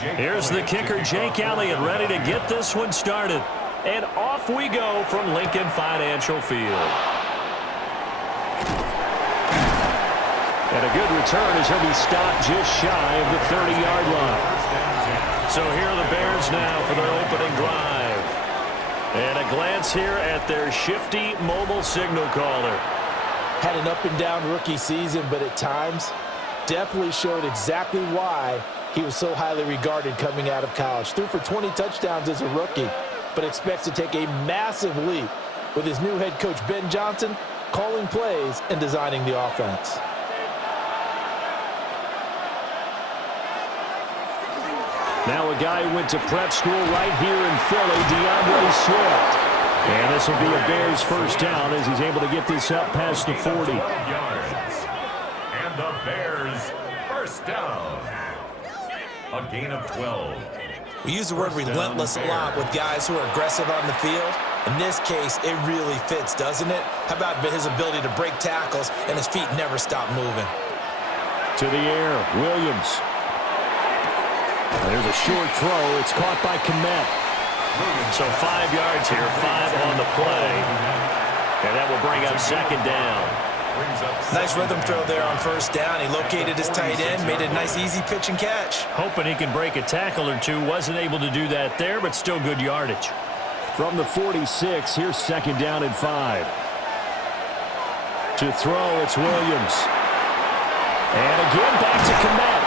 Here's the kicker, Jake Elliott, ready to get this one started. And off we go from Lincoln Financial Field. And a good return as he'll be stopped just shy of the 30-yard line. So here are the Bears now for their opening drive. And a glance here at their shifty mobile signal caller. Had an up-and-down rookie season, but at times definitely showed exactly why he was so highly regarded coming out of college. Threw for 20 touchdowns as a rookie, but expects to take a massive leap with his new head coach, Ben Johnson, calling plays and designing the offense. Now a guy who went to prep school right here in Philly, DeAndre Swift. And this will be a Bears first down as he's able to get this up past the 40. And the Bears first down. A gain of 12. We use the word relentless a lot with guys who are aggressive on the field. In this case, it really fits, doesn't it? How about his ability to break tackles and his feet never stop moving? To the air, Williams. There's a short throw. It's caught by Kmet. So 5 yards here, 5 on the play. And that will bring up second down. Nice rhythm throw there on first down. He located his tight end, made a nice easy pitch and catch. Hoping he can break a tackle or two. Wasn't able to do that there, but still good yardage. From the 46, here's second down and 5. To throw, it's Williams. And again, back to Kmet.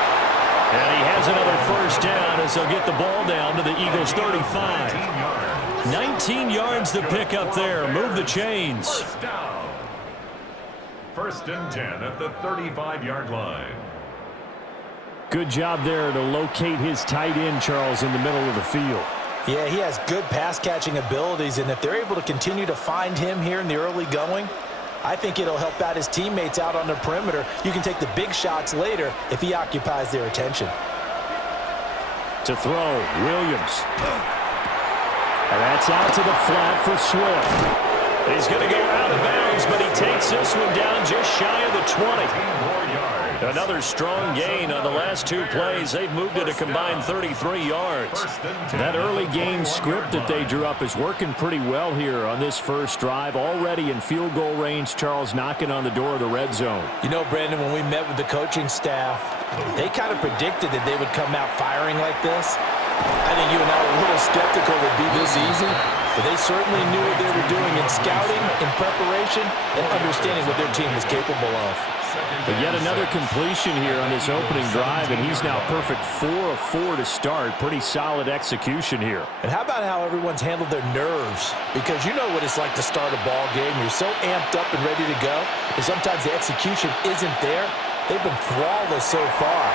And he has another first down as they'll get the ball down to the Eagles' 35. 19 yards to pick up there. Move the chains. First and 10 at the 35-yard line. Good job there to locate his tight end, Charles, in the middle of the field. Yeah, he has good pass-catching abilities, and if they're able to continue to find him here in the early going, I think it'll help out his teammates out on the perimeter. You can take the big shots later if he occupies their attention. To throw, Williams. And that's out to the flat for Swift. He's going to go out of bounds, but he takes this one down just shy of the 20. Another strong gain on the last two plays. They've moved it a combined 33 yards. That early game script that they drew up is working pretty well here on this first drive. Already in field goal range, Charles knocking on the door of the red zone. You know, Brandon, when we met with the coaching staff, they kind of predicted that they would come out firing like this. I think you and I were a little skeptical it would be this easy, but they certainly knew what they were doing in scouting, in preparation, and understanding what their team was capable of. But yet another completion here on this opening drive, and he's now perfect 4 of 4 to start. Pretty solid execution here. And how about how everyone's handled their nerves? Because you know what it's like to start a ball game. You're so amped up and ready to go, and sometimes the execution isn't there. They've been flawless so far.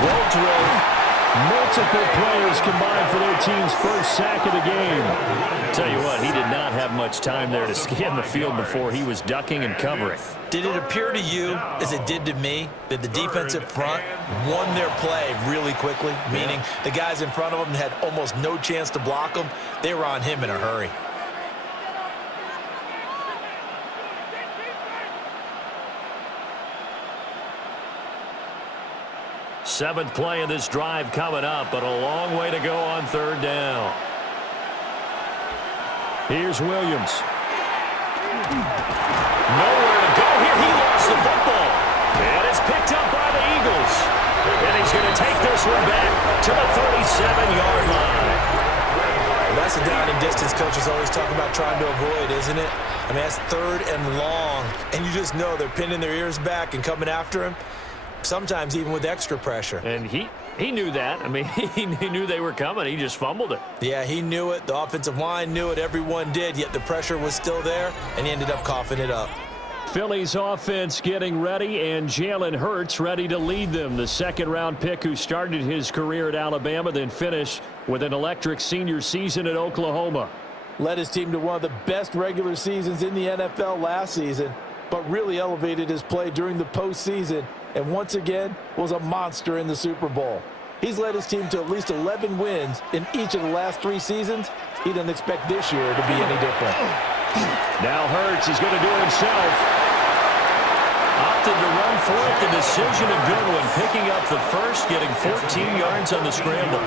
Well drilled. Multiple players combined for their team's first sack of the game. Tell you what, he did not have much time there to scan the field before he was ducking and covering. Did it appear to you, as it did to me, that the defensive front won their play really quickly? Meaning the guys in front of them had almost no chance to block them. They were on him in a hurry. Seventh play of this drive coming up, but a long way to go on third down. Here's Williams. Nowhere to go here. He lost the football. And it's picked up by the Eagles. And he's going to take this one back to the 37-yard line. Well, that's the down and distance coaches always talk about trying to avoid, isn't it? I mean, that's third and long. And you just know they're pinning their ears back and coming after him. Sometimes even with extra pressure. And he knew that. I mean, he knew they were coming. He just fumbled it. Yeah, he knew it. The offensive line knew it. Everyone did, yet the pressure was still there, and he ended up coughing it up. Philly's offense getting ready, and Jalen Hurts ready to lead them. The second-round pick who started his career at Alabama, then finished with an electric senior season at Oklahoma. Led his team to one of the best regular seasons in the NFL last season, but really elevated his play during the postseason, and once again was a monster in the Super Bowl. He's led his team to at least 11 wins in each of the last 3 seasons. He doesn't expect this year to be any different. Now Hurts is going to do it himself. Opted to run for it. The decision a good one. Picking up the first, getting 14 yards on the scramble.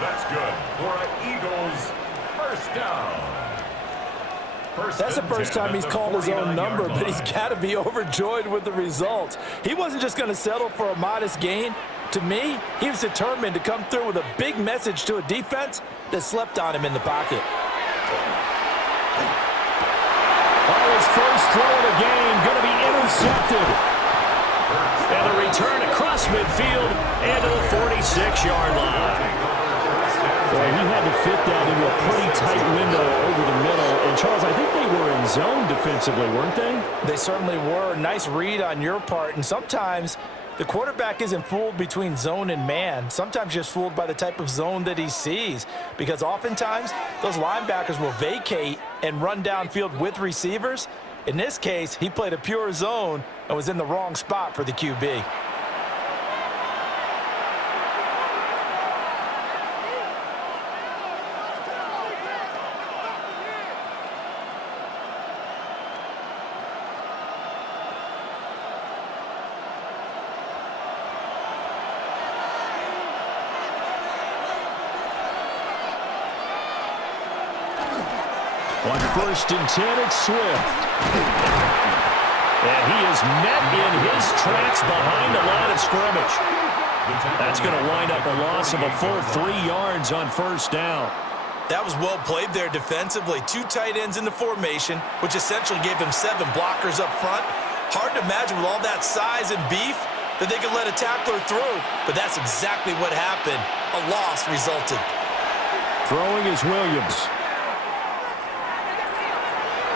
That's good for an Eagles first down. That's the first time he's called his own number, but he's got to be overjoyed with the results. He wasn't just going to settle for a modest gain. To me, he was determined to come through with a big message to a defense that slept on him in the pocket. His first throw of the game going to be intercepted. And the return across midfield and to the 46-yard line. Well, he had to fit that into a pretty tight window over the middle. And, Charles, I think they were in zone defensively, weren't they? They certainly were. Nice read on your part. And sometimes the quarterback isn't fooled between zone and man. Sometimes just fooled by the type of zone that he sees. Because oftentimes, those linebackers will vacate and run downfield with receivers. In this case, he played a pure zone and was in the wrong spot for the QB. On 1st and 10, it's Swift. And he is met in his tracks behind the line of scrimmage. That's going to wind up a loss of a full 3 yards on 1st down. That was well played there defensively. 2 tight ends in the formation, which essentially gave them 7 blockers up front. Hard to imagine with all that size and beef that they could let a tackler through, but that's exactly what happened. A loss resulted. Throwing is Williams.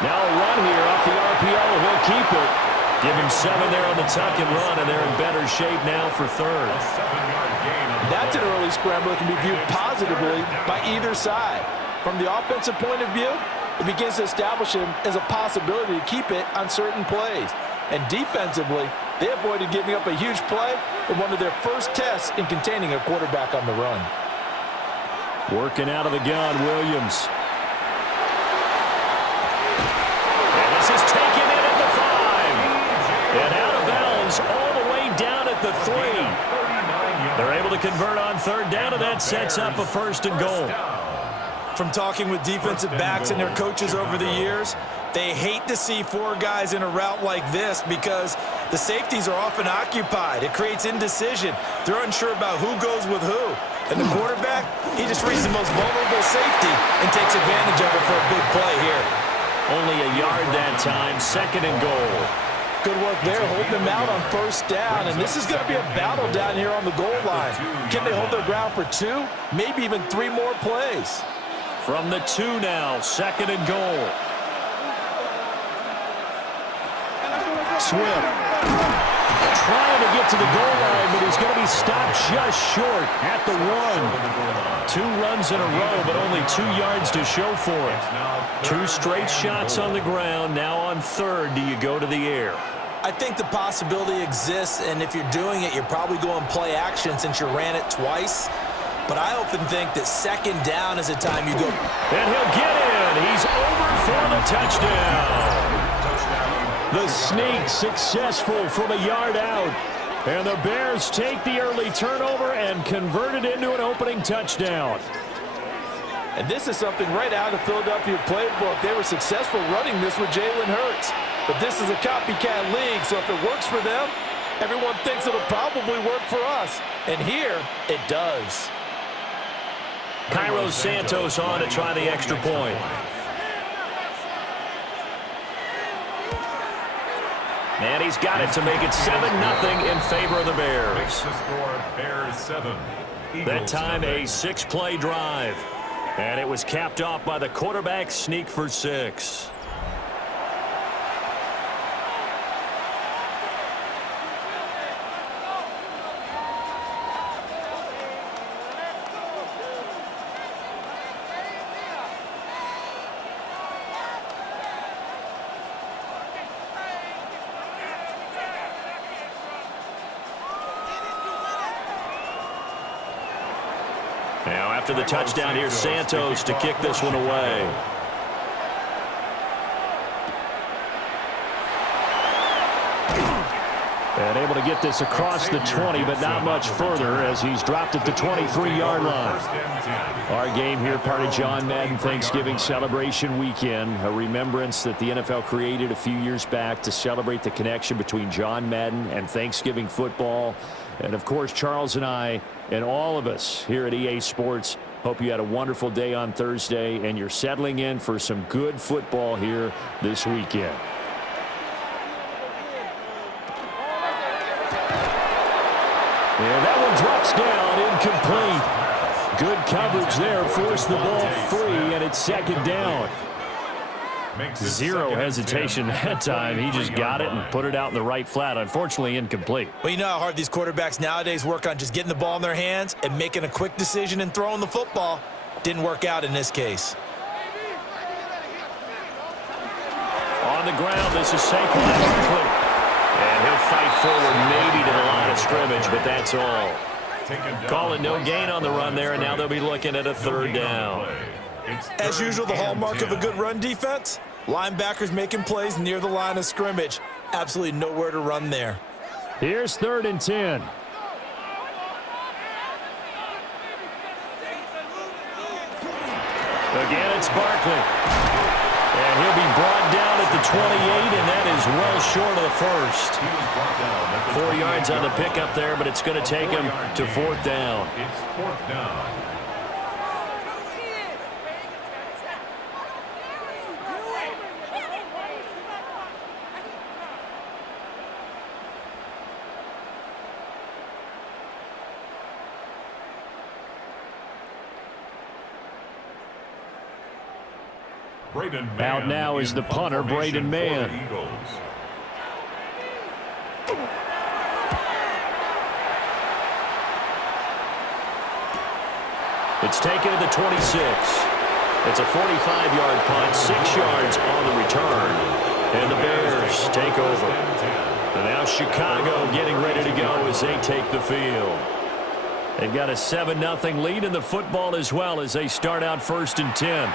Now a run here off the RPO. He'll keep it. Give him 7 there on the tuck and run, and they're in better shape now for 3rd. That's an early scramble that can be viewed positively by either side. From the offensive point of view, it begins to establish him as a possibility to keep it on certain plays. And defensively, they avoided giving up a huge play in one of their first tests in containing a quarterback on the run. Working out of the gun, Williams. Is taken in at the 5. And out of bounds all the way down at the 3. They're able to convert on 3rd down, and that sets up a 1st and goal. From talking with defensive backs and their coaches over the years, they hate to see 4 guys in a route like this because the safeties are often occupied. It creates indecision. They're unsure about who goes with who. And the quarterback, he just reads the most vulnerable safety and takes advantage of it for a big play here. Only a yard that time, 2nd and goal. Good work there, holding them out on 1st down. And this is going to be a battle down here on the goal line. Can they hold their ground for 2, maybe even 3 more plays? From the 2 now, 2nd and goal. Swift trying to get to the goal line, but he's going to be stopped just short at the 1. 2 runs in a row, but only 2 yards to show for it. 2 straight shots on the ground. Now on 3rd, do you go to the air? I think the possibility exists, and if you're doing it, you're probably going play action since you ran it twice. But I often think that 2nd down is a time you go. And he'll get in. He's over for the touchdown. The sneak successful from a yard out. And the Bears take the early turnover and convert it into an opening touchdown. And this is something right out of the Philadelphia playbook. They were successful running this with Jalen Hurts. But this is a copycat league, so if it works for them, everyone thinks it'll probably work for us. And here, it does. Cairo Santos on to try the extra point. And he's got it to make it 7-0 in favor of the Bears. Makes the score Bears 7. That time a 6-play drive. And it was capped off by the quarterback sneak for 6. Now after the touchdown, here's Santos to kick this one away. And able to get this across the 20, but not much further as he's dropped at the 23-yard line. Our game here, part of John Madden Thanksgiving celebration weekend, a remembrance that the NFL created a few years back to celebrate the connection between John Madden and Thanksgiving football. And, of course, Charles and I and all of us here at EA Sports hope you had a wonderful day on Thursday and you're settling in for some good football here this weekend. And that one drops down, incomplete. Good coverage there, forced the ball free, and it's second down. Zero hesitation that time. He just got it and put it out in the right flat. Unfortunately, incomplete. Well, you know how hard these quarterbacks nowadays work on just getting the ball in their hands and making a quick decision and throwing the football. Didn't work out in this case. On the ground, this is Saquon Barkley. And he'll fight forward maybe to the line of scrimmage, but that's all. Call it no gain on the run there, and now they'll be looking at a third down. As usual, the hallmark of a good run defense, linebackers making plays near the line of scrimmage. Absolutely nowhere to run there. Here's 3rd and 10. Again, it's Barkley. And he'll be brought down at the 28, and that is well short of the first. 4 yards on the pickup there, but it's going to take him to 4th down. It's 4th down. Out now is the punter, Braden Mann. It's taken to the 26. It's a 45-yard punt, 6 yards on the return. And the Bears take over. And now Chicago getting ready to go as they take the field. They've got a 7-0 lead in the football as well as they start out 1st and 10.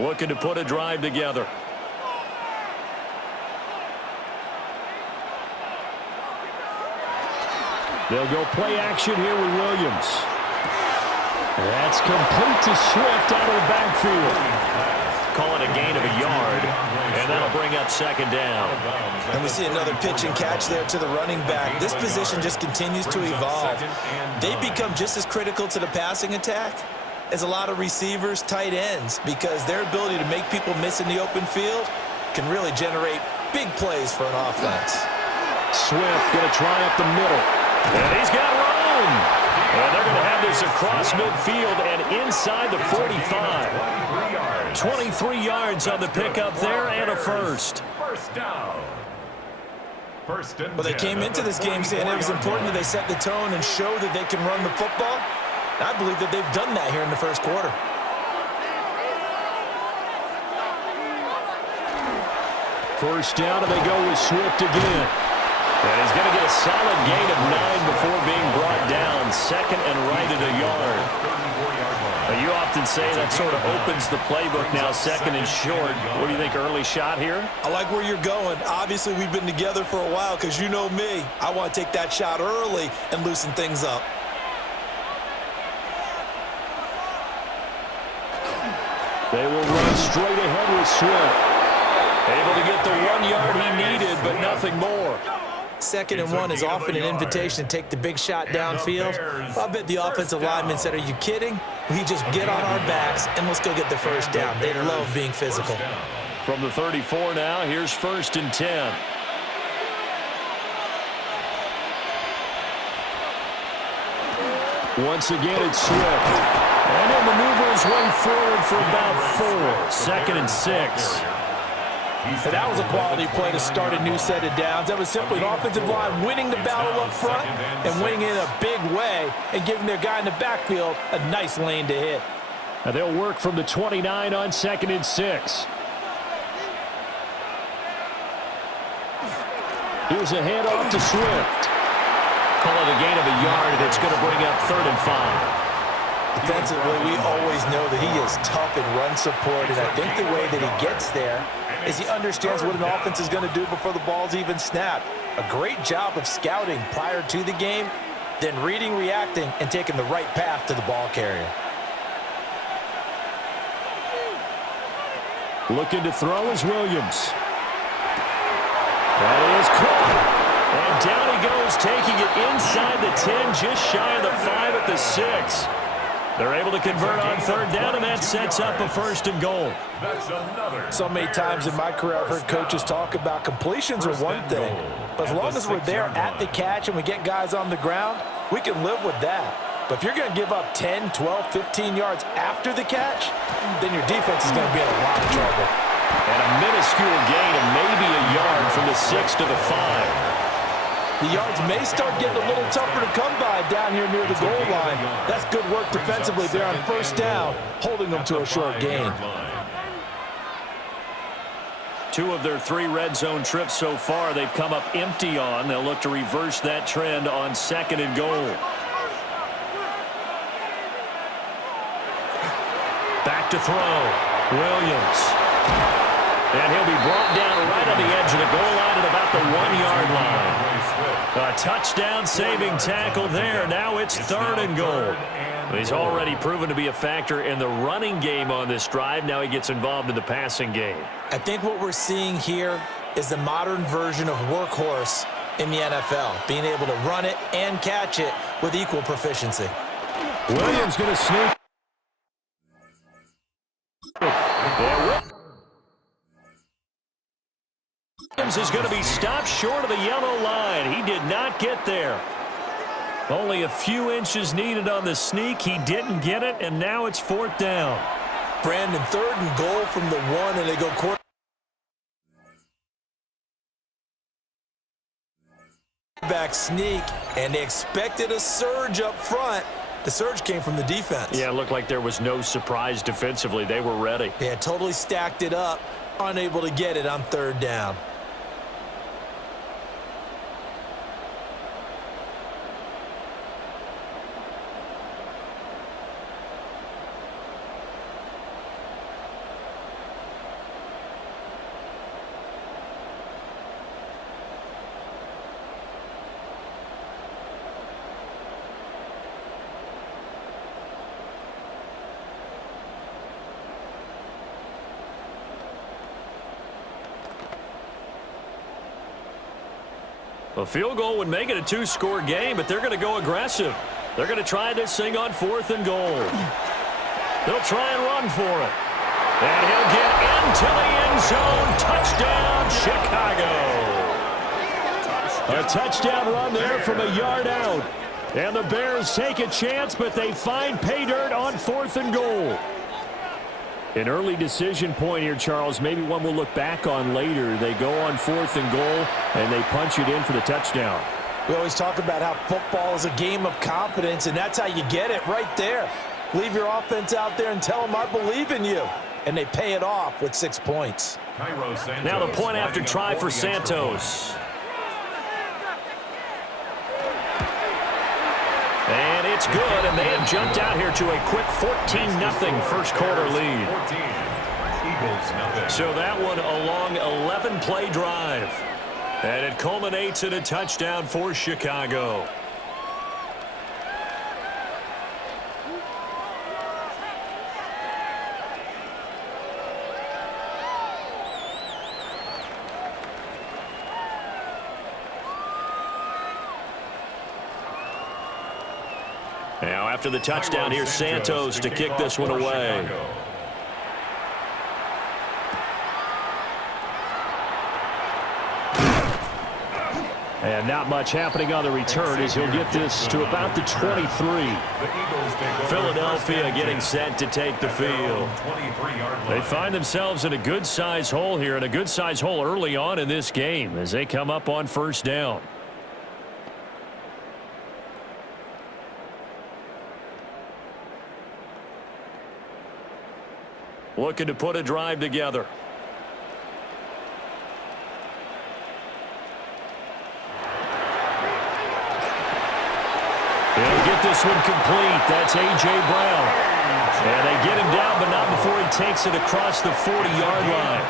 Looking to put a drive together. They'll go play action here with Williams. That's complete to Swift out of the backfield. Call it a gain of a yard, and that'll bring up 2nd down. And we see another pitch and catch there to the running back. This position just continues to evolve. They become just as critical to the passing attack as a lot of receivers, tight ends, because their ability to make people miss in the open field can really generate big plays for an offense. Swift going to try up the middle. And he's got room. And they're going to have this across midfield and inside the 45. 23 yards on the pickup there and a first. First down. Well, they came into this game saying it was important that they set the tone and show that they can run the football. I believe that they've done that here in the first quarter. First down, and they go with Swift again. And he's going to get a solid gain of 9 before being brought down. 2nd and right at a yard. You often say that sort of opens the playbook now, 2nd and short. What do you think, early shot here? I like where you're going. Obviously, we've been together for a while because you know me. I want to take that shot early and loosen things up. They will run straight ahead with Swift. Able to get the 1 yard he needed, but nothing more. 2nd and 1 is often an invitation to take the big shot downfield. I bet the offensive lineman said, are you kidding? We just get on our backs and let's go get the first down. They love being physical. From the 34 now, here's 1st and 10. Once again, it's Swift. And he'll maneuver his way forward for about 4. 2nd and 6. And that was a quality play to start a new set of downs. That was simply an offensive line winning the battle up front and winning in a big way and giving their guy in the backfield a nice lane to hit. Now they'll work from the 29 on 2nd and 6. Here's a handoff to Swift. Call it a gain of a yard, and it's going to bring up 3rd and 5. Defensively, we always know that he is tough in run support, and I think the way that he gets there is he understands what an offense is going to do before the ball's even snapped. A great job of scouting prior to the game, then reading, reacting, and taking the right path to the ball carrier. Looking to throw is Williams. That is caught. And down he goes, taking it inside the 10, just shy of the 5 at the 6. They're able to convert on 3rd down, and that sets up a 1st and goal. So many times in my career I've heard coaches talk about completions are one thing, but as long as we're there at the catch and we get guys on the ground, we can live with that. But if you're going to give up 10, 12, 15 yards after the catch, then your defense is going to be in a lot of trouble. And a minuscule gain of maybe a yard from the 6 to the 5. The yards may start getting a little tougher to come by down here near the goal line. That's good work defensively there on 1st down, holding them to a short gain. 2 of their 3 red zone trips so far they've come up empty on. They'll look to reverse that trend on 2nd and goal. Back to throw. Williams. And he'll be brought down right on the edge of the goal line at about the 1-yard line. A touchdown-saving tackle there. Now it's 3rd and goal. He's already proven to be a factor in the running game on this drive. Now he gets involved in the passing game. I think what we're seeing here is the modern version of workhorse in the NFL, being able to run it and catch it with equal proficiency. Williams going to sneak. Williams is going to be stopped short of the yellow line. He did not get there. Only a few inches needed on the sneak. He didn't get it, and now it's 4th down. Brandon, 3rd and goal from the 1, and they go quarterback sneak, and they expected a surge up front. The surge came from the defense. Yeah, it looked like there was no surprise defensively. They were ready. Yeah, totally stacked it up, unable to get it on 3rd down. A field goal would make it a 2-score game, but they're going to go aggressive. They're going to try this thing on 4th and goal. They'll try and run for it. And he'll get into the end zone. Touchdown, Chicago. A touchdown run there from a yard out. And the Bears take a chance, but they find pay dirt on 4th and goal. An early decision point here, Charles. Maybe one we'll look back on later. They go on 4th and goal, and they punch it in for the touchdown. We always talk about how football is a game of confidence, and that's how you get it right there. Leave your offense out there and tell them, I believe in you. And they pay it off with 6 points. Now the point after try for Santos. And it's good, and they have jumped out here to a quick 14-0 first quarter lead. So that one a long 11-play drive. And it culminates in a touchdown for Chicago. Now, after the touchdown, here's Santos to kick this one away. And not much happening on the return as he'll get this to about the 23. Philadelphia getting set to take the field. They find themselves in a good-size hole here, and a good-size hole early on in this game as they come up on 1st down. Looking to put a drive together. this one complete. That's A.J. Brown. And they get him down, but not before he takes it across the 40-yard line.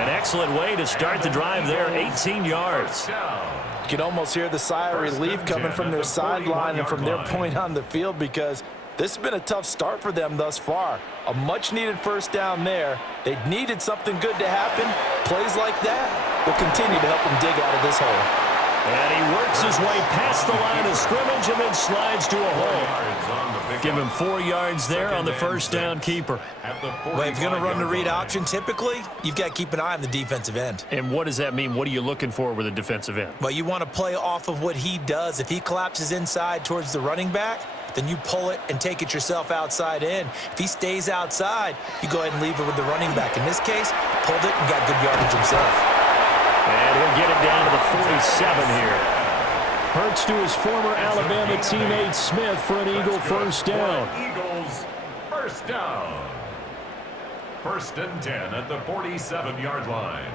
An excellent way to start the drive there, 18 yards. You can almost hear the sigh of relief coming from their sideline and from their point on the field, because this has been a tough start for them thus far. A much-needed first down there. They needed something good to happen. Plays like that will continue to help them dig out of this hole. And he works his way past the line of scrimmage and then slides to a hole. Give him 4 yards there on the first down keeper. Well, if you're going to run the read option, typically, you've got to keep an eye on the defensive end. And what does that mean? What are you looking for with a defensive end? Well, you want to play off of what he does. If he collapses inside towards the running back, then you pull it and take it yourself outside in. If he stays outside, you go ahead and leave it with the running back. In this case, pulled it and got good yardage himself. And he'll get it down to the 47 here. Hurts to his former Alabama teammate Smith for an Eagle first down. Eagles first down. 1st and 10 at the 47-yard line.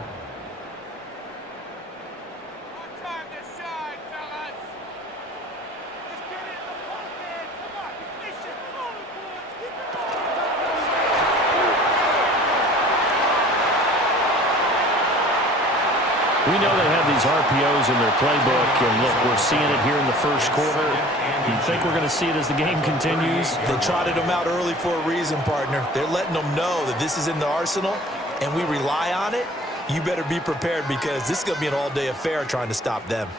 We know they have these RPOs in their playbook, and look, we're seeing it here in the first quarter. Do you think we're going to see it as the game continues? They trotted them out early for a reason, partner. They're letting them know that this is in the arsenal, and we rely on it. You better be prepared, because this is going to be an all-day affair trying to stop them.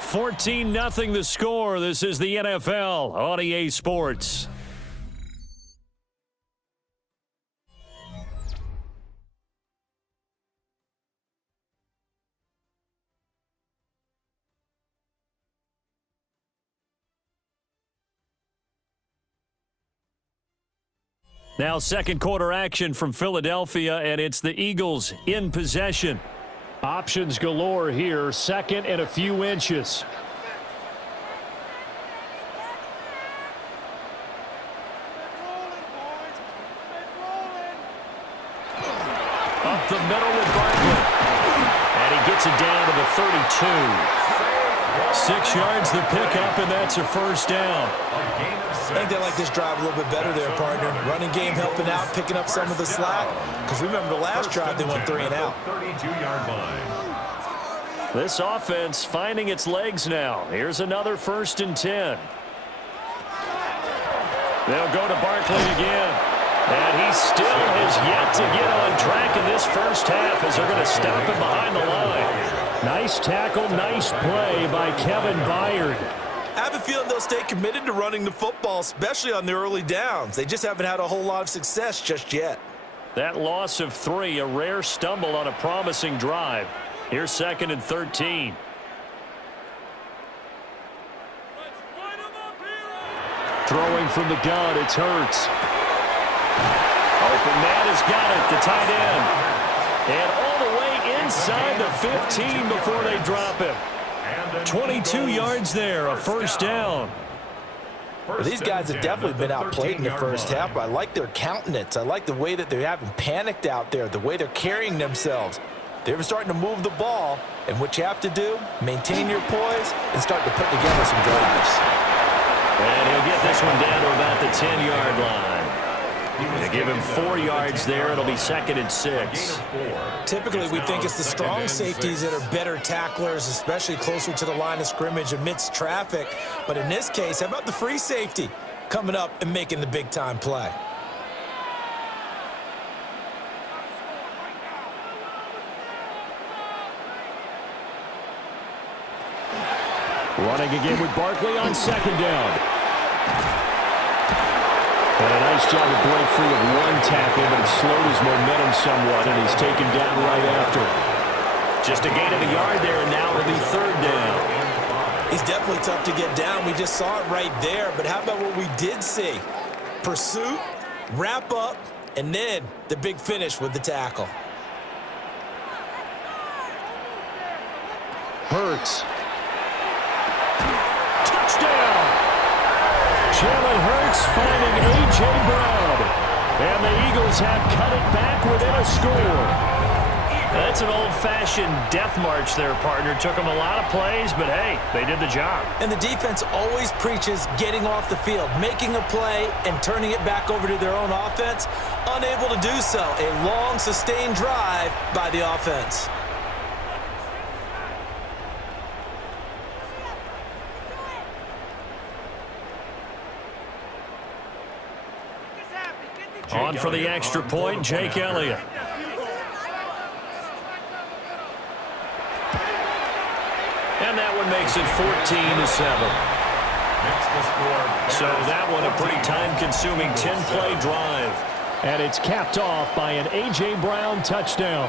$14-0 the score. This is the NFL on EA Sports. Now second quarter action from Philadelphia, and it's the Eagles in possession. Options galore here, second and a few inches. Up the middle with Barkley. And he gets it down to the 32. 6 yards the pickup, and that's a first down. I think they like this drive a little bit better there, partner. Running game helping out, picking up some of the slack. Because remember, the last drive they went 3 and out. 32-yard line. This offense finding its legs now. Here's another 1st and 10. They'll go to Barkley again. And he still has yet to get on track in this first half, as they're going to stop him behind the line. Nice tackle, nice play by Kevin Byard. I have a feeling they'll stay committed to running the football, especially on the early downs. They just haven't had a whole lot of success just yet. That loss of 3, a rare stumble on a promising drive. Here's 2nd and 13. Throwing from the gun, it's Hurts. Open man has got it, the tight end. And all the way inside the 15 before they drop him. 22 yards there, a first down. Well, these guys have definitely been outplayed in the first half, but I like their countenance. I like the way that they haven't panicked out there, the way they're carrying themselves. They're starting to move the ball, and what you have to do, maintain your poise and start to put together some drives. And he'll get this one down to about the 10-yard line. They give him 4 yards there. It'll be 2nd and 6. Typically, we think it's the strong safeties that are better tacklers, especially closer to the line of scrimmage amidst traffic. But in this case, how about the free safety coming up and making the big-time play? Running again with Barkley on 2nd down. And a nice job to break free of 1 tackle, but it slowed his momentum somewhat, and he's taken down right after. Just a gain of a yard there, and now it'll be 3rd down. He's definitely tough to get down. We just saw it right there, but how about what we did see? Pursuit, wrap up, and then the big finish with the tackle. Hurts. Touchdown! Jalen Hurts finding A.J. Brown. And the Eagles have cut it back within a score. That's an old-fashioned death march there, partner. Took them a lot of plays, but hey, they did the job. And the defense always preaches getting off the field, making a play, and turning it back over to their own offense. Unable to do so. A long, sustained drive by the offense. On for the extra point, Jake Elliott. And that one makes it 14-7. So that one a pretty time-consuming 10-play drive. And it's capped off by an A.J. Brown touchdown.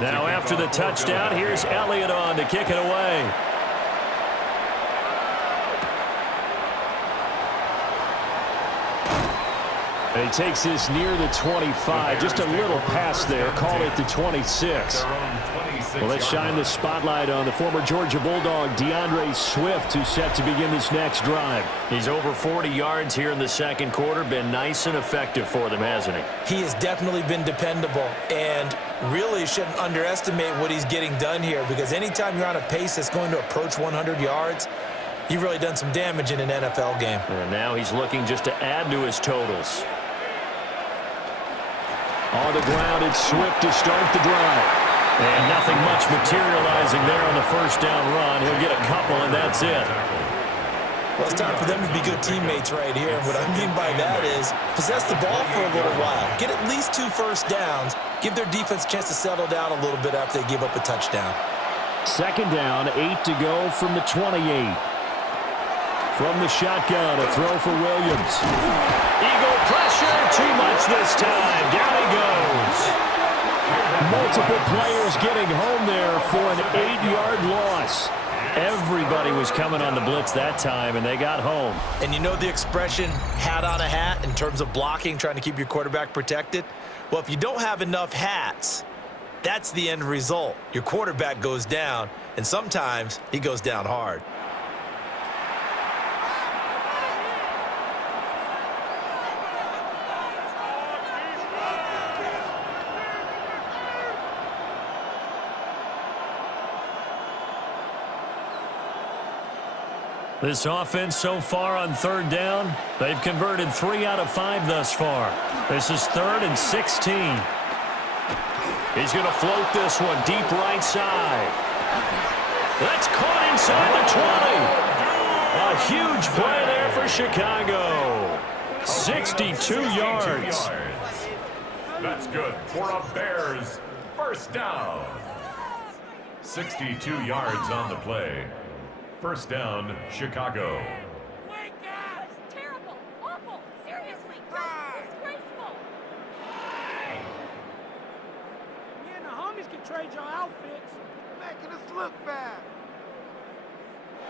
Now after the touchdown, here's Elliott on to kick it away. And he takes this near the 25. Just a little pass there. Call it the 26. Well, let's shine the spotlight on the former Georgia Bulldog, DeAndre Swift, who's set to begin this next drive. He's over 40 yards here in the second quarter. Been nice and effective for them, hasn't he? He has definitely been dependable, and really shouldn't underestimate what he's getting done here, because anytime you're on a pace that's going to approach 100 yards, you've really done some damage in an NFL game. And now he's looking just to add to his totals. On the ground, it's Swift to start the drive. And nothing much materializing there on the first down run. He'll get a couple, and that's it. Well, it's time for them to be good teammates right here. And what I mean by that is possess the ball for a little while. Get at least 2 first downs. Give their defense a chance to settle down a little bit after they give up a touchdown. Second down, 8 to go from the 28. From the shotgun, a throw for Williams. Eagle pressure, too much this time. Down he goes. Multiple players getting home there for an 8-yard loss. Everybody was coming on the blitz that time, and they got home. And you know the expression, hat on a hat, in terms of blocking, trying to keep your quarterback protected? Well, if you don't have enough hats, that's the end result. Your quarterback goes down, and sometimes he goes down hard. This offense so far on third down, they've converted 3 out of 5 thus far. This is 3rd and 16. He's going to float this one deep right side. That's caught inside the 20. A huge play there for Chicago. 62 yards. That's good for a Bears first down. 62 yards on the play. First down, Chicago. Wake up! It's terrible, awful, seriously, disgraceful. Me and the homies can trade your outfits. Making us look bad.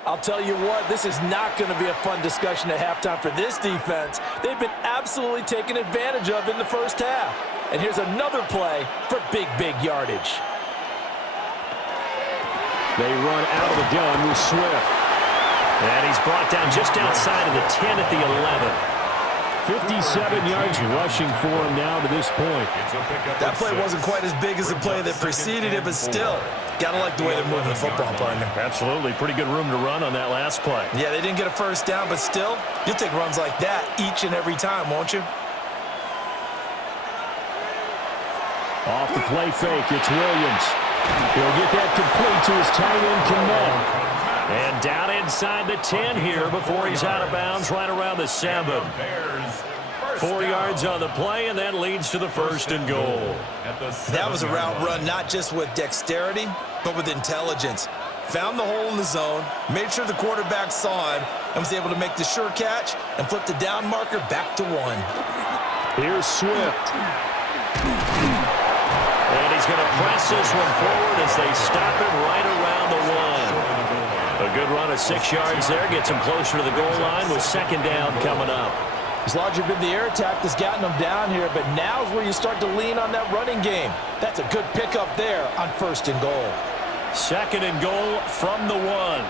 I'll tell you what, this is not going to be a fun discussion at halftime for this defense. They've been absolutely taken advantage of in the first half. And here's another play for big yardage. They run out of the gun with Swift. And he's brought down just outside of the 10 at the 11. 57 yards rushing for him now to this point. That play wasn't quite as big as the play that preceded it, but still, gotta like the way they're moving the football, partner. Absolutely. Pretty good room to run on that last play. Yeah, they didn't get a first down, but still, you'll take runs like that each and every time, won't you? Off the play fake, it's Williams. He'll get that complete to his tight end, Kmet. And down inside the 10 here before he's out of bounds, right around the 7. 4 yards on the play, and that leads to the 1st and goal. That was a route run not just with dexterity, but with intelligence. Found the hole in the zone, made sure the quarterback saw him, and was able to make the sure catch and flip the down marker back to 1. Here's Swift. And he's going to press this one forward as they stop him right around the 1. A A good run of 6 yards there. Gets him closer to the goal line with second down coming up. It's largely been the air attack that's gotten them down here, but now's where you start to lean on that running game. That's a good pickup there on 1st and goal. 2nd and goal from the 1.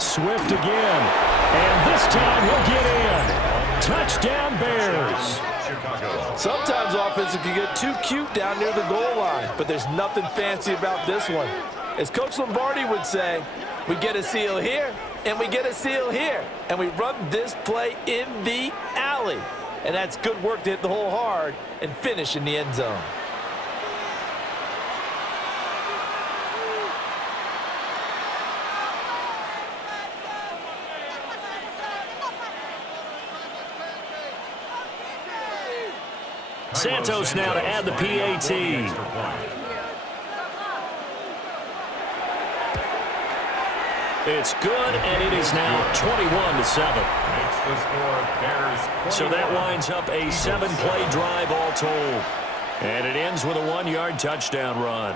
Swift again. And this time he'll get in. Touchdown Bears. Sometimes offenses can get too cute down near the goal line, but there's nothing fancy about this one. As Coach Lombardi would say, we get a seal here, and we get a seal here, and we run this play in the alley. And that's good work to hit the hole hard and finish in the end zone. Santos now to add the PAT. It's good, and it is now 21-7. So that winds up a 7-play drive all told. And it ends with a 1-yard touchdown run.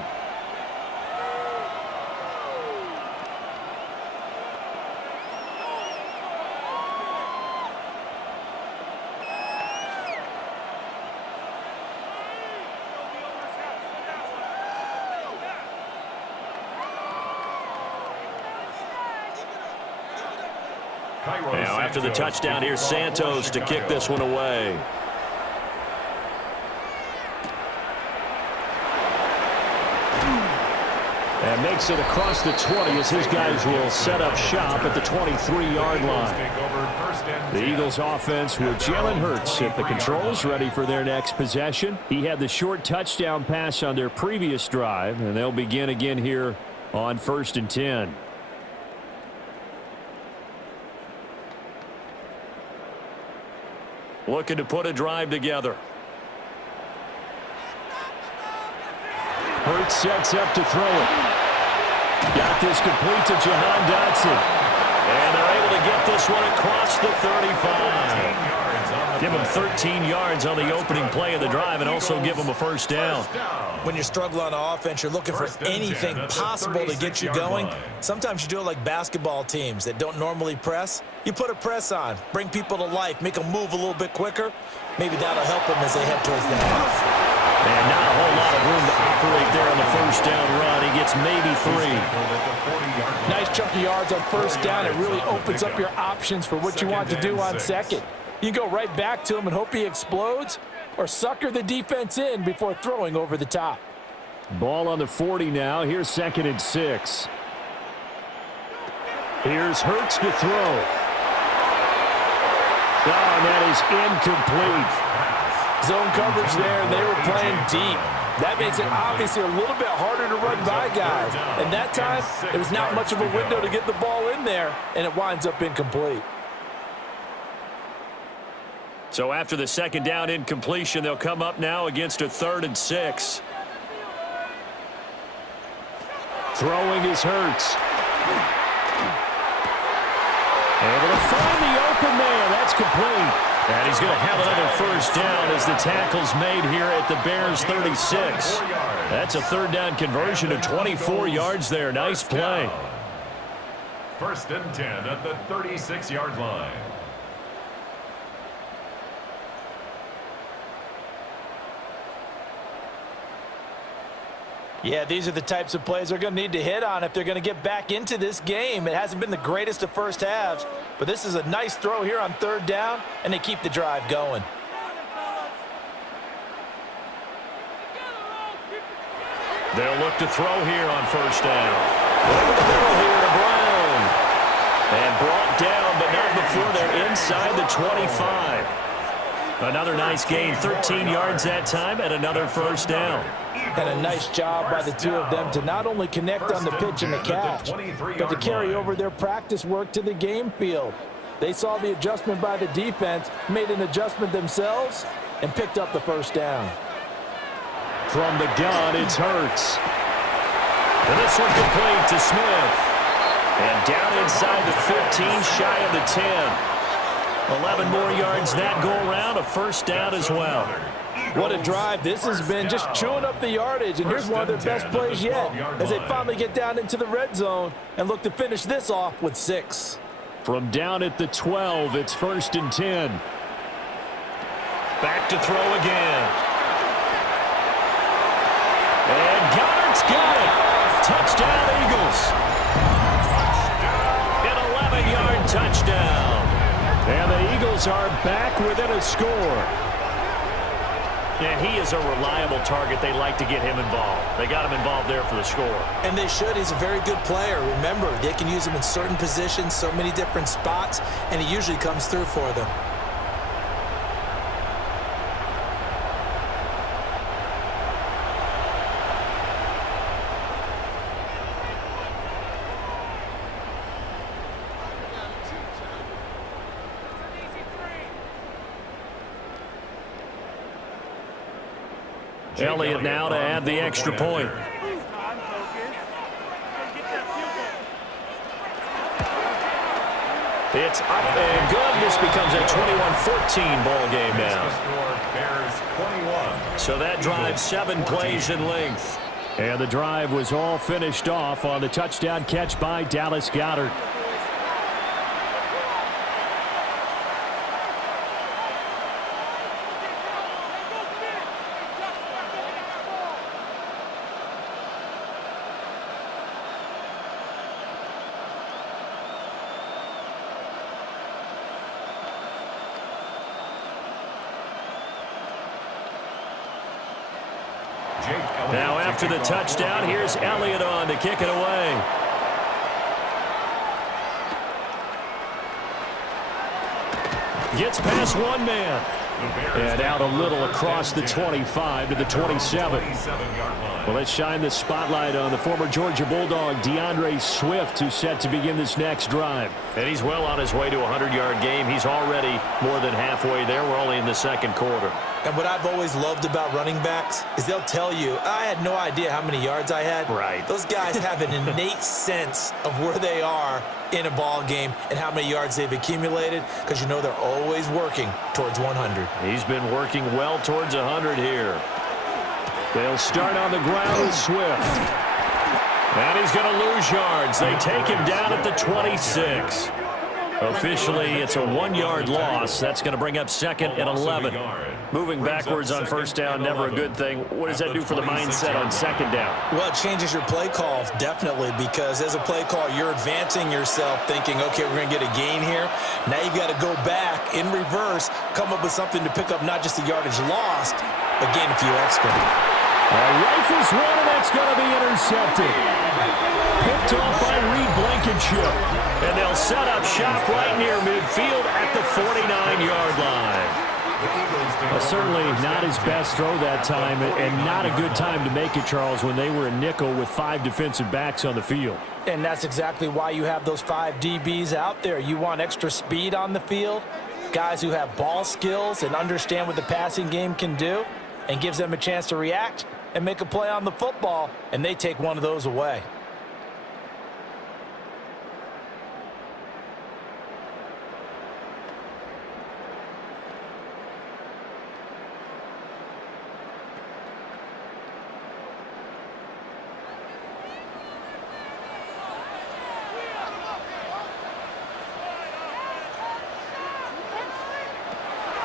Now after the touchdown, here's Santos to kick this one away. And makes it across the 20 as his guys will set up shop at the 23-yard line. The Eagles offense with Jalen Hurts at the controls, ready for their next possession. He had the short touchdown pass on their previous drive, and they'll begin again here on 1st and 10. Looking to put a drive together. Hurts sets up to throw it. Got this complete to Jahan Dotson. And they're able to get this one across the 35. Give him 13 yards on the opening play of the drive and also give him a 1st down. When you're struggling on offense, you're looking for anything possible to get you going. Sometimes you do it like basketball teams that don't normally press. You put a press on, bring people to life, make them move a little bit quicker. Maybe that'll help them as they head towards the half. And not a whole lot of room to operate there on the 1st down run. He gets maybe 3. Nice chunk of yards on 1st down. It really opens up your options for what you want to do on 2nd. You can go right back to him and hope he explodes, or sucker the defense in before throwing over the top. Ball on the 40 now. Here's 2nd and 6. Here's Hurts to throw. Oh, and that is incomplete. Zone coverage there, and they were playing deep. That makes it obviously a little bit harder to run by guys. And that time, it was not much of a window to get the ball in there, and it winds up incomplete. So after the 2nd down incompletion, they'll come up now against a 3rd and 6. Throwing is Hurts. Able to find the open man. That's complete. And he's going to have another 1st down as the tackle's made here at the Bears 36. That's a 3rd down conversion of 24 yards there. Nice play. 1st and 10 at the 36-yard line. Yeah, these are the types of plays they're going to need to hit on if they're going to get back into this game. It hasn't been the greatest of 1st halves, but this is a nice throw here on 3rd down, and they keep the drive going. They'll look to throw here on 1st down. Over the middle here to Brown. And brought down, but not before they're inside the 25. Another nice gain, 13 yards that time, and another 1st down. And a nice job by the two of them to not only connect on the pitch and the catch, but to carry over their practice work to the game field. They saw the adjustment by the defense, made an adjustment themselves, and picked up the 1st down. From the gun, it's Hurts. And this one complete to Smith. And down inside the 15, shy of the 10. 11 more yards that go around, a 1st down as well. What a drive this has been, just chewing up the yardage. And here's one of their best plays yet as they finally get down into the red zone and look to finish this off with 6. From down at the 12, it's 1st and 10. Back to throw again. And Goddard's got it. Touchdown, Eagles. An 11-yard touchdown. And the Eagles are back within a score. And he is a reliable target. They like to get him involved. They got him involved there for the score. And they should. He's a very good player. Remember, they can use him in certain positions, so many different spots, and he usually comes through for them. Elliott now to add the extra point. It's up and good. This becomes a 21-14 ball game now. So that drive 7 plays in length. And the drive was all finished off on the touchdown catch by Dallas Goedert. Now after the touchdown, here's Elliott on to kick it away. Gets past one man. And out a little across the 25 to the 27. Well, let's shine the spotlight on the former Georgia Bulldog, DeAndre Swift, who's set to begin this next drive. And he's well on his way to a 100-yard game. He's already more than halfway there. We're only in the second quarter. And what I've always loved about running backs is they'll tell you, I had no idea how many yards I had. Right. Those guys have an innate sense of where they are in a ball game and how many yards they've accumulated, because you know they're always working towards 100. He's been working well towards 100 here. They'll start on the ground with Swift. And he's going to lose yards. They take him down at the 26. Officially, it's a 1-yard loss. That's going to bring up 2nd and 11. Moving backwards on first down, never a good thing. What does that do for the mindset on second down? Well, it changes your play call, definitely, because as a play call, you're advancing yourself thinking, okay, we're going to get a gain here. Now you've got to go back in reverse, come up with something to pick up not just the yardage lost, but gain a few extra. Rifles one, and that's going to be intercepted. Picked off by Reed Blankenship. And they'll set up shop right near midfield at the 49-yard line. Certainly not his best throw that time, and not a good time to make it, Charles, when they were a nickel with 5 defensive backs on the field. And that's exactly why you have those 5 DBs out there. You want extra speed on the field, guys who have ball skills and understand what the passing game can do, and gives them a chance to react and make a play on the football, and they take one of those away.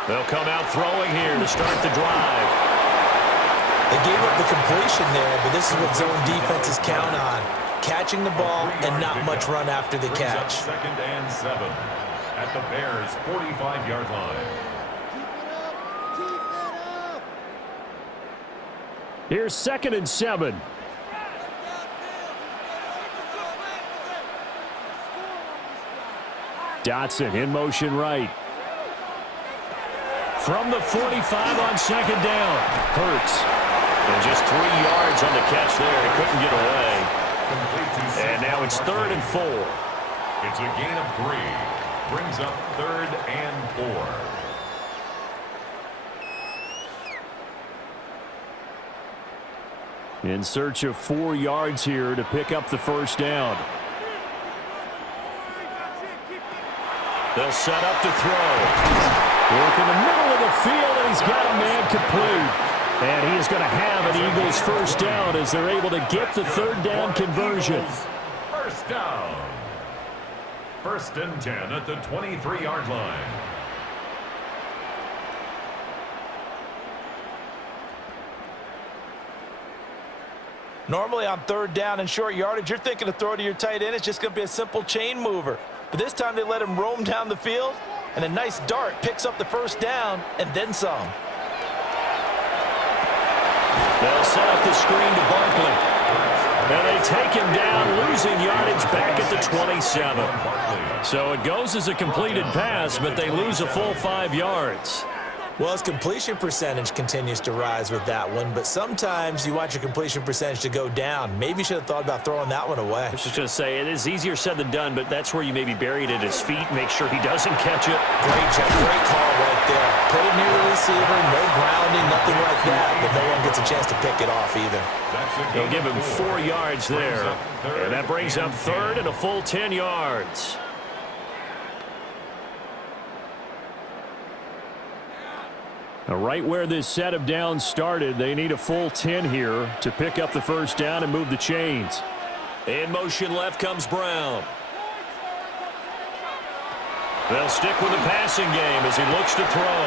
They'll come out throwing here to start the drive. They gave up the completion there, but this is what zone defenses count on. Catching the ball and not much run after the catch. 2nd and 7 at the Bears' 45-yard line. Here's 2nd and 7. Dotson in motion right. From the 45 on 2nd down. Hurts. And just 3 yards on the catch there. He couldn't get away. And now it's 3rd and 4. It's a gain of 3. Brings up 3rd and 4. In search of 4 yards here to pick up the first down. They'll set up to throw. Work in the middle of the field, and he's got a man complete. And he is going to have an Eagles first down as they're able to get the third down conversion. First down. 1st and 10 at the 23-yard line. Normally on 3rd down and short yardage, you're thinking to throw to your tight end. It's just going to be a simple chain mover. But this time they let him roam down the field, and a nice dart picks up the first down and then some. They'll set up the screen to Barkley. And they take him down, losing yardage back at the 27. So it goes as a completed pass, but they lose a full 5 yards. Well, his completion percentage continues to rise with that one, but sometimes you want your completion percentage to go down. Maybe you should have thought about throwing that one away. I was just going to say, it is easier said than done, but that's where you maybe bury it at his feet, make sure he doesn't catch it. Great job, great call right there. Put it near the receiver, no grounding, nothing like that, but no one gets a chance to pick it off either. They'll give him 4 yards there, and that brings up 3rd and a full 10 yards. Now, right where this set of downs started, they need a full 10 here to pick up the first down and move the chains. In motion left comes Brown. They'll stick with the passing game as he looks to throw.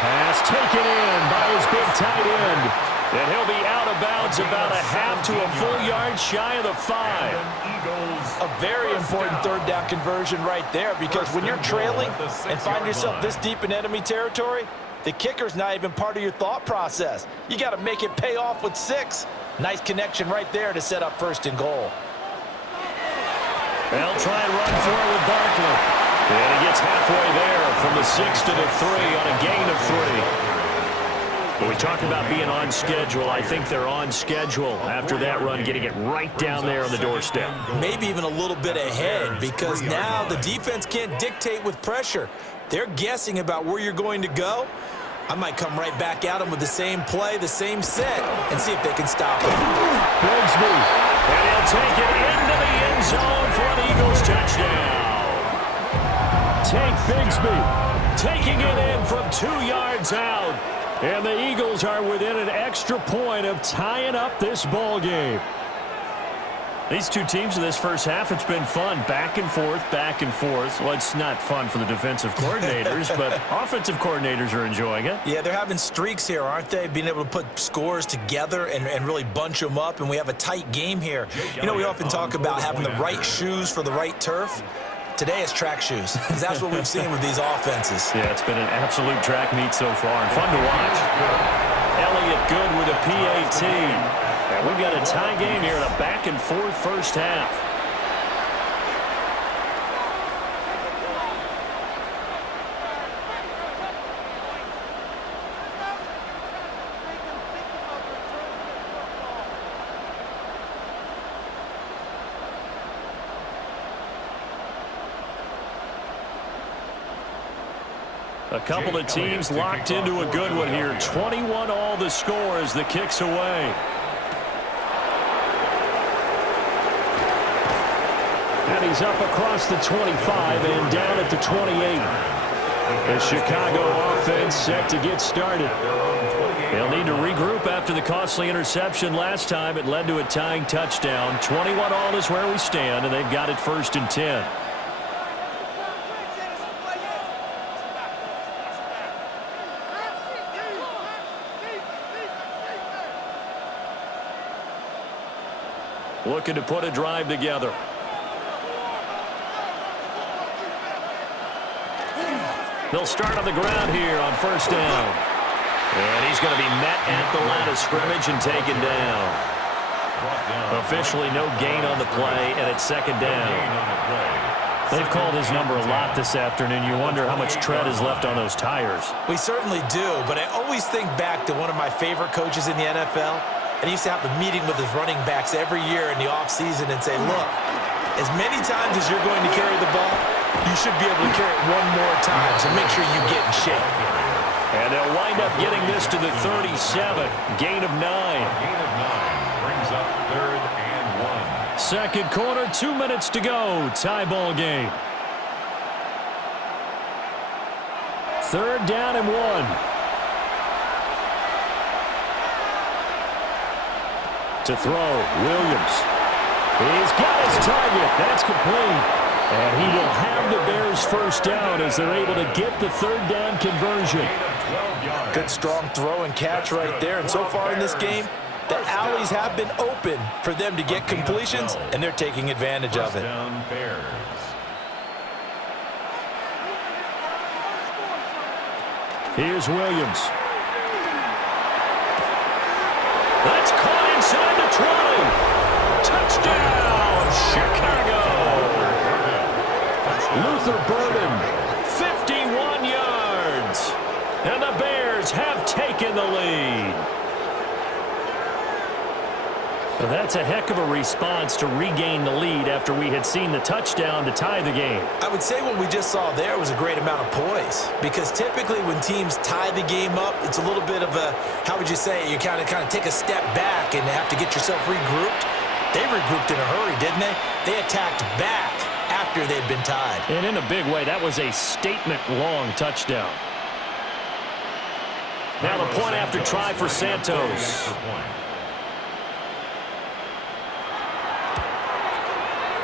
Pass taken in by his big tight end. And he'll be out of bounds about a half to a full yard shy of the 5. A very important 3rd down conversion right there, because when you're trailing and find yourself this deep in enemy territory, the kicker's not even part of your thought process. You got to make it pay off with 6. Nice connection right there to set up 1st and goal. They'll try and run for it with Barkley. And he gets halfway there from the 6 to the 3 on a gain of 3. When we talk about being on schedule, I think they're on schedule after that run, getting it right down there on the doorstep. Maybe even a little bit ahead, because now the defense can't dictate with pressure. They're guessing about where you're going to go. I might come right back at them with the same play, the same set, and see if they can stop it. Bigsby, and he'll take it into the end zone for an Eagles touchdown. Tank Bigsby taking it in from 2 yards out. And the Eagles are within an extra point of tying up this ball game. These two teams in this first half, it's been fun. Back and forth, back and forth. Well, it's not fun for the defensive coordinators, but offensive coordinators are enjoying it. Yeah, they're having streaks here, aren't they? Being able to put scores together and really bunch them up, and we have a tight game here. You know, we often talk about having the right shoes for the right turf. Today it's track shoes, because that's what we've seen with these offenses. Yeah, it's been an absolute track meet so far, and fun to watch. Elliott good with a PAT. And we've got a tie game here in a back-and-forth first half. A couple of teams locked into a good one here. 21 all the score as the kick's away. And he's up across the 25 and down at the 28. The Chicago offense set to get started. They'll need to regroup after the costly interception last time. It led to a tying touchdown. 21 all is where we stand, and they've got it 1st and 10. Looking to put a drive together. They'll start on the ground here on 1st down. And he's going to be met at the line of scrimmage and taken down. Officially no gain on the play, and it's 2nd down. They've called his number a lot this afternoon. You wonder how much tread is left on those tires. We certainly do, but I always think back to one of my favorite coaches in the NFL. And he used to have a meeting with his running backs every year in the offseason and say, look, as many times as you're going to carry the ball, you should be able to carry it one more time, so make sure you get in shape. And they'll wind up getting this to the 37. Gain of 9. Gain of 9 brings up 3rd and 1. Second quarter, 2 minutes to go. Tie ball game. 3rd down and 1. To throw, Williams. He's got his target. That's complete. And he will have the Bears 1st down as they're able to get the 3rd down conversion. Good strong throw and catch right there. And so far in this game, the alleys have been open for them to get completions, and they're taking advantage of it. Here's Williams. That's caught inside the 20. Touchdown, Chicago. Luther Burden, 51 yards. And the Bears have taken the lead. Well, that's a heck of a response to regain the lead after we had seen the touchdown to tie the game. I would say what we just saw there was a great amount of poise, because typically when teams tie the game up, it's a little bit of a, how would you say, you kind of take a step back and have to get yourself regrouped. They regrouped in a hurry, didn't they? They attacked back after they'd been tied. And in a big way, that was a statement-long touchdown. Now the point after try for Santos.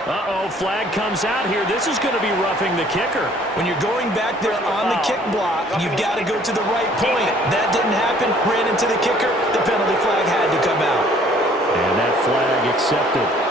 Uh-oh, flag comes out here. This is going to be roughing the kicker. When you're going back there on the kick block, you've got to go to the right point. That didn't happen. Ran into the kicker. The penalty flag had to come out. And that flag accepted.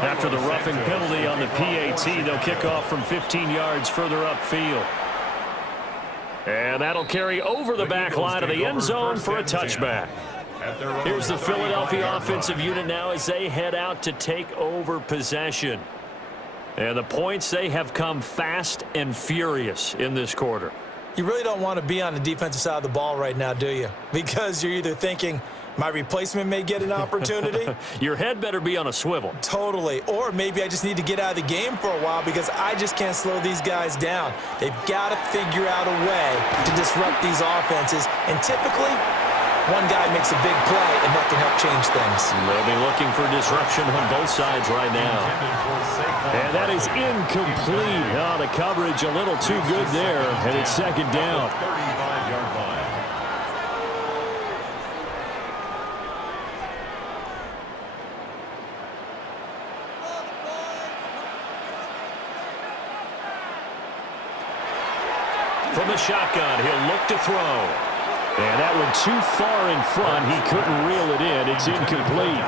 After the roughing penalty on the PAT, they'll kick off from 15 yards further upfield. And that'll carry over the back line of the end zone for a touchback. Here's the Philadelphia offensive unit now as they head out to take over possession. And the points, they have come fast and furious in this quarter. You really don't want to be on the defensive side of the ball right now, do you? Because you're either thinking, my replacement may get an opportunity. Your head better be on a swivel. Totally. Or maybe I just need to get out of the game for a while because I just can't slow these guys down. They've got to figure out a way to disrupt these offenses. And typically, one guy makes a big play, and that can help change things. They'll be looking for disruption on both sides right now. And that is incomplete. Oh, the coverage a little too good there, and it's 2nd down. 35-yard line. From the shotgun, he'll look to throw. And that one too far in front. He couldn't reel it in. It's incomplete.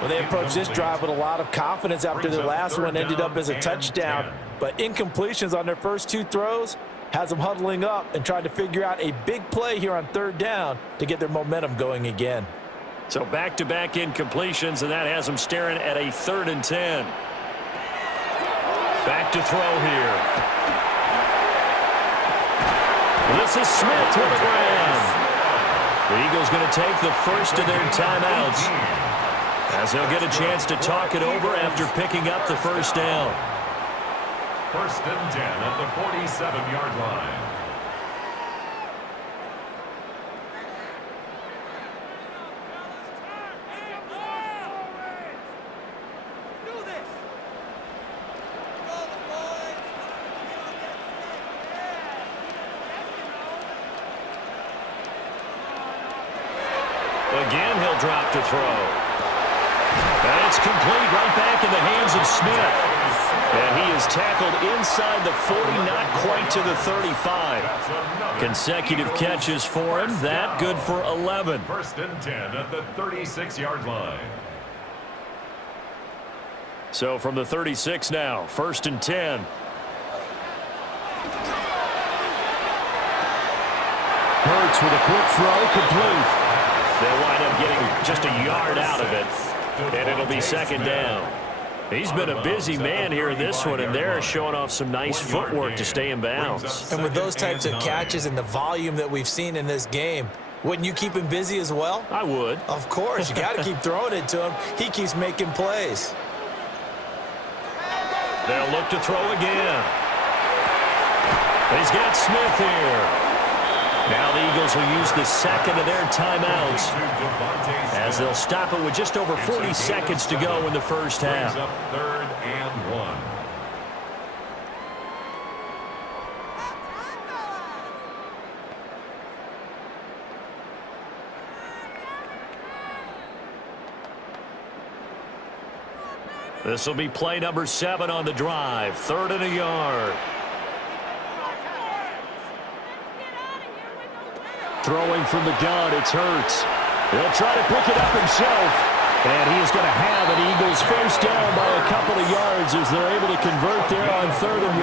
Well, they approached this drive with a lot of confidence after their last one ended up as a touchdown. But incompletions on their first 2 throws has them huddling up and trying to figure out a big play here on 3rd down to get their momentum going again. So back-to-back incompletions, and that has them staring at a 3rd and 10. Back to throw here. This is Smith with a grab. The Eagles going to take the first of their timeouts as they'll get a chance to talk it over after picking up the 1st down. 1st and 10 at the 47-yard line. Again, he'll drop to throw. And it's complete right back in the hands of Smith. And he is tackled inside the 40, not quite to the 35. Consecutive catches for him. That good for 11. 1st and 10 at the 36-yard line. So from the 36 now, 1st and 10. Hurts with a quick throw, complete. They'll wind up getting just a yard out of it, and it'll be 2nd down. He's been a busy man here in this one, and they're showing off some nice footwork to stay in bounds. And with those types of catches and the volume that we've seen in this game, Wouldn't you keep him busy as well? I would. Of course. You got to keep throwing it to him. He keeps making plays. They'll look to throw again. He's got Smith here. Now the Eagles will use the second of their timeouts as they'll stop it with just over 40 seconds to go in the first half. Up 3rd and 1. This will be play number 7 on the drive. 3rd and a yard. Throwing from the gun, it's Hurts. He'll try to pick it up himself. And he is going to have an Eagles first down by a couple of yards as they're able to convert there on 3rd and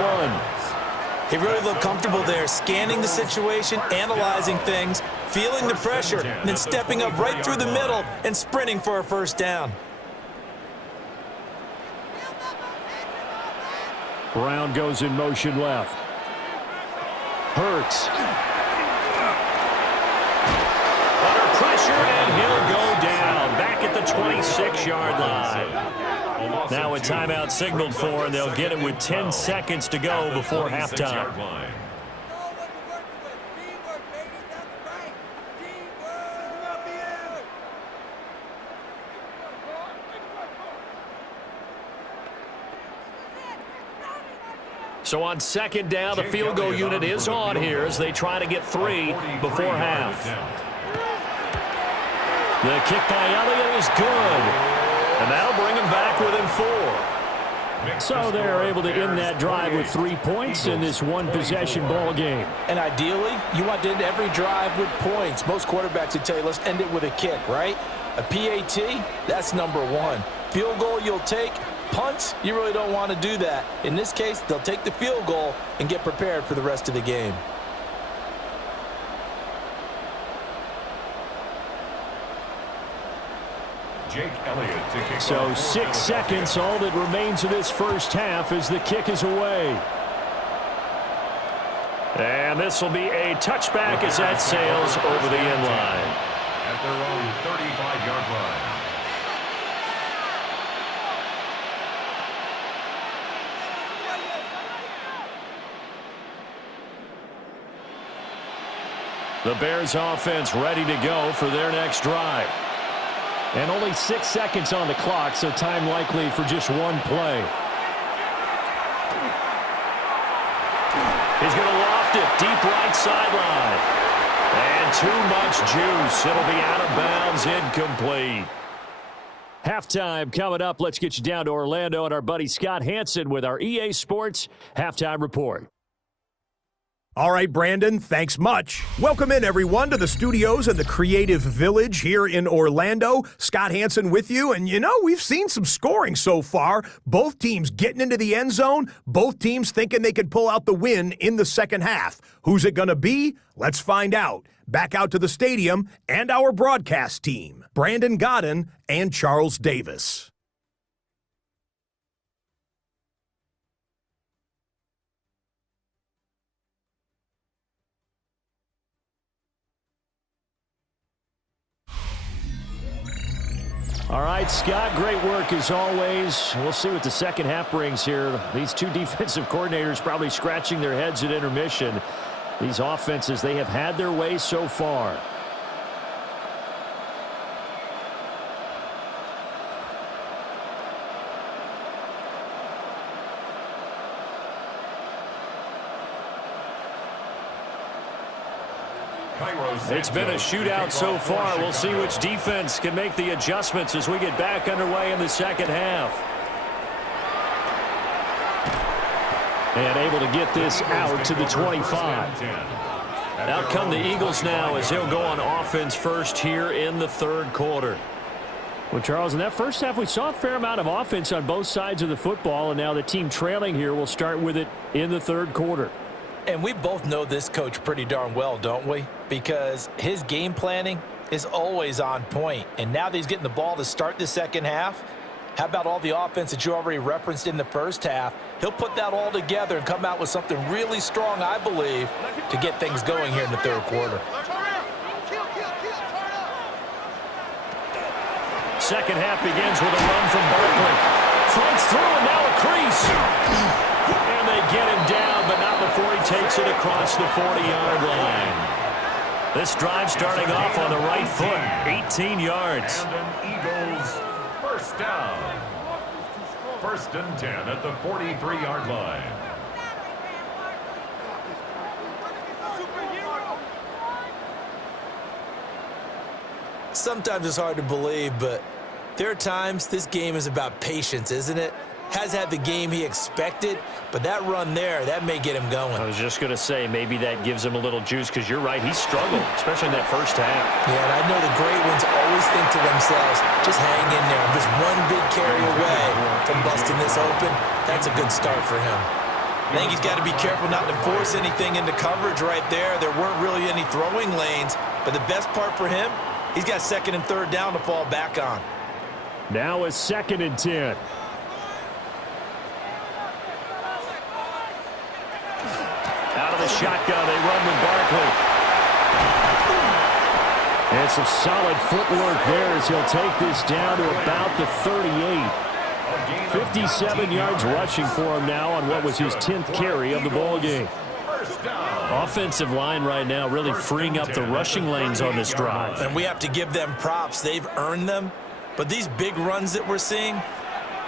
1. He really looked comfortable there, scanning the situation, analyzing things, feeling the pressure, and then stepping up right through the middle and sprinting for a first down. Brown goes in motion left. Hurts. Under pressure, and he'll go down. Back at the 26-yard line. Now a timeout signaled for, and they'll get it with 10 seconds to go before halftime. So on 2nd down, the field goal unit is on here as they try to get 3 before half. The kick by Elliott is good. And that'll bring him back within 4. So they're able to end that drive with 3 points in this one-possession ball game. And ideally, you want to end every drive with points. Most quarterbacks would tell you, let's end it with a kick, right? A PAT, that's number 1. Field goal you'll take. Punts, you really don't want to do that. In this case, they'll take the field goal and get prepared for the rest of the game. Jake Elliott to kick So off. 6 seconds, all that remains of this first half as the kick is away. And this will be a touchback as that sails over the end line. At their own 35-yard line. The Bears offense ready to go for their next drive. And only 6 seconds on the clock, so time likely for just one play. He's going to loft it deep right sideline. And too much juice. It'll be out of bounds, incomplete. Halftime coming up. Let's get you down to Orlando and our buddy Scott Hanson with our EA Sports Halftime Report. All right, Brandon, thanks much. Welcome in, everyone, to the studios in the Creative Village here in Orlando. Scott Hanson with you, and we've seen some scoring so far. Both teams getting into the end zone, both teams thinking they could pull out the win in the second half. Who's it going to be? Let's find out. Back out to the stadium and our broadcast team, Brandon Godden and Charles Davis. All right, Scott, great work as always. We'll see what the second half brings here. These two defensive coordinators probably scratching their heads at intermission. These offenses, they have had their way so far. It's been a shootout so far. We'll see which defense can make the adjustments as we get back underway in the second half. And able to get this out to the 25. Out come the Eagles now as they'll go on offense first here in the third quarter. Well, Charles, in that first half, we saw a fair amount of offense on both sides of the football, and now the team trailing here will start with it in the third quarter. And we both know this coach pretty darn well, don't we? Because his game planning is always on point. And now that he's getting the ball to start the second half, how about all the offense that you already referenced in the first half? He'll put that all together and come out with something really strong, I believe, to get things going here in the third quarter. second half begins with a run from Barkley. Flanks through and now a crease. And they get him down, but not before he takes it across the 40-yard line. This drive starting off on the right foot, 18 yards. And an Eagles first down. 1st and 10 at the 43-yard line. Sometimes it's hard to believe, but there are times this game is about patience, isn't it? Has had the game he expected, but that run there, that may get him going. I was just going to say, maybe that gives him a little juice, because you're right, he struggled, especially in that first half. Yeah, and I know the great ones always think to themselves, just hang in there. I'm just one big carry away from busting this open. That's a good start for him. I think he's got to be careful not to force anything into coverage right there. There weren't really any throwing lanes, but the best part for him, he's got 2nd and 3rd down to fall back on. Now a 2nd and 10. Out of the shotgun, they run with Barkley. And some solid footwork there as he'll take this down to about the 38. 57 yards rushing for him now on what was his 10th carry of the ball game. Offensive line right now really freeing up the rushing lanes on this drive. And we have to give them props. They've earned them. But these big runs that we're seeing,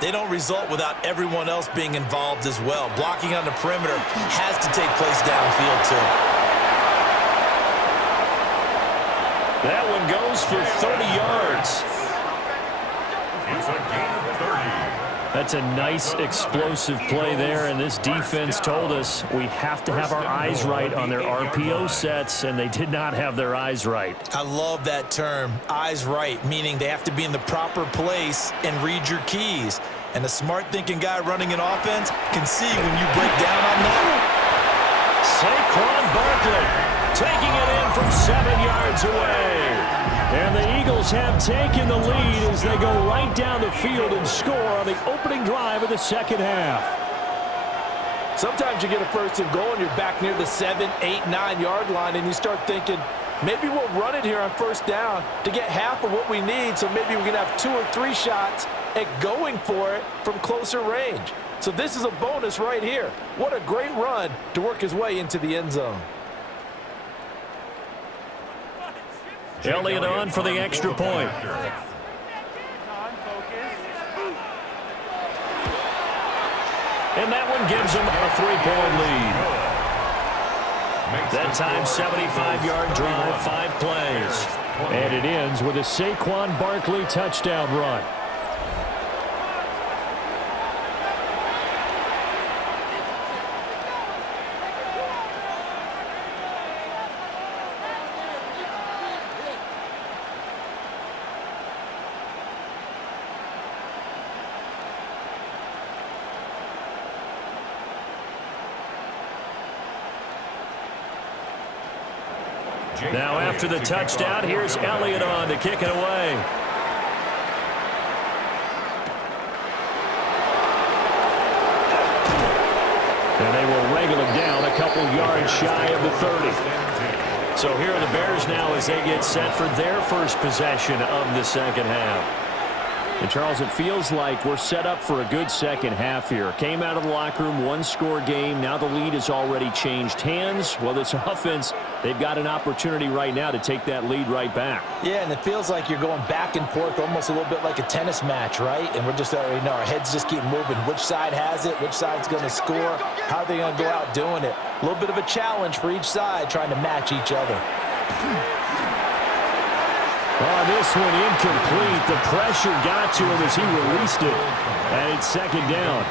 they don't result without everyone else being involved as well. Blocking on the perimeter has to take place downfield too. That one goes for 30 yards. It's a gain of 30. That's a nice explosive play there, and this defense told us we have to have our eyes right on their RPO sets, and they did not have their eyes right. I love that term, eyes right, meaning they have to be in the proper place and read your keys. And a smart thinking guy running an offense can see when you break down on that. Saquon Barkley taking it in from 7 yards away. And the Eagles have taken the lead as they go right down the field and score on the opening drive of the second half. Sometimes you get a 1st and goal and you're back near the 7, 8, 9 yard line and you start thinking, maybe we'll run it here on 1st down to get half of what we need, so maybe we can have 2 or 3 shots at going for it from closer range. So this is a bonus right here. What a great run to work his way into the end zone. Elliott on for the extra point. And that one gives him a 3-point lead. That time, 75-yard drive, 5 plays. And it ends with a Saquon Barkley touchdown run. Now after the touchdown, here's Elliott on to kick it away. And they will wrangle him down a couple yards shy of the 30. So here are the Bears now as they get set for their first possession of the second half. And Charles, it feels like we're set up for a good second half here. Came out of the locker room, 1-score game. Now the lead has already changed hands. Well, this offense, they've got an opportunity right now to take that lead right back. Yeah, and it feels like you're going back and forth almost a little bit like a tennis match, right? And we're just already know our heads just keep moving. Which side has it? Which side's going to score? How are they going to go out doing it? A little bit of a challenge for each side trying to match each other. Oh, this one incomplete. The pressure got to him as he released it. And it's second down.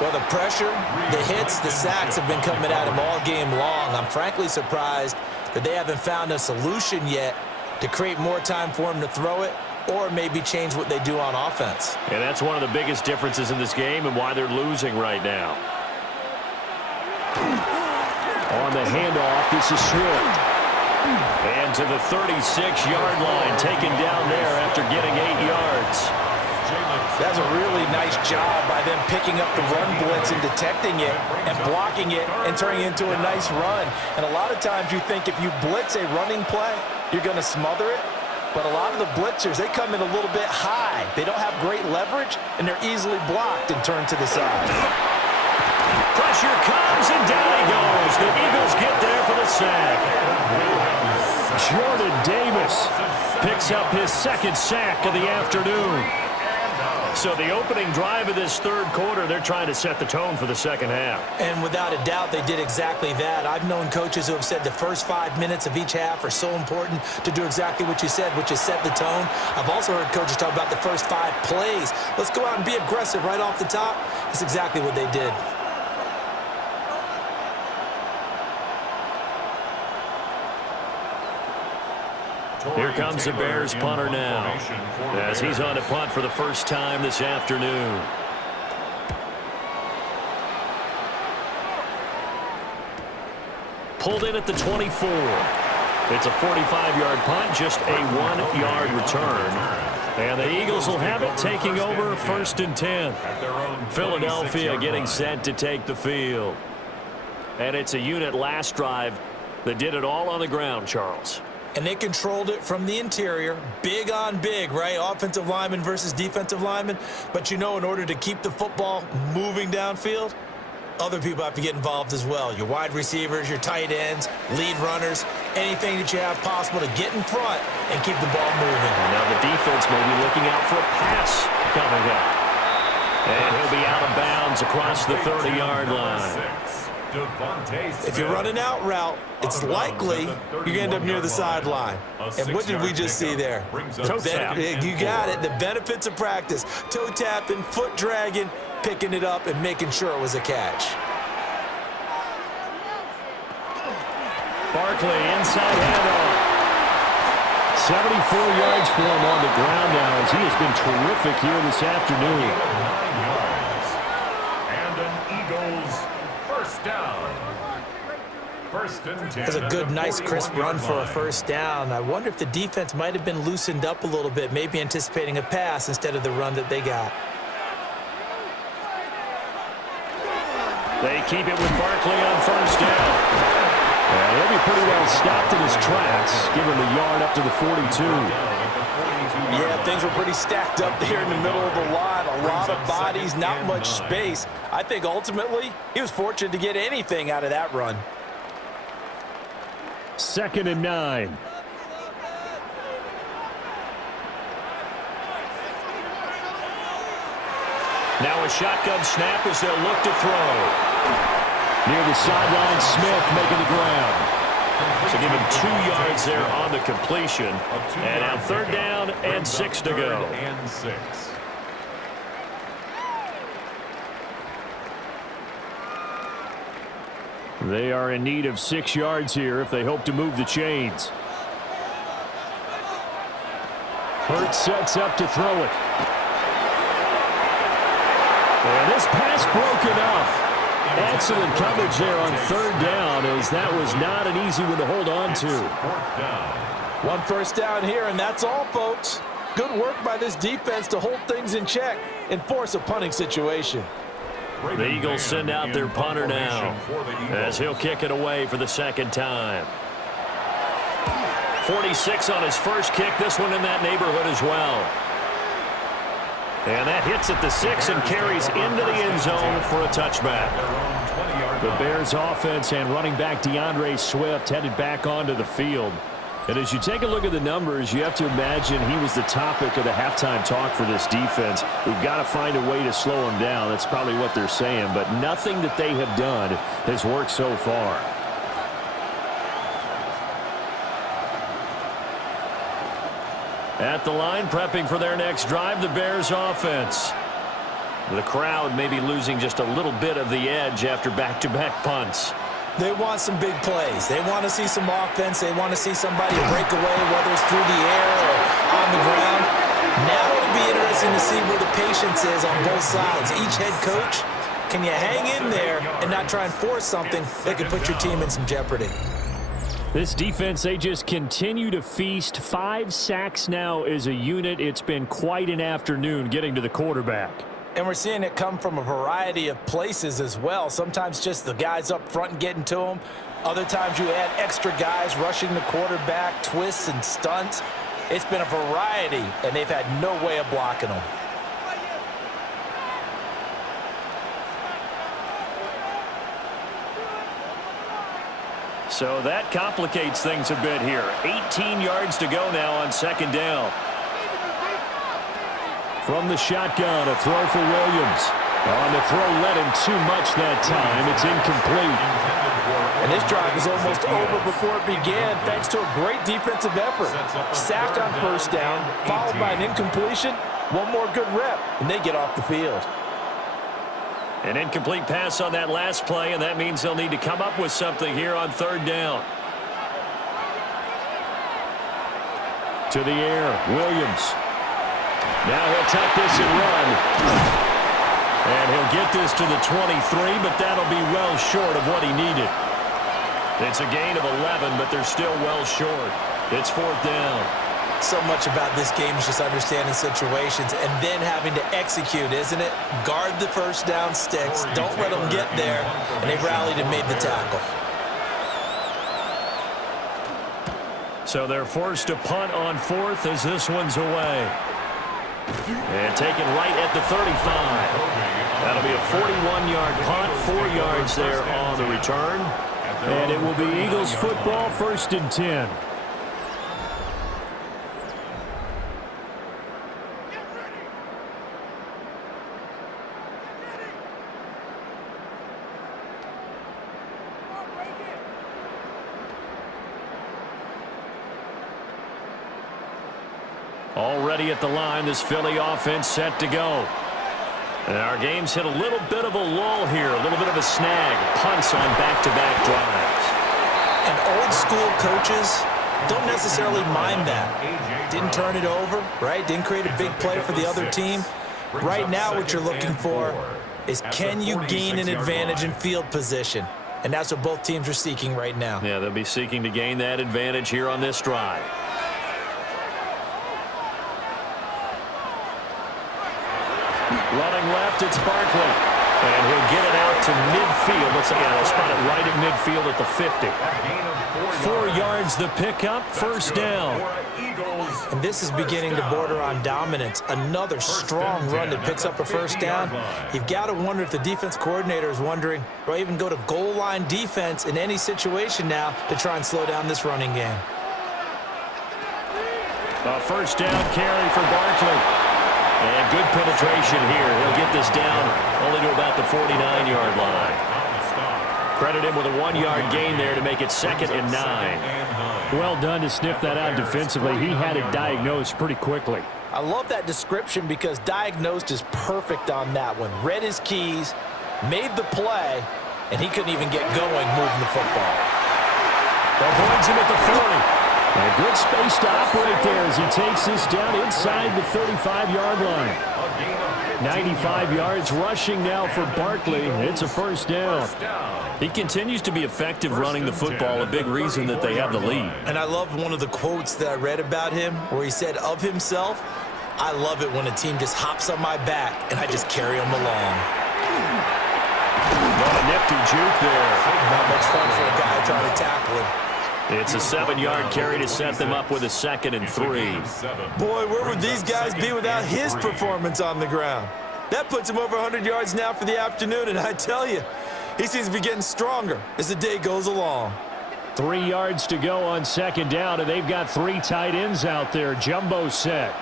Well, the pressure, the hits, the sacks have been coming at him all game long. I'm frankly surprised that they haven't found a solution yet to create more time for him to throw it or maybe change what they do on offense. And that's one of the biggest differences in this game and why they're losing right now. On the handoff, this is Swift. And to the 36-yard line, taken down there after getting 8 yards. That's a really nice job by them picking up the run blitz and detecting it and blocking it and turning it into a nice run. And a lot of times you think if you blitz a running play, you're going to smother it. But a lot of the blitzers, they come in a little bit high. They don't have great leverage, and they're easily blocked and turned to the side. Pressure comes, and down he goes. The Eagles get there for the sack. Jordan Davis picks up his second sack of the afternoon. So the opening drive of this third quarter, they're trying to set the tone for the second half. And without a doubt, they did exactly that. I've known coaches who have said the first 5 minutes of each half are so important to do exactly what you said, which is set the tone. I've also heard coaches talk about the first 5 plays. Let's go out and be aggressive right off the top. That's exactly what they did. Here comes the Bears punter now, as he's on to punt for the first time this afternoon. Pulled in at the 24. It's a 45-yard punt, just a 1-yard return. And the Eagles will have it, taking over 1st and 10. Philadelphia getting set to take the field. And it's a unit last drive that did it all on the ground, Charles. And they controlled it from the interior, big on big, right? Offensive lineman versus defensive lineman. But, you know, in order to keep the football moving downfield, other people have to get involved as well. Your wide receivers, your tight ends, lead runners, anything that you have possible to get in front and keep the ball moving. And now the defense may be looking out for a pass coming up. And he'll be out of bounds across the 30-yard line. If you're running out route, it's likely you're going to end up near the sideline. And what did we just see there? You got it. The benefits of practice. Toe tapping, foot dragging, picking it up, and making sure it was a catch. Barkley inside handoff. 74 yards for him on the ground now as he has been terrific here this afternoon. 9 yards. And an Eagles first down. 1st and 10. That's a good, nice, crisp run for a first down. I wonder if the defense might have been loosened up a little bit, maybe anticipating a pass instead of the run that they got. They keep it with Barkley on first down. And he'll be pretty well stopped in his tracks. Give him a yard up to the 42. Yeah, things were pretty stacked up there in the middle of the line. A lot of bodies, not much space. I think ultimately he was fortunate to get anything out of that run. 2nd and 9. Now a shotgun snap as they'll look to throw. Near the sideline, Smith making the ground. So give him 2 yards there on the completion. And now 3rd down and 6 to go. And 6. They are in need of 6 yards here if they hope to move the chains. Hurts sets up to throw it. And this pass broken up. Excellent coverage there on 3rd down, as that was not an easy one to hold on to. 4th down. 1 first down here, and that's all, folks. Good work by this defense to hold things in check and force a punting situation. The Eagles send out their punter now, as he'll kick it away for the 2nd time. 46 on his first kick, this one in that neighborhood as well. And that hits at the 6 and carries into the end zone for a touchback. The Bears offense and running back DeAndre Swift headed back onto the field. And as you take a look at the numbers, you have to imagine he was the topic of the halftime talk for this defense. We've got to find a way to slow him down. That's probably what they're saying. But nothing that they have done has worked so far. At the line, prepping for their next drive, the Bears offense. The crowd may be losing just a little bit of the edge after back-to-back punts. They want some big plays. They want to see some offense. They want to see somebody break away, whether it's through the air or on the ground. Now it'll be interesting to see where the patience is on both sides. Each head coach, can you hang in there and not try and force something that could put your team in some jeopardy? This defense, they just continue to feast. 5 sacks now as a unit. It's been quite an afternoon getting to the quarterback. And we're seeing it come from a variety of places as well. Sometimes just the guys up front and getting to them. Other times you add extra guys rushing the quarterback, twists and stunts. It's been a variety, and they've had no way of blocking them. So that complicates things a bit here. 18 yards to go now on second down. From the shotgun, a throw for Williams. On the throw, led him too much that time. It's incomplete. And this drive is almost over before it began, thanks to a great defensive effort. Sack on first down, followed by an incompletion. One more good rep, and they get off the field. An incomplete pass on that last play, and that means they'll need to come up with something here on third down. To the air, Williams. Now he'll tuck this and run. And he'll get this to the 23, but that'll be well short of what he needed. It's a gain of 11, but they're still well short. It's fourth down. So much about this game is just understanding situations and then having to execute, isn't it? Guard the first down sticks. Don't let them get there. And they rallied and made the tackle. So they're forced to punt on fourth as this one's away. And taken right at the 35. That'll be a 41-yard punt, 4 yards there on the return. And it will be Eagles football, 1st and 10. Already at the line, this Philly offense set to go. And our game's hit a little bit of a lull here, a little bit of a snag. Punts on back-to-back drives. And old school coaches don't necessarily mind that. Didn't turn it over, right? Didn't create a big play for the other team. Right now what you're looking for is, can you gain an advantage in field position? And that's what both teams are seeking right now. Yeah, they'll be seeking to gain that advantage here on this drive. Running left, it's Barkley. And he'll get it out to midfield. Let's see, they'll spot it right at midfield at the 50. 4 yards the pickup, first down. And this is beginning to border on dominance. Another strong run that picks up a first down. You've got to wonder if the defense coordinator is wondering, do I even go to goal line defense in any situation now to try and slow down this running game? A first down carry for Barkley. And good penetration here. He'll get this down only to about the 49-yard line. Credit him with a 1-yard gain there to make it 2nd and 9. Well done to sniff that out defensively. He had it diagnosed pretty quickly. I love that description because diagnosed is perfect on that one. Read his keys, made the play, and he couldn't even get going moving the football. Avoids him at the 40. A good space to operate there as he takes this down inside the 35-yard line. 95 yards rushing now for Barkley. It's a first down. He continues to be effective running the football, a big reason that they have the lead. And I love one of the quotes that I read about him where he said of himself, I love it when a team just hops on my back and I just carry them along. What a nifty juke there. Not much fun for a guy trying to tackle him. It's a 7-yard carry to set them up with a 2nd and 3. Boy, where would these guys be without his performance on the ground? That puts him over 100 yards now for the afternoon, and I tell you, he seems to be getting stronger as the day goes along. 3 yards to go on second down, and they've got 3 tight ends out there. Jumbo set.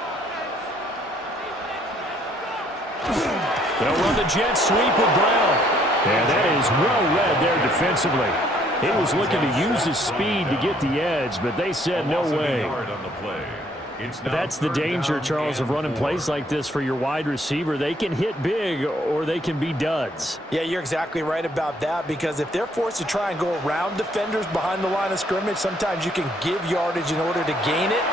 They'll run the jet sweep with Brown. And that is well read there defensively. He was looking to use his speed to get the edge, but they said no way. That's the danger, Charles, of running plays like this for your wide receiver. They can hit big or they can be duds. Yeah, you're exactly right about that, because if they're forced to try and go around defenders behind the line of scrimmage, sometimes you can give yardage in order to gain it.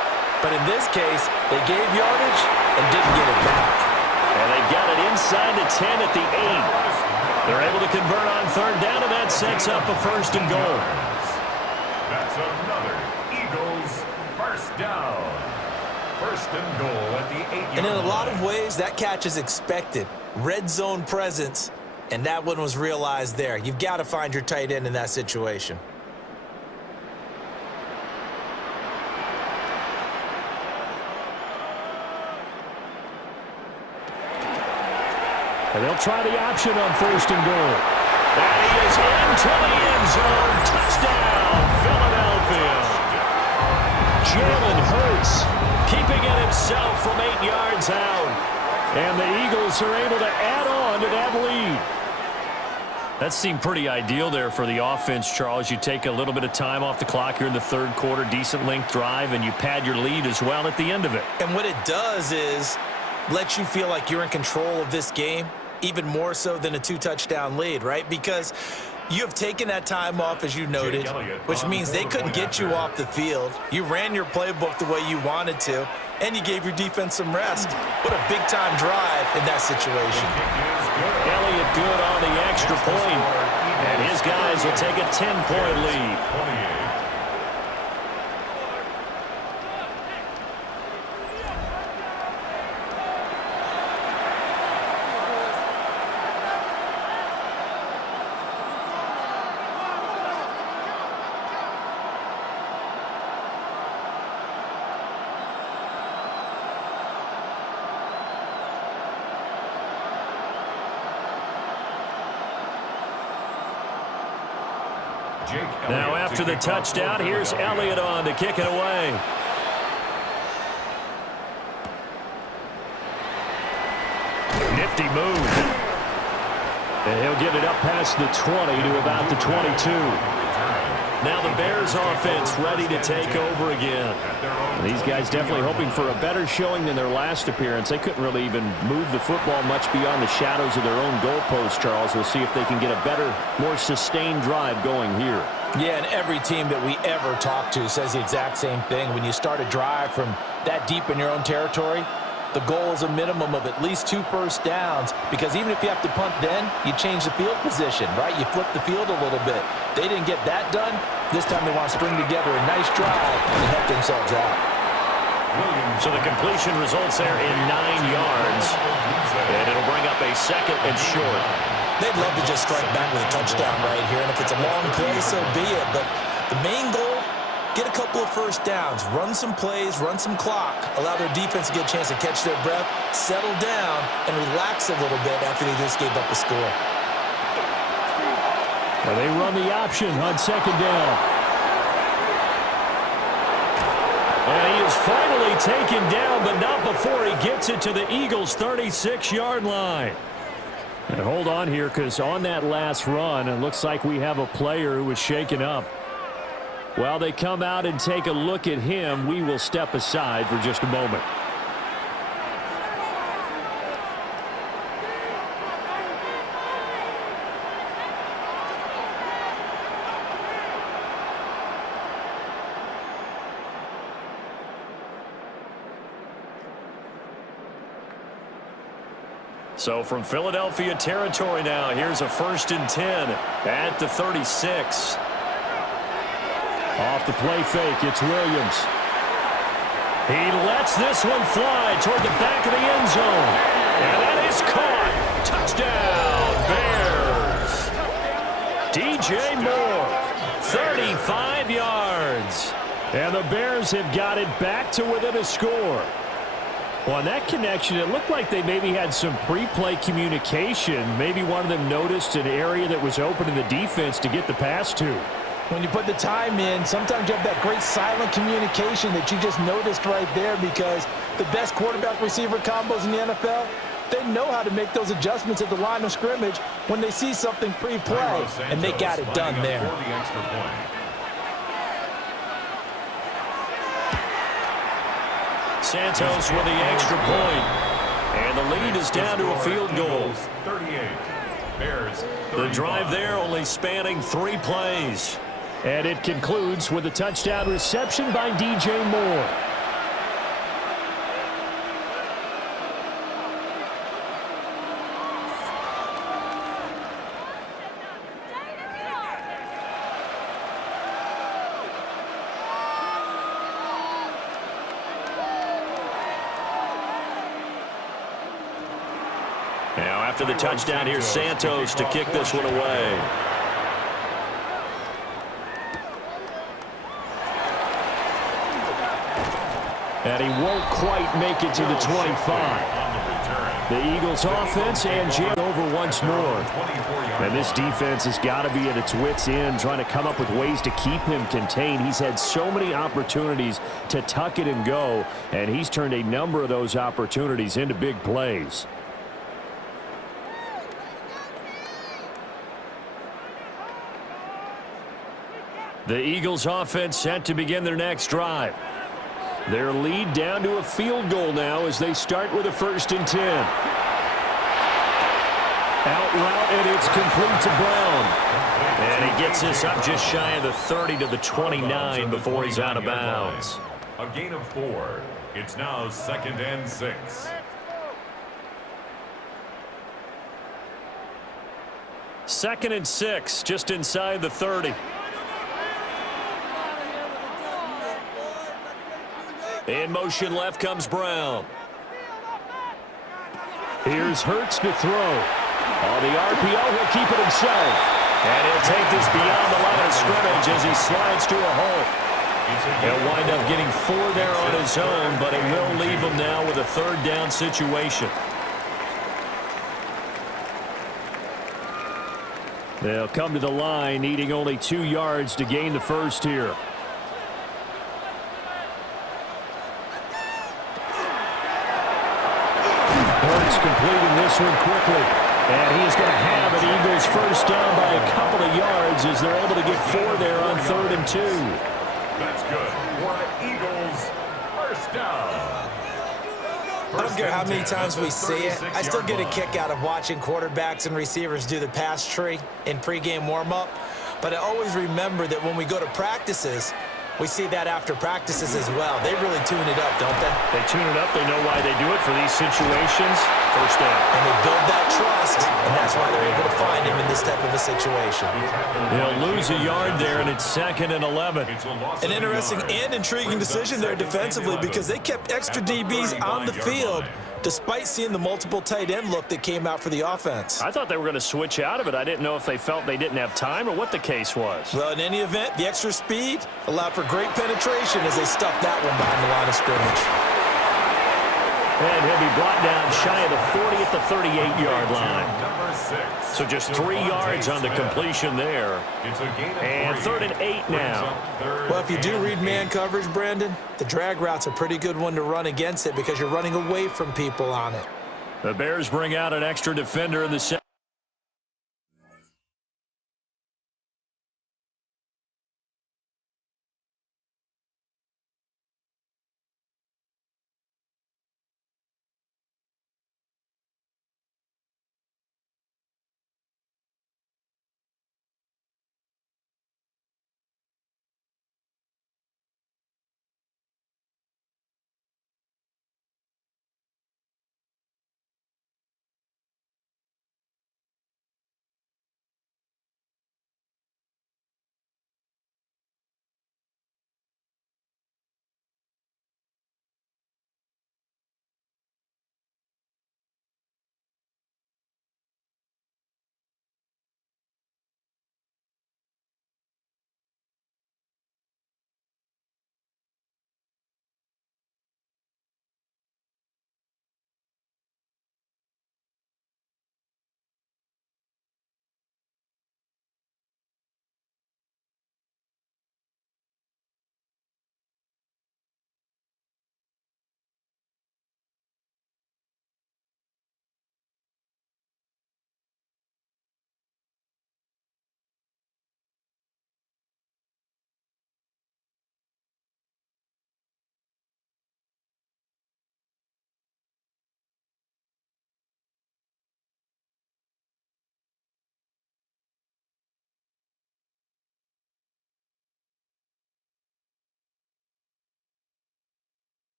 But in this case, they gave yardage and didn't get it back. And they've got it inside the 10 at the 8. They're able to convert on third down, and that sets up a 1st and goal. That's another Eagles first down. 1st and goal at the 8-yard line. And in a lot of ways, that catch is expected. Red zone presence, and that one was realized there. You've got to find your tight end in that situation. And they'll try the option on 1st and goal. And he is into the end zone. Touchdown, Philadelphia. Jalen Hurts keeping it himself from 8 yards out. And the Eagles are able to add on to that lead. That seemed pretty ideal there for the offense, Charles. You take a little bit of time off the clock here in the 3rd quarter, decent length drive, and you pad your lead as well at the end of it. And what it does is let you feel like you're in control of this game, even more so than a 2-touchdown lead, right? Because you have taken that time off, as you noted, which means they couldn't get you off the field. You ran your playbook the way you wanted to, and you gave your defense some rest. What a big-time drive in that situation. Elliott good on the extra point, and his guys will take a 10-point lead. Now after the touchdown, here's Elliott on to kick it away. Nifty move. And he'll get it up past the 20 to about the 22. Now the Bears offense ready to take over again. These guys definitely hoping for a better showing than their last appearance. They couldn't really even move the football much beyond the shadows of their own goalpost, Charles. We'll see if they can get a better, more sustained drive going here. Yeah, and every team that we ever talk to says the exact same thing. When you start a drive from that deep in your own territory, the goal is a minimum of at least 2 first downs, because even if you have to punt then, you change the field position, right? You flip the field a little bit. They didn't get that done. This time they want to string together a nice drive and help themselves out. So the completion results there in 9 yards, and it'll bring up a 2nd and short. They'd love to just strike back with a touchdown right here, and if it's a long play, so be it. But the main goal, get a couple of first downs, run some plays, run some clock, allow their defense to get a chance to catch their breath, settle down, and relax a little bit after they just gave up a score. Well, they run the option on 2nd down. And he is finally taken down, but not before he gets it to the Eagles' 36-yard line. And hold on here, because on that last run, it looks like we have a player who was shaken up. While they come out and take a look at him, we will step aside for just a moment. So from Philadelphia territory now, here's a 1st and 10 at the 36. Off the play fake, it's Williams. He lets this one fly toward the back of the end zone. And that is caught. Touchdown, Bears. DJ Moore, 35 yards. And the Bears have got it back to within a score. Well, on that connection, it looked like they maybe had some pre-play communication. Maybe one of them noticed an area that was open in the defense to get the pass to. When you put the time in, sometimes you have that great silent communication that you just noticed right there, because the best quarterback-receiver combos in the NFL, they know how to make those adjustments at the line of scrimmage when they see something pre-play, and they got it done there. Santos with the extra point. And the lead is down to a field goal. 38. Bears 35. The drive there only spanning 3 plays. And it concludes with a touchdown reception by DJ Moore. Now after the touchdown, here's Santos to kick this one away. And he won't quite make it to the 25. The Eagles offense and jam over once more. And this defense has got to be at its wits' end, trying to come up with ways to keep him contained. He's had so many opportunities to tuck it and go, and he's turned a number of those opportunities into big plays. The Eagles offense set to begin their next drive. Their lead down to a field goal now as they start with a 1st and 10. Out route, and it's complete to Brown. And he gets this up just shy of the 30 to the 29 before he's out of bounds. A gain of 4. It's now 2nd and 6. Second and 6, just inside the 30. In motion left comes Brown. Here's Hurts to throw. On the RPO, he'll keep it himself. And he'll take this beyond the line of scrimmage as he slides to a hole. He'll wind up getting 4 there on his own, but it will leave him now with a 3rd down situation. They'll come to the line, needing only 2 yards to gain the first here. Completing this one quickly. And he is going to have an Eagles first down by a couple of yards as they're able to get 4 there on 3rd and 2. That's good for an Eagles first down. I don't care how many times we see it. I still get a kick out of watching quarterbacks and receivers do the pass tree in pregame warm-up. But I always remember that when we go to practices, we see that after practices as well. They really tune it up, don't they? They tune it up. They know why they do it for these situations. First down. And they build that trust, and that's why they're able to find him in this type of a situation. They'll lose a yard there, and it's 2nd and 11. An interesting and intriguing decision there defensively because they kept extra DBs on the field despite seeing the multiple tight end look that came out for the offense. I thought they were going to switch out of it. I didn't know if they felt they didn't have time or what the case was. Well, in any event, the extra speed allowed for great penetration as they stuffed that one behind the line of scrimmage. And he'll be brought down shy of the 40 at the 38-yard line. So just 3 yards on the completion there. And 3rd and 8 now. Well, if you do read man coverage, Brandon, the drag route's a pretty good one to run against it because you're running away from people on it. The Bears bring out an extra defender in the second.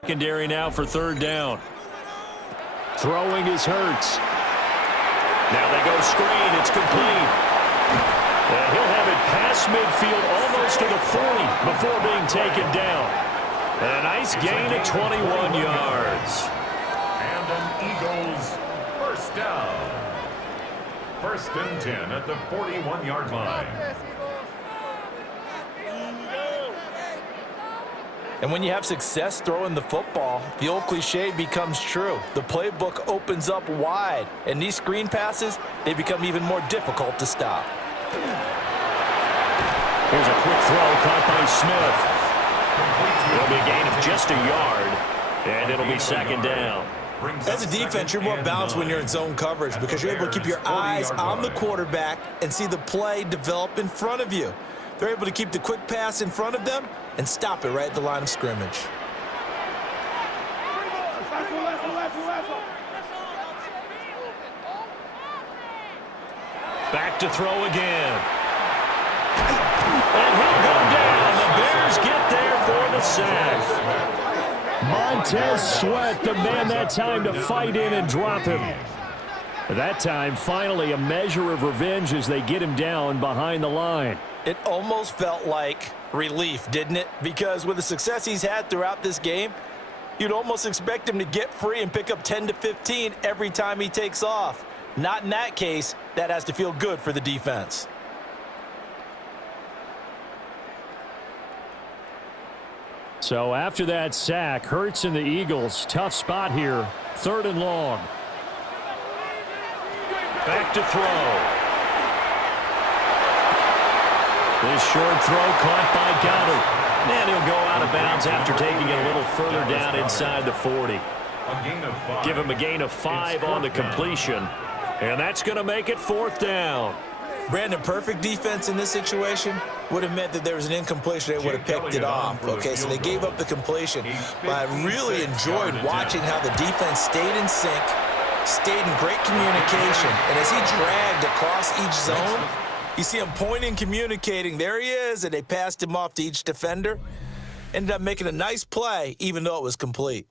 Secondary now for third down. Throwing is Hurts. Now they go screen. It's complete. And he'll have it past midfield almost to the 40 before being taken down. A nice gain of 21 yards. And an Eagles first down. First and 10 at the 41-yard line. And when you have success throwing the football, the old cliche becomes true. The playbook opens up wide, and these screen passes, they become even more difficult to stop. Here's a quick throw caught by Smith. It'll be a gain of just a yard, and it'll be second down. As a defense, you're more balanced when you're in zone coverage because you're able to keep your eyes on the quarterback and see the play develop in front of you. They're able to keep the quick pass in front of them and stop it right at the line of scrimmage. Back to throw again. And he'll go down. The Bears get there for the sack. Montez Sweat, the man that time to fight in and drop him. That time, finally, a measure of revenge as they get him down behind the line. It almost felt like relief, didn't it? Because with the success he's had throughout this game, you'd almost expect him to get free and pick up 10 to 15 every time he takes off. Not in that case. That has to feel good for the defense. So after that sack, Hurts and the Eagles, tough spot here. Third and long. Back to throw. This short throw caught by Goddard. And he'll go out of bounds after taking it a little further down inside the 40. Give him a gain of 5 on the completion. And that's going to make it fourth down. Brandon, perfect defense in this situation would have meant that there was an incompletion. They would have picked it off. Okay, so they gave up the completion. But I really enjoyed watching how the defense stayed in sync, stayed in great communication. And as he dragged across each zone, you see him pointing, communicating. There he is, and they passed him off to each defender. Ended up making a nice play, even though it was complete.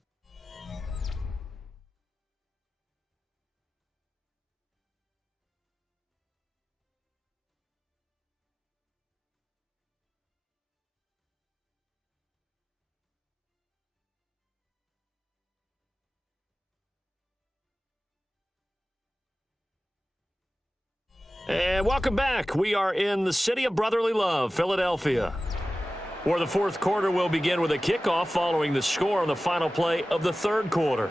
And welcome back. We are in the city of brotherly love, Philadelphia, where the fourth quarter will begin with a kickoff following the score on the final play of the third quarter.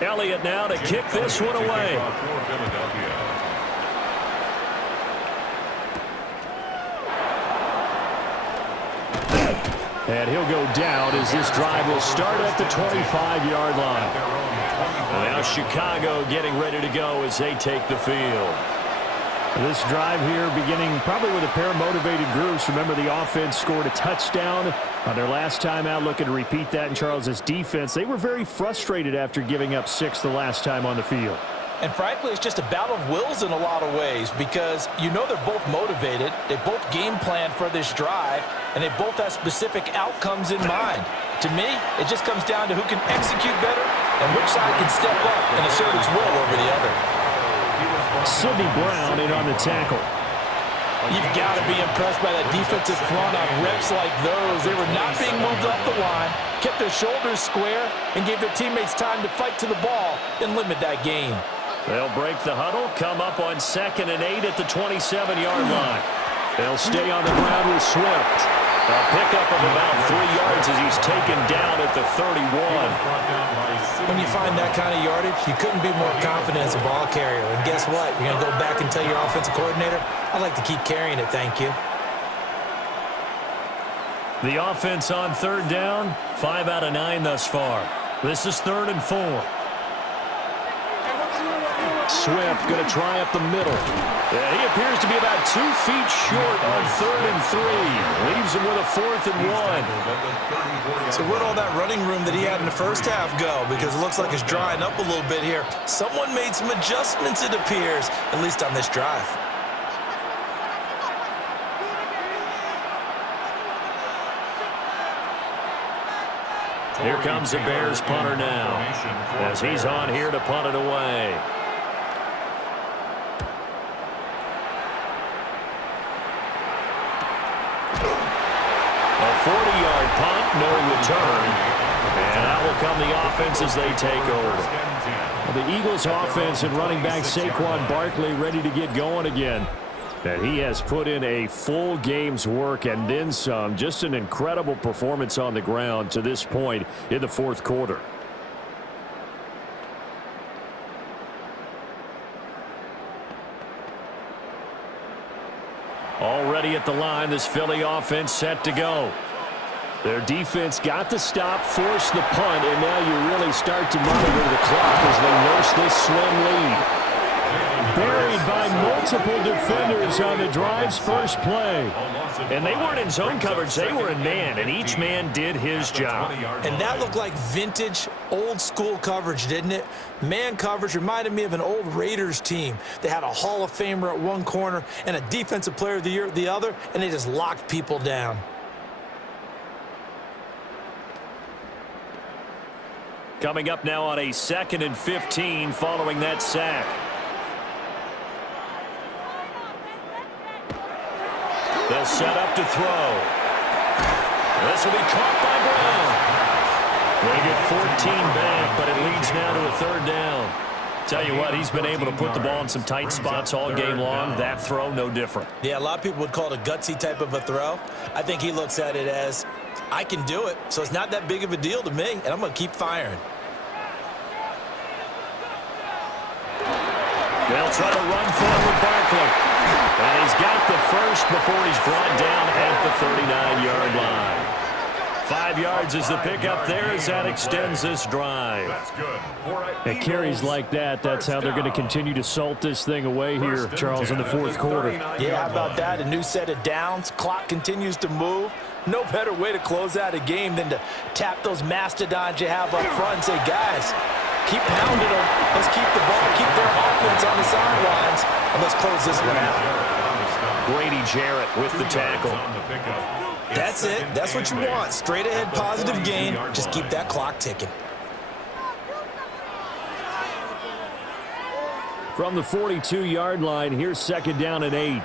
Elliott now to kick this one away. And he'll go down as this drive will start at the 25-yard line. Now Chicago getting ready to go as they take the field. This drive here beginning probably with a pair of motivated groups. Remember, the offense scored a touchdown on their last time out, looking to repeat that in Charles' defense. They were very frustrated after giving up 6 the last time on the field. And frankly, it's just a battle of wills in a lot of ways because you know they're both motivated, they both game plan for this drive, and they both have specific outcomes in mind. To me, it just comes down to who can execute better and which side can step up and assert its will over the other. Sidney Brown in on the tackle. You've got to be impressed by that defensive front on reps like those. They were not being moved off the line, kept their shoulders square, and gave their teammates time to fight to the ball and limit that gain. They'll break the huddle, come up on 2nd and 8 at the 27-yard line. They'll stay on the ground with Swift. A pickup of about 3 yards as he's taken down at the 31. When you find that kind of yardage, you couldn't be more confident as a ball carrier. And guess what? You're going to go back and tell your offensive coordinator, I'd like to keep carrying it, thank you. The offense on third down, 5 out of 9 thus far. This is 3rd and 4. Swift going to try up the middle. Yeah, he appears to be about 2 feet short on 3rd and 3. Leaves him with a 4th and 1. So where'd all that running room that he had in the first half go? Because it looks like it's drying up a little bit here. Someone made some adjustments, it appears, at least on this drive. Here comes the Bears punter now, as he's on here to punt it away. A 40-yard punt, no return. And out will come the offense as they take over. The Eagles offense and running back Saquon Barkley ready to get going again. And he has put in a full game's work and then some. Just an incredible performance on the ground to this point in the 4th quarter. Already at the line, this Philly offense set to go. Their defense got the stop, forced the punt, and now you really start to monitor the clock as they nurse this slim lead. Buried by multiple defenders on the drive's first play. And they weren't in zone coverage, they were in man, and each man did his job. And that looked like vintage, old-school coverage, didn't it? Man coverage reminded me of an old Raiders team. They had a Hall of Famer at one corner and a Defensive Player of the Year at the other, and they just locked people down. Coming up now on a 2nd and 15 following that sack. They'll set up to throw. This will be caught by Brown. They get 14 back, but it leads now to a 3rd down. Tell you what, he's been able to put the ball in some tight spots all game long. That throw, no different. Yeah, a lot of people would call it a gutsy type of a throw. I think he looks at it as, I can do it, so it's not that big of a deal to me, and I'm going to keep firing. They'll try to run forward with Barkley. And he's got the first before he's brought down at the 39-yard line. 5 yards is the pickup there as that extends this drive. At carries like that, that's how they're going to continue to salt this thing away here, Charles, in the 4th quarter. Yeah, how about that? A new set of downs. Clock continues to move. No better way to close out a game than to tap those mastodons you have up front and say, guys, keep pounding them. Let's keep the ball, keep their offense on the sidelines, and let's close this one out. Grady Jarrett with the tackle. That's it. That's what you want. Straight ahead positive gain. Just keep that clock ticking. From the 42-yard line, here's 2nd down and 8.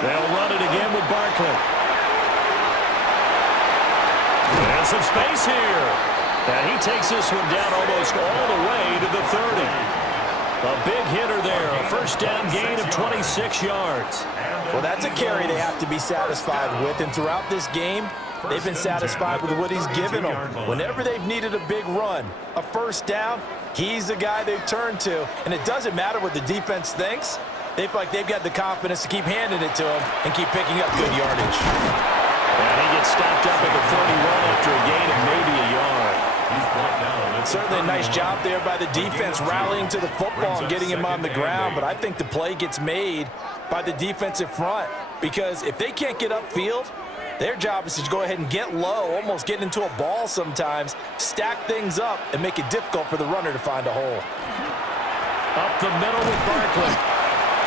They'll run it again with Barkley. And some space here. And he takes this one down almost all the way to the 30. A big hitter there. A 1st down gain of 26 yards. Well, that's a carry they have to be satisfied with. And throughout this game, they've been satisfied with what he's given them. Whenever they've needed a big run, a 1st down, he's the guy they've turned to. And it doesn't matter what the defense thinks. They feel like they've got the confidence to keep handing it to him and keep picking up good yardage. And he gets stopped up at the 41 after a gain of maybe a yard. Certainly a nice job there by the defense rallying to the football and getting him on the ground, but I think the play gets made by the defensive front because if they can't get upfield, their job is to go ahead and get low, almost get into a ball sometimes, stack things up, and make it difficult for the runner to find a hole. Up the middle with Barkley.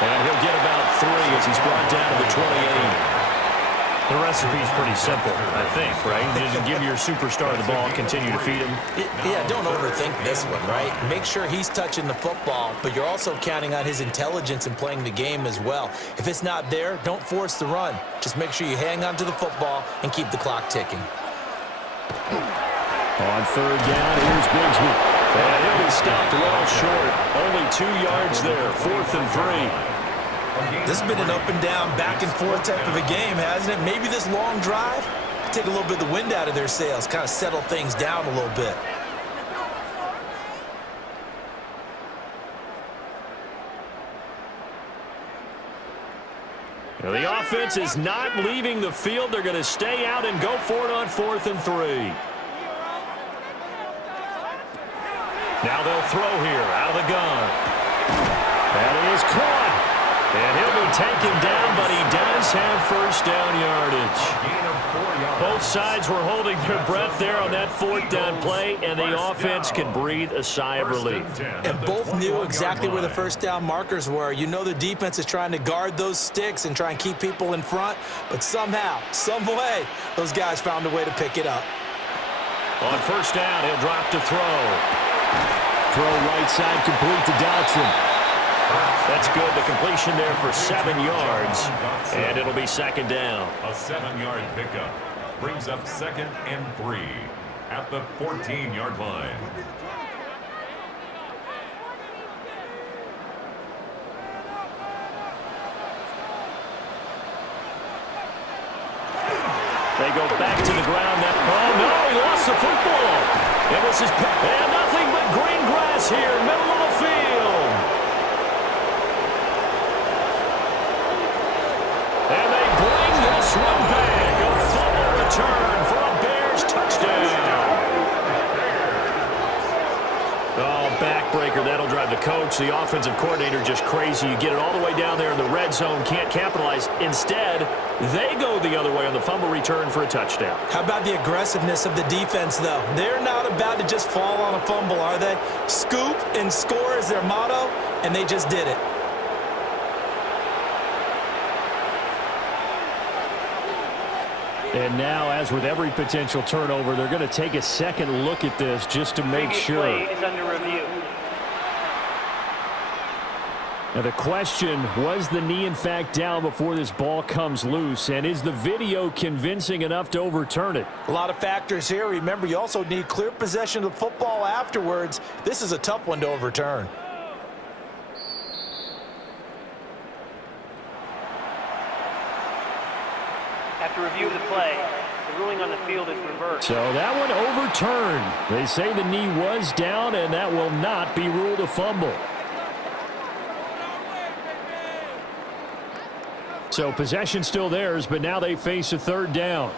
And he'll get about 3 as he's brought down to the 28. The recipe's pretty simple, I think, right? Just give your superstar the ball, continue to feed him. Yeah, don't overthink this one, right? Make sure he's touching the football, but you're also counting on his intelligence in playing the game as well. If it's not there, don't force the run. Just make sure you hang on to the football and keep the clock ticking. On 3rd down, here's Bigsby. And he'll be stopped well short. Only 2 yards there, 4th and 3. This has been an up and down, back and forth type of a game, hasn't it? Maybe this long drive take a little bit of the wind out of their sails, kind of settle things down a little bit. Now the offense is not leaving the field. They're going to stay out and go for it on 4th and 3. Now they'll throw here out of the gun. That is caught. And he'll be taken down, but he does have first down yardage. Both sides were holding their breath there on that fourth down play, and the offense can breathe a sigh of relief. And both knew exactly where the first down markers were. You know the defense is trying to guard those sticks and try and keep people in front, but somehow, some way, those guys found a way to pick it up. On first down, he'll drop to throw. Throw right side, complete to Dotson. That's good. The completion there for 7 yards, and it'll be second down. A 7-yard pickup brings up 2nd and 3 at the 14-yard line. They go back to the ground. Oh, no, he lost the football. It was his pick. And nothing but green grass here, middle of the field. And they bring this one back. A fumble return for a Bears touchdown. Oh, backbreaker. That'll drive the coach, the offensive coordinator, just crazy. You get it all the way down there in the red zone, can't capitalize. Instead, they go the other way on the fumble return for a touchdown. How about the aggressiveness of the defense, though? They're not about to just fall on a fumble, are they? Scoop and score is their motto, and they just did it. And now, as with every potential turnover, they're going to take a second look at this just to make sure. Play is under review. Now the question, was the knee in fact down before this ball comes loose? And is the video convincing enough to overturn it? A lot of factors here. Remember, you also need clear possession of the football afterwards. This is a tough one to overturn. After review of the play, the ruling on the field is reversed. So that one overturned. They say the knee was down, and that will not be ruled a fumble. So possession still theirs, but now they face a third down.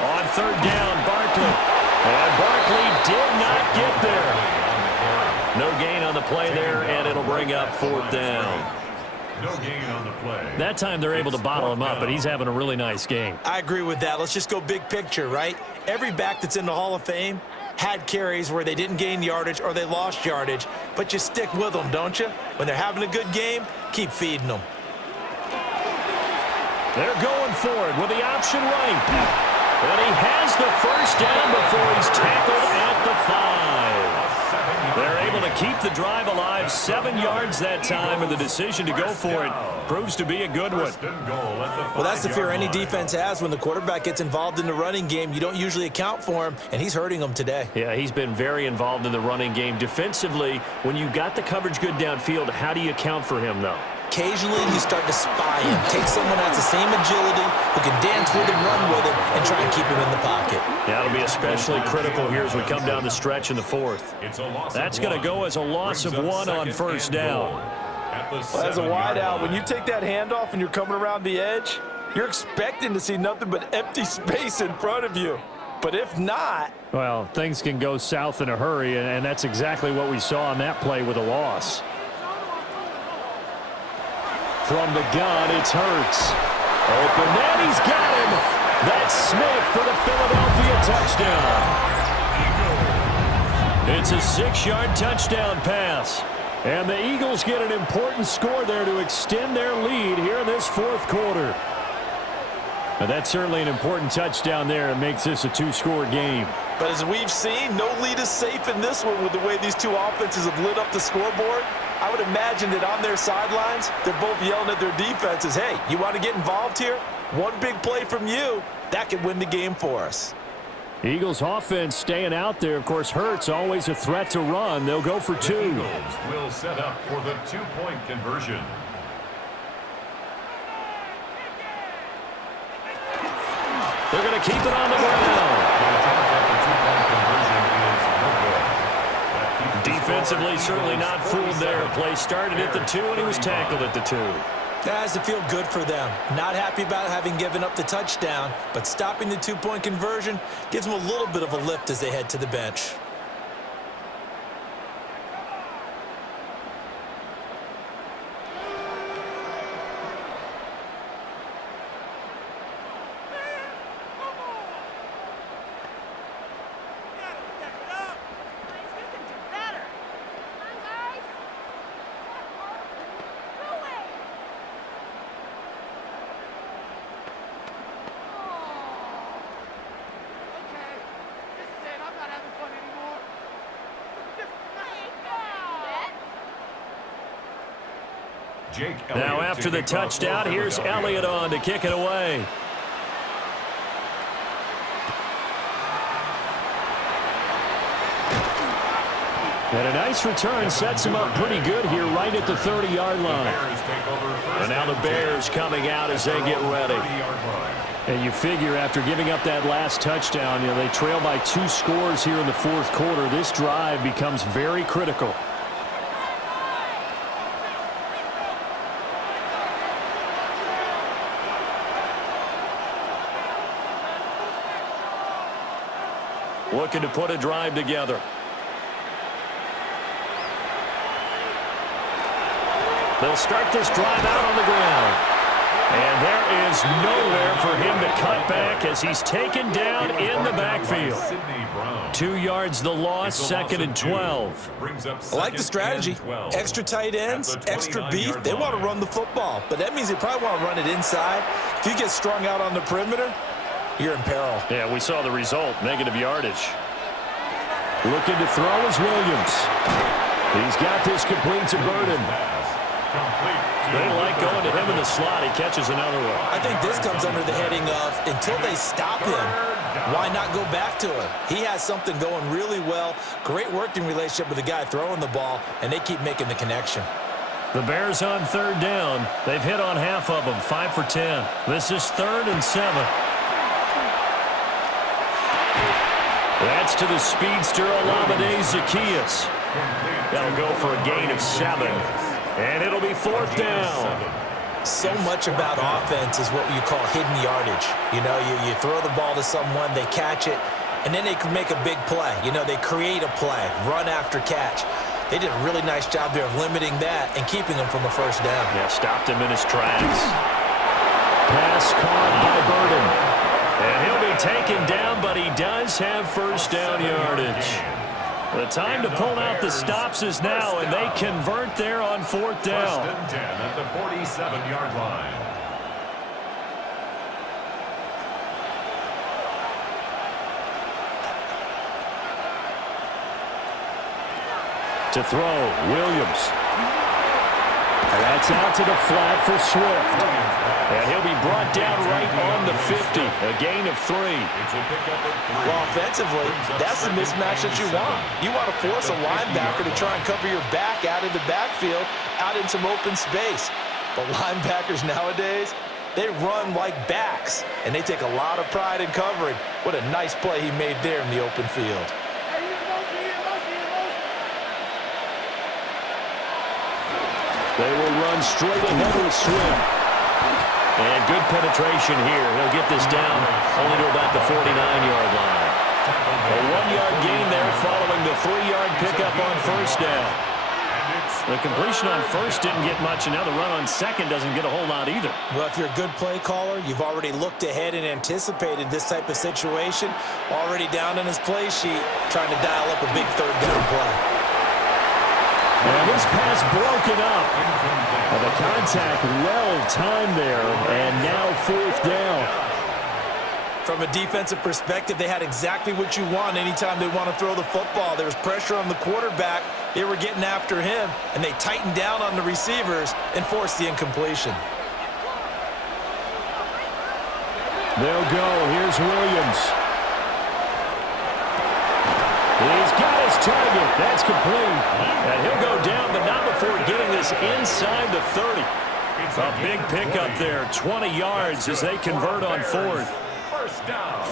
On third down, Barkley. And Barkley did not get there. No gain on the play there, and it'll bring up fourth down. No gain on the play. That time they're able to bottle him up, but he's having a really nice game. I agree with that. Let's just go big picture, right? Every back that's in the Hall of Fame had carries where they didn't gain yardage or they lost yardage, but you stick with them, don't you? When they're having a good game, keep feeding them. They're going for it with the option right. And he has the first down before he's tackled at the 5. They're able to keep the drive alive, 7 yards that time, and the decision to go for it proves to be a good one. Well, that's the fear any defense has when the quarterback gets involved in the running game. You don't usually account for him, and he's hurting them today. Yeah, he's been very involved in the running game. Defensively, when you got the coverage good downfield, how do you account for him, though? Occasionally, you start to spy him. Take someone that's the same agility, who can dance with him, run with him, and try and keep him in the pocket. That'll be especially critical here as we come down the stretch in the fourth. That's going to go as a loss of 1 on first down. Well, as a wideout, when you take that handoff and you're coming around the edge, you're expecting to see nothing but empty space in front of you. But if not... Well, things can go south in a hurry, and that's exactly what we saw on that play with a loss. From the gun, it's Hurts. Open, and he's got him. That's Smith for the Philadelphia touchdown. It's a 6-yard touchdown pass. And the Eagles get an important score there to extend their lead here in this fourth quarter. Now, that's certainly an important touchdown there. It makes this a 2-score game. But as we've seen, no lead is safe in this one with the way these two offenses have lit up the scoreboard. I would imagine that on their sidelines, they're both yelling at their defenses, hey, you want to get involved here? One big play from you, that could win the game for us. Eagles offense staying out there. Of course, Hurts always a threat to run. They'll go for 2. The Eagles will set up for the 2-point conversion. They're going to keep it on the ground. Defensively, certainly not fooled there. Play started at the 2, and he was tackled at the 2. That has to feel good for them. Not happy about having given up the touchdown, but stopping the two-point conversion gives them a little bit of a lift as they head to the bench. Now after the touchdown, here's Elliott on to kick it away. And a nice return sets him up pretty good here right at the 30-yard line. And now the Bears coming out as they get ready. And you figure after giving up that last touchdown, they trail by 2 scores here in the fourth quarter. This drive becomes very critical. Looking to put a drive together. They'll start this drive out on the ground. And there is nowhere for him to cut back as he's taken down in the backfield. 2 yards the loss, 2nd and 12. I like the strategy. Extra tight ends, extra beef. They want to run the football, but that means they probably want to run it inside. If you get strung out on the perimeter, you're in peril. Yeah, we saw the result, negative yardage. Looking to throw is Williams. He's got this complete to Burden. They like going to him in the slot. He catches another one. I think this comes under the heading of until they stop him, why not go back to him? He has something going really well. Great working relationship with the guy throwing the ball, and they keep making the connection. The Bears on 3rd down. They've hit on half of them, 5 for 10. This is 3rd and 7. That's to the speedster, Olamide Zaccheaus. That'll go for a gain of 7. And it'll be 4th down. So much about offense is what you call hidden yardage. You throw the ball to someone, they catch it, and then they can make a big play. They create a play, run after catch. They did a really nice job there of limiting that and keeping him from a 1st down. Yeah, stopped him in his tracks. Pass caught by Burden. And he'll be taken down, but he does have 1st down yardage. The time to pull out the stops is now, and they convert there on 4th down. 1st and 10 at the 47-yard line. To throw, Williams. And that's out to the flat for Swift. And he'll be brought down right on the 50. A gain of 3. Well, offensively, that's the mismatch that you want. You want to force a linebacker to try and cover your back out of the backfield, out in some open space. But linebackers nowadays, they run like backs, and they take a lot of pride in covering. What a nice play he made there in the open field. They will run straight ahead with Swift. And good penetration here. He'll get this down only to about the 49-yard line. A 1-yard gain there following the 3-yard pickup on 1st down. The completion on 1st didn't get much, and now the run on 2nd doesn't get a whole lot either. Well, if you're a good play caller, you've already looked ahead and anticipated this type of situation. Already down in his play sheet, trying to dial up a big 3rd down play. And this pass broken up. And the contact well timed there, and now 4th down. From a defensive perspective, they had exactly what you want anytime they want to throw the football. There was pressure on the quarterback. They were getting after him, and they tightened down on the receivers and forced the incompletion. They'll go. Here's Williams. He's got his target. That's complete. And he'll go down, but not before getting this inside the 30. A big pickup there, 20 yards as they convert on 4th.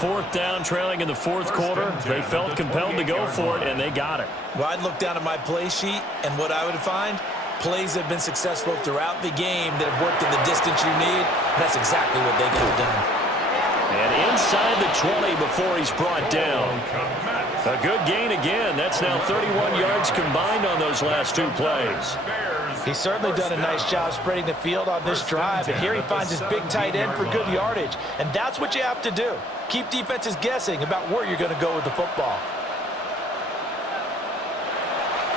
4th down, trailing in the 4th quarter. They felt compelled to go for it, and they got it. Well, I'd look down at my play sheet, and what I would find, Plays have been successful throughout the game that have worked in the distance you need. That's exactly what they got done. And inside the 20 before he's brought down. A good gain again. That's now 31 yards combined on those last two plays. He's certainly done a nice job spreading the field on this drive, and here he finds his big tight end for good yardage. And that's what you have to do. Keep defenses guessing about where you're going to go with the football.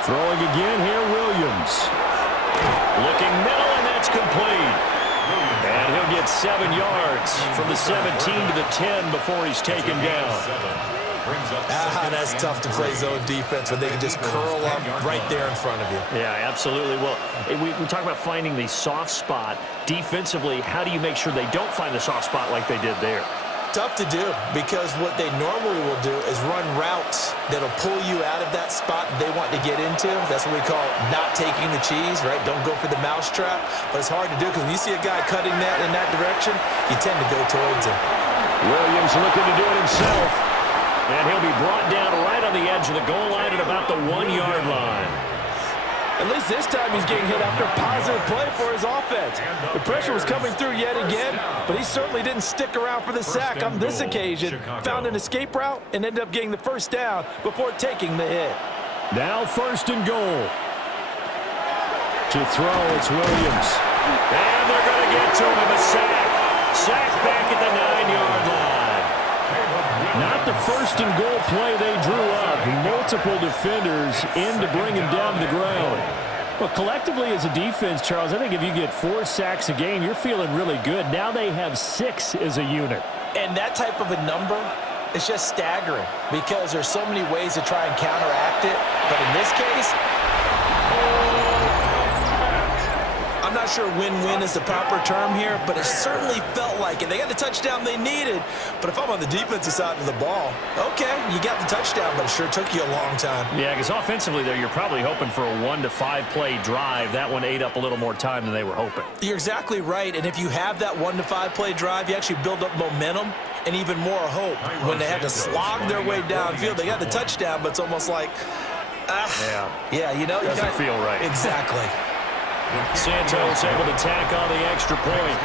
Throwing again here, Williams. Looking middle, and that's complete. And he'll get 7 yards from the 17 to the 10 before he's taken down. That's tough to play zone defense when they can just curl up right there in front of you. Yeah, absolutely. Well, we talk about finding the soft spot. Defensively, how do you make sure they don't find the soft spot like they did there? Tough to do, because what they normally will do is run routes that'll pull you out of that spot they want to get into. That's what we call not taking the cheese, right? Don't go for the mousetrap. But it's hard to do because when you see a guy cutting that in that direction, you tend to go towards him. Williams looking to do it himself. And he'll be brought down right on the edge of the goal line at about the 1-yard line. At least this time he's getting hit after a positive play for his offense. The pressure was coming through yet again, but he certainly didn't stick around for the sack on this occasion. Found an escape route and ended up getting the first down before taking the hit. Now 1st and goal. To throw, it's Williams. And they're going to get to him, a sack. Sack back at the 9-yard line. Not the 1st and goal play they drew up. Multiple defenders in to bring him down to the ground. Well, collectively as a defense, Charles, I think if you get 4 sacks a game, you're feeling really good. Now they have 6 as a unit. And that type of a number is just staggering because there's so many ways to try and counteract it. But in this case, I'm not sure win-win is the proper term here, but it certainly felt like it. They got the touchdown they needed, but if I'm on the defensive side of the ball, okay, you got the touchdown, but it sure took you a long time. Yeah, because offensively there, you're probably hoping for a 1 to 5 play drive. That one ate up a little more time than they were hoping. You're exactly right, and if you have that 1 to 5 play drive, you actually build up momentum and even more hope. When they had to slog their way downfield, they got the touchdown, but it's almost like, yeah, you know, doesn't feel right. Exactly. Santos able to tack on the extra point.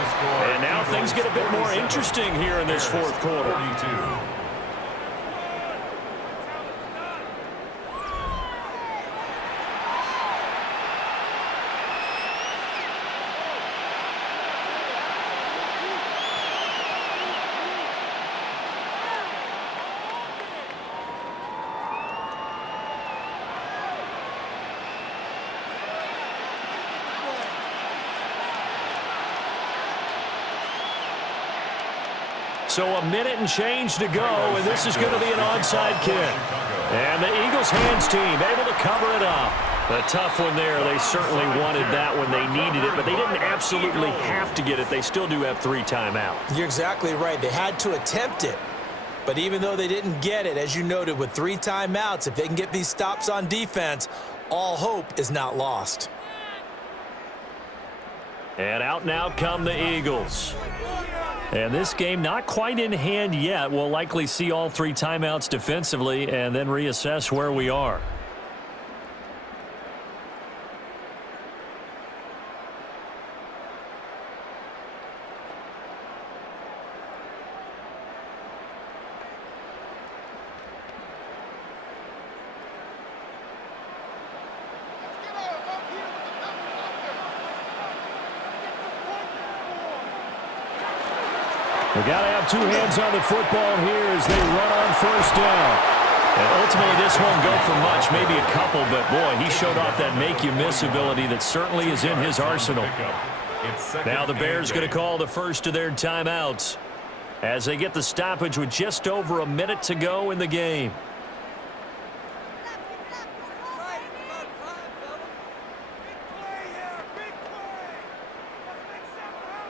And now things get a bit more interesting here in this 4th quarter. So a minute and change to go, and this is going to be an onside kick. And the Eagles hands team able to cover it up. A tough one there. They certainly wanted that when they needed it, but they didn't absolutely have to get it. They still do have 3 timeouts. You're exactly right. They had to attempt it. But even though they didn't get it, as you noted, with 3 timeouts, if they can get these stops on defense, all hope is not lost. And out now come the Eagles. And this game not quite in hand yet. We'll likely see all 3 timeouts defensively and then reassess where we are. They got to have 2 hands on the football here as they run on 1st down. And ultimately, this won't go for much, maybe a couple, but boy, he showed off that make-you-miss ability that certainly is in his arsenal. Now the Bears going to call the first of their timeouts as they get the stoppage with just over a minute to go in the game.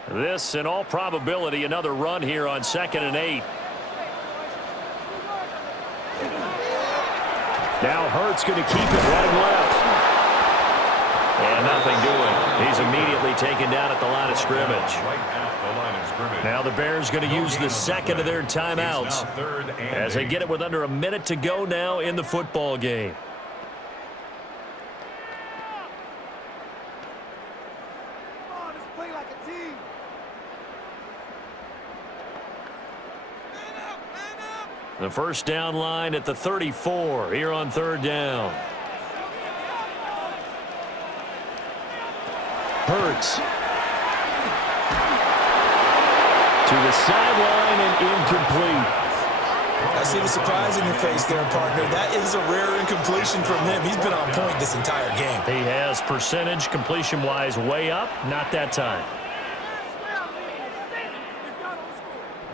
This, in all probability, another run here on 2nd and 8. Now Hurts going to keep it running left. And nothing doing. He's immediately taken down at the line of scrimmage. Now the Bears going to use the 2nd of their timeouts as they get it with under a minute to go now in the football game. like a team. The first down line at the 34 here on third down. Hurts to the sideline and incomplete. I see the surprise in your face there, partner. That is a rare incompletion from him. He's been on point this entire game. He has percentage completion-wise way up. Not that time.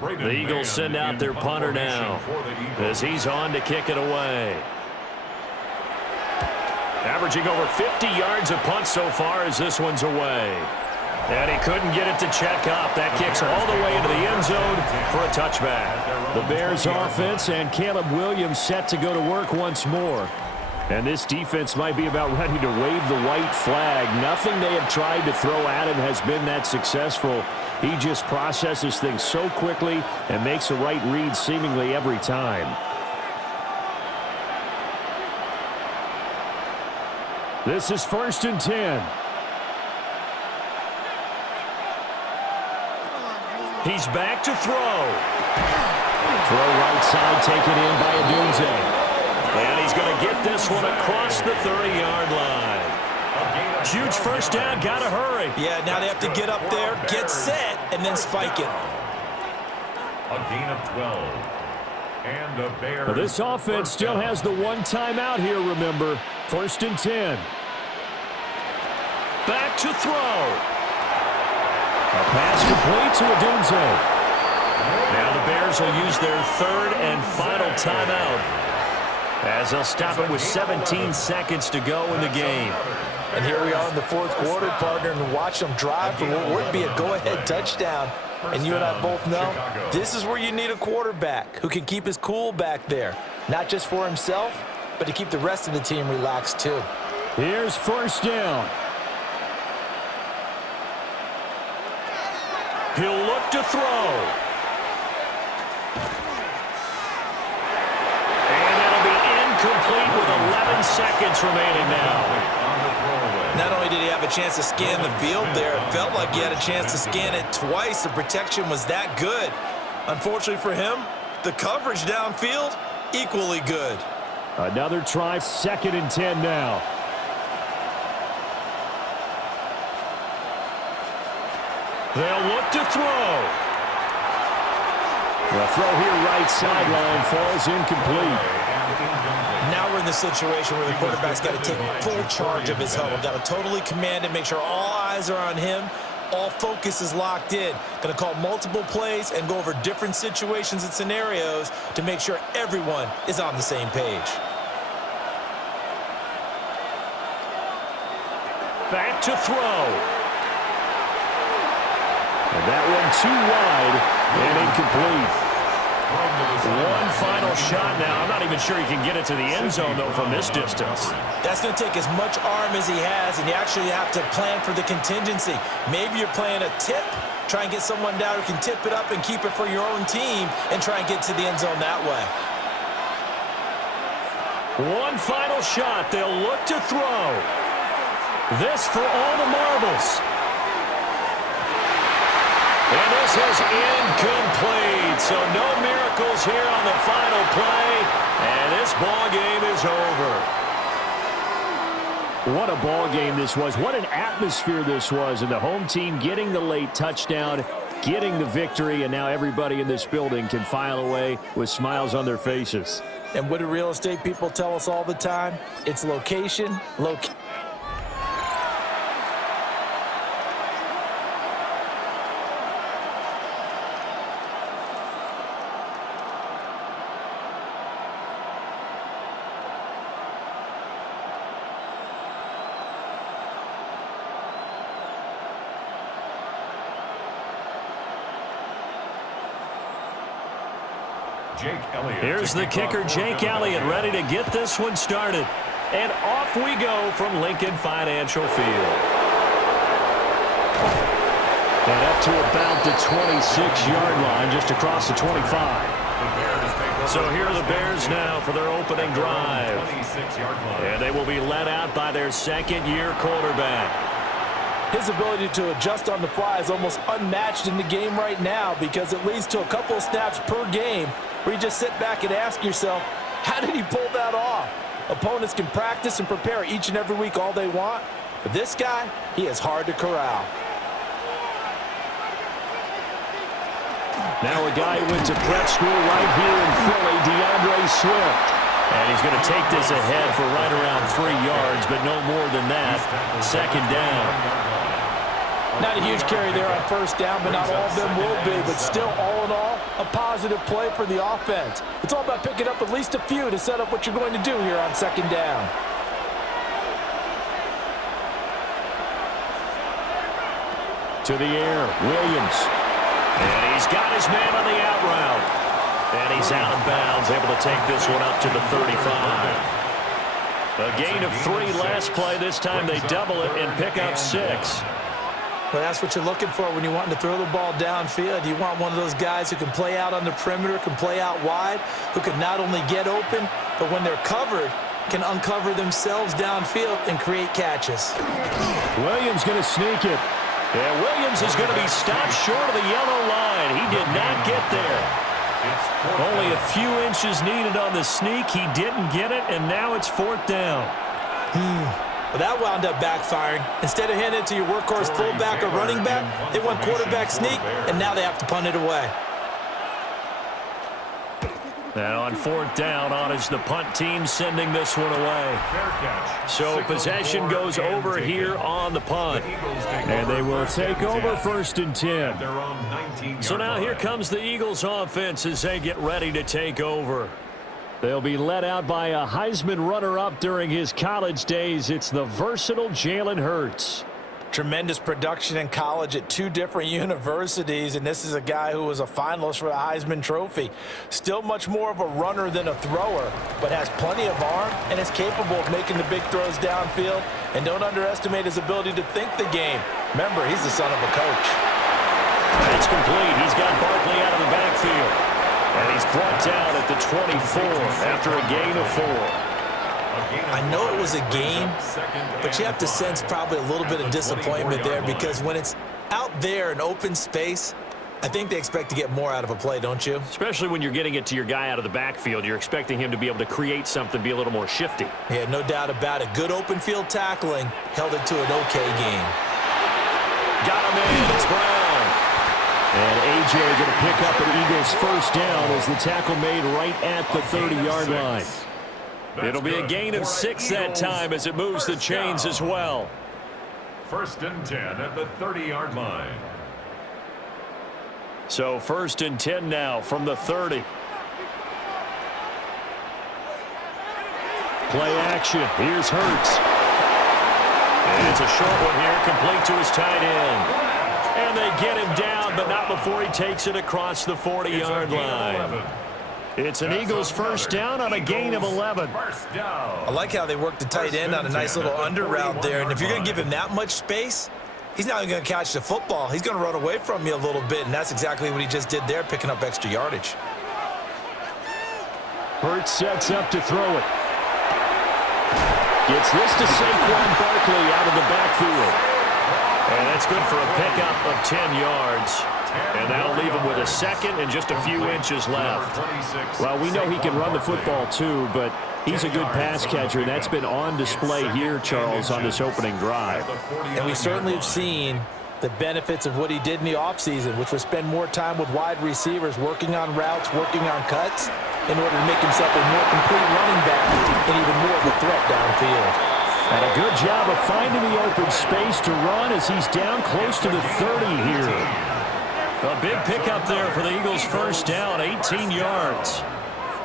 The Eagles send out their punter now as he's on to kick it away. Averaging over 50 yards a punt so far as this one's away. And he couldn't get it to check up. That kicks all the way into the end zone for a touchback. The Bears offense and Caleb Williams set to go to work once more. And this defense might be about ready to wave the white flag. Nothing they have tried to throw at him has been that successful. He just processes things so quickly and makes the right read seemingly every time. This is 1st and 10. He's back to throw. Throw right side taken in by Odunze. And he's going to get this one across the 30-yard line. Huge first down, got to hurry. Yeah, now they have to get up there, get set, and then spike it. A gain of 12. And the Bears. Well, this offense still has the one timeout here, remember. 1st and 10. Back to throw. A pass complete to Odunze. Now the Bears will use their third and final timeout as they'll stop it with 17 seconds to go in the game. And here we are in the fourth quarter, partner, and watch them drive for what would be a go-ahead touchdown. And you and I both know this is where you need a quarterback who can keep his cool back there, not just for himself, but to keep the rest of the team relaxed too. Here's 1st down. He'll look to throw. And that'll be incomplete with 11 seconds remaining now. Not only did he have a chance to scan the field there, it felt like he had a chance to scan it twice. The protection was that good. Unfortunately for him, the coverage downfield, equally good. Another try, 2nd and 10 now. They'll look to throw. The throw here right sideline falls incomplete. Now we're in the situation where the quarterback's got to take full charge of his huddle. Got to totally command it, make sure all eyes are on him. All focus is locked in. Going to call multiple plays and go over different situations and scenarios to make sure everyone is on the same page. Back to throw. And that one too wide and incomplete. One final shot now. I'm not even sure he can get it to the end zone, though, from this distance. That's going to take as much arm as he has, and you actually have to plan for the contingency. Maybe you're playing a tip, try and get someone down who can tip it up and keep it for your own team and try and get to the end zone that way. One final shot. They'll look to throw. This for all the marbles. And this is incomplete, so no miracles here on the final play, and this ball game is over. What a ball game this was. What an atmosphere this was, and the home team getting the late touchdown, getting the victory, and now everybody in this building can file away with smiles on their faces. And what do real estate people tell us all the time? It's location, location. Here's the kicker, Jake Elliott, ready to get this one started. And off we go from Lincoln Financial Field. And up to about the 26-yard line, just across the 25. So here are the Bears now for their opening drive. And they will be led out by their second-year quarterback. His ability to adjust on the fly is almost unmatched in the game right now because it leads to a couple of snaps per game where you just sit back and ask yourself, how did he pull that off? Opponents can practice and prepare each and every week all they want, but this guy, he is hard to corral. Now a guy who went to prep school right here in Philly, DeAndre Swift. And he's going to take this ahead for right around 3 yards, but no more than that. Second down. Not a huge carry there on first down, but not all of them will be. But still, all in all, a positive play for the offense. It's all about picking up at least a few to set up what you're going to do here on second down. To the air, Williams. And he's got his man on the out route. And he's out of bounds, able to take this one up to the 35. A gain of 3 last play. This time they double it and pick up 6. Well, that's what you're looking for when you're wanting to throw the ball downfield. You want one of those guys who can play out on the perimeter, can play out wide, who can not only get open, but when they're covered, can uncover themselves downfield and create catches. Williams going to sneak it. And Williams is going to be stopped short of the yellow line. He did not get there. Only a few inches needed on the sneak. He didn't get it, and now it's 4th down. Well, that wound up backfiring. Instead of handing it to your workhorse fullback or running back, they went quarterback sneak, and now they have to punt it away. Now on 4th down, on is the punt team sending this one away. So possession goes over here on the punt. And they will take over 1st and 10. So now here comes the Eagles offense as they get ready to take over. They'll be led out by a Heisman runner-up during his college days. It's the versatile Jalen Hurts. Tremendous production in college at 2 different universities, and this is a guy who was a finalist for the Heisman Trophy. Still much more of a runner than a thrower, but has plenty of arm and is capable of making the big throws downfield. And don't underestimate his ability to think the game. Remember, he's the son of a coach. That's complete. He's got Barkley out of the backfield. And he's brought down at the 24 after a gain of 4. I know it was a game, but you have to sense probably a little bit of disappointment there because when it's out there in open space, I think they expect to get more out of a play, don't you? Especially when you're getting it to your guy out of the backfield. You're expecting him to be able to create something, be a little more shifty. Yeah, no doubt about it. Good open field tackling held it to an okay game. Got him in. It's Brown. And A.J. going to pick up an Eagles first down as the tackle made right at the 30-yard line. It'll be a gain of 6 that time as it moves the chains as well. 1st and 10 at the 30-yard line. So 1st and 10 now from the 30. Play action. Here's Hurts. And it's a short one here, complete to his tight end. And they get him down, but not before he takes it across the 40-yard line. It's an Eagles first down on a gain of 11. I like how they worked the tight end on a nice little under route there. And if you're going to give him that much space, he's not even going to catch the football. He's going to run away from you a little bit, and that's exactly what he just did there, picking up extra yardage. Hurts sets up to throw it. Gets this to Saquon Barkley out of the backfield. And that's good for a pickup of 10 yards. And that'll leave him with a second and just a few inches left. Well, we know he can run the football too, but he's a good pass catcher. That's been on display here, Charles, on this opening drive. And we certainly have seen the benefits of what he did in the offseason, which was spend more time with wide receivers, working on routes, working on cuts, in order to make himself a more complete running back and even more of a threat downfield. And a good job of finding the open space to run as he's down close to the 30 here. A big pickup there for the Eagles first down, 18 yards.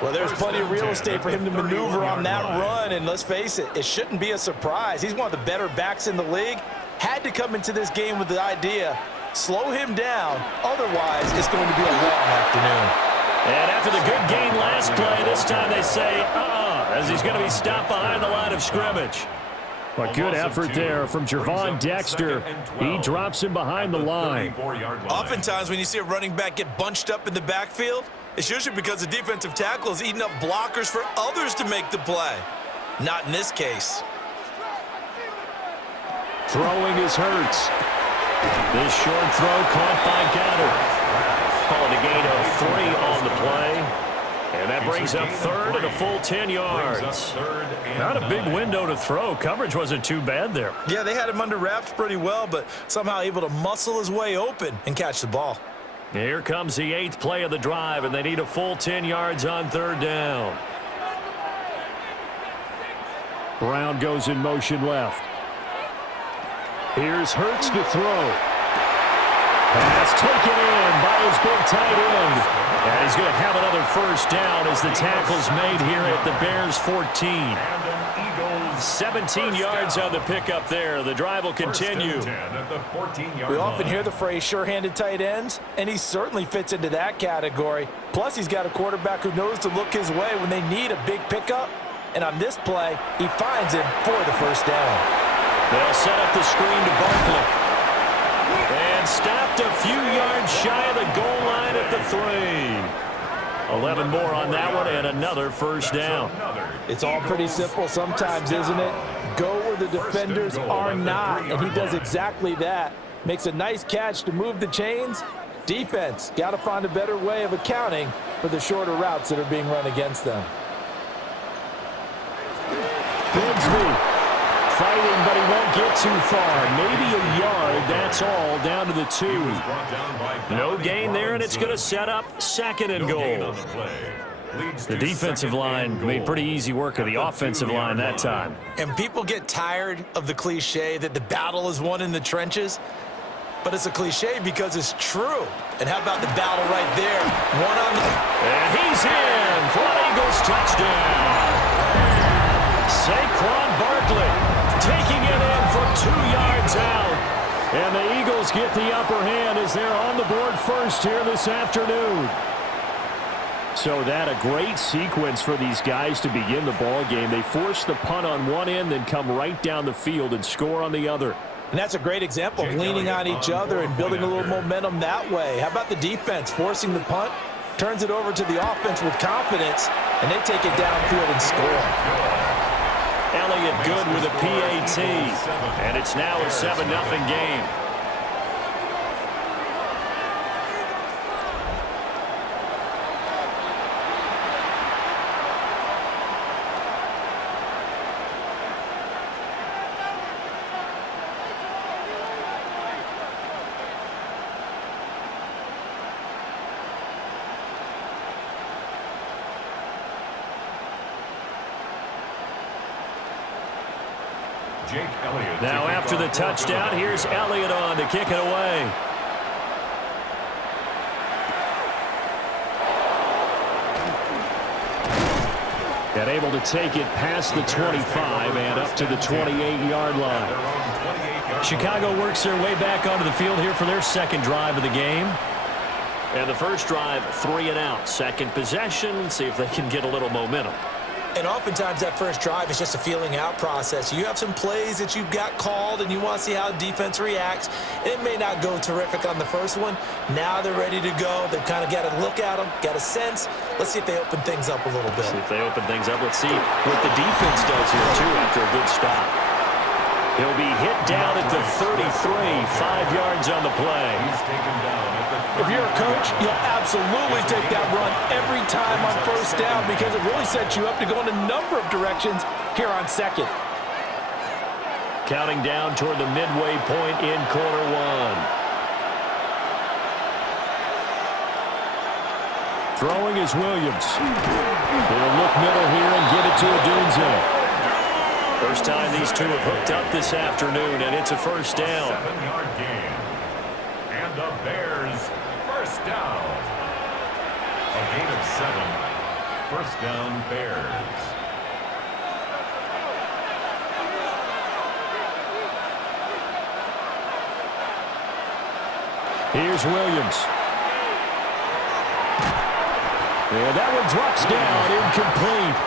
Well, there's plenty of real estate for him to maneuver on that run, and let's face it, it shouldn't be a surprise. He's one of the better backs in the league. Had to come into this game with the idea, slow him down, otherwise it's going to be a long afternoon. And after the good gain last play, this time they say, as he's going to be stopped behind the line of scrimmage. A good effort there from Gervon Dexter. He drops him behind the line. Oftentimes when you see a running back get bunched up in the backfield, it's usually because the defensive tackle is eating up blockers for others to make the play. Not in this case. Throwing is Hurts. This short throw caught by Goddard. Calling a gain of 3 on the play. And that brings up third and a full 10 yards. Not a big window to throw. Coverage wasn't too bad there. Yeah, they had him under wraps pretty well, but somehow able to muscle his way open and catch the ball. Here comes the 8th play of the drive, and they need a full 10 yards on third down. Brown goes in motion left. Here's Hurts to throw. Pass taken in by his big tight end. And he's going to have another first down as the tackle's made here at the Bears' 14. 17 yards on the pickup there. The drive will continue. We often hear the phrase sure-handed tight ends, and he certainly fits into that category. Plus, he's got a quarterback who knows to look his way when they need a big pickup. And on this play, he finds him for the first down. They'll set up the screen to Barkley. And stopped a few yards shy of the goal line at the 3. 11 more on that one and another first down. It's all pretty simple sometimes, isn't it? Go where the defenders are not, and he does exactly that. Makes a nice catch to move the chains. Defense, got to find a better way of accounting for the shorter routes that are being run against them. Bigsby fighting, but he won't get too far. Maybe a yard, that's all, down to the 2. No gain there, and it's going to set up 2nd and goal. The defensive line made pretty easy work of the offensive line that time. And people get tired of the cliche that the battle is won in the trenches, but it's a cliche because it's true. And how about the battle right there? One on the... And he's in for an Eagles touchdown. Saquon Barkley taking it in from 2 yards out. And the Eagles get the upper hand as they're on the board first here this afternoon. So that a great sequence for these guys to begin the ball game. They force the punt on one end, then come right down the field and score on the other. And that's a great example of leaning on each other and building a little momentum that way. How about the defense forcing the punt, turns it over to the offense with confidence, and they take it downfield and score. Elliott good with a PAT, and it's now a 7-0 game. Now after the touchdown, here's Elliott on to kick it away. And able to take it past the 25 and up to the 28-yard line. Chicago works their way back onto the field here for their second drive of the game. And the first drive, 3 and out. Second possession, see if they can get a little momentum. And oftentimes that first drive is just a feeling out process. You have some plays that you've got called and you want to see how the defense reacts. It may not go terrific on the first one. Now they're ready to go. They've kind of got to look at them, got a sense. Let's see if they open things up a little bit. See if they open things up. Let's see what the defense does here, too, after a good stop. He'll be hit down at the 33, 5 yards on the play. He's taken down at the 30. If you're a coach, you'll absolutely take that run every time on first down because it really sets you up to go in a number of directions here on second. Counting down toward the midway point in quarter one. Throwing is Williams. He'll look middle here and get it to Odunze. First time these two have hooked up this afternoon, and it's a first down. 7-yard gain. And the Bears, first down. A gain of 7. First down, Bears. Here's Williams. And that one drops down, incomplete.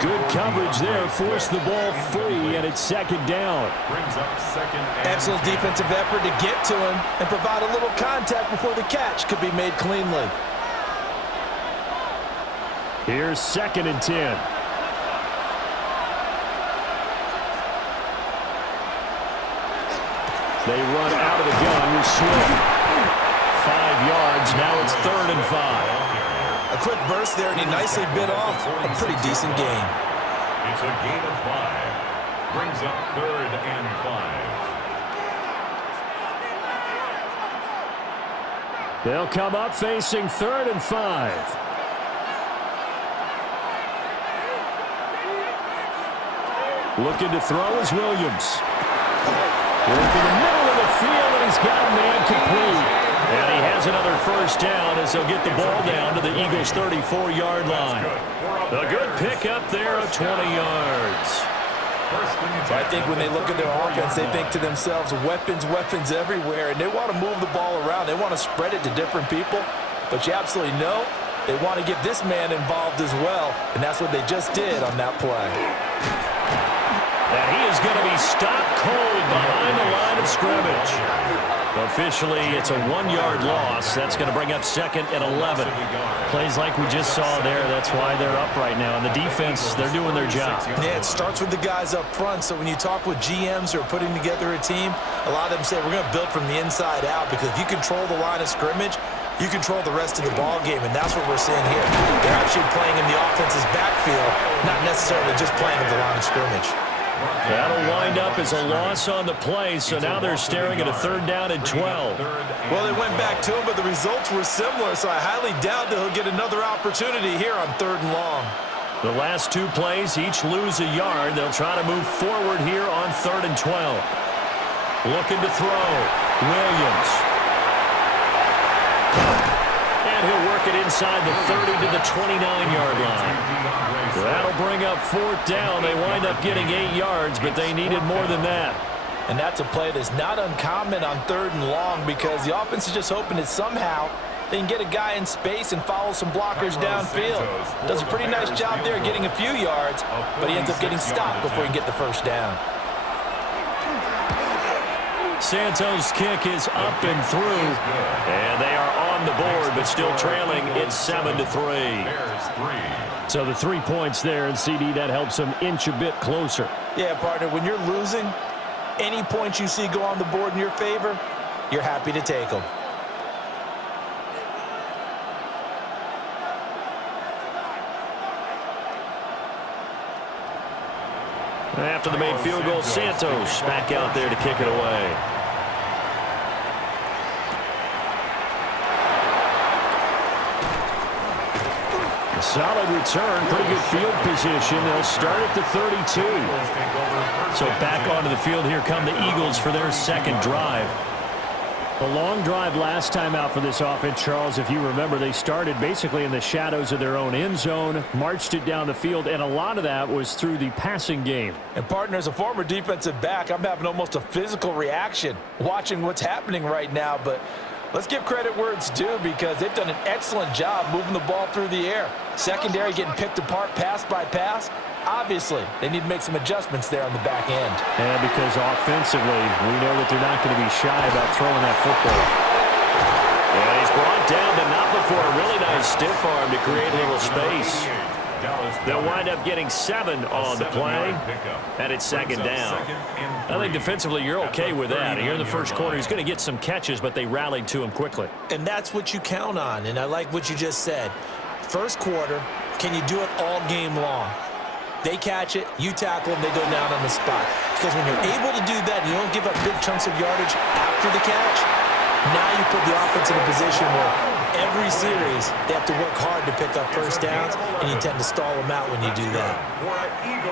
Good coverage there, forced the ball free, and it's second down. Brings up second and Excellent defensive effort to get to him and provide a little contact before the catch could be made cleanly. Here's second and 10. They run out of the gun with Swift. 5 yards. Now it's 3rd and 5. A quick burst there, and he nicely bit off a pretty decent gain. It's a gain of 5. Brings up 3rd and 5. They'll come up facing 3rd and 5. Looking to throw is Williams. Into the middle of the field, and he's got a man complete. And he has another first down as they'll get the ball down to the Eagles' 34-yard line. A good pickup there of 20 yards. I think when they look at their offense, they think to themselves, weapons, weapons everywhere, and they want to move the ball around. They want to spread it to different people, but you absolutely know they want to get this man involved as well, and that's what they just did on that play. And he is going to be stopped cold behind the line of scrimmage. Officially, it's a 1-yard loss. That's going to bring up 2nd and 11. Plays like we just saw there. That's why they're up right now. And the defense, they're doing their job. Yeah, it starts with the guys up front. So when you talk with GMs who are putting together a team, a lot of them say we're going to build from the inside out, because if you control the line of scrimmage, you control the rest of the ball game, and that's what we're seeing here. They're actually playing in the offense's backfield, not necessarily just playing at the line of scrimmage. That'll wind up as a loss on the play, so now they're staring at a 3rd down and 12. Well, they went back to him, but the results were similar, so I highly doubt that he'll get another opportunity here on 3rd and long. The last 2 plays each lose a yard. They'll try to move forward here on 3rd and 12. Looking to throw. Williams. And he'll work it inside the 30 to the 29-yard line. That'll bring up 4th down. They wind up getting 8 yards, but they needed more than that. And that's a play that's not uncommon on 3rd and long, because the offense is just hoping that somehow they can get a guy in space and follow some blockers downfield. Does a pretty nice job there getting a few yards, but he ends up getting stopped before he can get the first down. Santos' kick is up and through, and they are on the board, but still trailing. It's 7-3. So the 3 points there, and CD, that helps them inch a bit closer. Yeah, partner, when you're losing, any points you see go on the board in your favor, you're happy to take them. After the made field goal, Santos back out there to kick it away. A solid return, pretty good field position. They'll start at the 32. So back onto the field, here come the Eagles for their 2nd drive. A long drive last time out for this offense, Charles. If you remember, they started basically in the shadows of their own end zone, marched it down the field, and a lot of that was through the passing game. And, partner, as a former defensive back, I'm having almost a physical reaction watching what's happening right now. But let's give credit where it's due, because they've done an excellent job moving the ball through the air. Secondary getting picked apart pass by pass. Obviously, they need to make some adjustments there on the back end. And because offensively, we know that they're not going to be shy about throwing that football. And he's brought down, but not before a really nice stiff arm to create a little space. They'll wind up getting 7 on the play, and it's 2nd down. I think defensively you're okay with that. Here in the first quarter, he's going to get some catches, but they rallied to him quickly. And that's what you count on, and I like what you just said. First quarter, can you do it all game long? They catch it, you tackle them, they go down on the spot. Because when you're able to do that, you don't give up big chunks of yardage after the catch, now you put the offense in a position where every series they have to work hard to pick up first downs, and you tend to stall them out when you do that.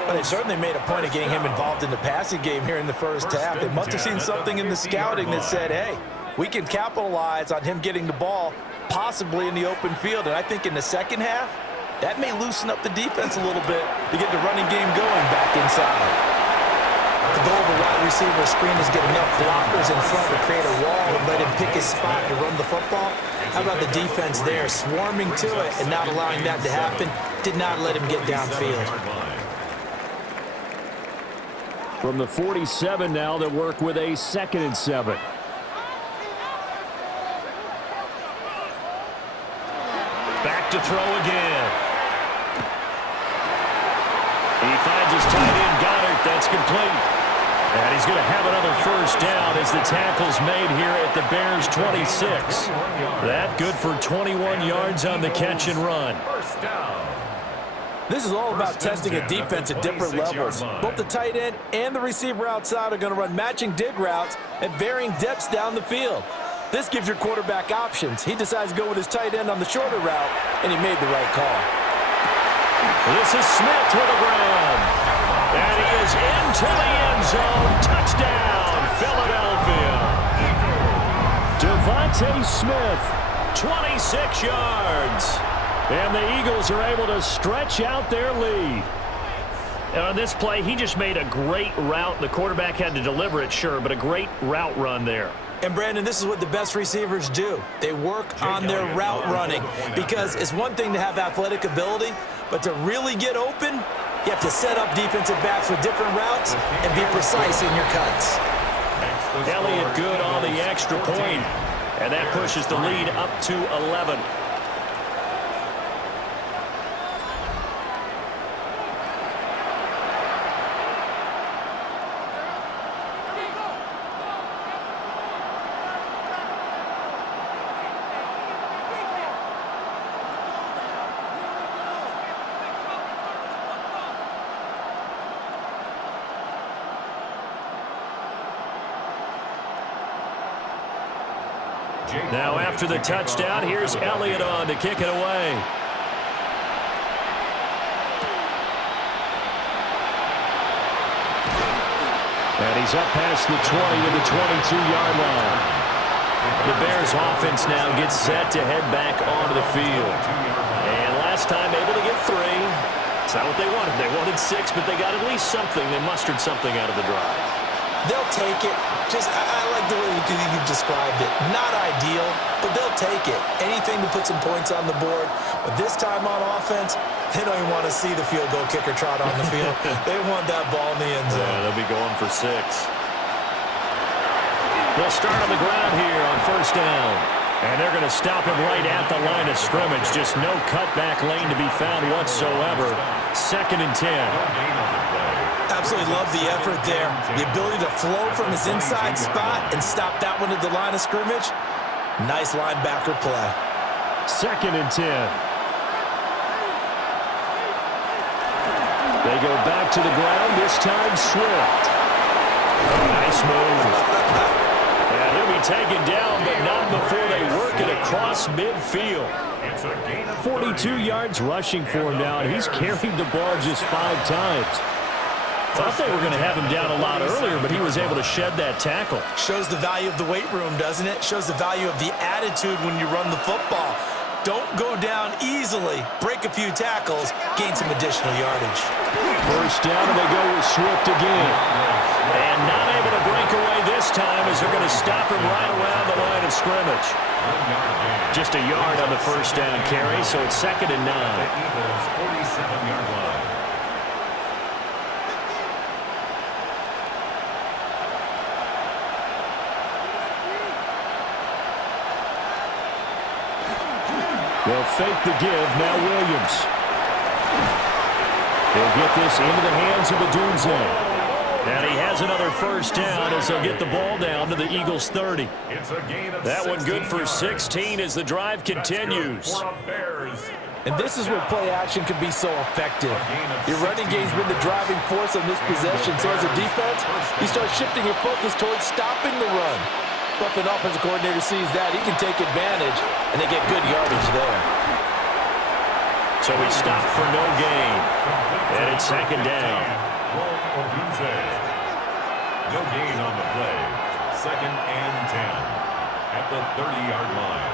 But they certainly made a point of getting him involved in the passing game here in the first half. They must have seen something in the scouting that said, hey, we can capitalize on him getting the ball possibly in the open field. And I think in the second half, that may loosen up the defense a little bit to get the running game going back inside. The goal of a wide receiver screen is get enough blockers in front to create a wall and let him pick his spot to run the football. How about the defense there, swarming to it and not allowing that to happen? Did not let him get downfield. From the 47 now, they'll work with a 2nd and 7. Back to throw again. He finds his tight end, Goddard. That's complete. And he's going to have another first down as the tackle's made here at the Bears' 26. That good for 21 yards on the catch and run. First down. This is all about testing a defense at different levels. Both the tight end and the receiver outside are going to run matching dig routes at varying depths down the field. This gives your quarterback options. He decides to go with his tight end on the shorter route, and he made the right call. This is Smith to the ground. And he is into the end zone. Touchdown, Philadelphia. Devontae Smith, 26 yards. And the Eagles are able to stretch out their lead. And on this play, he just made a great route. The quarterback had to deliver it, sure, but a great route run there. And, Brandon, this is what the best receivers do. They work on their route running because it's one thing to have athletic ability, but to really get open, you have to set up defensive backs with different routes and be precise in your cuts. Elliott good on the extra point, and that pushes the lead up to 11. Now after the touchdown, here's Elliott on to kick it away. And he's up past the 20 to the 22-yard line. The Bears offense now gets set to head back onto the field. And last time able to get 3. It's not what they wanted. They wanted 6, but they got at least something. They mustered something out of the drive. They'll take it. I like the way you've described it. Not ideal, but they'll take it. Anything to put some points on the board. But this time on offense, they don't even want to see the field goal kicker trot on the field. They want that ball in the end zone. Yeah, they'll be going for 6. They'll start on the ground here on first down. And they're going to stop him right at the line of scrimmage. Just no cutback lane to be found whatsoever. 2nd and 10. Absolutely love the effort there. The ability to flow from his inside spot and stop that one at the line of scrimmage. Nice linebacker play. 2nd and 10. They go back to the ground. This time Swift. Nice move. And he'll be taken down, but not before they work it across midfield. 42 yards rushing for him now, and he's carried the ball just 5 times. Thought they were going to have him down a lot earlier, but he was able to shed that tackle. Shows the value of the weight room, doesn't it? Shows the value of the attitude when you run the football. Don't go down easily. Break a few tackles. Gain some additional yardage. First down, and they go with Swift again. And not able to break away this time as they're going to stop him right around the line of scrimmage. Just a yard on the first down carry, so it's 2nd and 9. The Eagles' 47-yard line. They'll fake the give. Now Williams. They'll get this into the hands of Odunze. And he has another first down as they'll get the ball down to the Eagles' 30. That one good for 16 as the drive continues. And this is where play action can be so effective. Your running game's been the driving force on this possession. So as a defense, you start shifting your focus towards stopping the run. But if an offensive coordinator sees that, he can take advantage, and they get good yardage there. So he stopped for no gain. And it's 2nd down. No gain on the play. 2nd and 10 at the 30-yard line.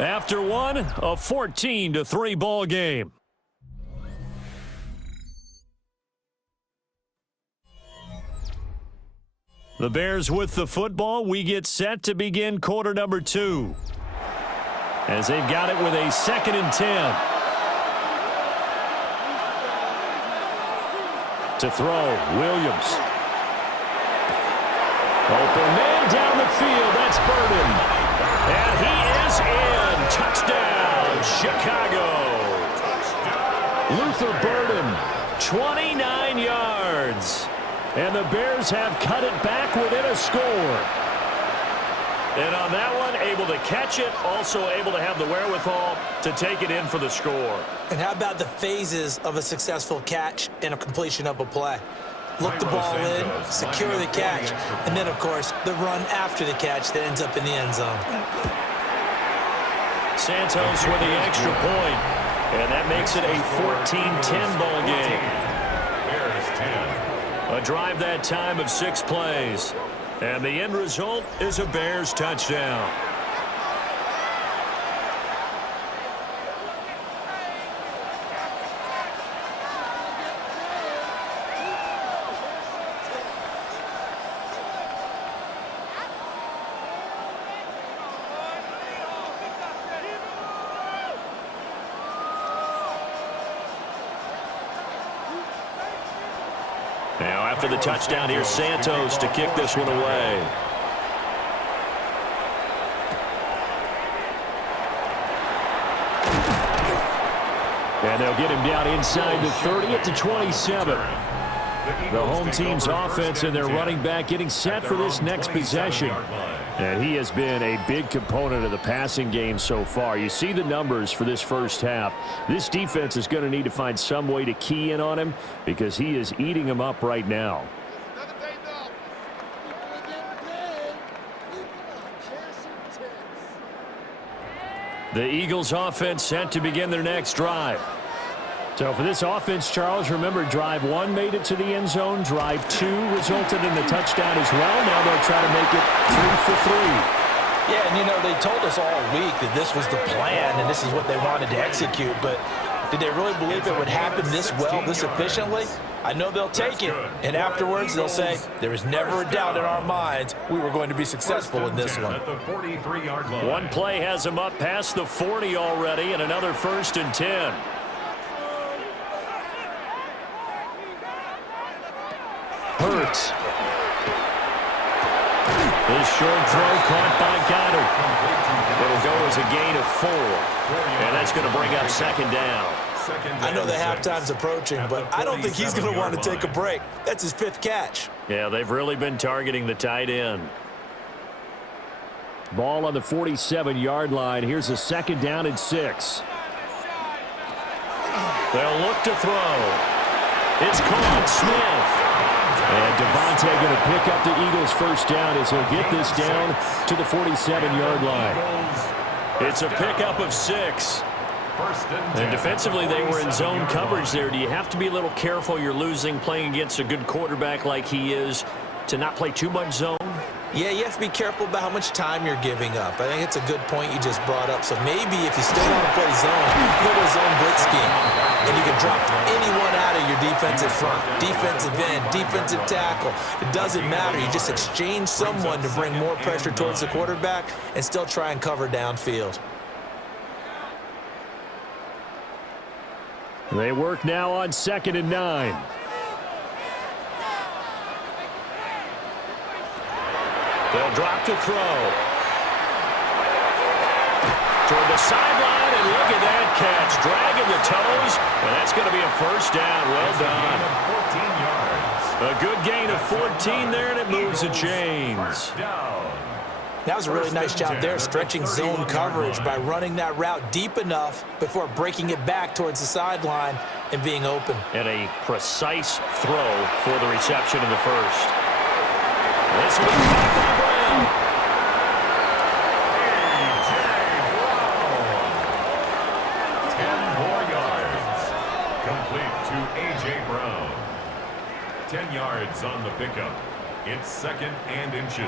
After one, a 14-3 ball game. The Bears with the football. We get set to begin quarter number 2. As they've got it with a 2nd and 10. To throw, Williams. Open man down the field. That's Burden. And he is in. Touchdown, Chicago. Luther Burden, 29 yards. And the Bears have cut it back within a score. And on that one, able to catch it, also able to have the wherewithal to take it in for the score. And how about the phases of a successful catch and a completion of a play? Look the ball in, secure the catch, and then, of course, the run after the catch that ends up in the end zone. Santos with the extra point, and that makes it a 14-10 ball game. Bears 10. A drive that time of 6 plays. And the end result is a Bears touchdown. Now after the touchdown, here's Santos to kick this one away. And they'll get him down inside the 30 at the 27. The home team's offense and their running back getting set for this next possession. And he has been a big component of the passing game so far. You see the numbers for this first half. This defense is going to need to find some way to key in on him because he is eating them up right now. The Eagles offense set to begin their next drive. So for this offense, Charles, remember drive 1 made it to the end zone. Drive 2 resulted in the touchdown as well. Now they'll try to make it 3 for 3. Yeah, and you know, they told us all week that this was the plan and this is what they wanted to execute, but did they really believe it would happen this well, this efficiently? I know they'll take it, and afterwards they'll say, there was never a doubt in our minds we were going to be successful in this one. One play has them up past the 40 already, and another 1st and 10. Hurts. His short throw caught by Goddard. It'll go as a gain of 4. And that's going to bring up 2nd down. I know the halftime's approaching, but I don't think he's going to want to take a break. That's his 5th catch. Yeah, they've really been targeting the tight end. Ball on the 47-yard line. Here's a 2nd down and 6. They'll look to throw. It's caught. Smith. And Devontae going to pick up the Eagles' 1st down as he'll get this down to the 47-yard line. It's a pickup of 6. And defensively, they were in zone coverage there. Do you have to be a little careful? You're losing playing against a good quarterback like he is to not play too much zone? Yeah, you have to be careful about how much time you're giving up. I think it's a good point you just brought up. So maybe if you still want to play zone, go to a zone blitz scheme. And you can drop anyone out of your defensive front, defensive end, defensive tackle. It doesn't matter. You just exchange someone to bring more pressure towards the quarterback and still try and cover downfield. They work now on 2nd and 9. They'll drop to throw. Toward the sideline, and look at that catch. Dragging the toes, and that's going to be a 1st down. Well done. A good gain of 14 there, and it moves the chains. That was a really nice job there, stretching zone coverage by running that route deep enough before breaking it back towards the sideline and being open. And a precise throw for the reception in the 1st. This will be caught by Brown. A.J. Brown. 10 yards on the pickup. It's 2nd and inches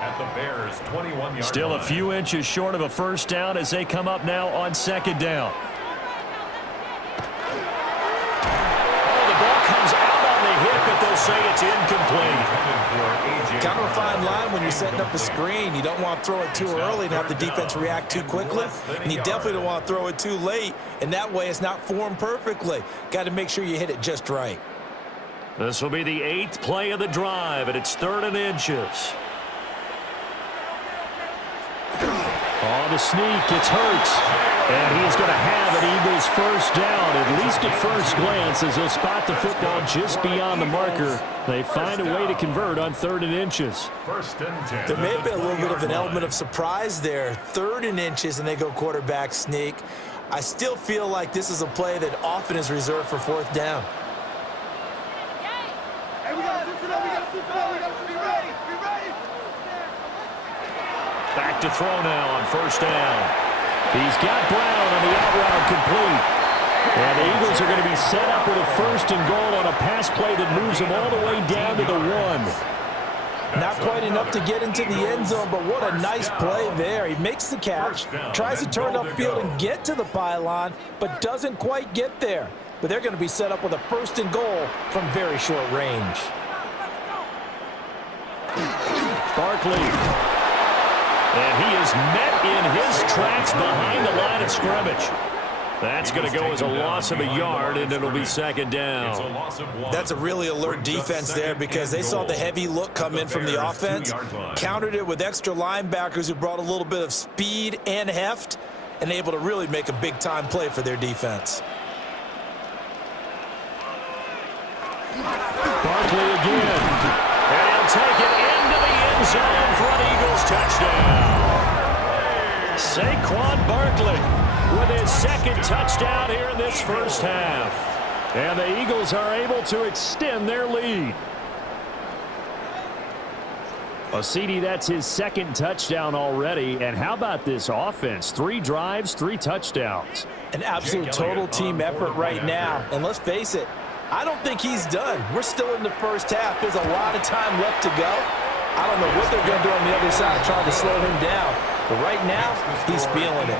at the Bears' 21-yard line. Still a few inches short of a 1st down as they come up now on 2nd down. Oh, the ball comes out on the hit, but they'll say it's incomplete. Kind of a fine line when you're setting up a screen. You don't want to throw it too early and have the defense react too quickly. And you definitely don't want to throw it too late. And that way it's not formed perfectly. Got to make sure you hit it just right. This will be the 8th play of the drive, and it's 3rd and inches. On the sneak. It's Hurts. And he's going to have an Eagles first down, at least at first glance, as they'll spot the football just beyond the marker. They find a way to convert on 3rd and inches. First and 10. There may have been a little bit of an element of surprise there. 3rd and inches, and they go quarterback sneak. I still feel like this is a play that often is reserved for 4th down. Hey, we got to switch it up. We got to switch it up. We got to be ready. Be ready. Back to throw now on 1st down. He's got Brown on the out route complete. And the Eagles are going to be set up with a 1st and goal on a pass play that moves them all the way down to the 1. Not quite enough to get into the end zone, but what a nice play there. He makes the catch, tries to turn upfield and get to the pylon, but doesn't quite get there. But they're going to be set up with a 1st and goal from very short range. Barkley. And he is met in his tracks behind the line of scrimmage. That's going to go as a loss of a yard, and it'll be 2nd down. That's a really alert defense there because they saw the heavy look come in from the offense, countered it with extra linebackers who brought a little bit of speed and heft, and able to really make a big-time play for their defense. Barkley again. And he'll take it into the end zone for an Eagles touchdown. Saquon Barkley with his 2nd touchdown here in this first half. And the Eagles are able to extend their lead. CD, that's his 2nd touchdown already. And how about this offense? 3 drives, 3 touchdowns. An absolute total team effort right now. And let's face it, I don't think he's done. We're still in the first half. There's a lot of time left to go. I don't know what they're going to do on the other side trying to slow him down. But right now, he's feeling it.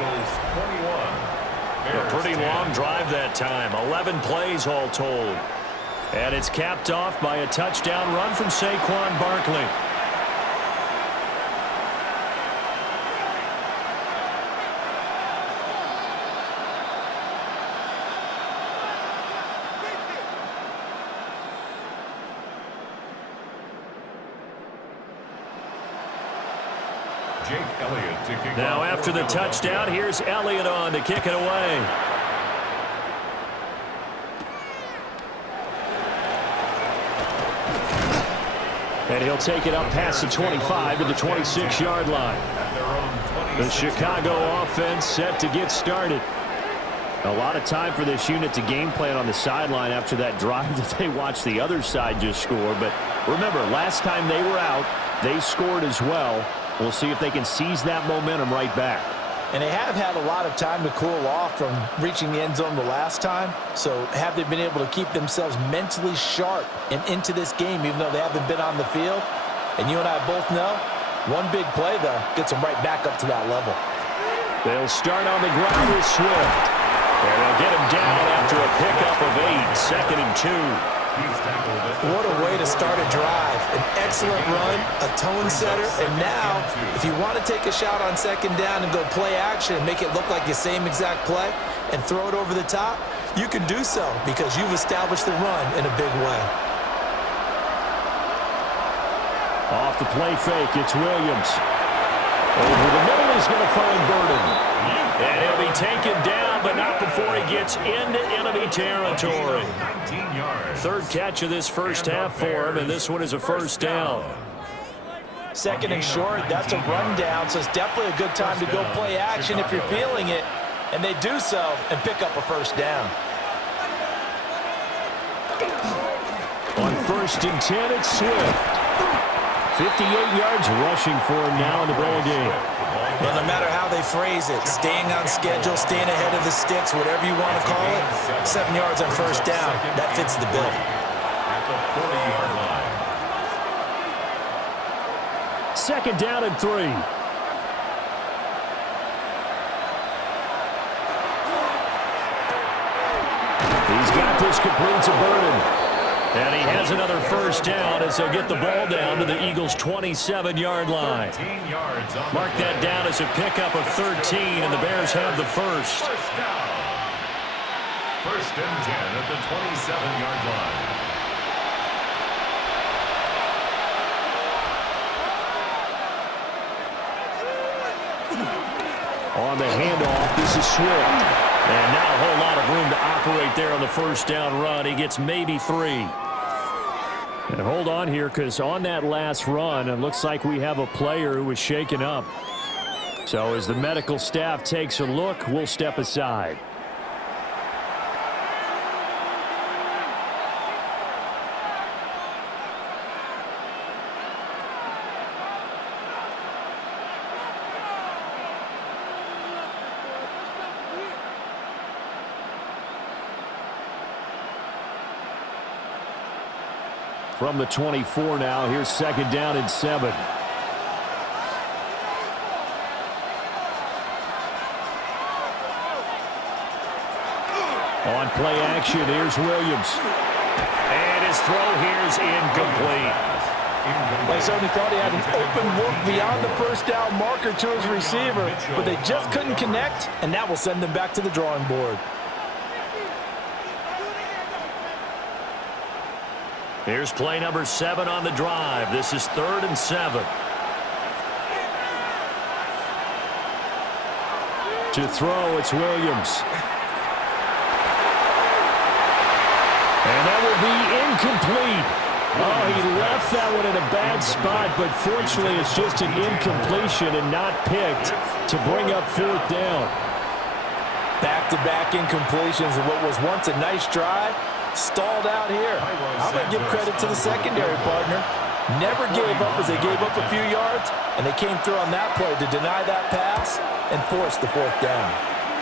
A pretty long drive that time. 11 plays all told. And it's capped off by a touchdown run from Saquon Barkley. Now after the touchdown, here's Elliott on to kick it away. And he'll take it up past the 25 to the 26-yard line. The Chicago offense set to get started. A lot of time for this unit to game plan on the sideline after that drive that they watched the other side just score. But remember, last time they were out, they scored as well. We'll see if they can seize that momentum right back. And they have had a lot of time to cool off from reaching the end zone the last time. So have they been able to keep themselves mentally sharp and into this game, even though they haven't been on the field? And you and I both know, one big play, though, gets them right back up to that level. They'll start on the ground with Swift. And they'll get him down after a pickup of 8, 2nd and 2. What a way to start a drive. An excellent run, a tone setter, and now, if you want to take a shot on 2nd down and go play action and make it look like the same exact play and throw it over the top, you can do so because you've established the run in a big way. Off the play fake, it's Williams. Over the middle, he's going to find Burden. And he'll be taken down, but not before he gets into enemy territory. 3rd catch of this first half for him, and this one is a 1st down. 2nd and short, that's a rundown, so it's definitely a good time to go play action if you're feeling it. And they do so and pick up a 1st down. On 1st and 10, it's Swift. 58 yards rushing for him now in the ball game. Well, no matter how they phrase it, staying on schedule, staying ahead of the sticks, whatever you want to call it, 7 yards on 1st down, that fits the bill. At the 40-yard line. 2nd down and 3. He's got this complete to Burden. And he has another 1st down as they'll get the ball down to the Eagles' 27-yard line. Mark that down as a pickup of 13, and the Bears have the 1st. 1st and 10 at the 27-yard line. On the handoff, this is Swift. And not a whole lot of room to operate there on the first down run. He gets maybe 3. And hold on here, because on that last run, it looks like we have a player who was shaken up. So as the medical staff takes a look, we'll step aside. From the 24 now, here's 2nd down and 7. On play action, here's Williams. And his throw here's incomplete. They certainly thought he had an open look beyond the first down marker to his receiver, but they just couldn't connect, and that will send them back to the drawing board. Here's play number 7 on the drive. This is 3rd and 7. To throw, it's Williams. And that will be incomplete. Oh, he left that one in a bad spot, but fortunately it's just an incompletion and not picked to bring up 4th down. Back-to-back incompletions of what was once a nice drive. Stalled out here. I'm going to give credit to the secondary partner. Never gave up as they gave up a few yards, and they came through on that play to deny that pass and force the 4th down.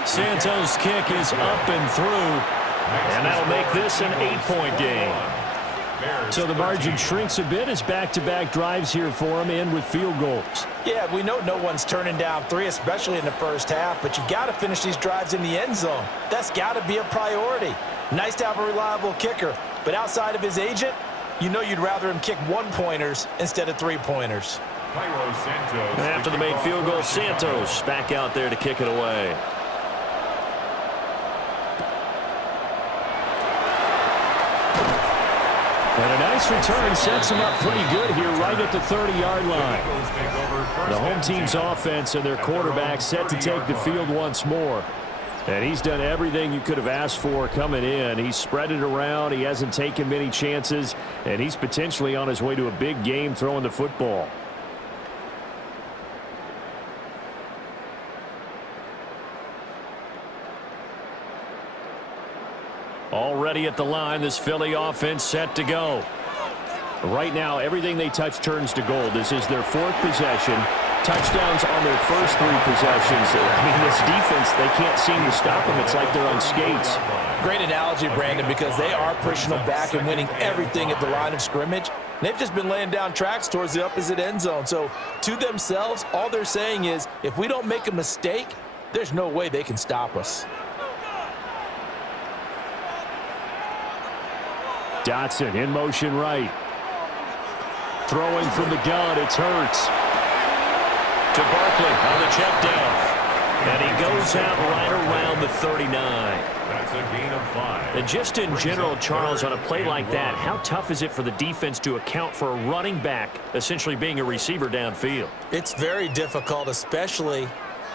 Santos' kick is up and through, and that'll make this an 8-point game. So the margin shrinks a bit as back-to-back drives here for him and with field goals. Yeah, we know no one's turning down 3, especially in the first half, but you've got to finish these drives in the end zone. That's got to be a priority. Nice to have a reliable kicker, but outside of his agent, you know you'd rather him kick 1-pointers instead of 3-pointers. After the made field goal, Santos back out there to kick it away. And a nice return sets him up pretty good here right at the 30-yard line. The home team's offense and their quarterback set to take the field once more. And he's done everything you could have asked for coming in. He's spread it around. He hasn't taken many chances. And he's potentially on his way to a big game throwing the football. Already at the line, this Philly offense set to go. Right now, everything they touch turns to gold. This is their 4th possession. Touchdowns on their first 3 possessions. I mean, this defense, they can't seem to stop them. It's like they're on skates. Great analogy, Brandon, because they are pushing them back and winning everything at the line of scrimmage. They've just been laying down tracks towards the opposite end zone. So to themselves, all they're saying is, if we don't make a mistake, there's no way they can stop us. Dotson in motion right. Throwing from the gun, it's Hurts. To Barkley on the check down. And he goes out right around the 39. That's a gain of 5. And just in general, Charles, on a play like that, how tough is it for the defense to account for a running back essentially being a receiver downfield? It's very difficult, especially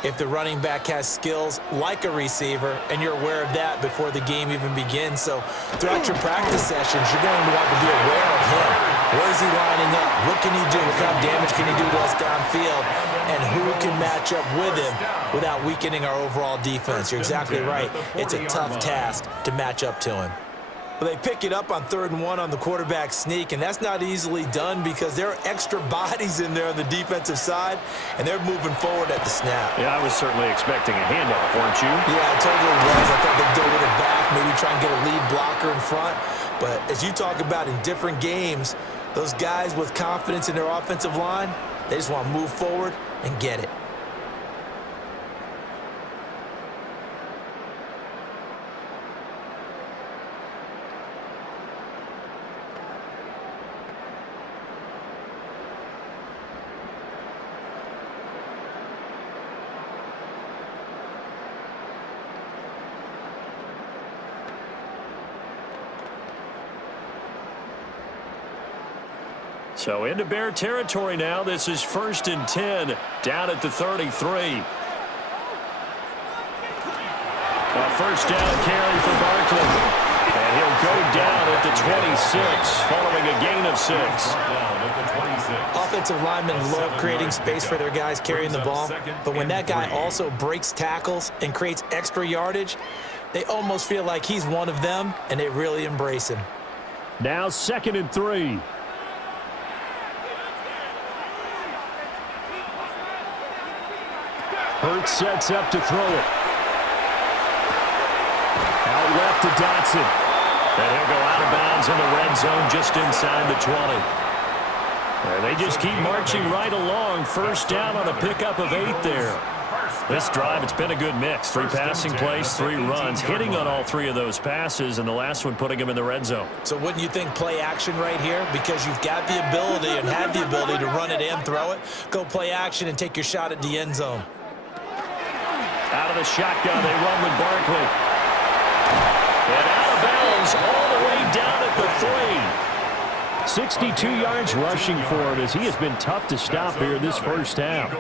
if the running back has skills like a receiver, and you're aware of that before the game even begins. So throughout your practice sessions, you're going to want to be aware of him. Where is he lining up? What can he do? What kind of damage can he do to us downfield? And who can match up with him without weakening our overall defense? You're exactly right. It's a tough task to match up to him. Well, they pick it up on 3rd and 1 on the quarterback sneak, and that's not easily done because there are extra bodies in there on the defensive side, and they're moving forward at the snap. Yeah, I was certainly expecting a handoff, weren't you? Yeah, I totally was. I thought they'd go with it back, maybe try and get a lead blocker in front. But as you talk about in different games, those guys with confidence in their offensive line, they just want to move forward and get it. So into Bear territory now. This is 1st and 10 down at the 33. first down carry for Barkley. And he'll go down at the 26, following a gain of 6. Offensive linemen love creating space for their guys carrying the ball, but when that guy also breaks tackles and creates extra yardage, they almost feel like he's one of them, and they really embrace him. Now 2nd and 3. Hurts sets up to throw it. Out left to Dotson. And he'll go out of bounds in the red zone just inside the 20. And they just keep marching right along. First down on a pickup of 8 there. This drive, it's been a good mix. 3 passing plays, 3 runs, hitting on all 3 of those passes, and the last one putting him in the red zone. So wouldn't you think play action right here? Because you've got the ability and had the ability to run it and throw it. Go play action and take your shot at the end zone. Out of the shotgun, they run with Barkley. And out of bounds all the way down at the 3. 62 yards rushing for him as he has been tough to stop here in this first half.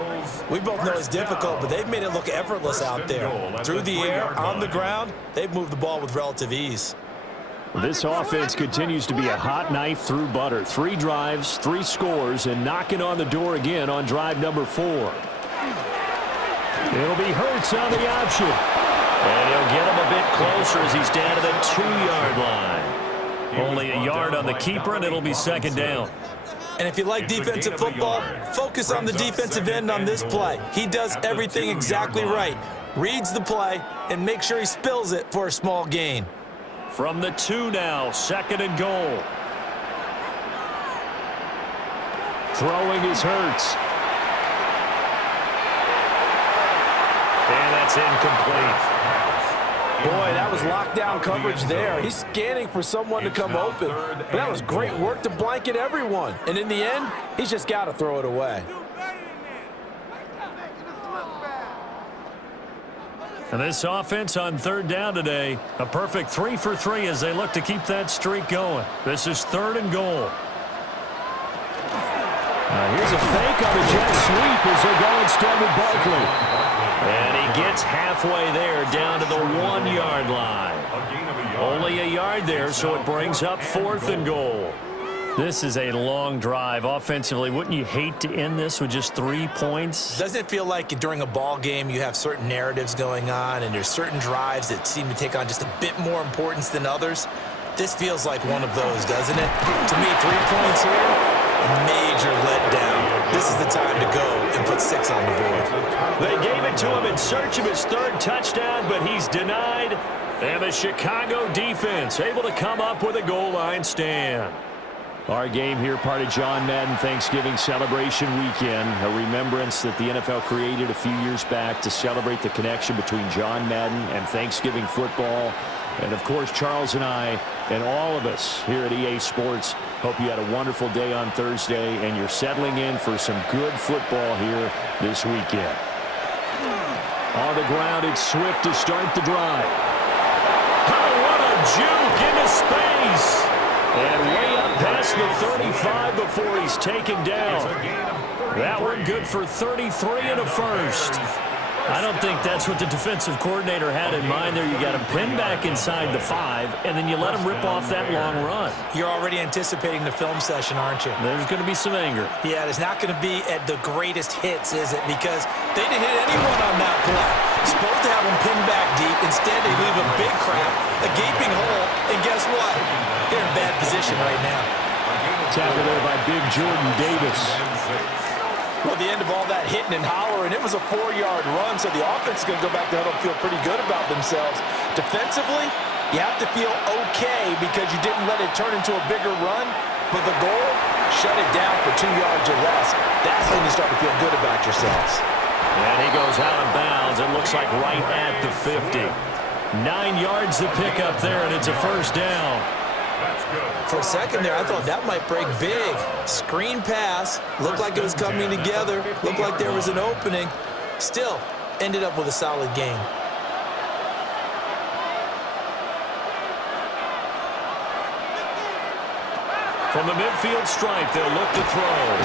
We both know it's difficult, but they've made it look effortless out there. Through the air, on the ground, they've moved the ball with relative ease. This offense continues to be a hot knife through butter. 3 drives, 3 scores, and knocking on the door again on drive number 4. It'll be Hurts on the option. And he'll get him a bit closer as he's down to the 2-yard line. Only a yard on the keeper, and it'll be 2nd down. And if you like defensive football, focus on the defensive end on this play. He does everything exactly right. Reads the play and makes sure he spills it for a small gain. From the 2 now, 2nd and goal. Throwing is Hurts. And that's incomplete. Boy, that was lockdown coverage there. He's scanning for someone to come open. But that was great work to blanket everyone. And in the end, he's just got to throw it away. And this offense on 3rd down today, a perfect 3 for 3 as they look to keep that streak going. This is 3rd and goal. Here's a fake on the jet sweep as they go instead with Barkley. And he gets halfway there down to the 1-yard line. Only a yard there, so it brings up 4th and goal. This is a long drive offensively. Wouldn't you hate to end this with just 3 points? Doesn't it feel like during a ball game you have certain narratives going on and there's certain drives that seem to take on just a bit more importance than others? This feels like one of those, doesn't it? To me, 3 points here, a major letdown. This is the time to go and put 6 on the board. They gave it to him in search of his 3rd touchdown, but he's denied. And the Chicago defense able to come up with a goal line stand. Our game here, part of John Madden Thanksgiving Celebration Weekend, a remembrance that the NFL created a few years back to celebrate the connection between John Madden and Thanksgiving football. And, of course, Charles and I and all of us here at EA Sports hope you had a wonderful day on Thursday and you're settling in for some good football here this weekend. On the ground, it's Swift to start the drive. Oh, what a juke into space! And way up past the 35 before he's taken down. That one good for 33 and a first. I don't think that's what the defensive coordinator had in mind there. You got him pinned back inside the 5, and then you let him rip off that long run. You're already anticipating the film session, aren't you? There's going to be some anger. Yeah, it's not going to be at the greatest hits, is it? Because they didn't hit anyone on that play. Supposed to have him pinned back deep. Instead, they leave a big crack, a gaping hole, and guess what? They're in bad position right now. Tackled there by Big Jordan Davis. Well, the end of all that hitting and hollering, it was a 4-yard run, so the offense is going to go back to huddle and feel pretty good about themselves. Defensively, you have to feel okay because you didn't let it turn into a bigger run, but the goal, shut it down for 2 yards or less. That's when you start to feel good about yourselves. And he goes out of bounds. It looks like right at the 50. 9 yards to pick up there, and it's a first down. For a second there, I thought that might break big. Screen pass. Looked like it was coming together. Looked like there was an opening. Still, ended up with a solid game. From the midfield stripe, they'll look to throw.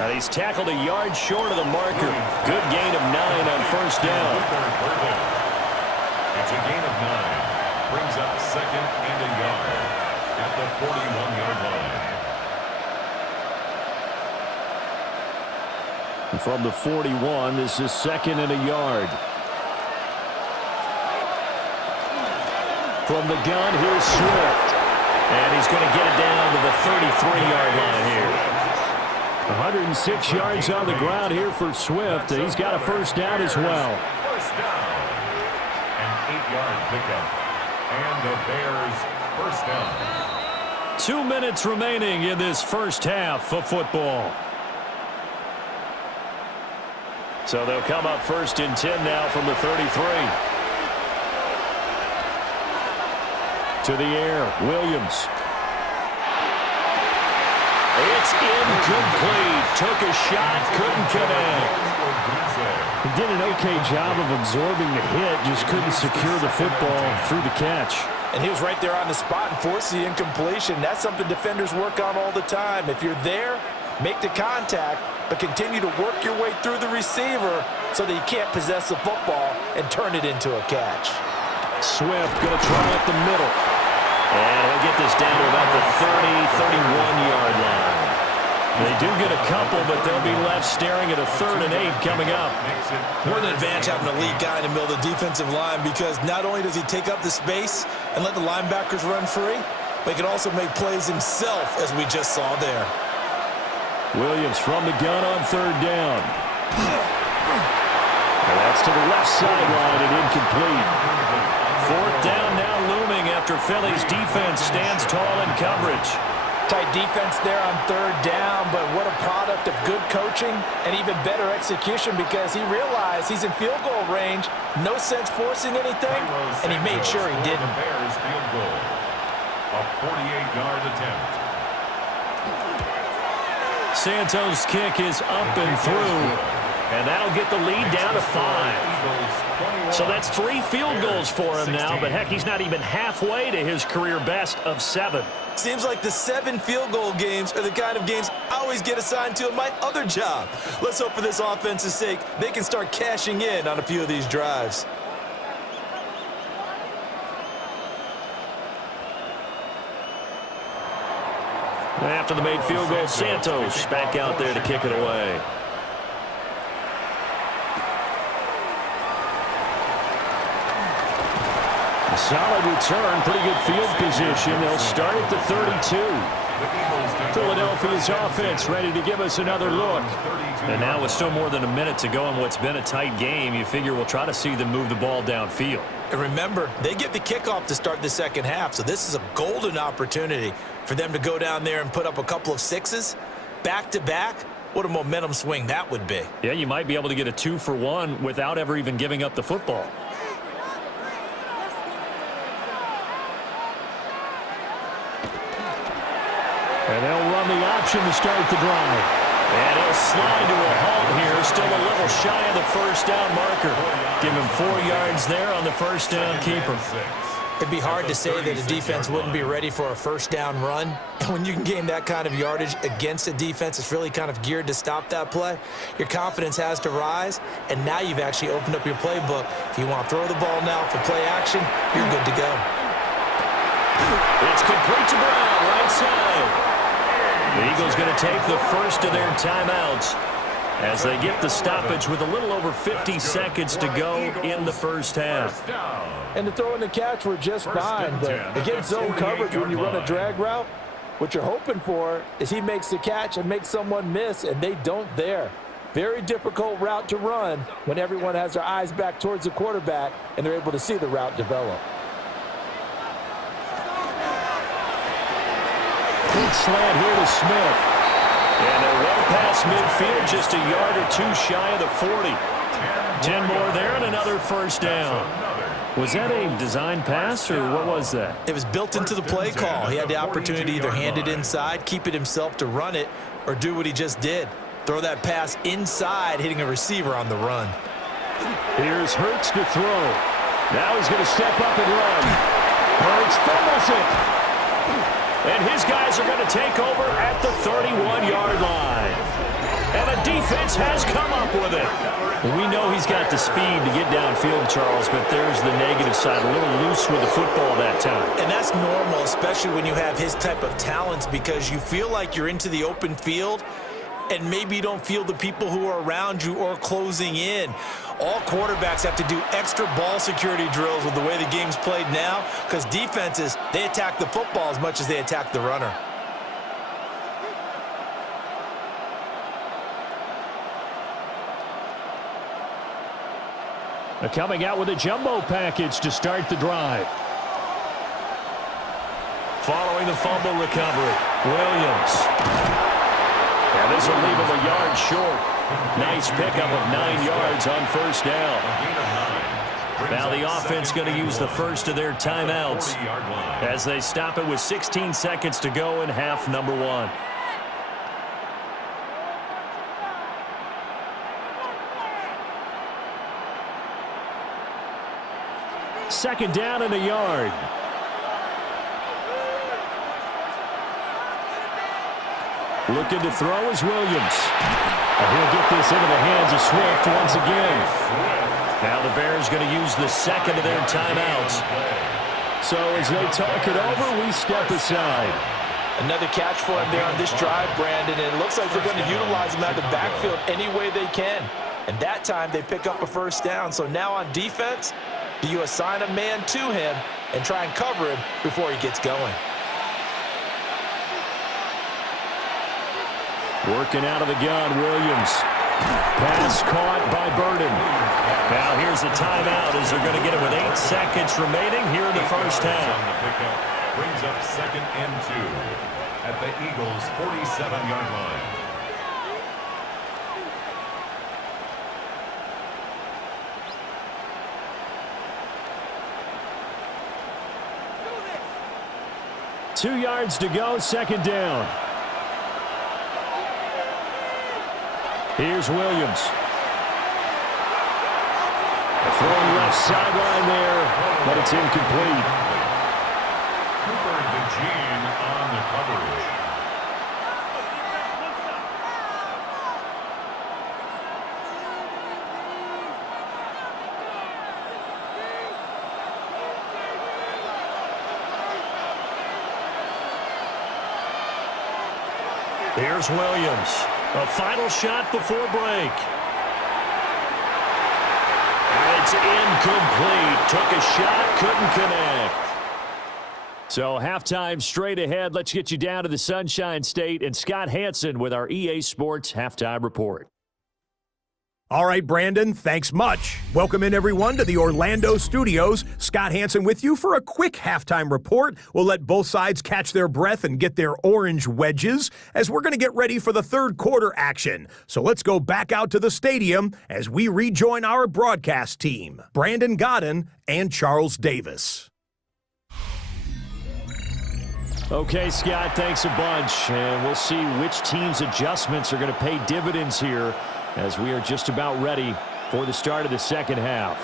And he's tackled a yard short of the marker. Good gain of 9 on first down. It's a gain of 9. Brings up 2nd and a yard at the 41-yard line. And from the 41, this is 2nd and a yard. From the gun, here's Swift. And he's going to get it down to the 33-yard line here. 106 yards on the ground here for Swift. He's got a first down as well. First down. An 8-yard pickup. And the Bears first down. 2 minutes remaining in this first half of football. So they'll come up 1st and 10 now from the 33. To the air, Williams. It's incomplete. Took a shot, couldn't connect. He did an okay job of absorbing the hit, just couldn't secure the football through the catch. And he was right there on the spot and forced the incompletion. That's something defenders work on all the time. If you're there, make the contact, but continue to work your way through the receiver so that you can't possess the football and turn it into a catch. Swift going to try up the middle. And he'll get this down to about the 31-yard line. They do get a couple, but they'll be left staring at a 3rd and 8 coming up. What an advantage having an elite guy in the middle of the defensive line, because not only does he take up the space and let the linebackers run free, but he can also make plays himself, as we just saw there. Williams from the gun on 3rd down. And that's to the left sideline and incomplete. 4th down now looming after Philly's defense stands tall in coverage. Tight defense there on 3rd down, but what a product of good coaching and even better execution, because he realized he's in field goal range. No sense forcing anything, and he made sure he didn't. Bears field goal. A 48-yard attempt. Santos' kick is up and through, and that'll get the lead down to 5. So that's 3 field goals for him now, but heck, he's not even halfway to his career best of 7. Seems like the 7 field goal games are the kind of games I always get assigned to in my other job. Let's hope for this offense's sake they can start cashing in on a few of these drives. After the made field goal, Santos back out there to kick it away. A solid return, pretty good field position. They'll start at the 32. Philadelphia's offense ready to give us another look. And now with still more than a minute to go in what's been a tight game, you figure we'll try to see them move the ball downfield. And remember, they get the kickoff to start the second half, so this is a golden opportunity for them to go down there and put up a couple of 6s back-to-back. What a momentum swing that would be. Yeah, you might be able to get a 2-for-1 without ever even giving up the football. And they'll run the option to start the drive. And he'll slide to a halt here, still a little shy of the first down marker. Give him 4 yards there on the first down keeper. It'd be hard to say that a defense wouldn't be ready for a first down run. And when you can gain that kind of yardage against a defense that's really kind of geared to stop that play, your confidence has to rise, and now you've actually opened up your playbook. If you want to throw the ball now for play action, you're good to go. It's complete to Brown, right side. The Eagles going to take the first of their timeouts as they get the stoppage with a little over 50 seconds to go in the first half. And the throw and the catch were just fine, but against zone coverage when you run a drag route, what you're hoping for is he makes the catch and makes someone miss, and they don't there. Very difficult route to run when everyone has their eyes back towards the quarterback and they're able to see the route develop. Quick slant here to Smith. And they're well past midfield, just a yard or 2 shy of the 40. 10 more there and another first down. Was that a design pass, or what was that? It was built into the play call. He had the opportunity to either hand it inside, keep it himself to run it, or do what he just did. Throw that pass inside, hitting a receiver on the run. Here's Hurts to throw. Now he's going to step up and run. Hurts fumbles it. And his guys are going to take over at the 31-yard line. And the defense has come up with it. We know he's got the speed to get downfield, Charles, but there's the negative side. A little loose with the football that time. And that's normal, especially when you have his type of talents, because you feel like you're into the open field and maybe you don't feel the people who are around you or closing in. All quarterbacks have to do extra ball security drills with the way the game's played now, because defenses, they attack the football as much as they attack the runner. They're coming out with a jumbo package to start the drive. Following the fumble recovery, Williams. And this will leave him a yard short. Nice pickup of 9 yards on first down. Now the offense going to use the first of their timeouts as they stop it with 16 seconds to go in half number 1. Second down and a yard. Looking to throw is Williams. And he'll get this into the hands of Swift once again. Now the Bears going to use the second of their timeouts. So as they talk it over, we step aside. Another catch for him there on this drive, Brandon, and it looks like they're going to utilize him out of the backfield any way they can. And that time they pick up a first down. So now on defense, do you assign a man to him and try and cover him before he gets going? Working out of the gun, Williams. Pass caught by Burden. Now here's a timeout as they're going to get it with 8 seconds remaining here in the first half. Brings up 2nd and 2 at the Eagles' 47-yard line. Two yards to go, second down. Here's Williams. Throwing left sideline there, but it's incomplete. Cooper DeJean on the coverage. Here's Williams. A final shot before break. And it's incomplete. Took a shot, couldn't connect. So halftime straight ahead. Let's get you down to the Sunshine State and Scott Hanson with our EA Sports Halftime Report. All right, Brandon, thanks much. Welcome in, everyone, to the Orlando studios. Scott Hanson with you for a quick halftime report. We'll let both sides catch their breath and get their orange wedges as we're going to get ready for the third quarter action. So let's go back out to the stadium as we rejoin our broadcast team, Brandon Godden and Charles Davis. Okay, Scott, thanks a bunch. And we'll see which team's adjustments are going to pay dividends here as we are just about ready for the start of the second half.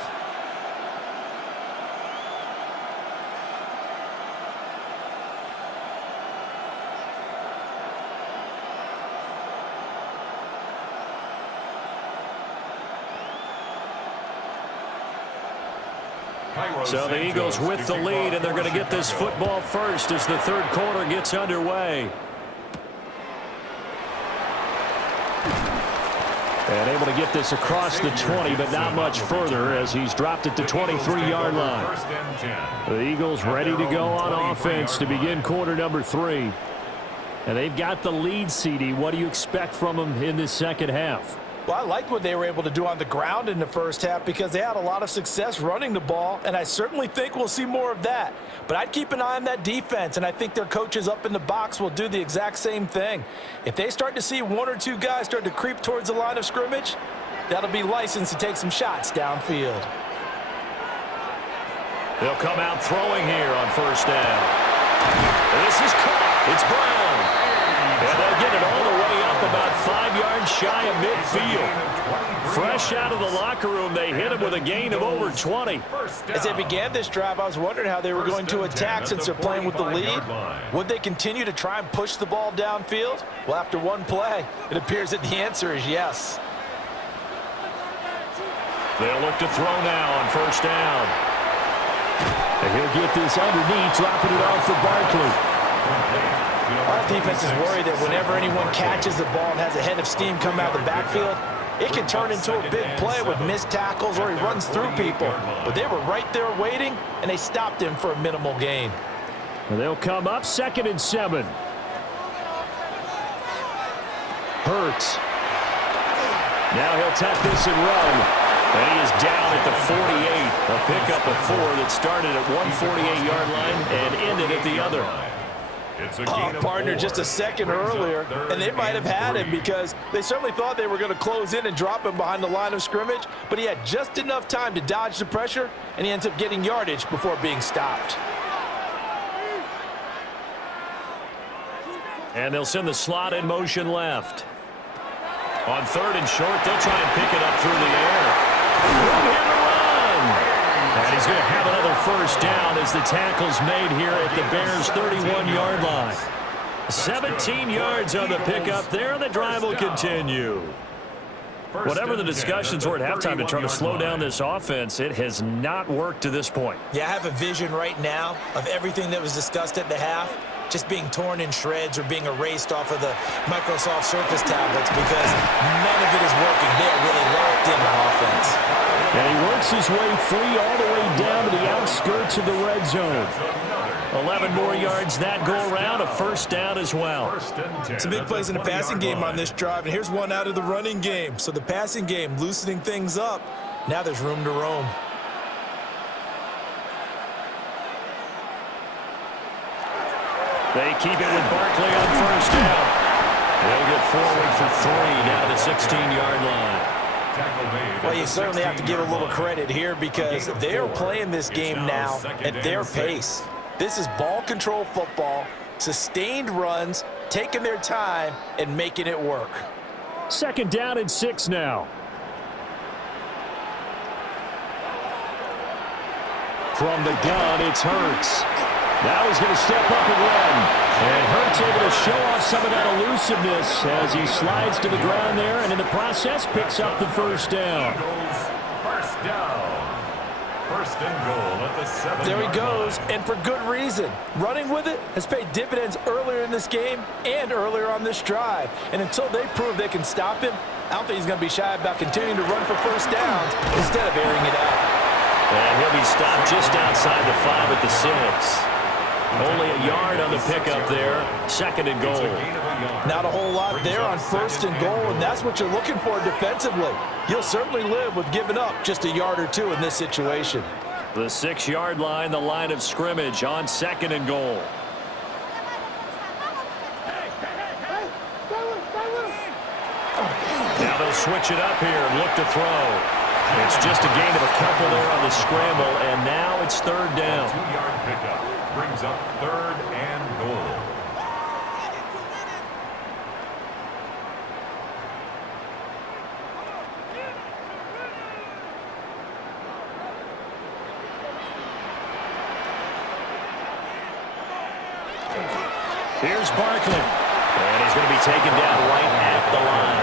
So the Eagles with the lead, and they're going to get this football first as the third quarter gets underway. And able to get this across the 20, but not much further as he's dropped it to 23-yard line. The Eagles ready to go on offense to begin quarter number 3. And they've got the lead, CD. What do you expect from them in this second half? Well, I like what they were able to do on the ground in the first half because they had a lot of success running the ball, and I certainly think we'll see more of that. But I'd keep an eye on that defense, and I think their coaches up in the box will do the exact same thing. If they start to see one or two guys start to creep towards the line of scrimmage, that'll be licensed to take some shots downfield. They'll come out throwing here on first down. This is caught. It's Brown. And they'll get it all the way up about 5 yards shy of midfield. Fresh out of the locker room, they hit him with a gain of over 20. As they began this drive, I was wondering how they were going to attack since they're playing with the lead. Would they continue to try and push the ball downfield? Well, after one play, it appears that the answer is yes. They'll look to throw now on first down. And he'll get this underneath, dropping it off for Barkley. Our defense is worried that whenever anyone catches the ball and has a head of steam come out of the backfield, it can turn into a big play with missed tackles or he runs through people. But they were right there waiting, and they stopped him for a minimal gain. And they'll come up 2nd and 7. Hurts. Now he'll tuck this and run. And he is down at the 48. A pickup of 4 that started at 148-yard line and ended at the other. Partner just a second earlier, and they might have had him because they certainly thought they were going to close in and drop him behind the line of scrimmage, but he had just enough time to dodge the pressure, and he ends up getting yardage before being stopped. And they'll send the slot in motion left. On 3rd and short, they'll try and pick it up through the air. Room here to run. And he's going to have another first down as the tackle's made here at the Bears' 31-yard line. 17 yards on the pickup there, and the drive will continue. Whatever the discussions were at halftime to try to slow down this offense, it has not worked to this point. Yeah, I have a vision right now of everything that was discussed at the half just being torn in shreds or being erased off of the Microsoft Surface tablets because none of it is working. They're really locked in on offense. And he works his way free all the way down to the outskirts of the red zone. 11 more yards that go around, a first down as well. Some big plays in the passing game on this drive, and here's one out of the running game. So the passing game loosening things up. Now there's room to roam. They keep it with Barkley on first down. They'll get forward for 3 down to the 16-yard line. Well, you certainly have to give a little credit here because they're playing this game now at their pace. This is ball control football, sustained runs, taking their time, and making it work. 2nd down and 6 now. From the gun, it's Hurts. Now he's going to step up and run. And Hurts able to show off some of that elusiveness as he slides to the ground there and in the process picks up the first down. First down. 1st and goal at the 7. There he goes, and for good reason. Running with it has paid dividends earlier in this game and earlier on this drive. And until they prove they can stop him, I don't think he's going to be shy about continuing to run for first downs instead of airing it out. And he'll be stopped just outside the 5 at the 6. Only a yard on the pickup there. 2nd and goal. Not a whole lot there on 1st and goal, and that's what you're looking for defensively. You'll certainly live with giving up just a yard or 2 in this situation. The 6-yard line, the line of scrimmage on 2nd and goal. Now they'll switch it up here and look to throw. It's just a gain of a couple there on the scramble, and now it's 3rd down. 2-yard pickup brings up 3rd and goal. Here's Barkley. And he's going to be taken down right at the line.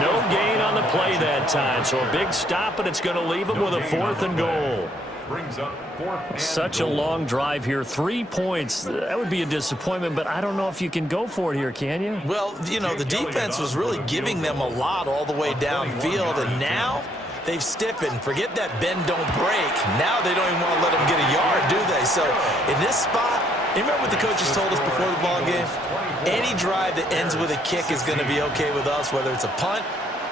No gain on the play that time, so a big stop, and it's going to leave him with a 4th and goal. Brings up 4th and Such a long drive here. 3 points. That would be a disappointment, but I don't know if you can go for it here, can you? Well, you know, the defense was really giving them a lot all the way downfield, and now they've stiffened. Forget that bend, don't break. Now they don't even want to let them get a yard, do they? So in this spot, you remember what the coaches told us before the ball game? Any drive that ends with a kick is going to be okay with us, whether it's a punt,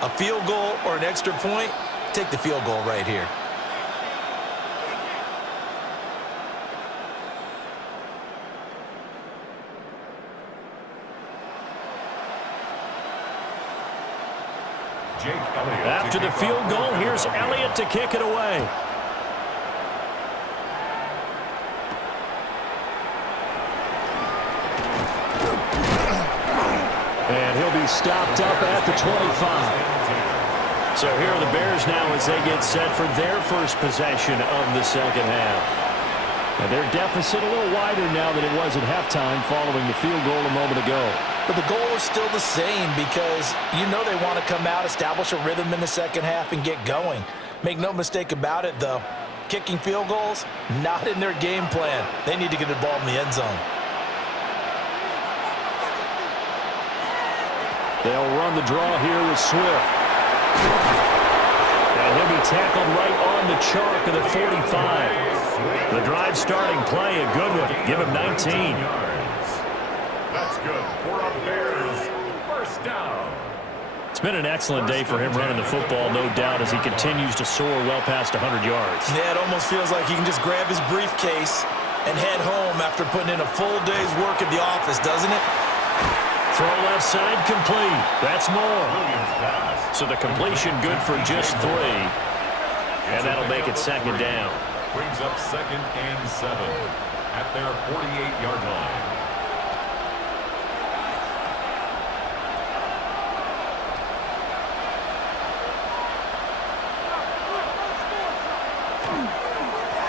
a field goal, or an extra point. Take the field goal right here. After the field goal, here's Elliott to kick it away. And he'll be stopped up at the 25. So here are the Bears now as they get set for their first possession of the 2nd half. And their deficit a little wider now than it was at halftime following the field goal a moment ago. But the goal is still the same because you know they want to come out, establish a rhythm in the second half, and get going. Make no mistake about it, though. Kicking field goals, not in their game plan. They need to get the ball in the end zone. They'll run the draw here with Swift. And he'll be tackled right on the chalk of the 45. The drive starting play, a good one. Give him 19. That's good for a Bears first down. It's been an excellent day for him running the football, no doubt, as he continues to soar well past 100 yards. Yeah, it almost feels like he can just grab his briefcase and head home after putting in a full day's work at the office, doesn't it? Throw left side complete. That's more. So the completion good for just 3. And that'll make it second down. Brings up 2nd and 7 at their 48-yard line.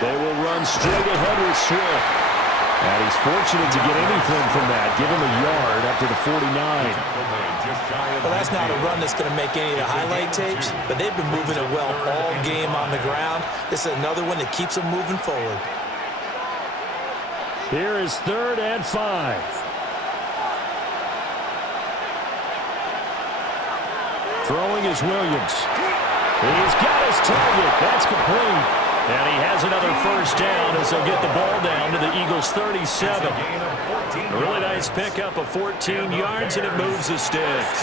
They will run straight ahead with Swift. And he's fortunate to get anything from that. Give him a yard up to the 49. Well, that's not a run that's going to make any of the highlight tapes, but they've been moving it well all game on the ground. This is another one that keeps them moving forward. Here is 3rd and 5. Throwing is Williams. He's got his target. That's complete. And he has another first down as they'll get the ball down to the Eagles' 37. A really nice pickup of 14 yards, and it moves the sticks.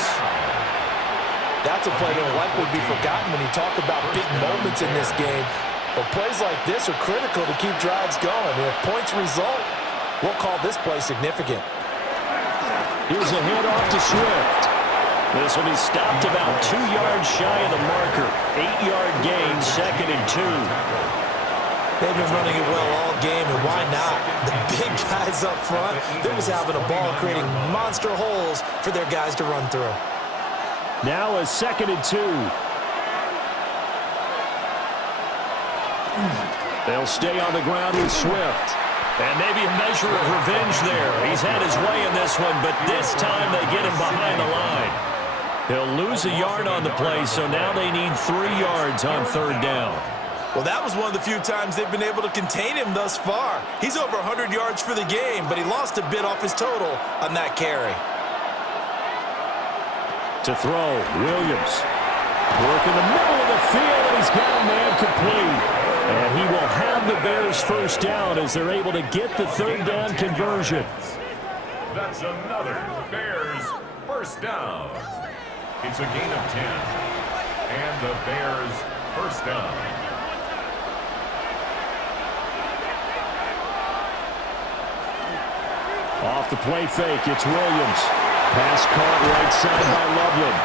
That's a play that'll likely be forgotten when you talk about big moments in this game. But plays like this are critical to keep drives going. And if points result, we'll call this play significant. Here's a handoff to Swift. This will be stopped about 2 yards shy of the marker. 8-yard gain, 2nd and 2. They've been running it well all game, and why not? The big guys up front, they're just having a ball, creating monster holes for their guys to run through. Now a 2nd and 2. They'll stay on the ground with Swift. And maybe a measure of revenge there. He's had his way in this one, but this time they get him behind the line. He'll lose a yard on the play, so now they need 3 yards on 3rd down. Well, that was one of the few times they've been able to contain him thus far. He's over 100 yards for the game, but he lost a bit off his total on that carry. To throw, Williams. Work in the middle of the field, and he's got a man complete. And he will have the Bears first down as they're able to get the 3rd down conversion. That's another Bears first down. It's a gain of 10. And the Bears first down. Off the play fake, it's Williams. Pass caught right side by Loveland.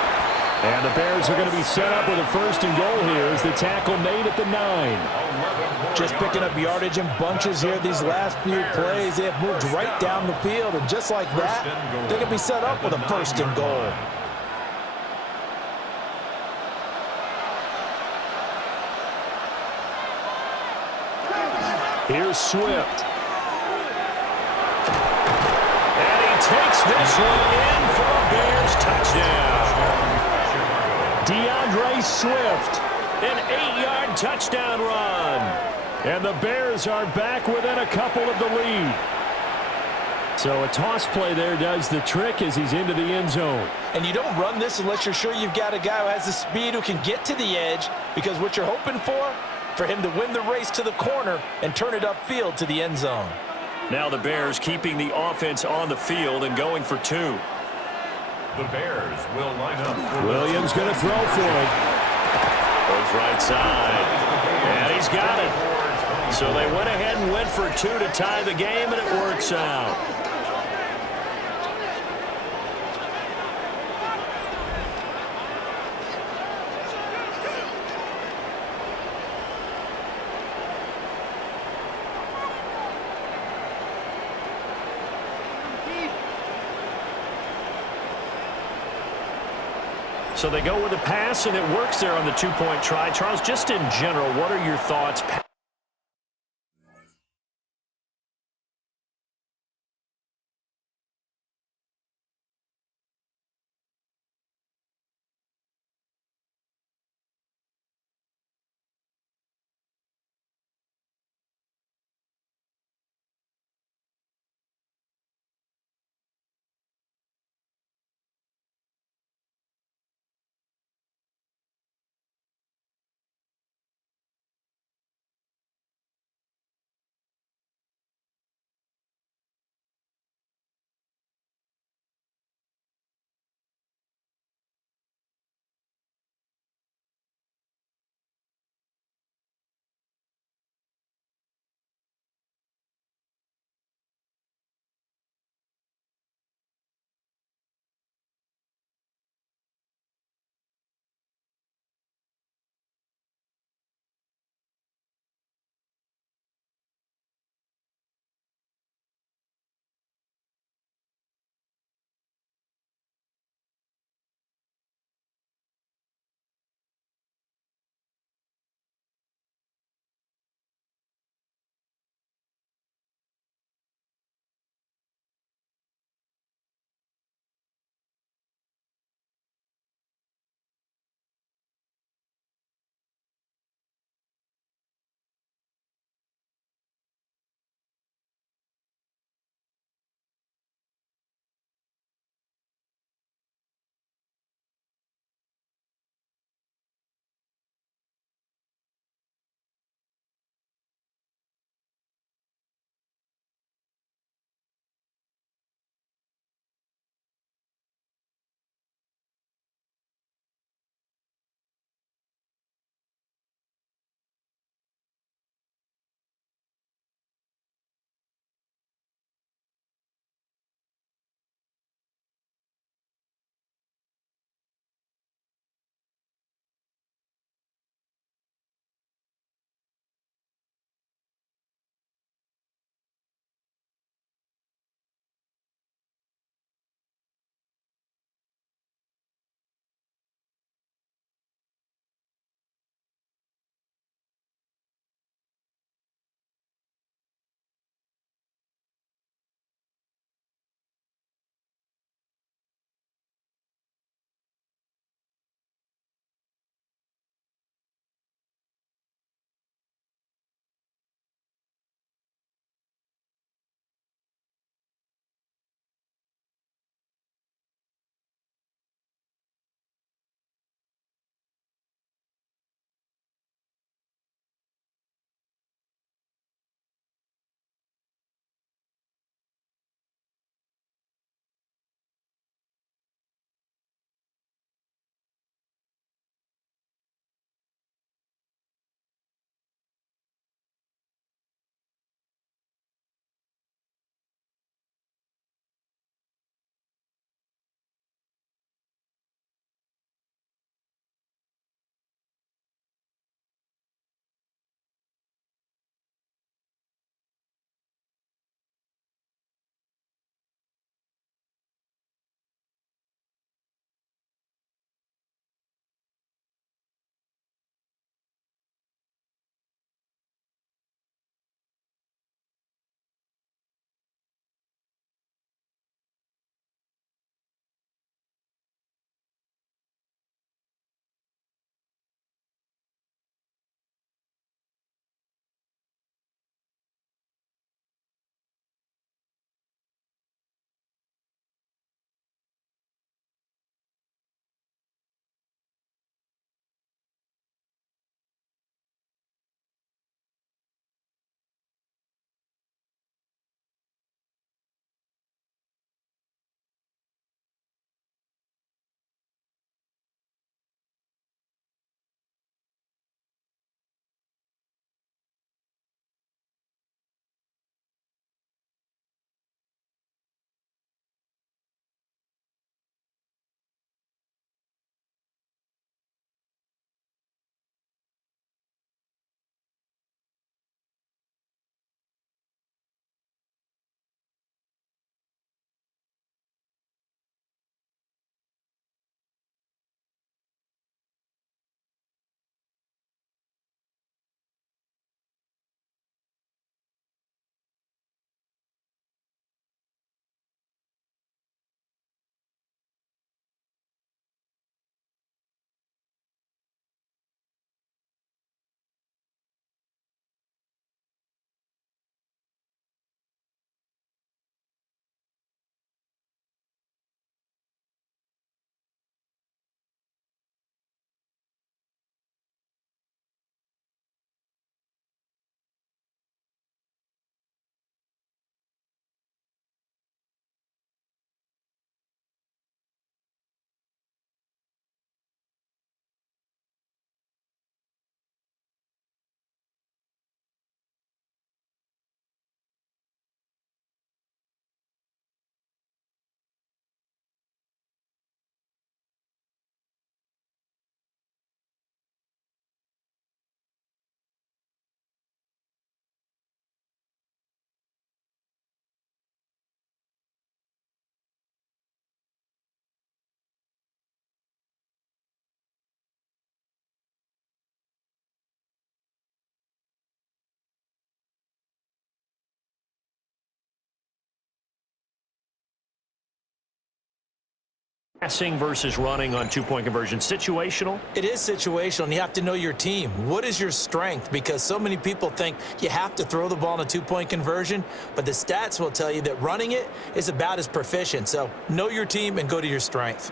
And the Bears are going to be set up with a 1st and goal here as the tackle made at the 9. Just picking up yardage in bunches here these last few plays. They have moved right down the field, and just like that, they're going to be set up with a 1st and goal. Here's Swift. And he takes this one in for a Bears touchdown. DeAndre Swift, an 8-yard touchdown run. And the Bears are back within a couple of the lead. So a toss play there does the trick as he's into the end zone. And you don't run this unless you're sure you've got a guy who has the speed who can get to the edge, because what you're hoping for him to win the race to the corner and turn it upfield to the end zone. Now the Bears keeping the offense on the field and going for 2. The Bears will line up. Williams going to throw for it. Goes right side. And he's got it. So they went ahead and went for 2 to tie the game, and it works out. So they go with a pass, and it works there on the 2-point try. Charles, just in general, what are your thoughts passing versus running on two-point conversion? Situational? It is situational, and you have to know your team. What is your strength? Because so many people think you have to throw the ball in a two-point conversion, but the stats will tell you that running it is about as proficient. So know your team and go to your strength.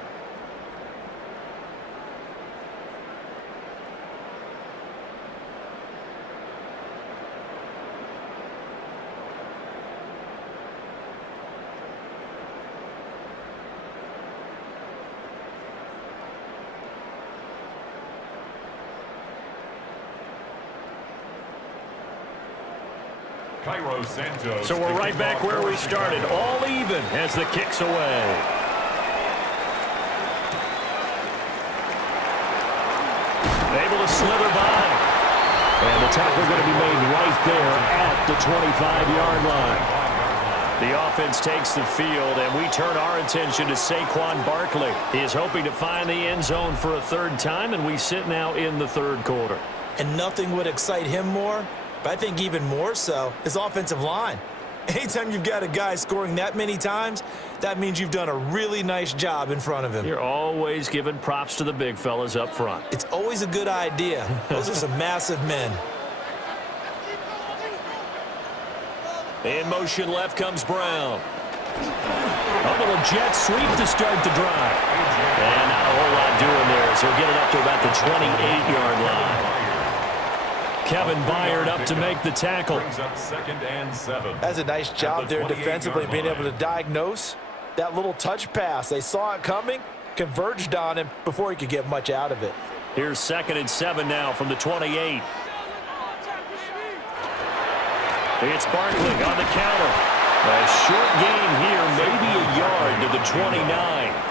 Cairo Santos. So we're right back where we started, all even as the kick's away. Able to slither by. And the tackle going to be made right there at the 25-yard line. The offense takes the field, and we turn our attention to Saquon Barkley. He is hoping to find the end zone for a third time, and we sit now in the third quarter. And nothing would excite him more, but I think even more so, his offensive line. Anytime you've got a guy scoring that many times, that means you've done a really nice job in front of him. You're always giving props to the big fellas up front. It's always a good idea. Those are some massive men. In motion left comes Brown. A little jet sweep to start the drive. And not a whole lot doing there, so he'll get it up to about the 28-yard line. Kevin Byard up to make the tackle. Brings up 2nd and 7. That's a nice job there defensively, being able to diagnose that little touch pass. They saw it coming, converged on him before he could get much out of it. Here's 2nd and 7 now from the 28. It's Barkley on the counter. A short gain here, maybe a yard to the 29.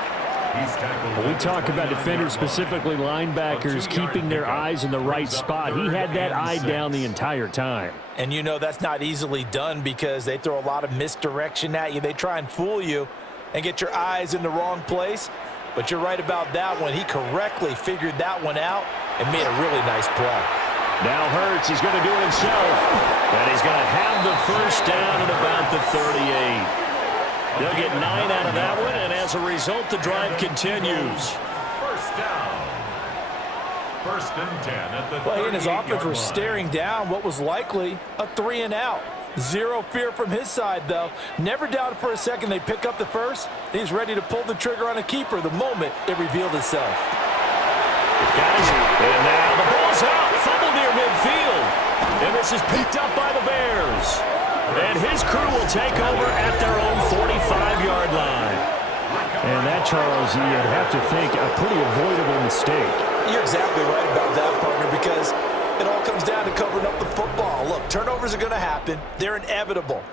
When we talk about defenders, specifically linebackers, keeping their eyes in the right spot. He had that eye down the entire time. And you know that's not easily done because they throw a lot of misdirection at you. They try and fool you and get your eyes in the wrong place. But you're right about that one. He correctly figured that one out and made a really nice play. Now Hurts, he's going to do it himself. And he's going to have the first down at about the 38. They'll get 9 out of that one, and as a result, the drive continues. First down. 1st and 10 at the Well, he and his 38-yard offense were line. staring down what was likely a 3-and-out. Zero fear from his side, though. Never doubted for a second they pick up the first. He's ready to pull the trigger on a keeper the moment it revealed itself. Guys, and now the ball's out. Fumble near midfield. And this is picked up by the Bears. And his crew will take over at their own 45-yard line. And that, Charles, you'd have to think a pretty avoidable mistake. You're exactly right about that, partner, because it all comes down to covering up the football. Look, turnovers are going to happen. They're inevitable.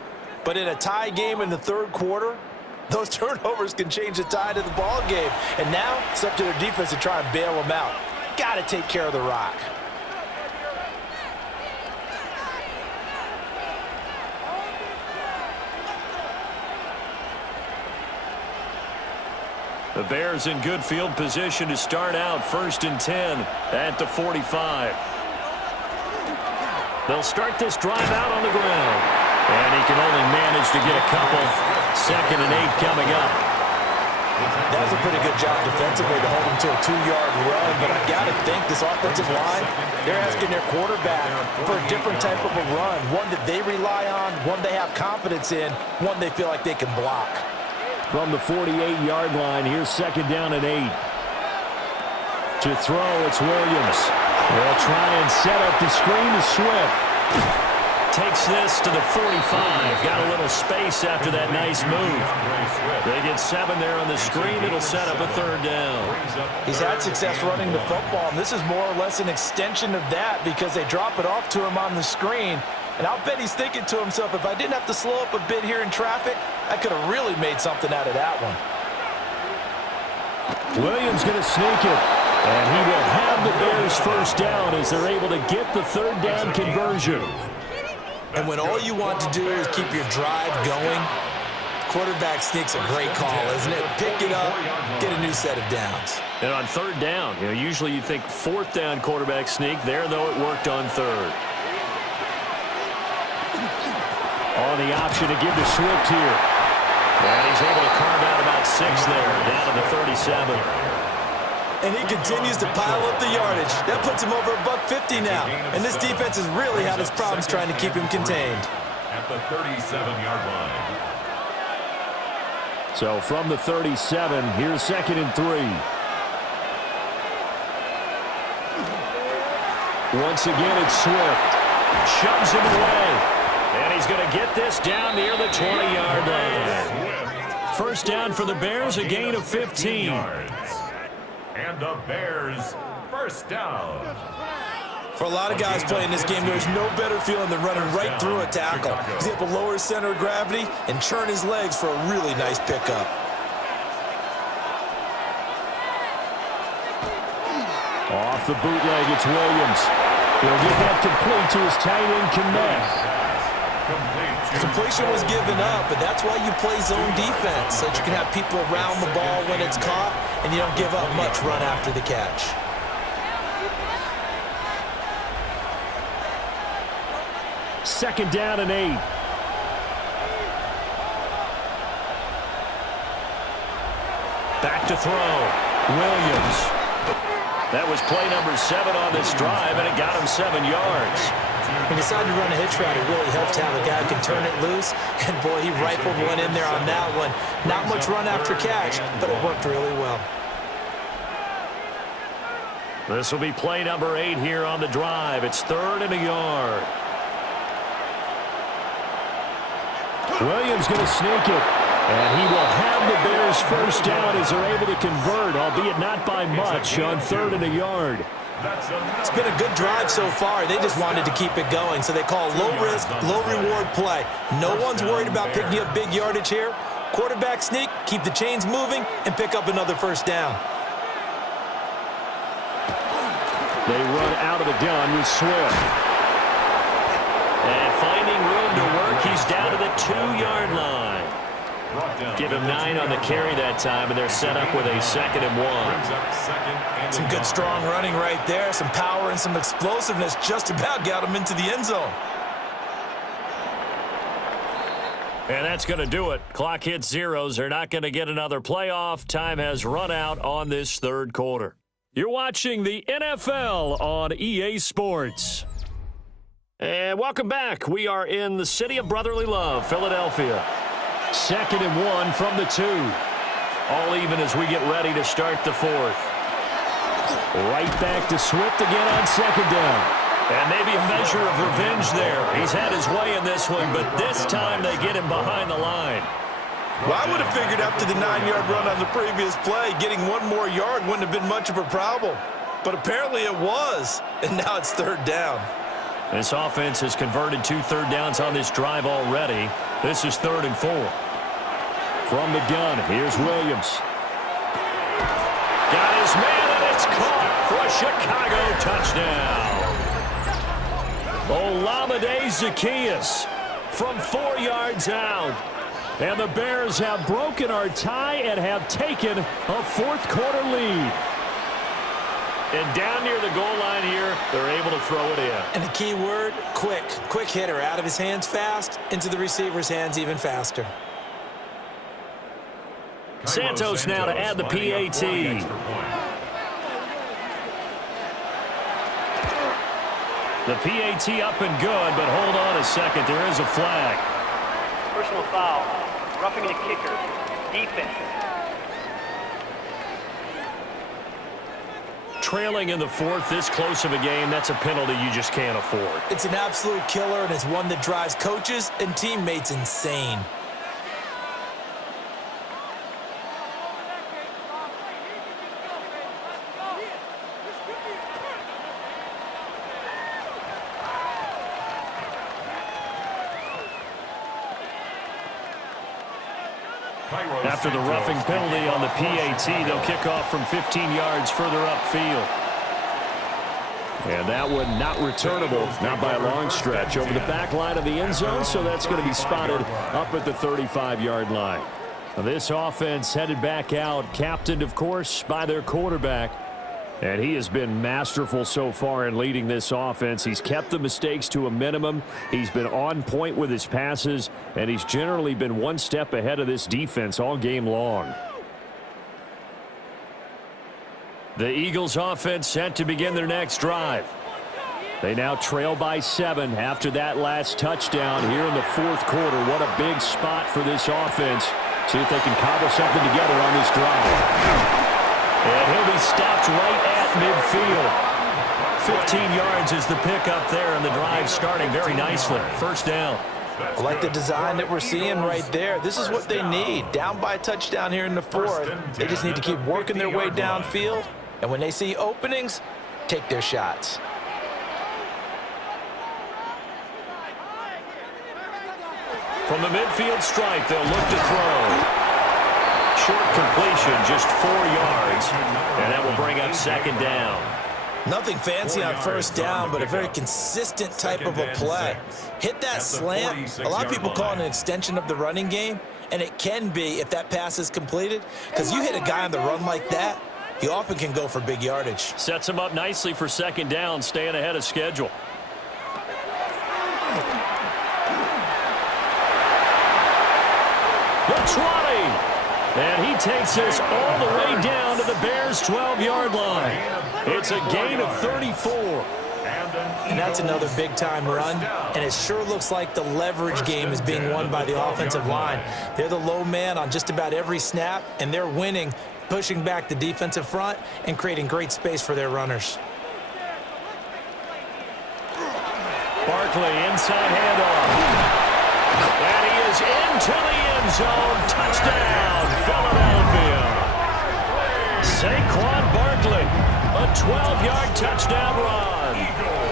But in a tie game in the third quarter, those turnovers can change the tide of the ball game. And now it's up to their defense to try and bail them out. Got to take care of the rock. The Bears in good field position to start out 1st and 10 at the 45. They'll start this drive out on the ground. And he can only manage to get a couple. 2nd and 8 coming up. That was a pretty good job defensively to hold him to a 2-yard run, but I've got to think this offensive line, they're asking their quarterback for a different type of a run, one that they rely on, one they have confidence in, one they feel like they can block. From the 48-yard line, here's 2nd down and 8. To throw, it's Williams. They'll try and set up the screen to Swift. Takes this to the 45. Got a little space after that nice move. They get 7 there on the screen. It'll set up a 3rd down. He's had success running the football, and this is more or less an extension of that because they drop it off to him on the screen. And I'll bet he's thinking to himself, if I didn't have to slow up a bit here in traffic, I could have really made something out of that one. Williams going to sneak it. And he will have the Bears first down as they're able to get the 3rd down conversion. And when all you want to do is keep your drive going, quarterback sneak's a great call, isn't it? Pick it up, get a new set of downs. And on 3rd down, usually you think 4th down quarterback sneak. There, though, it worked on 3rd. On the option to give to Swift here. And he's able to carve out about 6 there, down to the 37. And he continues to pile up the yardage. That puts him over $150 now. And this defense has really had its problems trying to keep him contained. At the 37-yard line. So from the 37, here's 2nd and 3. Once again, it's Swift. Shoves him away. And he's going to get this down near the 20-yard line. First down for the Bears, a gain of 15. And the Bears, first down. For a lot of guys playing this game, there's no better feeling than running right through a tackle. He's able to lower his center of gravity and churn his legs for a really nice pickup. Off the bootleg, it's Williams. He'll get that complete to his tight end, Connect. Completion was given up, but that's why you play zone defense, so that you can have people around the ball when it's caught, and you don't give up much run after the catch. Second down and 8. Back to throw. Williams. That was play number 7 on this drive, and it got him 7 yards. He decided to run a hitch route. It really helped to have a guy who can turn it loose. And, boy, he rifled one in there on that one. Not much run after catch, but it worked really well. This will be play number 8 here on the drive. It's 3rd and a yard. Williams going to sneak it. And he will have the Bears first down as they're able to convert, albeit not by much, on 3rd and a yard. It's been a good drive so far. They just wanted to keep it going, so they call low-risk, low-reward play. No one's worried about picking up big yardage here. Quarterback sneak, keep the chains moving, and pick up another first down. They run out of the gun with Swift. And finding room to work, he's down to the 2-yard line. Give him 9 on the carry that time, and they're set up with a 2nd and 1. Some good strong running right there. Some power and some explosiveness just about got him into the end zone. And that's going to do it. Clock hits zeros. They're not going to get another playoff. Time has run out on this 3rd quarter. You're watching the NFL on EA Sports. And welcome back. We are in the city of brotherly love, Philadelphia. 2nd and 1 from the 2. All even as we get ready to start the 4th. Right back to Swift again on 2nd down. And maybe a measure of revenge there. He's had his way in this one, but this time they get him behind the line. Well, I would have figured after the 9-yard run on the previous play, getting 1 more yard wouldn't have been much of a problem. But apparently it was, and now it's 3rd down. This offense has converted 2 third downs on this drive already. This is 3rd and 4. From the gun, here's Williams. Got his man, and it's caught for a Chicago touchdown. Olamide Zaccheaus from 4 yards out. And the Bears have broken our tie and have taken a 4th quarter lead. And down near the goal line here, they're able to throw it in. And the key word, quick. Quick hitter. Out of his hands fast, into the receiver's hands even faster. Santos now to add the PAT. The PAT up and good, but hold on a second. There is a flag. Personal foul. Roughing the kicker. Defense. Trailing in the 4th, this close of a game, that's a penalty you just can't afford. It's an absolute killer, and it's one that drives coaches and teammates insane. After the roughing penalty on the PAT, they'll kick off from 15 yards further upfield. And that one not returnable, not by a long stretch, over the back line of the end zone, so that's going to be spotted up at the 35-yard line. This offense headed back out, captained, of course, by their quarterback. And he has been masterful so far in leading this offense. He's kept the mistakes to a minimum. He's been on point with his passes, and he's generally been one step ahead of this defense all game long. The Eagles offense set to begin their next drive. They now trail by 7 after that last touchdown here in the fourth quarter. What a big spot for this offense. See if they can cobble something together on this drive. And he'll be stopped right at midfield. 15 yards is the pickup there, and the drive starting very nicely. First down. I like the design that we're seeing right there. This is what they need. Down by a touchdown here in the fourth. They just need to keep working their way downfield. And when they see openings, take their shots. From the midfield stripe, they'll look to throw. Short completion, just 4 yards. And that will bring up second down. Nothing fancy on first down, but a very consistent type of a play. Hit that slant. A lot of people call it an extension of the running game, and it can be if that pass is completed, because you hit a guy on the run like that, he often can go for big yardage. Sets him up nicely for second down, staying ahead of schedule. The trotting. And he takes us all the way down to the Bears' 12-yard line. It's a gain of 34. And that's another big-time run, and it sure looks like the leverage game is being won by the offensive line. They're the low man on just about every snap, and they're winning, pushing back the defensive front and creating great space for their runners. Barkley inside handoff. And he is into the end zone. Touchdown, Philadelphia. Saquon Barkley, a 12-yard touchdown run.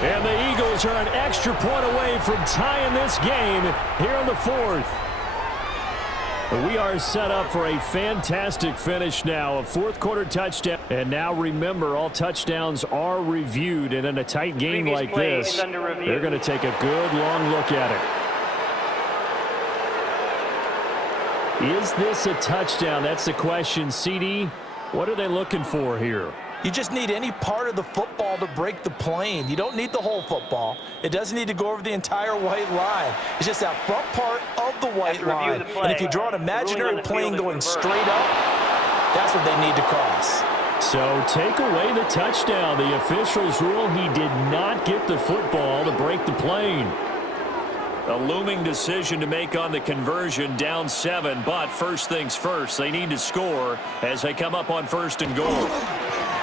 And the Eagles are an extra point away from tying this game here in the fourth. We are set up for a fantastic finish now. A fourth-quarter touchdown. And now remember, all touchdowns are reviewed. And in a tight game like this, they're going to take a good long look at it. Is this a touchdown? That's the question. CD, what are they looking for here? You just need any part of the football to break the plane. You don't need the whole football. It doesn't need to go over the entire white line. It's just that front part of the white line. And if you draw an imaginary plane going straight up, that's what they need to cross. So take away the touchdown. The officials rule he did not get the football to break the plane. A looming decision to make on the conversion, down 7, but first things first, they need to score as they come up on first and goal.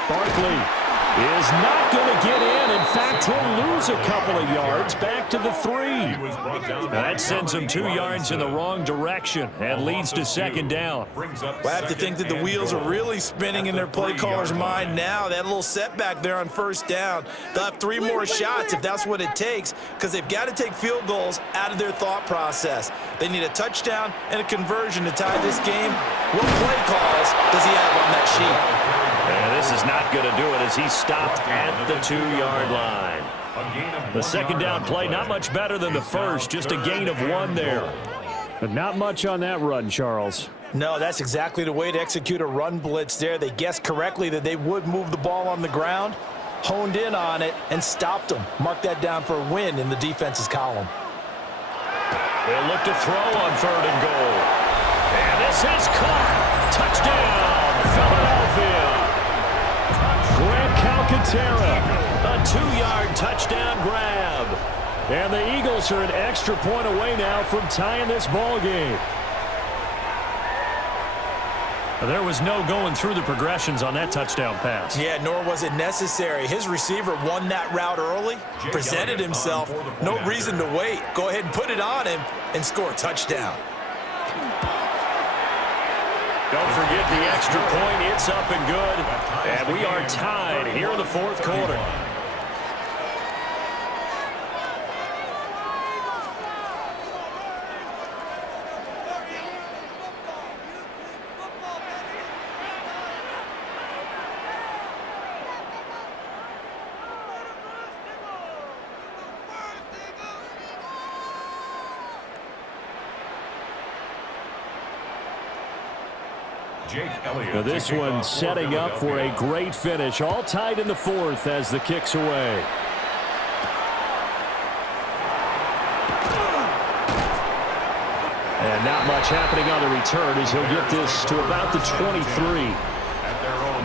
Barkley is not going to get in. In fact, he'll lose a couple of yards back to the 3. That sends him 2 yards in the wrong direction and leads to second down. I have to think that the wheels are really spinning in their play caller's mind now. That little setback there on first down. They'll have 3 more shots if that's what it takes, because they've got to take field goals out of their thought process. They need a touchdown and a conversion to tie this game. What play calls does he have on that sheet? And this is not going to do it as he's stopped at the 2-yard line. The second down play, not much better than the first, just a gain of 1 there. But not much on that run, Charles. No, that's exactly the way to execute a run blitz there. They guessed correctly that they would move the ball on the ground, honed in on it, and stopped them. Mark that down for a win in the defense's column. They'll look to throw on third and goal. And this is caught. Touchdown, Philadelphia. Grant Calcaterra, a 2-yard touchdown grab. And the Eagles are an extra point away now from tying this ball game. There was no going through the progressions on that touchdown pass. Yeah, nor was it necessary. His receiver won that route early, presented himself, no reason to wait. Go ahead and put it on him and score a touchdown. Don't forget the extra point. It's up and good. And we are tied here in the fourth quarter. Jake Elliott. Now this one setting up for a great finish. All tied in the fourth as the kick's away. And not much happening on the return as he'll get this to about the 23.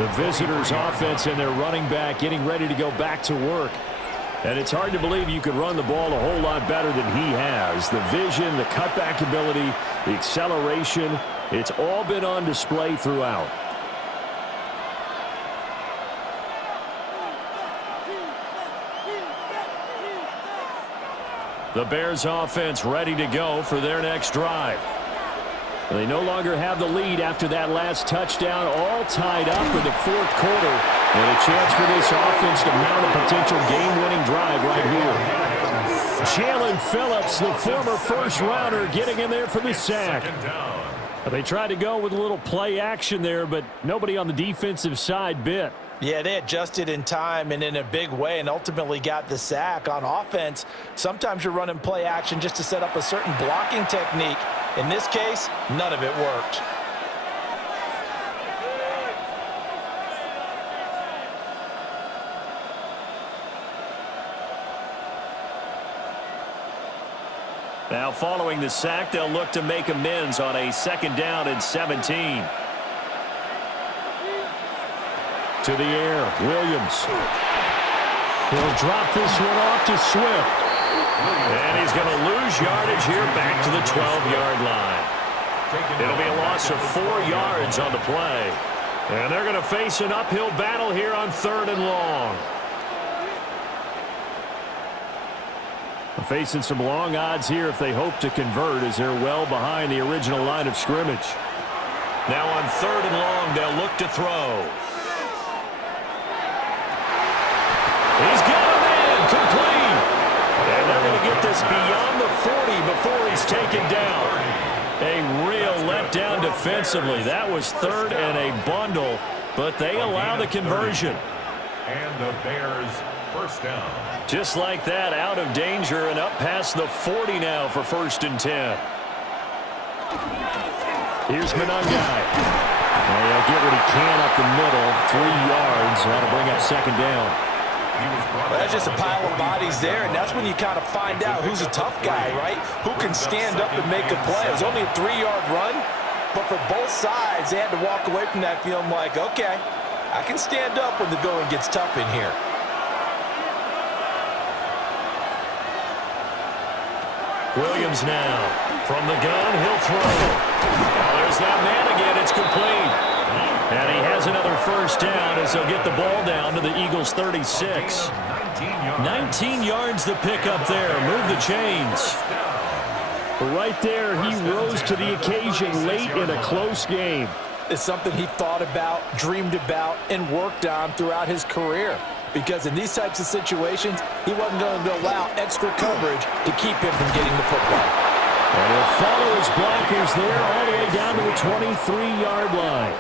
The visitors' offense and their running back getting ready to go back to work. And it's hard to believe you could run the ball a whole lot better than he has. The vision, the cutback ability, the acceleration, it's all been on display throughout. The Bears offense ready to go for their next drive. They no longer have the lead after that last touchdown, all tied up in the fourth quarter. And a chance for this offense to mount a potential game-winning drive right here. Jalen Phillips, the former first-rounder, getting in there for the sack. They tried to go with a little play action there, but nobody on the defensive side bit. Yeah, they adjusted in time and in a big way and ultimately got the sack. On offense, sometimes you're running play action just to set up a certain blocking technique. In this case, none of it worked. Now following the sack, they'll look to make amends on a 2nd down and 17. To the air, Williams. He'll drop this one off to Swift. And he's going to lose yardage here back to the 12-yard line. It'll be a loss of 4 yards on the play. And they're going to face an uphill battle here on 3rd and long. Facing some long odds here if they hope to convert as they're well behind the original line of scrimmage. Now on 3rd and long, they'll look to throw. He's got a man complete. And they're going to get this beyond the 40 before he's taken down. A real letdown defensively. That was 3rd and a bundle, but they allow the conversion. And the Bears first down. Just like that, out of danger and up past the 40 now for 1st and 10. Here's Monangai. He'll get what he can up the middle, 3 yards. That'll bring up 2nd down. Well, that's just a pile of bodies there, and that's when you kind of find out who's a tough guy, right? Who can stand up and make a play. It was only a 3-yard run, but for both sides, they had to walk away from that feeling like, okay, I can stand up when the going gets tough in here. Williams now. From the gun, he'll throw. Now there's that man again. It's complete. And he has another 1st down as he'll get the ball down to the Eagles' 36. 19 yards the pick up there. Move the chains. Right there, he rose to the occasion late in a close game. It's something he thought about, dreamed about, and worked on throughout his career. Because in these types of situations, he wasn't going to allow extra coverage to keep him from getting the football. And he'll follow his blockers there all the way down to the 23-yard line.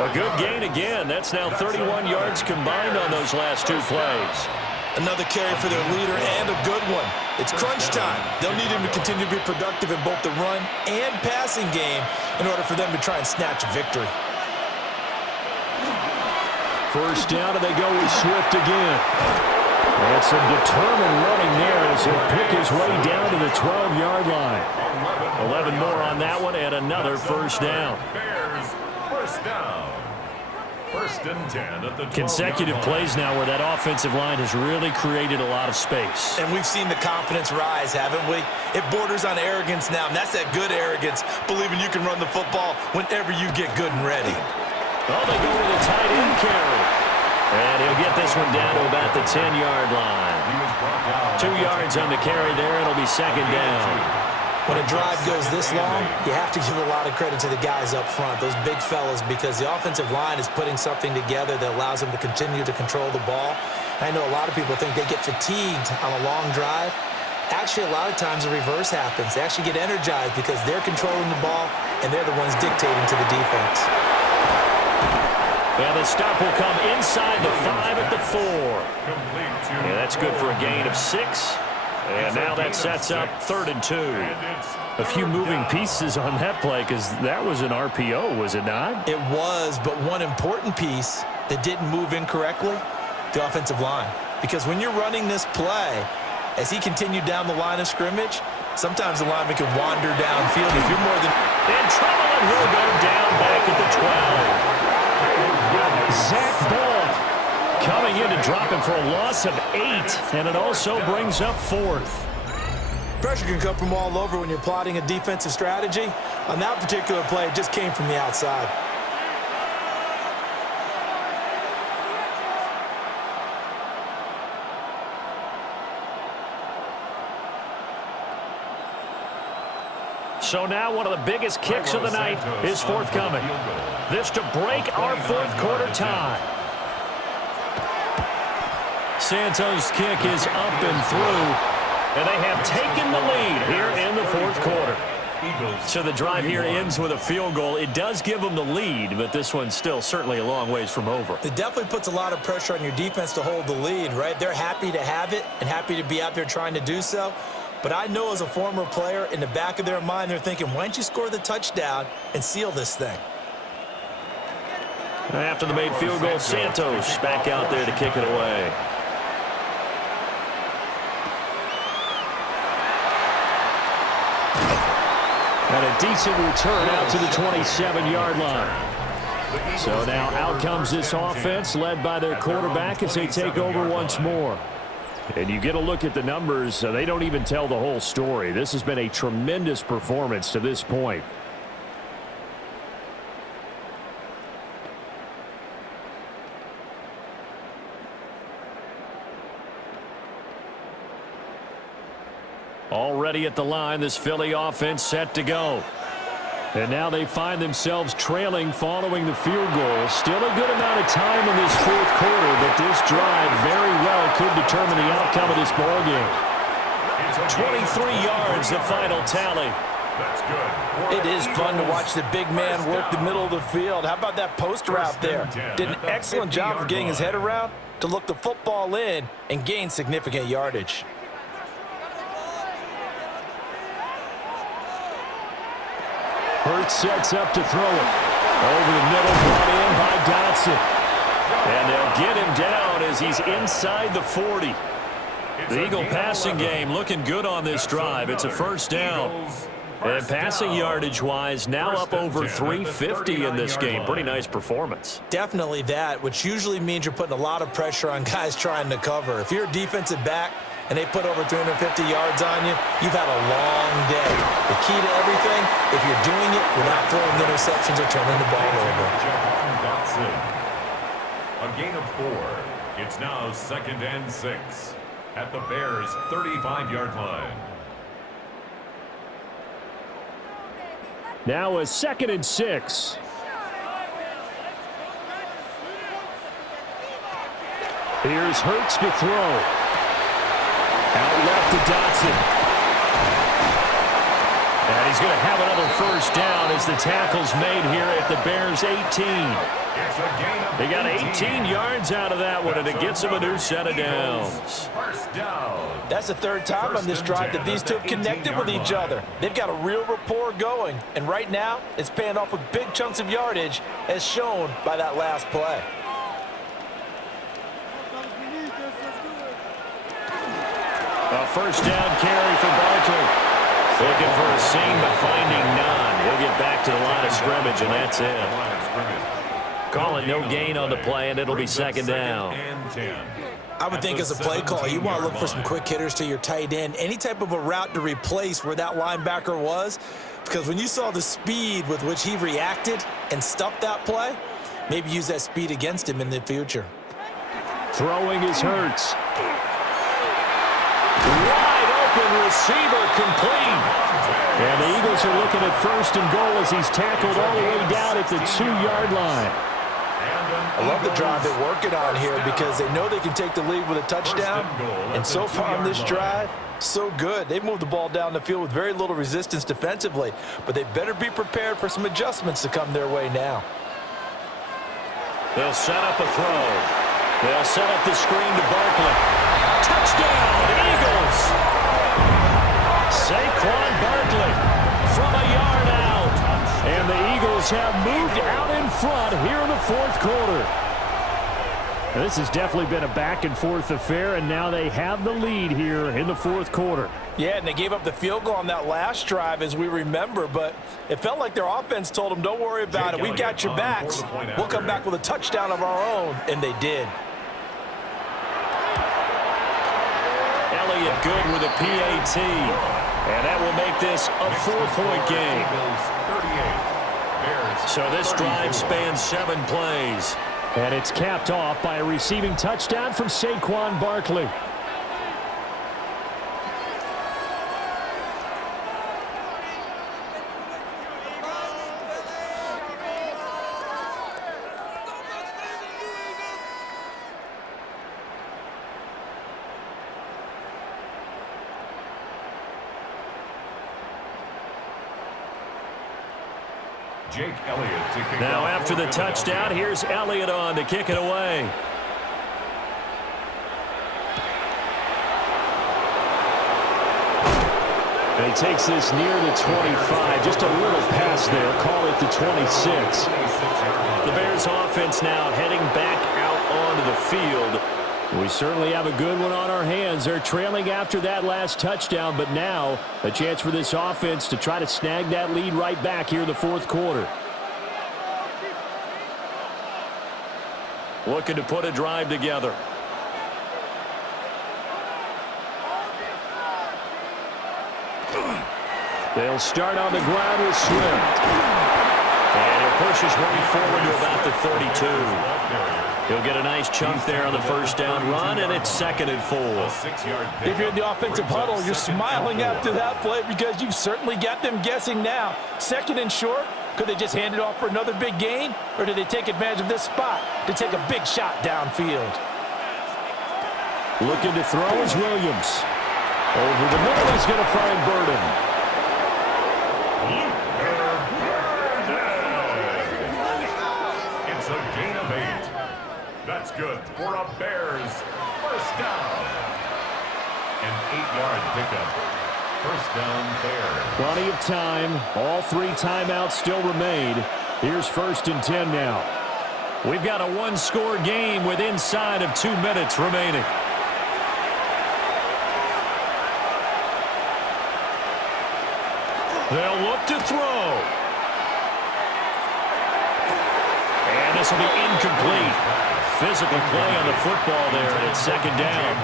A good gain again. That's now 31 yards combined on those last 2 plays. Another carry for their leader and a good one. It's crunch time. They'll need him to continue to be productive in both the run and passing game in order for them to try and snatch a victory. 1st down, and they go with Swift again. And some determined running there as he'll pick his way down to the 12-yard line. 11 more on that one, and another 1st down. Bears first down. 1st and 10 at the 12-yard Consecutive plays now where that offensive line has really created a lot of space. And we've seen the confidence rise, haven't we? It borders on arrogance now, and that's that good arrogance, believing you can run the football whenever you get good and ready. Oh, they go with a tight end carry. And he'll get this one down to about the 10-yard line. 2 yards on the carry there. It'll be 2nd down. When a drive goes this long, you have to give a lot of credit to the guys up front, those big fellas, because the offensive line is putting something together that allows them to continue to control the ball. I know a lot of people think they get fatigued on a long drive. Actually, a lot of times the reverse happens. They actually get energized because they're controlling the ball, and they're the ones dictating to the defense. And the stop will come inside the 5 at the 4. Yeah, that's good for a gain of 6. And now that sets up 3rd and 2. A few moving pieces on that play because that was an RPO, was it not? It was, but one important piece that didn't move incorrectly, the offensive line. Because when you're running this play, as he continued down the line of scrimmage, sometimes the lineman can wander downfield. If you're more than in trouble, and he'll go down back at the 12. Zach Ball coming in to drop him for a loss of 8, and it also brings up 4th. pressure can come from all over when you're plotting a defensive strategy. On that particular play, it just came from the outside. So now one of the biggest kicks of the night is forthcoming. This to break our fourth quarter tie. Santos' kick is up and through, and they have taken the lead here in the fourth quarter. So the drive here ends with a field goal. It does give them the lead, but this one's still certainly a long ways from over. It definitely puts a lot of pressure on your defense to hold the lead, right? They're happy to have it and happy to be out there trying to do so. But I know as a former player, in the back of their mind, they're thinking, why don't you score the touchdown and seal this thing? After the made field goal, Santos back out there to kick it away. And a decent return out to the 27-yard line. So now out comes this offense led by their quarterback as they take over once more. And you get a look at the numbers, they don't even tell the whole story. This has been a tremendous performance to this point. Already at the line, this Philly offense set to go. And now they find themselves trailing following the field goal. Still a good amount of time in this fourth quarter, but this drive very well could determine the outcome of this ball game. 23 yards, the final tally. That's good. It is fun to watch the big man work the middle of the field. How about that post route there? Did an excellent job of getting his head around to look the football in and gain significant yardage. Hurts sets up to throw it. Over the middle, brought in by Dotson. And they'll get him down as he's inside the 40. The Eagle passing game looking good on this drive. It's a first down. And passing yardage-wise, now up over 350 in this game. Pretty nice performance. Definitely that, which usually means you're putting a lot of pressure on guys trying to cover. If you're a defensive back and they put over 350 yards on you, you've had a long day. The key to everything, if you're doing it without throwing interceptions or turning the ball over. A gain of 4. It's now 2nd and 6 at the Bears' 35-yard line. Now a 2nd and 6. Here's Hurts to throw. Out left to Dotson. And he's going to have another first down as the tackle's made here at the Bears' 18. They got 18 yards out of that one, and it gets them a new set of downs. That's the third time on this drive that these two have connected with each other. They've got a real rapport going, and right now it's paying off with big chunks of yardage as shown by that last play. A first down carry for Barkley. Looking for a seam, but finding none. He'll get back to the line of scrimmage, and that's it. Calling no gain on the play, and it'll be 2nd down. I would think as a play call, you want to look for some quick hitters to your tight end. Any type of a route to replace where that linebacker was. Because when you saw the speed with which he reacted and stuffed that play, maybe use that speed against him in the future. Throwing his Hurts. Wide open receiver complete. And the Eagles are looking at 1st and goal as he's tackled all the way down at the 2-yard line. I love the drive they're working on here because they know they can take the lead with a touchdown. And so far on this drive, so good. They've moved the ball down the field with very little resistance defensively, but they better be prepared for some adjustments to come their way now. They'll set up a throw. They'll set up the screen to Barkley. Touchdown, Eagles! Bears have moved out in front here in the fourth quarter. Now, this has definitely been a back-and-forth affair, and now they have the lead here in the fourth quarter. Yeah, and they gave up the field goal on that last drive, as we remember, but it felt like their offense told them, don't worry about it. We've got your backs. We'll come back with a touchdown of our own, and they did. Elliott good with a PAT, and that will make this a 4-point game. So this drive spans 7 plays. And it's capped off by a receiving touchdown from Saquon Barkley. Jake Elliott to kick Now off after the touchdown, here's Elliott on to kick it away. And he takes this near the 25. Just a little pass there. Call it the 26. The Bears offense now heading back out onto the field. We certainly have a good one on our hands. They're trailing after that last touchdown, but now a chance for this offense to try to snag that lead right back here in the fourth quarter. Looking to put a drive together. They'll start on the ground with Swift. And he'll push his way forward to about the 32. He'll get a nice chunk there on the first down run, and it's 2nd and 4. If you're in the offensive huddle, you're smiling after that play because you've certainly got them guessing now. 2nd and short, could they just hand it off for another big gain, or did they take advantage of this spot to take a big shot downfield? Looking to throw is Williams. Over the middle, he's going to find Burden. It's a gain of 8. That's good for a Bears first down. An 8-yard pickup. First down Bears. Plenty of time. All 3 timeouts still remain. Here's 1st and 10 now. We've got a 1-score game with inside of 2 minutes remaining. They'll look to throw. And this will be incomplete. Physical play on the football there, and it's 2nd down.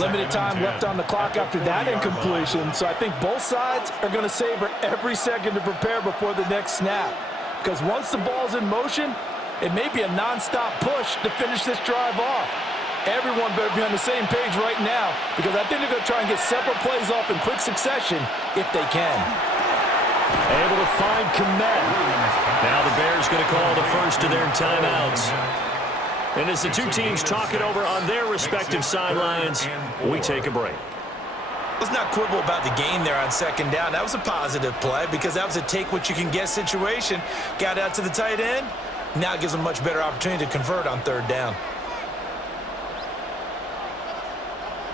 Limited time left on the clock after that incompletion, so I think both sides are going to savor every second to prepare before the next snap. Because once the ball's in motion, it may be a nonstop push to finish this drive off. Everyone better be on the same page right now, because I think they're going to try and get several plays off in quick succession if they can. Able to find Kmet. Now the Bears going to call the first of their timeouts. And as the two teams talk it over on their respective sidelines, we take a break. Let's not quibble about the gain there on 2nd down. That was a positive play because that was a take-what-you-can-get situation. Got out to the tight end. Now it gives them a much better opportunity to convert on 3rd down.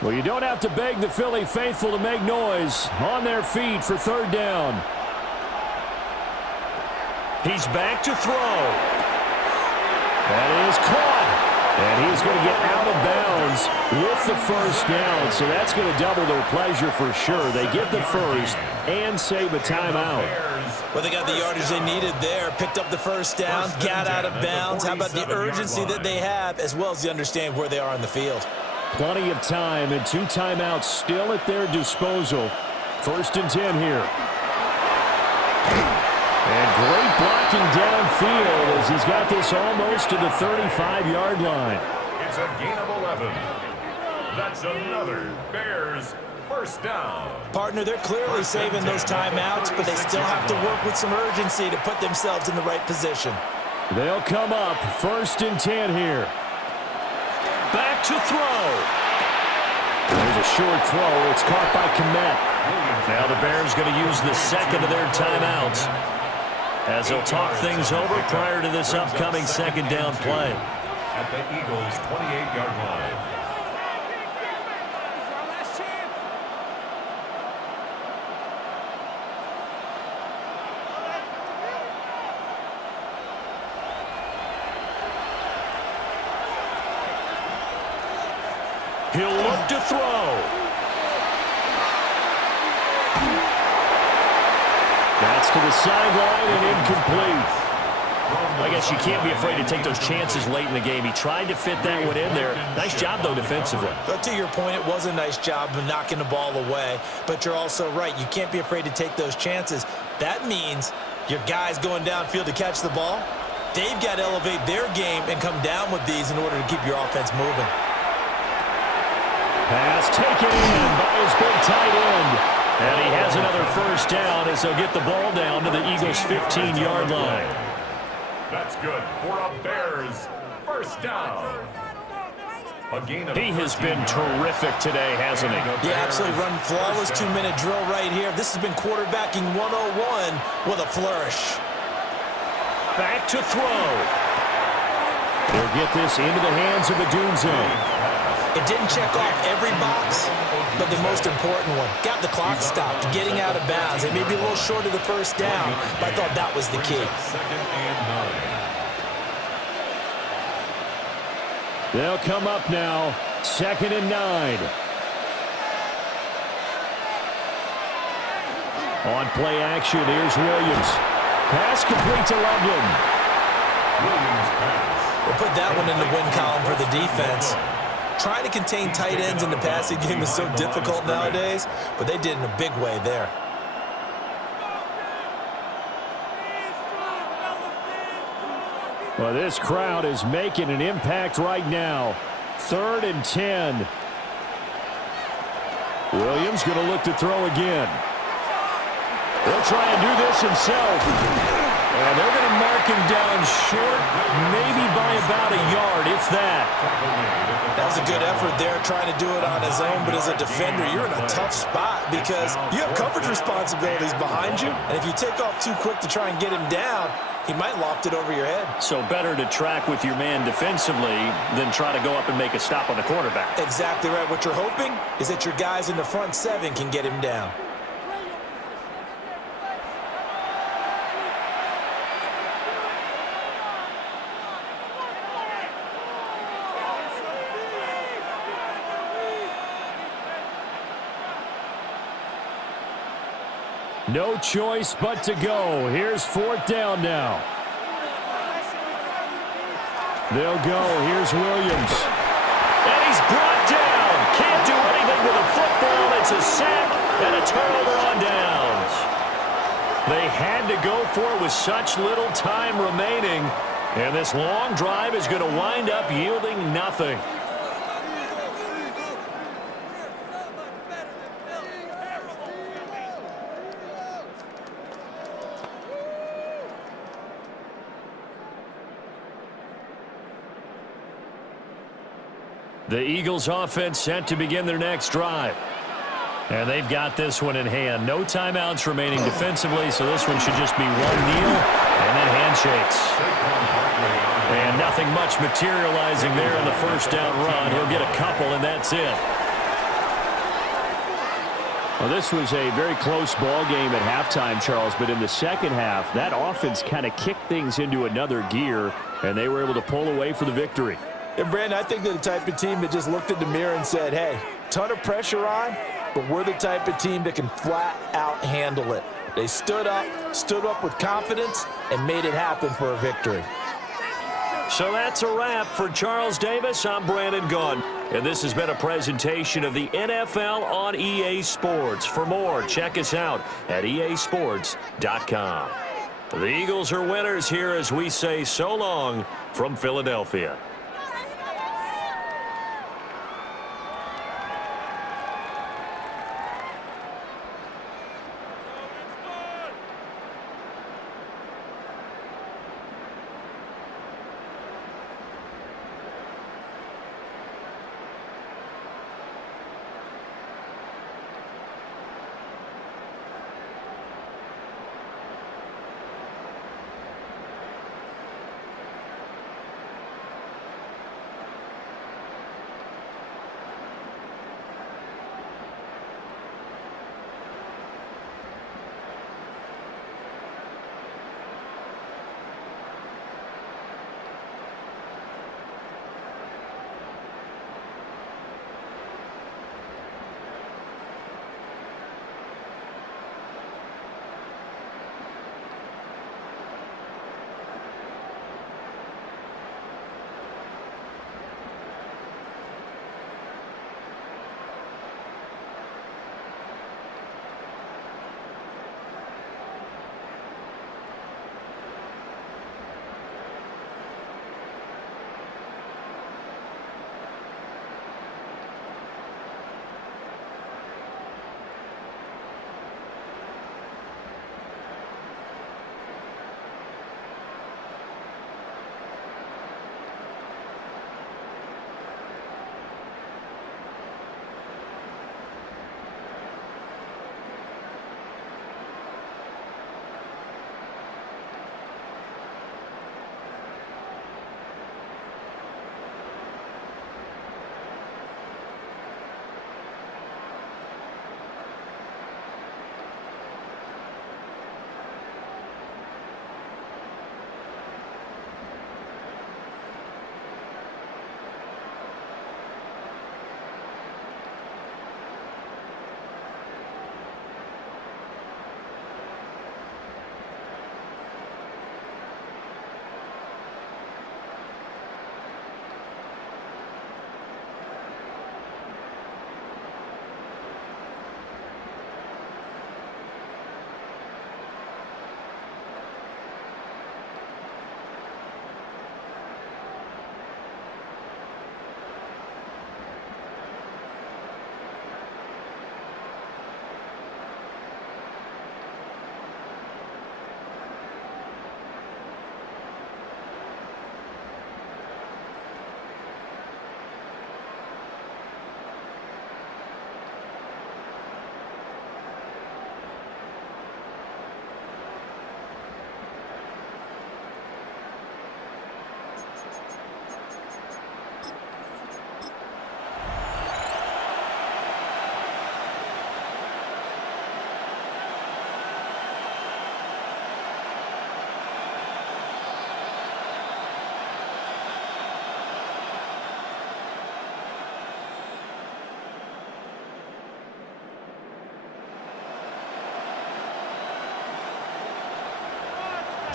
Well, you don't have to beg the Philly faithful to make noise. On their feet for 3rd down. He's back to throw. That is caught. And he's going to get out of bounds with the first down. So that's going to double their pleasure for sure. They get the first and save a timeout. Well, they got the yardage they needed there. Picked up the first down, got out of bounds. How about the urgency that they have as well as the understanding where they are on the field? Plenty of time and 2 timeouts still at their disposal. 1st and 10 here. And great blocking downfield as he's got this almost to the 35-yard line. It's a gain of 11. That's another Bears first down. Partner, they're clearly saving those timeouts, but they still have to work with some urgency to put themselves in the right position. They'll come up 1st and 10 here. Back to throw. There's a short throw. It's caught by Kmet. Now the Bears going to use the 2nd of their timeouts as they'll talk things over prior to this upcoming 2nd down play. At the Eagles' 28-yard line. He'll look to throw. That's to the sideline and incomplete. I guess you can't be afraid to take those chances late in the game. He tried to fit that one in there. Nice job, though, defensively. But to your point, it was a nice job of knocking the ball away. But you're also right. You can't be afraid to take those chances. That means your guys going downfield to catch the ball, they've got to elevate their game and come down with these in order to keep your offense moving. Pass taken in by his big tight end. And he has another first down as they'll get the ball down to the Eagles' 15-yard line. That's good for a Bears first down. A gain of He has been terrific today, hasn't he? Yeah, absolutely. Run flawless 2-minute drill right here. This has been quarterbacking 101 with a flourish. Back to throw. They'll get this into the hands of the Dunze. It didn't check off every box, but the most important one. Got the clock stopped, getting out of bounds. It may be a little short of the first down, but I thought that was the key. Second and 9. They'll come up now, 2nd and 9. On play action, here's Williams. Pass complete to Loveland. Williams pass. We'll put that one in the win column for the defense. Trying to contain tight ends in the passing game is so difficult nowadays, but they did in a big way there. Well, this crowd is making an impact right now. 3rd and 10. Williams going to look to throw again. He'll try and do this himself. And they're going to mark him down short, maybe by about a yard, if that. That was a good effort there, trying to do it on his own, but as a defender, you're in a tough spot because you have coverage responsibilities behind you, and if you take off too quick to try and get him down, he might loft it over your head. So better to track with your man defensively than try to go up and make a stop on the quarterback. Exactly right. What you're hoping is that your guys in the front 7 can get him down. No choice but to go. Here's 4th down now. They'll go. Here's Williams. And he's brought down. Can't do anything with a football. It's a sack and a turnover on downs. They had to go for it with such little time remaining. And this long drive is going to wind up yielding nothing. The Eagles offense set to begin their next drive. And they've got this one in hand. No timeouts remaining defensively, so this one should just be one kneel and then handshakes. And nothing much materializing there in the first down run. He'll get a couple, and that's it. Well, this was a very close ball game at halftime, Charles, but in the second half, that offense kind of kicked things into another gear, and they were able to pull away for the victory. And, Brandon, I think they're the type of team that just looked in the mirror and said, hey, ton of pressure on, but we're the type of team that can flat out handle it. They stood up with confidence, and made it happen for a victory. So that's a wrap for Charles Davis. I'm Brandon Gunn, and this has been a presentation of the NFL on EA Sports. For more, check us out at easports.com. The Eagles are winners here as we say so long from Philadelphia.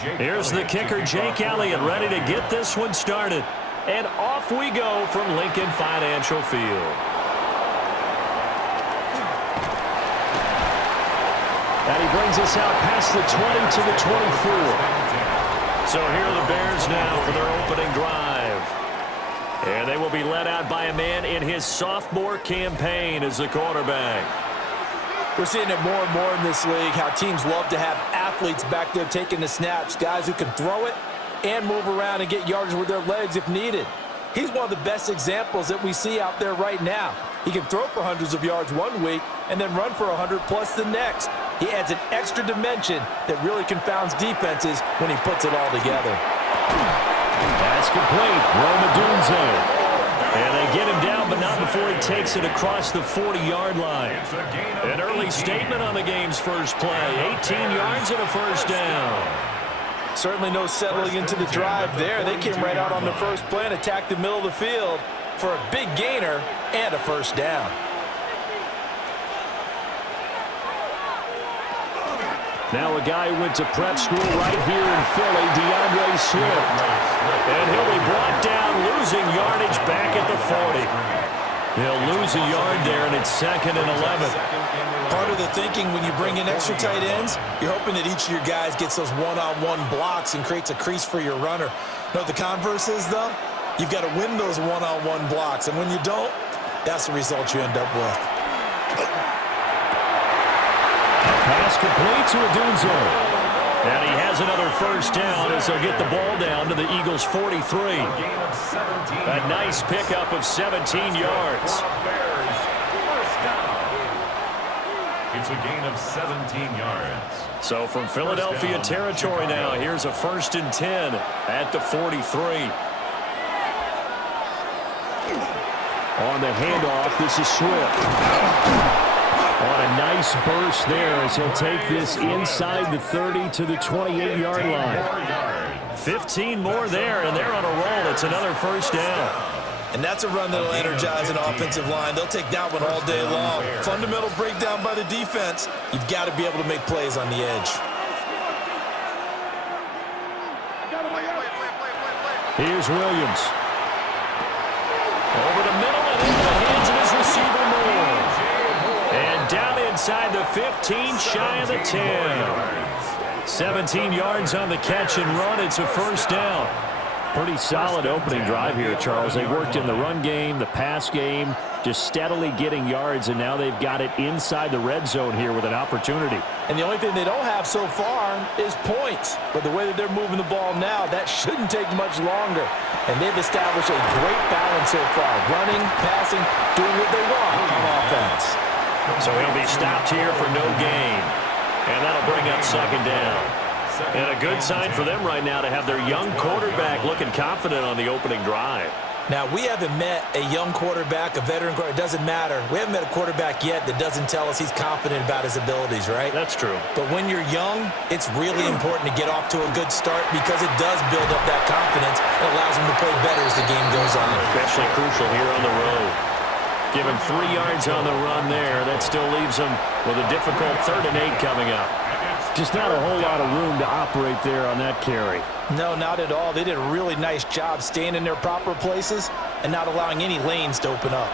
Here's the kicker, Jake Elliott, ready to get this one started. And off we go from Lincoln Financial Field. And he brings us out past the 20 to the 24. So here are the Bears now for their opening drive. And they will be led out by a man in his sophomore campaign as the quarterback. We're seeing it more and more in this league, how teams love to have athletes back there taking the snaps, guys who can throw it and move around and get yardage with their legs if needed. He's one of the best examples that we see out there right now. He can throw for hundreds of yards one week and then run for 100+ the next. He adds an extra dimension that really confounds defenses when he puts it all together. That's complete. Rome Odunze. And they get him down, but not before he takes it across the 40-yard line. An early statement on the game's first play. 18 yards and a first down. Certainly no settling into the drive there. They came right out on the first play and attacked the middle of the field for a big gainer and a first down. Now a guy who went to prep school right here in Philly, DeAndre Swift. And he'll be brought down, losing yardage back at the 40. He'll lose a yard there, and it's 2nd and 11. Part of the thinking when you bring in extra tight ends, you're hoping that each of your guys gets those one-on-one blocks and creates a crease for your runner. You know what the converse is, though? You've got to win those one-on-one blocks, and when you don't, that's the result you end up with. Pass complete to Odunze. And he has another first down as they'll get the ball down to the Eagles' 43. A nice pickup of 17 yards. It's a gain of 17 yards. So from Philadelphia territory now, here's a 1st and 10 at the 43. On the handoff, this is Swift. On a nice burst there as he'll take this inside the 30 to the 28-yard line. 15 more there, and they're on a roll. It's another first down. And that's a run that will energize an offensive line. They'll take that one all day long. Fundamental breakdown by the defense. You've got to be able to make plays on the edge. Here's Williams. Over the middle and into the hands of his receiver, Moore. And down inside the 15, shy of the 10. 17 yards on the catch and run. It's a first down. Pretty solid opening drive here, Charles. They worked in the run game, the pass game, just steadily getting yards, and now they've got it inside the red zone here with an opportunity. And the only thing they don't have so far is points. But the way that they're moving the ball now, that shouldn't take much longer. And they've established a great balance so far, running, passing, doing what they want on offense. So he'll be stopped here for no gain. And that'll bring up 2nd down. And a good sign for them right now to have their young quarterback looking confident on the opening drive. Now, we haven't met a young quarterback, a veteran quarterback. It doesn't matter. We haven't met a quarterback yet that doesn't tell us he's confident about his abilities, right? That's true. But when you're young, it's really important to get off to a good start because it does build up that confidence and allows him to play better as the game goes on. Especially crucial here on the road. Give him 3 yards on the run there. That still leaves him with a difficult 3rd and 8 coming up. Just not a whole lot of room to operate there on that carry. No, not at all. They did a really nice job staying in their proper places and not allowing any lanes to open up.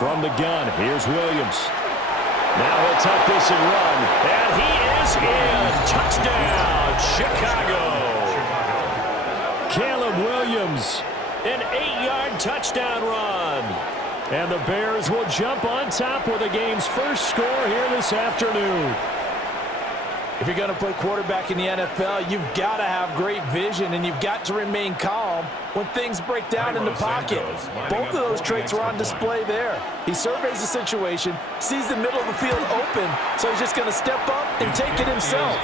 From the gun, here's Williams. Now he'll tuck this and run. And he is in. Touchdown, Chicago. Caleb Williams, an 8-yard touchdown run. And the Bears will jump on top with the game's first score here this afternoon. If you're going to play quarterback in the NFL, you've got to have great vision, and you've got to remain calm when things break down in the pocket. Both of those traits were on display there. He surveys the situation, sees the middle of the field open, so he's just going to step up and take it himself.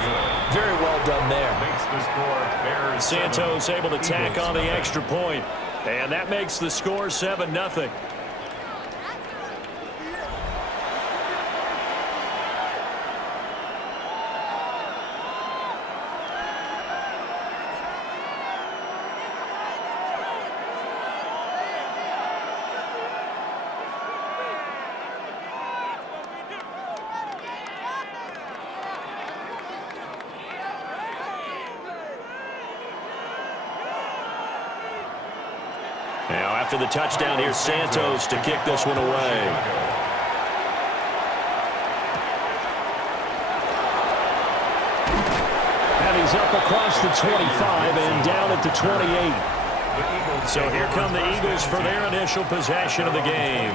Very well done there. Santos able to tack on the extra point, and that makes the score 7-0. Now after the touchdown, here's Santos to kick this one away. And he's up across the 25 and down at the 28. So here come the Eagles for their initial possession of the game.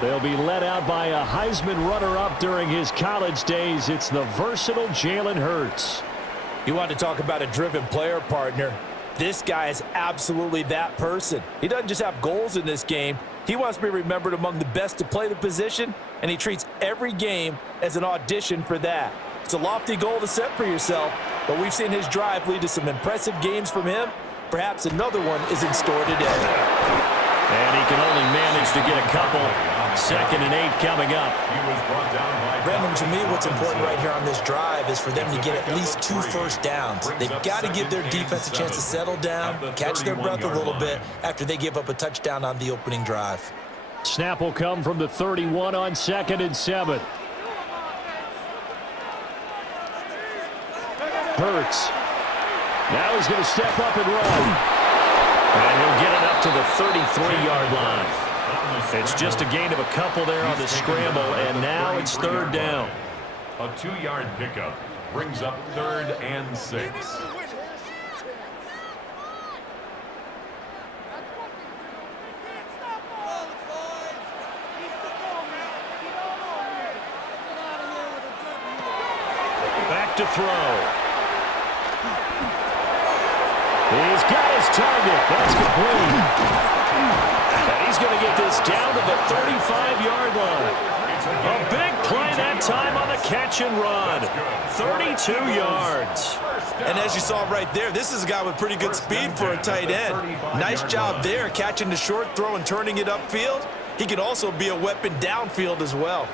They'll be led out by a Heisman runner-up during his college days. It's the versatile Jalen Hurts. You want to talk about a driven player, partner. This guy is absolutely that person. He doesn't just have goals in this game. He wants to be remembered among the best to play the position, and he treats every game as an audition for that. It's a lofty goal to set for yourself, but we've seen his drive lead to some impressive games from him. Perhaps another one is in store today. And he can only manage to get a couple. 2nd and 8 coming up. Brandon, to me, what's important right here on this drive is for them to get at least 2 first downs. They've got to give their defense a chance to settle down, catch their breath a little bit after they give up a touchdown on the opening drive. Snap will come from the 31 on 2nd and 7. Hurts. Now he's going to step up and run. And he'll get it up to the 33-yard line. It's just a gain of a couple there on the scramble, and now it's 3rd down. A 2-yard pickup brings up 3rd and 6. Back to throw. He's got his target. That's complete. And he's going to get this down to the 35-yard line. A big play that time on the catch and run. 32 yards. And as you saw right there, this is a guy with pretty good speed for a tight end. Nice job there, catching the short throw and turning it upfield. He can also be a weapon downfield as well.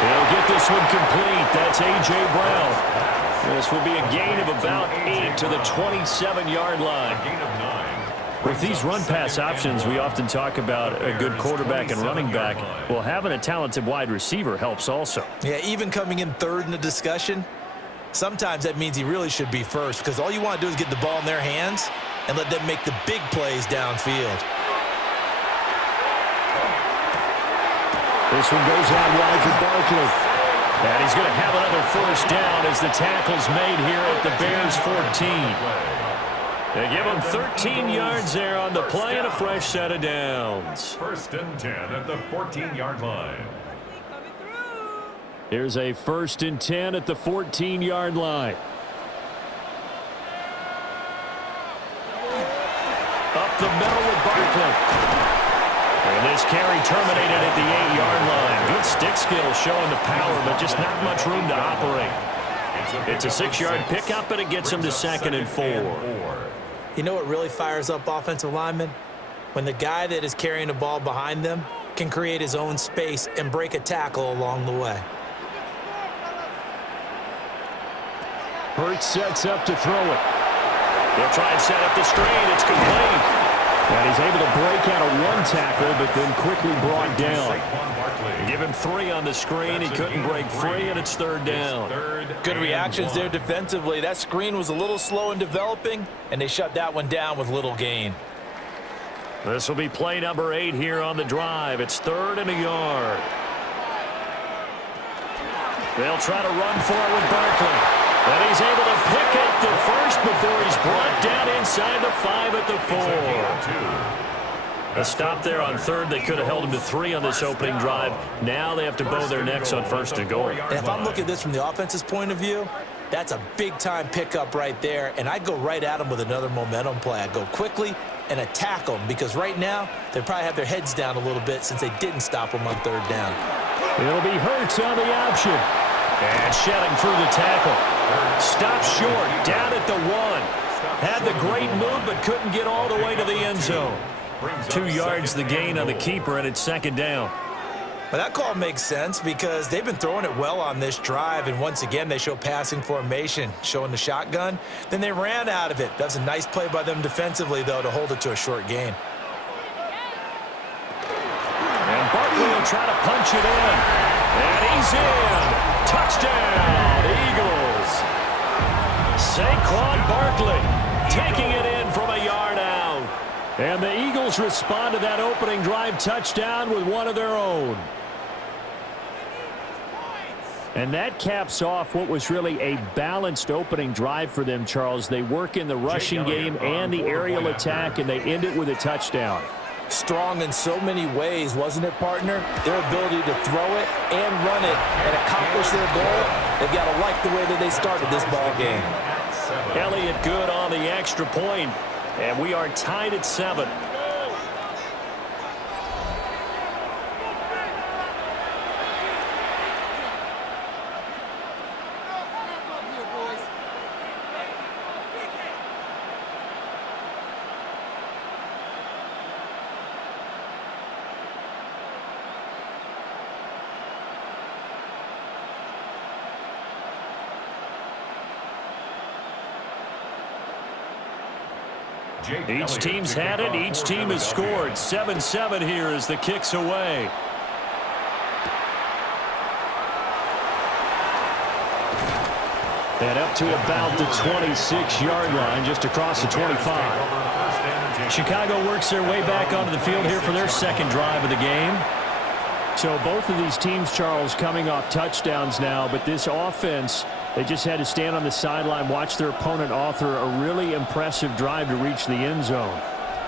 He'll get this one complete. That's A.J. Brown. This will be a gain of about 8 to the 27-yard line. With these run-pass options, we often talk about a good quarterback and running back. Well, having a talented wide receiver helps also. Yeah, even coming in 3rd in the discussion, sometimes that means he really should be first, because all you want to do is get the ball in their hands and let them make the big plays downfield. This one goes out wide for Barkley. And he's going to have another first down as the tackle's made here at the Bears 14. They give him 13 yards there on the play and a fresh set of downs. 1st and 10 at the 14-yard line. Here's a 1st and 10 at the 14-yard line. Up the middle with Barkley. And this carry terminated at the 8-yard line. Good stick skill showing the power, but just not much room to operate. It's a 6-yard pickup, and it gets him to 2nd and 4. You know what really fires up offensive linemen? When the guy that is carrying the ball behind them can create his own space and break a tackle along the way. Hurts sets up to throw it. He'll try and set up the screen. It's complete. And he's able to break out of one tackle, but then quickly brought down. Give him 3 on the screen. He couldn't break free, and it's 3rd down. Good reactions there defensively. That screen was a little slow in developing, and they shut that one down with little gain. This will be play number 8 here on the drive. It's 3rd and a yard. They'll try to run for it with Barkley. And he's able to pick up the first before he's brought down inside the 5 at the 4. A stop there on 3rd. They could have held him to 3 on this opening drive. Now they have to bow their necks on 1st and goal. And if I'm looking at this from the offense's point of view, that's a big-time pickup right there, and I'd go right at him with another momentum play. I'd go quickly and attack them, because right now they probably have their heads down a little bit since they didn't stop them on 3rd down. It'll be Hurts on the option. And shedding through the tackle. Stopped short, down at the 1. Had the great move, but couldn't get all the way to the end zone. 2 yards the gain on the keeper, and it's 2nd down. Well, that call makes sense because they've been throwing it well on this drive, and once again they show passing formation, showing the shotgun. Then they ran out of it. That was a nice play by them defensively, though, to hold it to a short gain. And Barkley will try to punch it in. And he's in. Touchdown, Saquon Barkley taking it in from a yard out. And the Eagles respond to that opening drive touchdown with one of their own. And that caps off what was really a balanced opening drive for them, Charles. They work in the rushing game and the aerial attack, and they end it with a touchdown. Strong in so many ways, wasn't it, partner? Their ability to throw it and run it and accomplish their goal, they've got to like the way that they started this ball game. Elliott good on the extra point, and we are tied at 7. Each team's had it. Each team has scored. 7-7 here as the kick's away. And up to about the 26-yard line, just across the 25. Chicago works their way back onto the field here for their second drive of the game. So both of these teams, Charles, coming off touchdowns now, but this offense, they just had to stand on the sideline, watch their opponent author a really impressive drive to reach the end zone.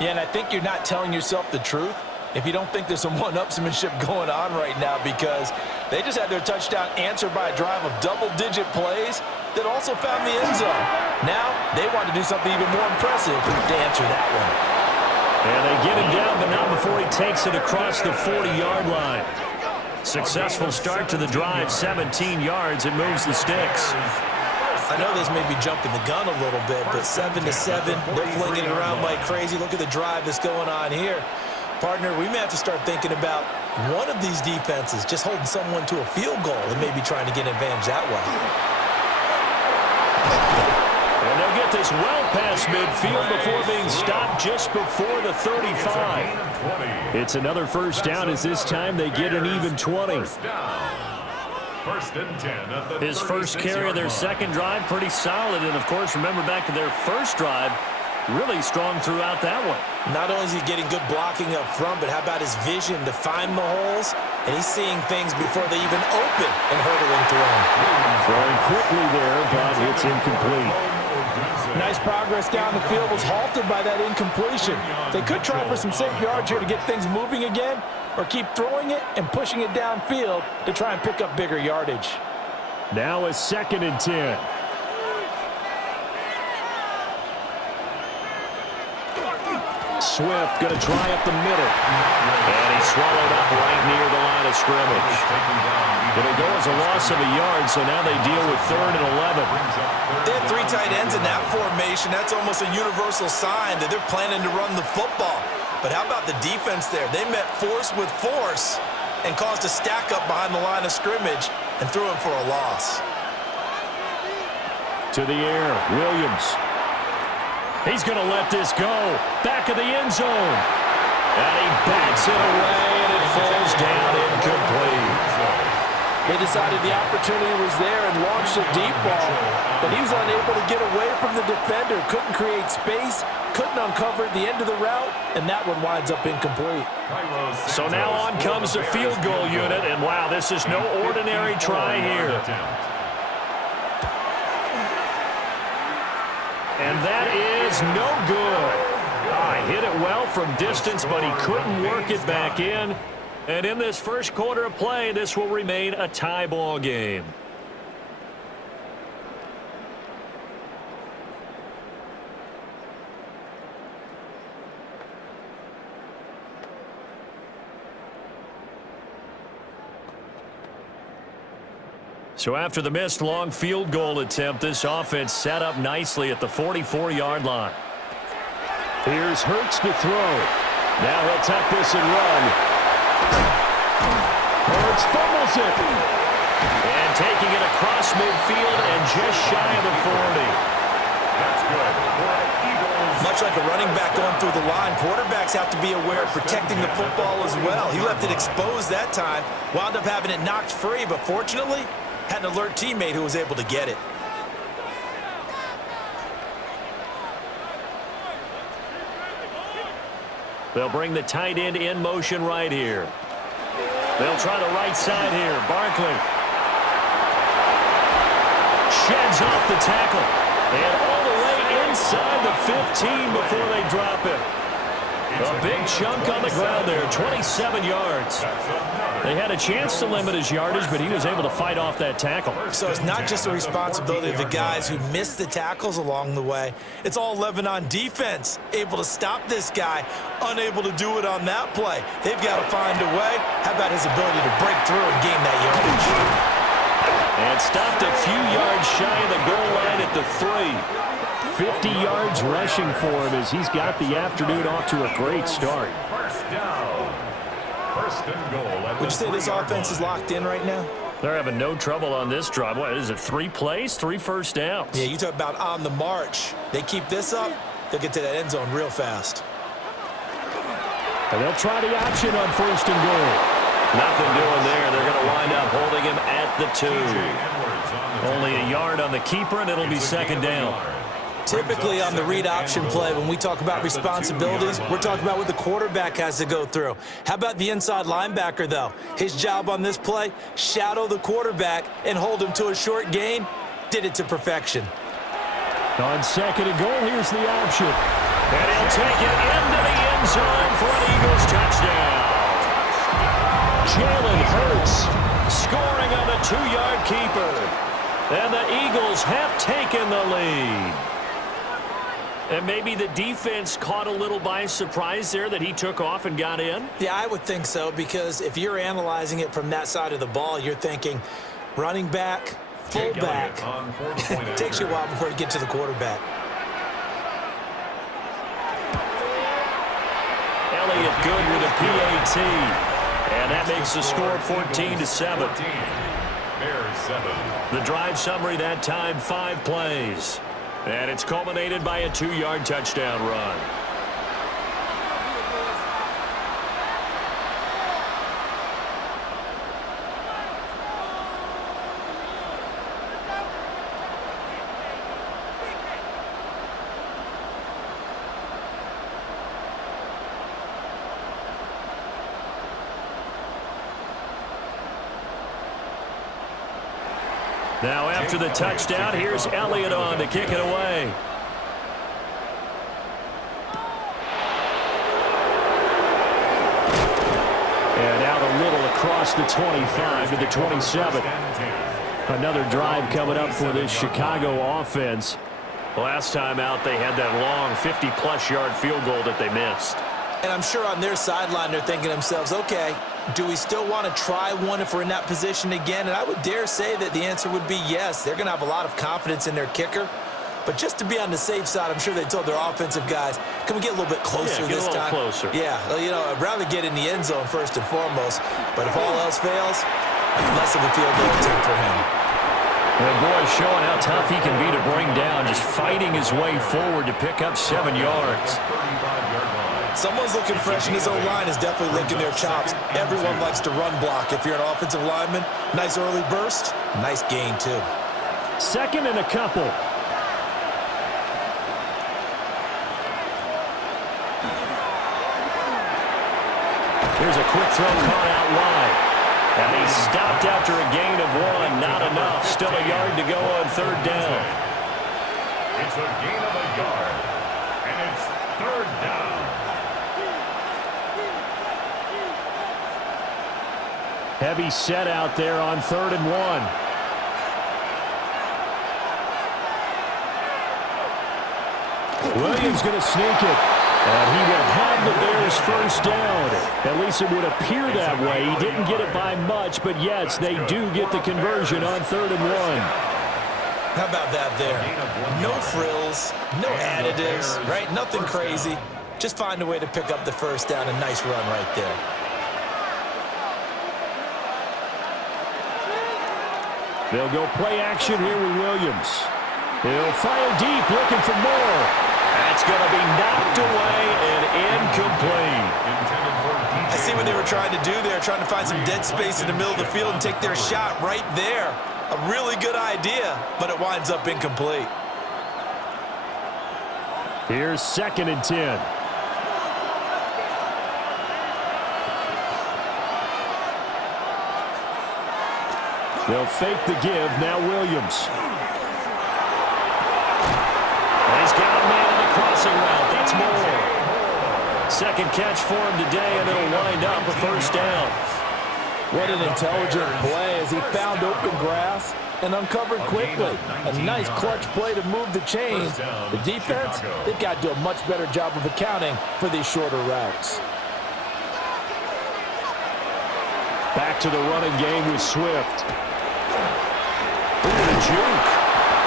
Yeah, and I think you're not telling yourself the truth if you don't think there's some one-upsmanship going on right now, because they just had their touchdown answered by a drive of double-digit plays that also found the end zone. Now they want to do something even more impressive to answer that one. And they get him down, but not before he takes it across the 40-yard line. Successful start to the drive, 17 yards. It moves the sticks. I know this may be jumping the gun a little bit, but 7-7, they're flinging it around like crazy. Look at the drive that's going on here. Partner, we may have to start thinking about one of these defenses just holding someone to a field goal and maybe trying to get an advantage that way. And they'll get this well past midfield before being stopped just before the 35. It's another first down as this time they get an even 20. First and 10 at the His first carry of their second drive, pretty solid. And, of course, remember back to their first drive, really strong throughout that one. Not only is he getting good blocking up front, but how about his vision to find the holes? And he's seeing things before they even open and hurdling through them. Throwing quickly there, but it's incomplete. Nice progress down the field, was halted by that incompletion. They could try for some safe yards here to get things moving again, or keep throwing it and pushing it downfield to try and pick up bigger yardage. Now a 2nd and 10. Swift going to try up the middle. And he's swallowed up right near the line of scrimmage. It'll go as a loss of a yard, so now they deal with 3rd and 11. They have 3 tight ends in that formation. That's almost a universal sign that they're planning to run the football. But how about the defense there? They met force with force and caused a stack up behind the line of scrimmage and threw him for a loss. To the air, Williams. He's going to let this go. Back of the end zone. And he bats it away, and it falls down incomplete. They decided the opportunity was there and launched a deep ball, but he was unable to get away from the defender, couldn't create space, couldn't uncover the end of the route, and that one winds up incomplete. So now on comes the field goal unit, and wow, this is no ordinary try here. And that is no good. Hit it well from distance, but he couldn't work it back in. And in this first quarter of play, this will remain a tie ball game. So after the missed long field goal attempt, this offense set up nicely at the 44-yard line. Here's Hurts to throw. Now he'll tuck this and run. Hurts fumbles it. And taking it across midfield and just shy of the 40. That's good. Much like a running back going through the line, quarterbacks have to be aware of protecting the football as well. He left it exposed that time, wound up having it knocked free, but fortunately, had an alert teammate who was able to get it. They'll bring the tight end in motion right here. They'll try the right side here. Barkley sheds off the tackle. And all the way inside the 15 before they drop him. A big chunk on the ground there, 27 yards. They had a chance to limit his yardage, but he was able to fight off that tackle. So it's not just the responsibility of the guys who missed the tackles along the way. It's all Lebanon defense, able to stop this guy, unable to do it on that play. They've got to find a way. How about his ability to break through and gain that yardage? And stopped a few yards shy of the goal line at the 3. 50 yards rushing for him as he's got the afternoon off to a great start. First down. First and goal. Would you say this offense is locked in right now? They're having no trouble on this drive. What is it, 3 plays, 3 first downs? Yeah, you talk about on the march. They keep this up, they'll get to that end zone real fast. And they'll try the option on first and goal. Nothing doing there. They're going to wind up holding him at the 2. Only a yard on the keeper, and it'll be second down. Typically on the read option play, when we talk about responsibilities, we're talking about what the quarterback has to go through. How about the inside linebacker, though? His job on this play, shadow the quarterback and hold him to a short gain. Did it to perfection. On second and goal, here's the option. And he'll take it into the end zone for an Eagles touchdown. Jalen Hurts scoring on the 2-yard keeper. And the Eagles have taken the lead. And maybe the defense caught a little by surprise there that he took off and got in? Yeah, I would think so, because if you're analyzing it from that side of the ball, you're thinking running back, fullback. It takes you a while before you get to the quarterback. Elliott good with a PAT. And that makes the score 14-7. Bears 7. The drive summary that time, 5 plays. And it's culminated by a 2-yard touchdown run. Now after the touchdown, here's Elliott on to kick it away. And out a little across the 25 to the 27. Another drive coming up for this Chicago offense. Last time out, they had that long 50-plus yard field goal that they missed. And I'm sure on their sideline they're thinking to themselves, okay, do we still want to try one if we're in that position again? And I would dare say that the answer would be yes. They're going to have a lot of confidence in their kicker. But just to be on the safe side, I'm sure they told their offensive guys, can we get a little bit closer this time? Closer. Yeah, well, you know, I'd rather get in the end zone first and foremost. But if all else fails, less of a field goal attempt for him. And boy, showing how tough he can be to bring down, just fighting his way forward to pick up 7 yards. Someone's looking fresh, and his O-line is definitely licking their chops. Everyone likes to run block. If you're an offensive lineman, nice early burst, nice gain, too. Second and a couple. Here's a quick throw caught out wide. And he stopped after a gain of 1. Not enough. Still a yard to go on third down. It's a gain of a yard. And it's third down. Heavy set out there on 3rd and 1. Williams going to sneak it. And he will have the Bears first down. At least it would appear that way. He didn't get it by much, but yes, they do get the conversion on 3rd and 1. How about that there? No frills, no additives, right? Nothing crazy. Just find a way to pick up the first down. A nice run right there. They'll go play action here with Williams. He'll fire deep, looking for more. That's going to be knocked away and incomplete. I see what they were trying to do there, trying to find some dead space in the middle of the field and take their shot right there. A really good idea, but it winds up incomplete. Here's 2nd and 10. They'll fake the give. Now Williams. And he's got a man on the crossing route. That's Moore. Second catch for him today, and it'll wind up a first down. What an intelligent play as he found open grass and uncovered quickly. A nice clutch play to move the chains. The defense, they've got to do a much better job of accounting for these shorter routes. Back to the running game with Swift. Look at the juke.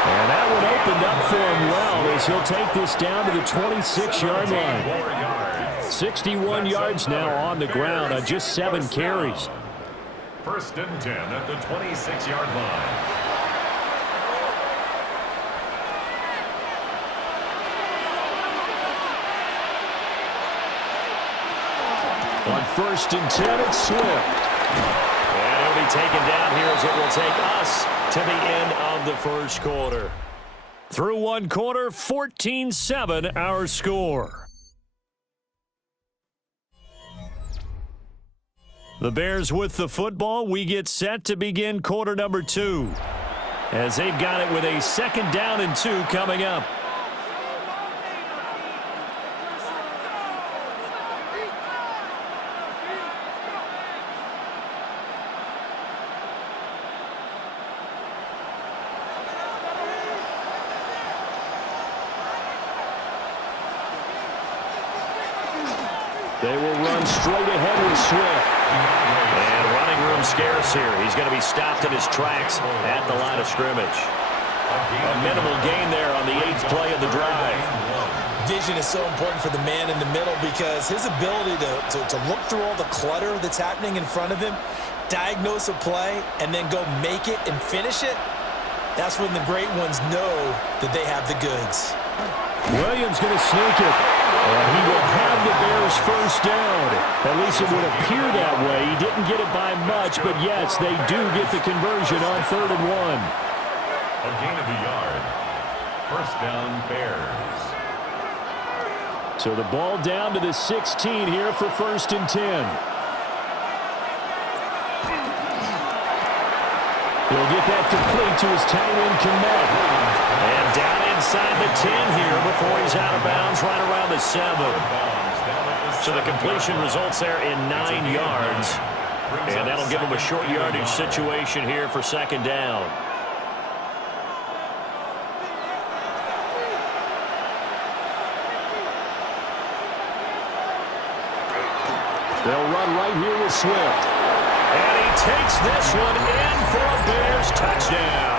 And that one opened up for him well as he'll take this down to the 26-yard line. 61 yards now on the ground on just 7 carries. First and 10 at the 26-yard line. On first and 10, it's Swift. And he'll be taken down here as it will take us to the end of the first quarter. Through one quarter, 14-7 our score. The Bears with the football. We get set to begin quarter number 2 as they've got it with a 2nd down and 2 coming up. They will run straight ahead with Swift. And running room scarce here. He's going to be stopped in his tracks at the line of scrimmage. A minimal gain there on the 8th play of the drive. Vision is so important for the man in the middle because his ability to look through all the clutter that's happening in front of him, diagnose a play, and then go make it and finish it, that's when the great ones know that they have the goods. Williams going to sneak it. And he will have the Bears first down. At least it would appear that way. He didn't get it by much, but yes, they do get the conversion on 3rd and 1. A gain of a yard. First down, Bears. So the ball down to the 16 here for first and 10. He'll get that complete to his tight end, Kmet. And down inside the 10 here before he's out of bounds right around the 7. So the completion results there in 9 yards. And that'll give him a short yardage situation here for 2nd down. They'll run right here with Swift. And he takes this one in for a Bears touchdown.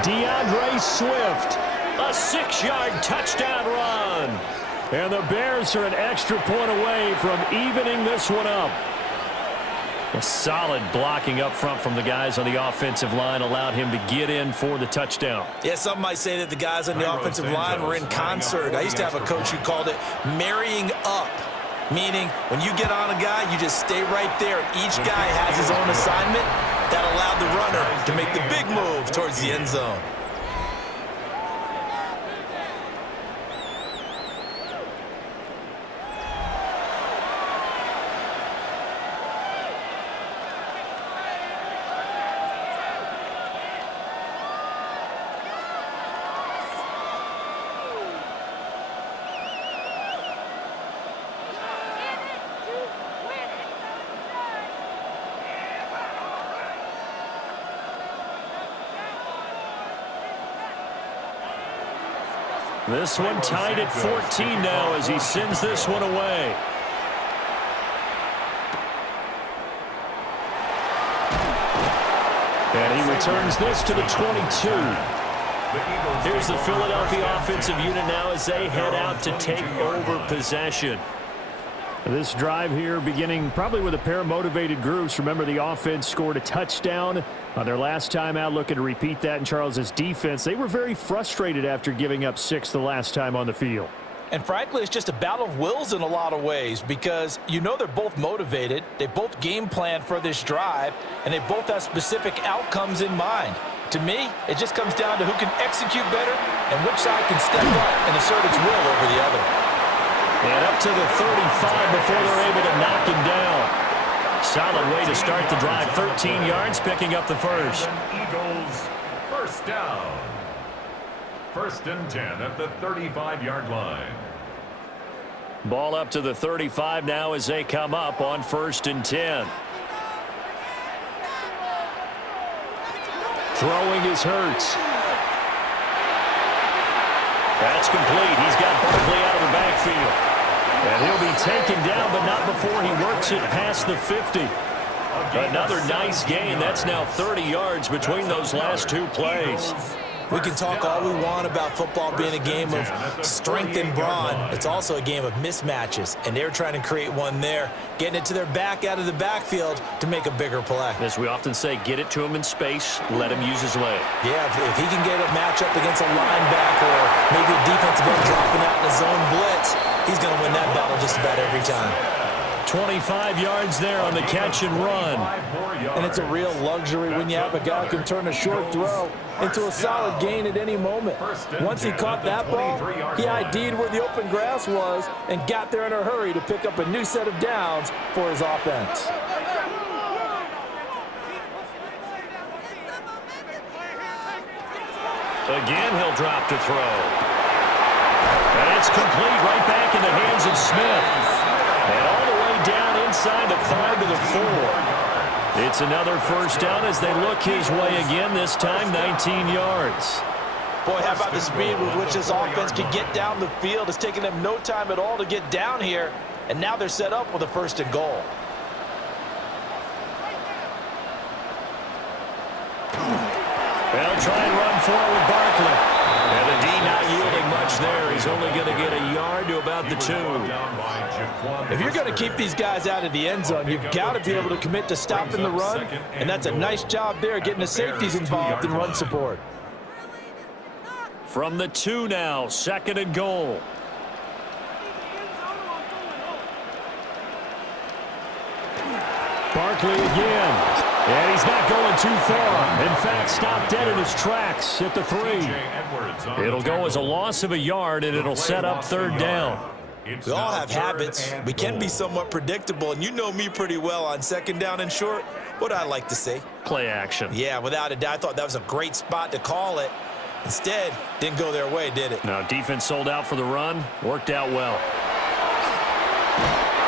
DeAndre Swift, a 6-yard touchdown run. And the Bears are an extra point away from evening this one up. A solid blocking up front from the guys on the offensive line allowed him to get in for the touchdown. Yeah, some might say that the guys on the offensive line were in concert. I used to have a coach who called it marrying up. Meaning, when you get on a guy, you just stay right there. Each guy has his own assignment. That allowed the runner to make the big move towards the end zone. This one tied at 14 now as he sends this one away. And he returns this to the 22. Here's the Philadelphia offensive unit now as they head out to take over possession. This drive here beginning probably with a pair of motivated groups. Remember, the offense scored a touchdown on their last time out, looking to repeat that in Charles's defense. They were very frustrated after giving up 6 the last time on the field. And frankly, it's just a battle of wills in a lot of ways because you know they're both motivated, they both game plan for this drive, and they both have specific outcomes in mind. To me, it just comes down to who can execute better and which side can step up and assert its will over the other. And up to the 35 before they're able to knock him down. solid way to start the drive. 13 yards, picking up the first. Eagles, first down. 1st and 10 at the 35-yard line. Ball up to the 35 now as they come up on 1st and 10. Throwing is Hurts. That's complete. He's got Barkley out of the backfield. And he'll be taken down, but not before he works it past the 50. Another nice gain. That's now 30 yards between those last two plays. We can talk all we want about football being a game of strength and brawn. It's also a game of mismatches, and they're trying to create one there, getting it to their back out of the backfield to make a bigger play. As we often say, get it to him in space, let him use his leg. Yeah, if he can get a matchup against a linebacker or maybe a defensive end dropping out in a zone blitz, he's going to win that battle just about every time. 25 yards there on the catch and run. And it's a real luxury when you have a guy who can turn a short throw into a solid gain at any moment. Once he caught that ball, he ID'd where the open grass was and got there in a hurry to pick up a new set of downs for his offense. Again, he'll drop to throw. And it's complete right back in the hands of Smith. And all the way down inside the 5 to the 4. It's another first down as they look his way again, this time 19 yards. Boy, how about the speed with which this offense can get down the field? It's taken them no time at all to get down here, and now they're set up with a 1st and goal. They'll try and run forward Barkley. And the D not yielding much there. He's only going to get a yard to about the 2. If you're going to keep these guys out of the end zone, you've got to be able to commit to stopping the run, and that's a nice job there, getting the safeties involved in run support. From the 2 now, 2nd and goal. Barkley again. And he's not going too far. In fact, stopped dead in his tracks at the 3. It'll go as a loss of a yard, and it'll set up 3rd down. We all have habits. We can be somewhat predictable, and you know me pretty well on 2nd down and short. What I like to say? Play action. Yeah, without a doubt. I thought that was a great spot to call it. Instead, didn't go their way, did it? Now, defense sold out for the run. Worked out well.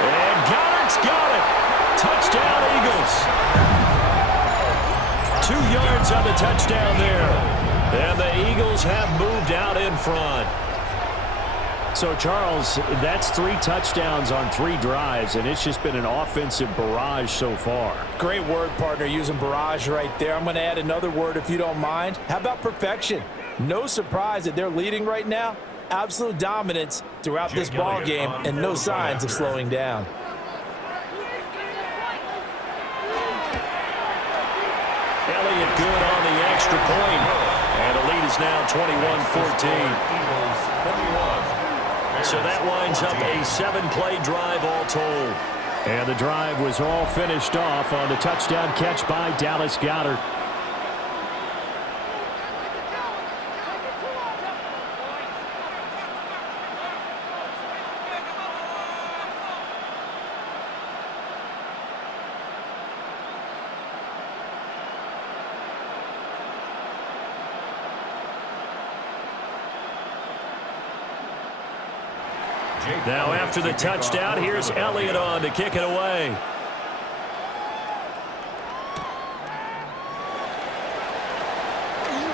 And Goddard's got it. Touchdown, Eagles. 2 yards on the touchdown there. And the Eagles have moved out in front. So, Charles, that's 3 touchdowns on 3 drives, and it's just been an offensive barrage so far. Great word, partner, using barrage right there. I'm going to add another word if you don't mind. How about perfection? No surprise that they're leading right now. Absolute dominance throughout this ball game and no signs of slowing down. Elliott good on the extra point. And the lead is now 21-14. So that winds up a 7-play drive all told. And the drive was all finished off on the touchdown catch by Dallas Goedert. Now after the touchdown, here's Elliott on to kick it away.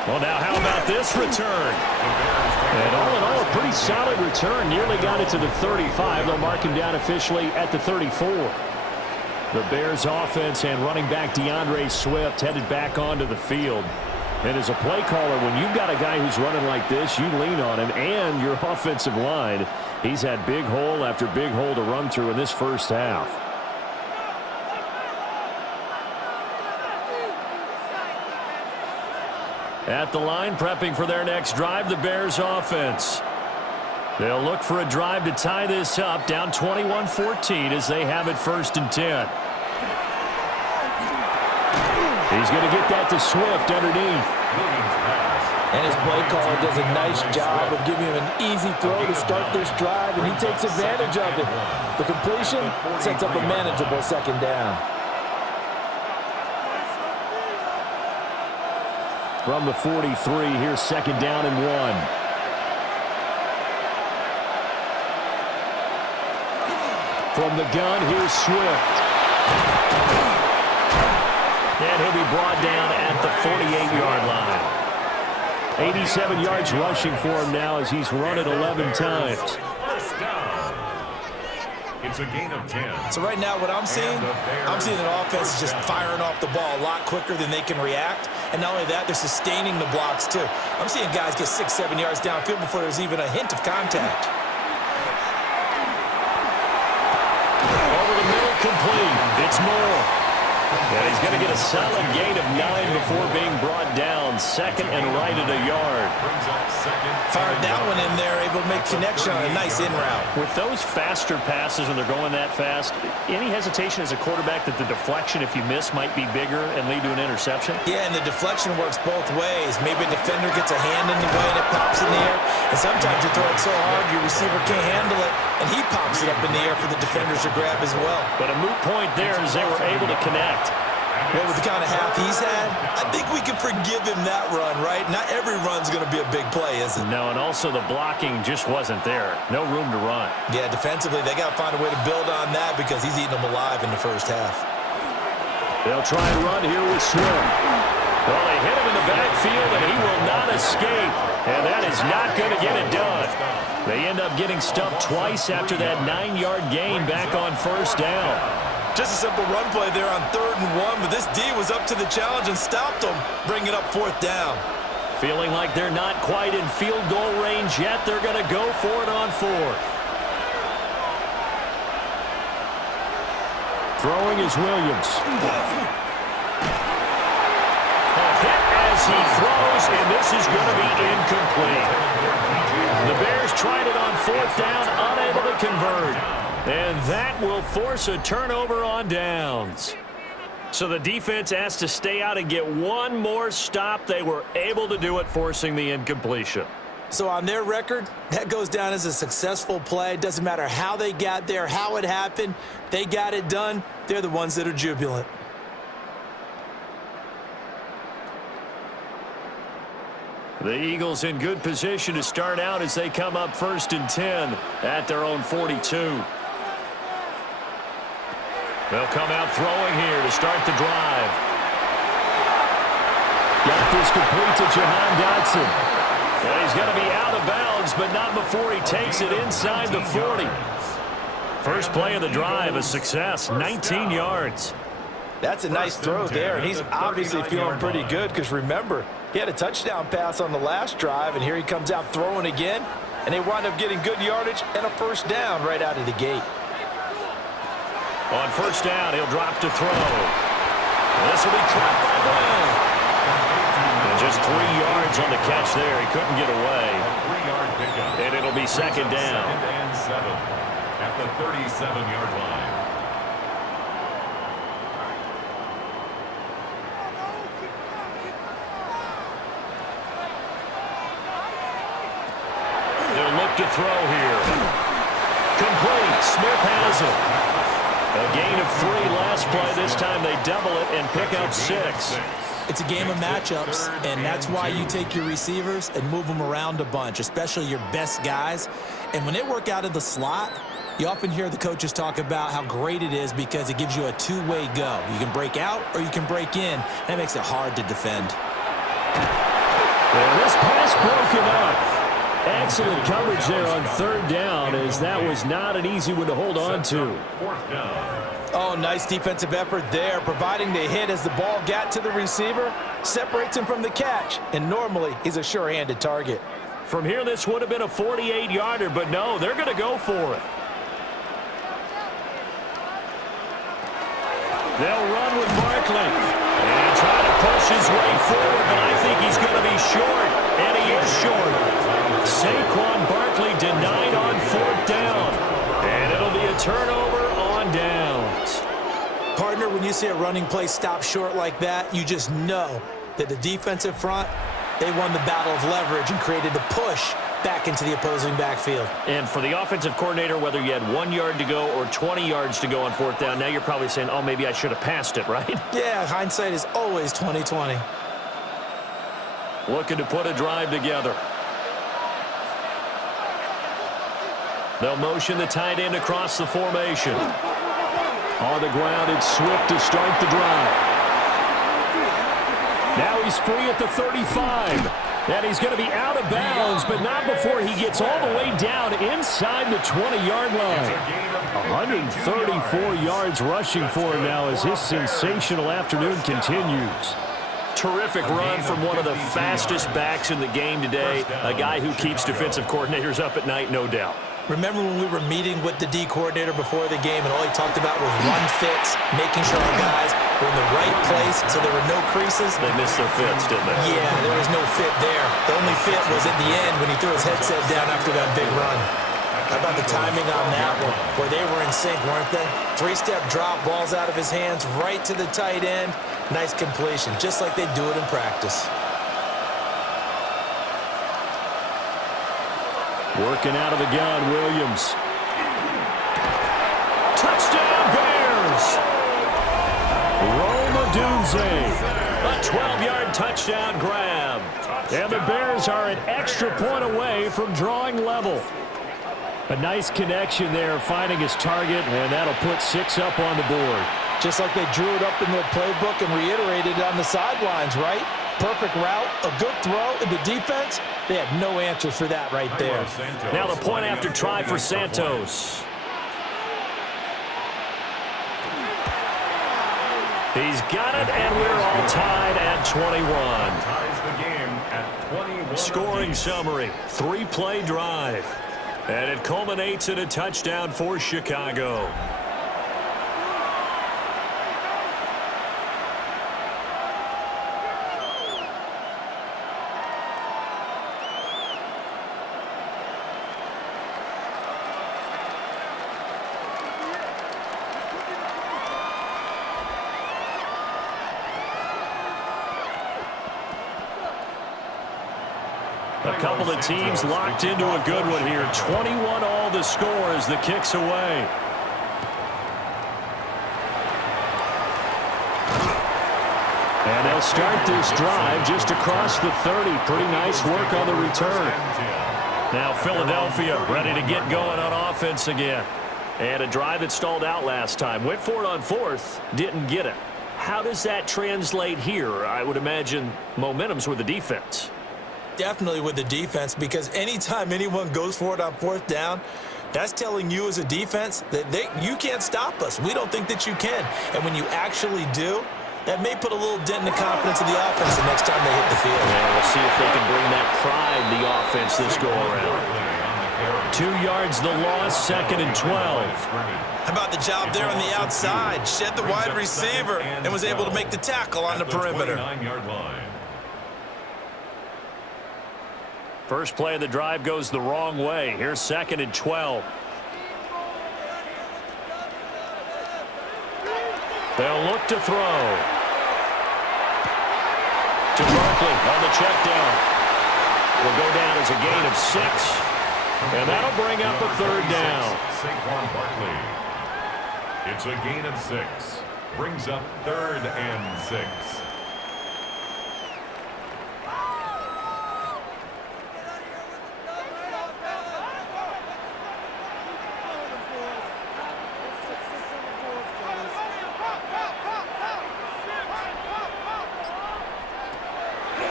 Well, now how about this return? And all in all, a pretty solid return. Nearly got it to the 35. They'll mark him down officially at the 34. The Bears offense and running back DeAndre Swift headed back onto the field. And as a play caller, when you've got a guy who's running like this, you lean on him and your offensive line. He's had big hole after big hole to run through in this first half. At the line, prepping for their next drive, the Bears offense. They'll look for a drive to tie this up, down 21-14 as they have it 1st and 10. He's going to get that to Swift underneath. And his play caller does a nice job of giving him an easy throw to start this drive, and he takes advantage of it. The completion sets up a manageable 2nd down. from the 43. Here's second down and 1. From the gun, here's Swift. And he'll be brought down at the 48-yard line. 87 yards rushing for him now as he's run it 11 times. First down. It's a gain of 10. So right now what I'm seeing an offense is just firing off the ball a lot quicker than they can react. And not only that, they're sustaining the blocks too. I'm seeing guys get 6-7 yards downfield before there's even a hint of contact. Over the middle, complete. It's Moore. And he's going to get a solid gain of 9 before being brought down. Second and right at a yard. Fired that one in there, able to make connection on a nice in route. With those faster passes when they're going that fast, any hesitation as a quarterback that the deflection, if you miss, might be bigger and lead to an interception? Yeah, and the deflection works both ways. Maybe a defender gets a hand in the way and it pops in the air. And sometimes you throw it so hard your receiver can't handle it, and he pops it up in the air for the defenders to grab as well. But a moot point there as they were able to connect. Well, with the kind of half he's had, I think we can forgive him that run, right? Not every run's going to be a big play, is it? No, and also the blocking just wasn't there. No room to run. Yeah, defensively, they got to find a way to build on that because he's eating them alive in the first half. They'll try and run here with Swift. Well, they hit him in the backfield, and he will not escape. And that is not going to get it done. They end up getting stuffed twice after that 9-yard gain back on first down. Just a simple run play there on 3rd and 1, but this D was up to the challenge and stopped them, bringing up 4th down. Feeling like they're not quite in field goal range yet. They're going to go for it on 4th. Throwing is Williams. A hit as he throws, and this is going to be incomplete. The Bears tried it on 4th down, unable to convert. And that will force a turnover on downs. So the defense has to stay out and get one more stop. They were able to do it, forcing the incompletion. So on their record, that goes down as a successful play. It doesn't matter how they got there, how it happened. They got it done. They're the ones that are jubilant. The Eagles in good position to start out as they come up 1st and 10 at their own 42. They'll come out throwing here to start the drive. Got this complete to Jahan Dotson. And he's going to be out of bounds, but not before he takes it inside the 40. First play of the drive, a success, 19 yards. That's a nice throw there, and he's obviously feeling pretty good because, remember, he had a touchdown pass on the last drive, and here he comes out throwing again, and they wind up getting good yardage and a first down right out of the gate. On first down, he'll drop to throw. This will be caught by Brown. And just 3 yards on the catch there. He couldn't get away. A 3-yard pickup. And it'll be second down. Second and 7 at the 37-yard line. They'll look to throw here. Complete. Smith has it. A gain of 3 last play. This time they double it and pick up 6. It's a game of matchups, and that's why you take your receivers and move them around a bunch, especially your best guys. And when they work out of the slot, you often hear the coaches talk about how great it is because it gives you a two-way go. You can break out or you can break in. That makes it hard to defend. Well, this pass broken up. Excellent coverage there on 3rd down, as that was not an easy one to hold on to. 4th down. Oh, nice defensive effort there, providing the hit as the ball got to the receiver, separates him from the catch, and normally he's a sure-handed target. From here, this would have been a 48-yarder, but no, they're going to go for it. They'll run with Barkley and try to push his way forward, but I think he's going to be short, and he is short. Saquon Barkley denied on 4th down, and it'll be a turnover on downs. Partner, when you see a running play stop short like that, you just know that the defensive front, they won the battle of leverage and created a push back into the opposing backfield. And for the offensive coordinator, whether you had 1 yard to go or 20 yards to go on 4th down, now you're probably saying, oh, maybe I should have passed it, right? Yeah, hindsight is always 20/20. looking to put a drive together. They'll motion the tight end across the formation. On the ground, it's Swift to start the drive. Now he's free at the 35. And he's going to be out of bounds, but not before he gets all the way down inside the 20-yard line. 134 yards rushing for him now as his sensational afternoon continues. Terrific run from one of the fastest backs in the game today, a guy who keeps defensive coordinators up at night, no doubt. Remember when we were meeting with the D coordinator before the game and all he talked about was run fits, making sure our guys were in the right place so there were no creases? They missed their fits, didn't they? Yeah, there was no fit there. The only fit was at the end when he threw his headset down after that big run. How about the timing on that one? Where they were in sync, weren't they? Three-step drop, balls out of his hands, right to the tight end. Nice completion, just like they do it in practice. Working out of the gun, Williams. Touchdown, Bears! Rome Odunze. A 12-yard touchdown grab. And the Bears are an extra point away from drawing level. A nice connection there, finding his target, and that'll put 6 up on the board. Just like they drew it up in their playbook and reiterated it on the sidelines, right? Perfect route, a good throw, and the defense, they had no answer for that right there. Now the point after try for Santos. He's got it, and we're all tied at 21. Ties the game at 21. Scoring summary, 3-play drive. And it culminates in a touchdown for Chicago. A couple of teams locked into a good one here. 21 all the score as the kick's away. And they'll start this drive just across the 30. Pretty nice work on the return. Now Philadelphia ready to get going on offense again. And a drive that stalled out last time. Went for it on 4th, didn't get it. How does that translate here? I would imagine momentum's with the defense. Definitely with the defense, because anytime anyone goes for it on 4th down, that's telling you as a defense that you can't stop us. We don't think that you can. And when you actually do, that may put a little dent in the confidence of the offense the next time they hit the field. Yeah, we'll see if they can bring that pride in the offense this go-around. 2 yards the loss, 2nd and 12. How about the job there on the outside? Shed the wide receiver and was able to make the tackle on the perimeter. 29-yard line. First play of the drive goes the wrong way. Here's 2nd and 12. They'll look to throw. To Barkley on the check down. Will go down as a gain of 6. And that'll bring up a 3rd down. Saquon Barkley. It's a gain of 6. Brings up 3rd and 6.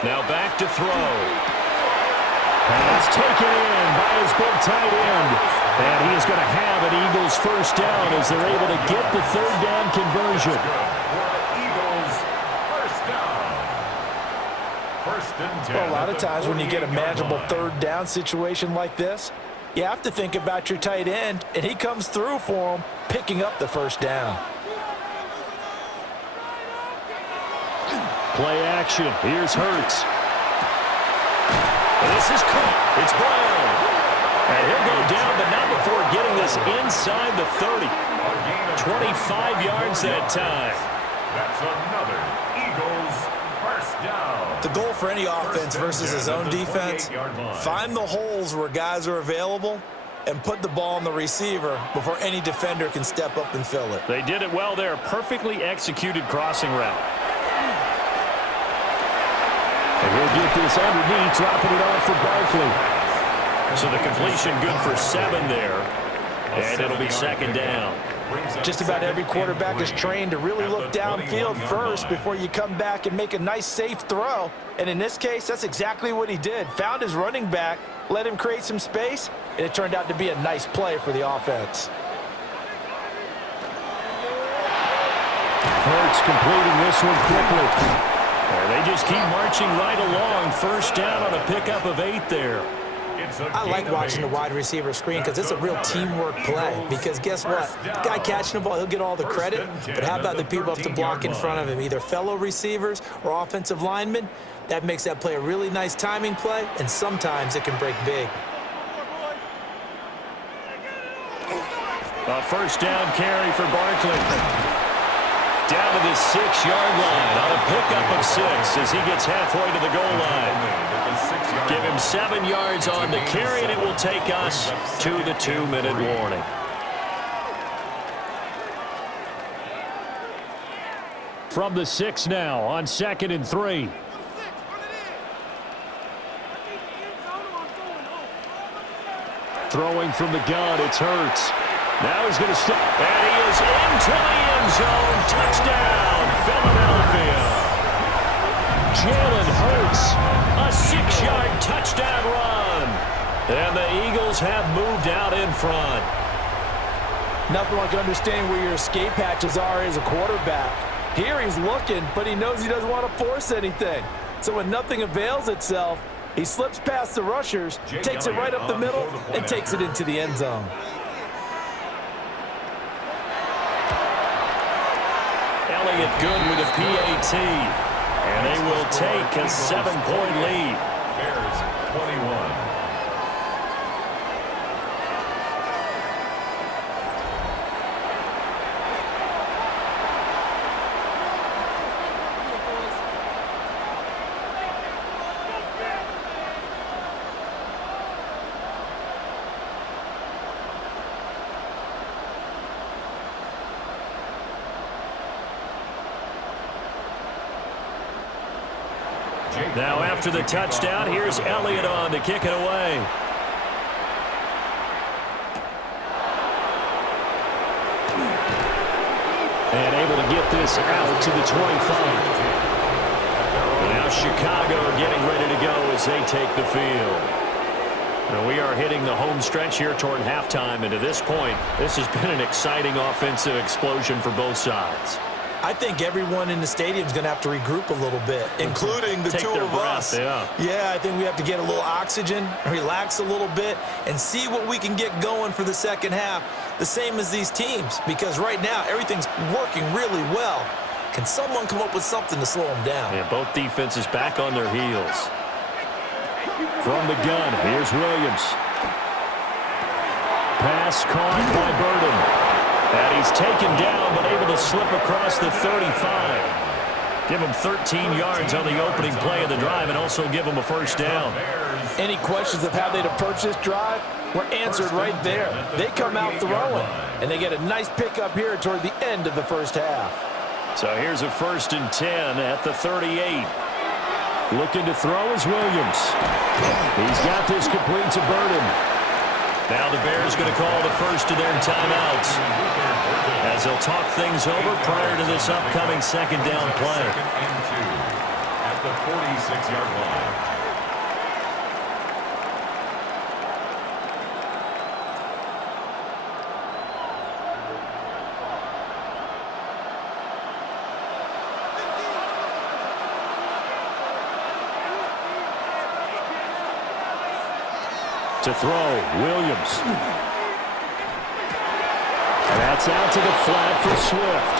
Now back to throw. Pass taken in by his big tight end. And he is going to have an Eagles first down as they're able to get the 3rd down conversion. Eagles first down. First and 10. Well, a lot of times when you get a manageable 3rd down situation like this, you have to think about your tight end, and he comes through for him, picking up the 1st down. Play action. Here's Hurts. And this is caught. It's Brown. And he'll go down, but not before getting this inside the 30. 25 yards that time. That's another Eagles first down. The goal for any offense versus his own defense, find the holes where guys are available and put the ball on the receiver before any defender can step up and fill it. They did it well there. Perfectly executed crossing route. And get this underneath, dropping it off for Barkley. So the completion good for 7 there. And it'll be second down. Just about every quarterback is trained to really look downfield first before you come back and make a nice, safe throw. And in this case, that's exactly what he did. Found his running back, let him create some space, and it turned out to be a nice play for the offense. Hurts completing this one quickly. And they just keep marching right along. First down on a pickup of 8 there. I like watching the wide receiver screen because it's a real teamwork play. Because guess what? The guy catching the ball, he'll get all the credit. But how about the people up to block in front of him, either fellow receivers or offensive linemen? That makes that play a really nice timing play, and sometimes it can break big. A first down carry for Barkley. Down to the 6-yard line on a pickup of 6 as he gets halfway to the goal line. Give him 7 yards on the carry, and it will take us to the 2-minute warning. From the 6 now on 2nd and 3. Throwing from the gun, it's Hurts. Now he's going to step, and he is into the end zone. Touchdown, Philadelphia. Jalen Hurts, a 6-yard touchdown run. And the Eagles have moved out in front. Nothing like understanding where your escape hatches are as a quarterback. Here he's looking, but he knows he doesn't want to force anything. So when nothing avails itself, he slips past the rushers, takes it right up the middle, and takes it into the end zone. Elliott good with a PAT. And they will take a 7-point lead. Bears 21. Now after the touchdown, here's Elliott on to kick it away. And able to get this out to the 25. Now Chicago getting ready to go as they take the field. Now we are hitting the home stretch here toward halftime, and to this point, this has been an exciting offensive explosion for both sides. I think everyone in the stadium is going to have to regroup a little bit, including the two of us. Yeah, I think we have to get a little oxygen, relax a little bit, and see what we can get going for the second half, the same as these teams, because right now everything's working really well. Can someone come up with something to slow them down? Yeah, both defenses back on their heels. From the gun, here's Williams. Pass caught by Burden. And he's taken down, but able to slip across the 35. Give him 13 yards on the opening play of the drive and also give him a first down. Any questions of how they'd approach this drive were answered right there. They come out throwing, and they get a nice pickup here toward the end of the first half. So here's a 1st and 10 at the 38. Looking to throw is Williams. He's got this complete to Burden. Now the Bears going to call the first of their timeouts as they'll talk things over prior to this upcoming second down play. 2nd and 2 at the 46-yard line. To throw, Williams. And that's out to the flat for Swift.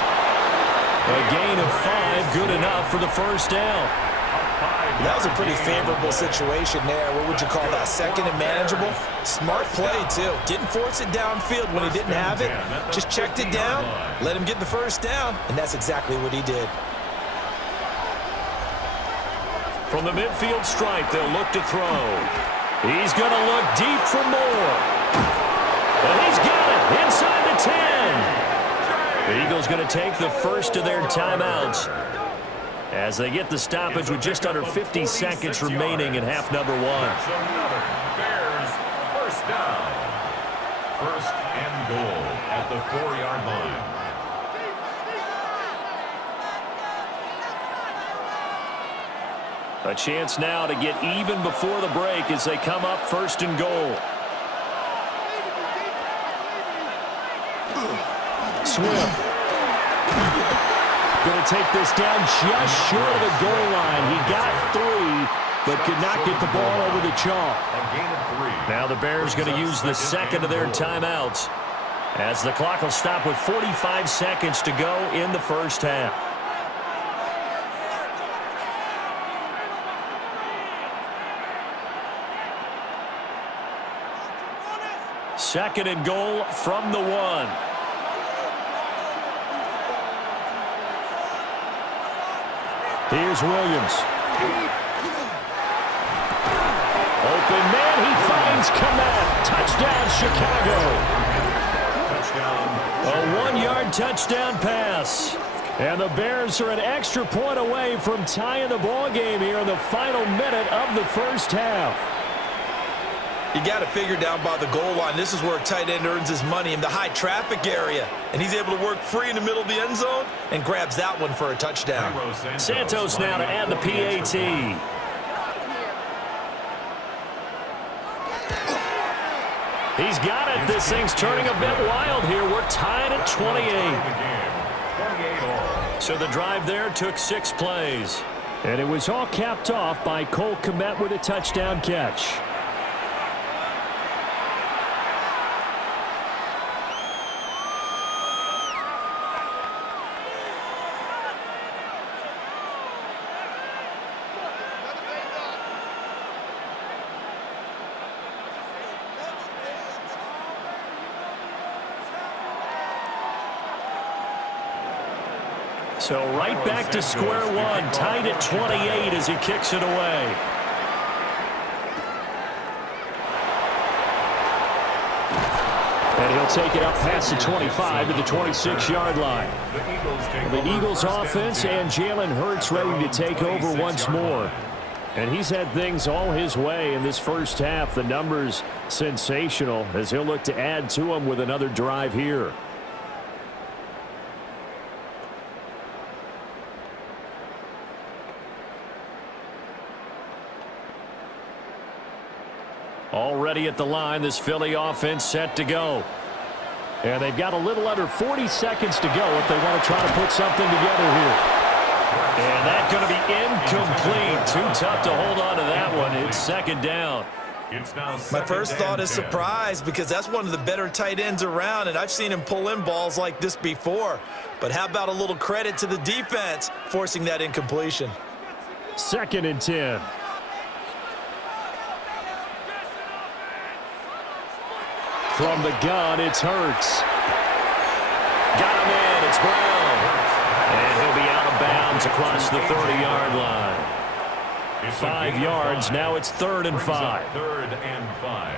A gain of 5, good enough for the first down. That was a pretty favorable situation there. What would you call that? Second and manageable? Smart play, too. Didn't force it downfield when he didn't have it. Just checked it down, let him get the first down, and that's exactly what he did. From the midfield stripe, they'll look to throw. He's going to look deep for more. And he's got it inside the 10. The Eagles going to take the first of their timeouts. as they get the stoppage with just under 50 seconds remaining in half number one. That's another Bears first down. First and goal at the 4-yard line. A chance now to get even before the break as they come up first and goal. Swift. Going to take this down just short of the goal line. He got 3, but could not get the ball over the chalk. A gain of 3. Now the Bears going to use the second of their timeouts as the clock will stop with 45 seconds to go in the first half. Second and goal from the 1. Here's Williams. Open man, he finds Kmet. Touchdown, Chicago. A 1-yard touchdown pass. And the Bears are an extra point away from tying the ball game here in the final minute of the first half. You got to figure down by the goal line. This is where a tight end earns his money in the high traffic area. And he's able to work free in the middle of the end zone and grabs that one for a touchdown. Santos now to add the PAT. He's got it. This thing's turning a bit wild here. We're tied at 28. So the drive there took 6 plays. And it was all capped off by Cole Kmet with a touchdown catch. So right back to square one, tied at 28 as he kicks it away. And he'll take it up past the 25 to the 26-yard line. The Eagles offense and Jalen Hurts ready to take over once more. And he's had things all his way in this first half. The numbers sensational as he'll look to add to them with another drive here. Already at the line, this Philly offense set to go. And they've got a little under 40 seconds to go if they want to try to put something together here. And that's going to be incomplete. Too tough to hold on to that one. It's second down. My first thought is surprise because that's one of the better tight ends around, and I've seen him pull in balls like this before. But how about a little credit to the defense forcing that incompletion? Second and 10. From the gun, it's Hurts. Got him in. It's Brown. And he'll be out of bounds across the 30-yard line. 5 yards. Now it's 3rd and 5. 3rd and 5.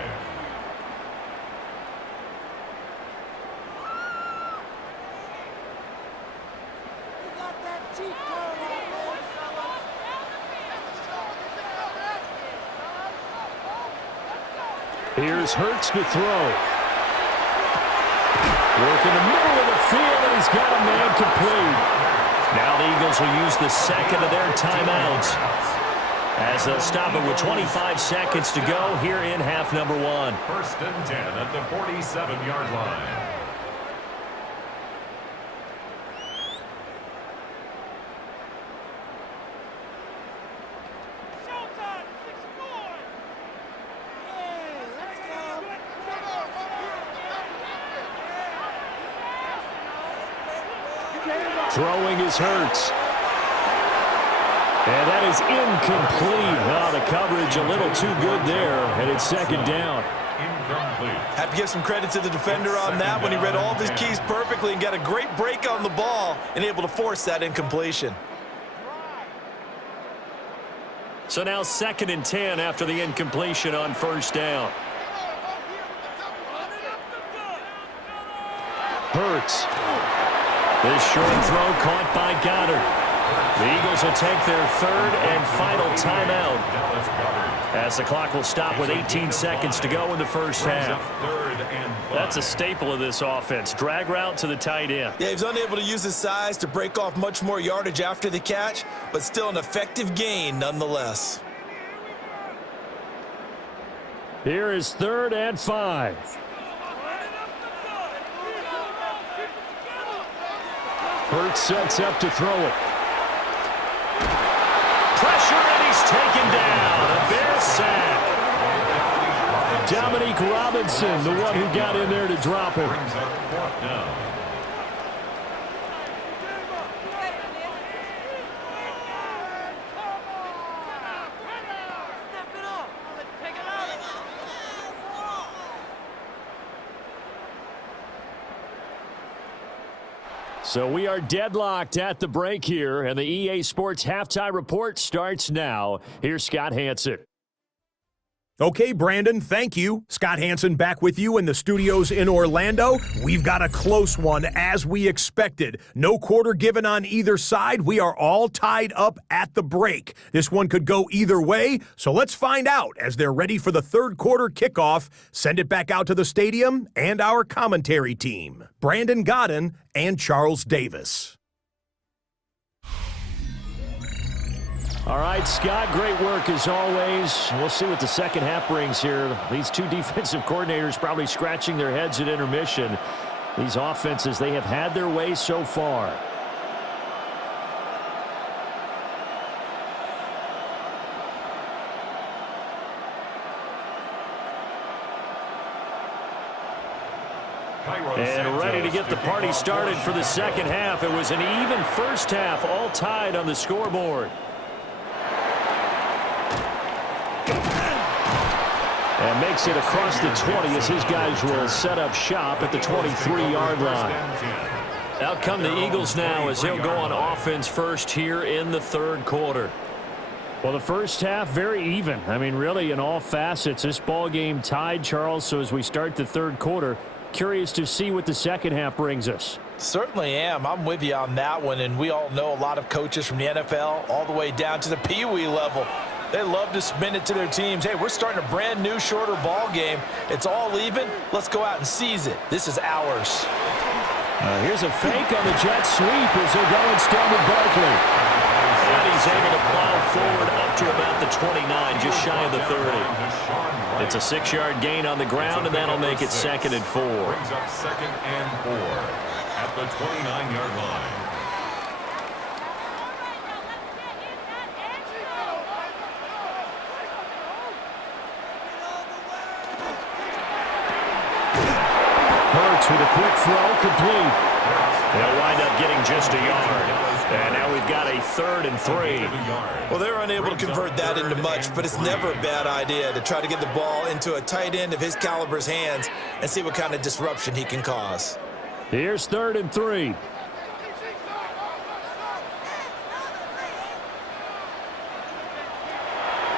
Here's Hurts to throw. Work in the middle of the field, and he's got a man complete. Now the Eagles will use the second of their timeouts as they'll stop it with 25 seconds to go here in half number 1. 1st and 10 at the 47-yard line. Throwing is Hurts. And that is incomplete. Oh, the coverage a little too good there, and it's second down. Incomplete. Have to give some credit to the defender on that when he read all of his keys perfectly and got a great break on the ball and able to force that incompletion. So now 2nd and 10 after the incompletion on 1st down. Hurts. This short throw caught by Goddard. The Eagles will take their third and final timeout Dallas Goedert. as the clock will stop with 18 seconds to go in the first half. Third and 5. That's a staple of this offense. Drag route to the tight end. Yeah, he's unable to use his size to break off much more yardage after the catch, but still an effective gain nonetheless. Here is third and 5. Hurts sets up to throw it. Pressure, and he's taken down. A Bears sack. Dominique Robinson, the one who got in there to drop him. Brings up fourth down. So we are deadlocked at the break here, and the EA Sports Halftime Report starts now. Here's Scott Hanson. Okay, Brandon, thank you. Scott Hanson back with you in the studios in Orlando. We've got a close one, as we expected. No quarter given on either side. We are all tied up at the break. This one could go either way, so let's find out as they're ready for the third quarter kickoff. Send it back out to the stadium and our commentary team, Brandon Gaudin and Charles Davis. All right, Scott, great work as always. We'll see what the second half brings here. These two defensive coordinators probably scratching their heads at intermission. These offenses, they have had their way so far. And ready to get the party started for the second half. It was an even first half, all tied on the scoreboard. And makes it across the 20 as his guys will set up shop at the 23-yard line. Out come the Eagles now as they'll go on offense first here in the third quarter. Well, the first half, very even. I mean, really, in all facets, this ball game tied, Charles. So as we start the third quarter, curious to see what the second half brings us. Certainly am. I'm with you on that one, and we all know a lot of coaches from the NFL all the way down to the Pee Wee level. They love to spin it to their teams. Hey, we're starting a brand new, shorter ball game. It's all even. Let's go out and seize it. This is ours. Here's a fake on the jet sweep as they're going still with Barkley. And he's able to plow forward up to about the 29, just shy of the 30. It's a 6-yard gain on the ground, and that'll make it second and 4. Brings up second and 4 at the 29-yard line. Hurts with a quick throw, complete. They'll wind up getting just a yard. And now we've got a 3rd and 3. Well, they're unable to convert that into much, but it's never a bad idea to try to get the ball into a tight end of his caliber's hands and see what kind of disruption he can cause. Here's 3rd and 3.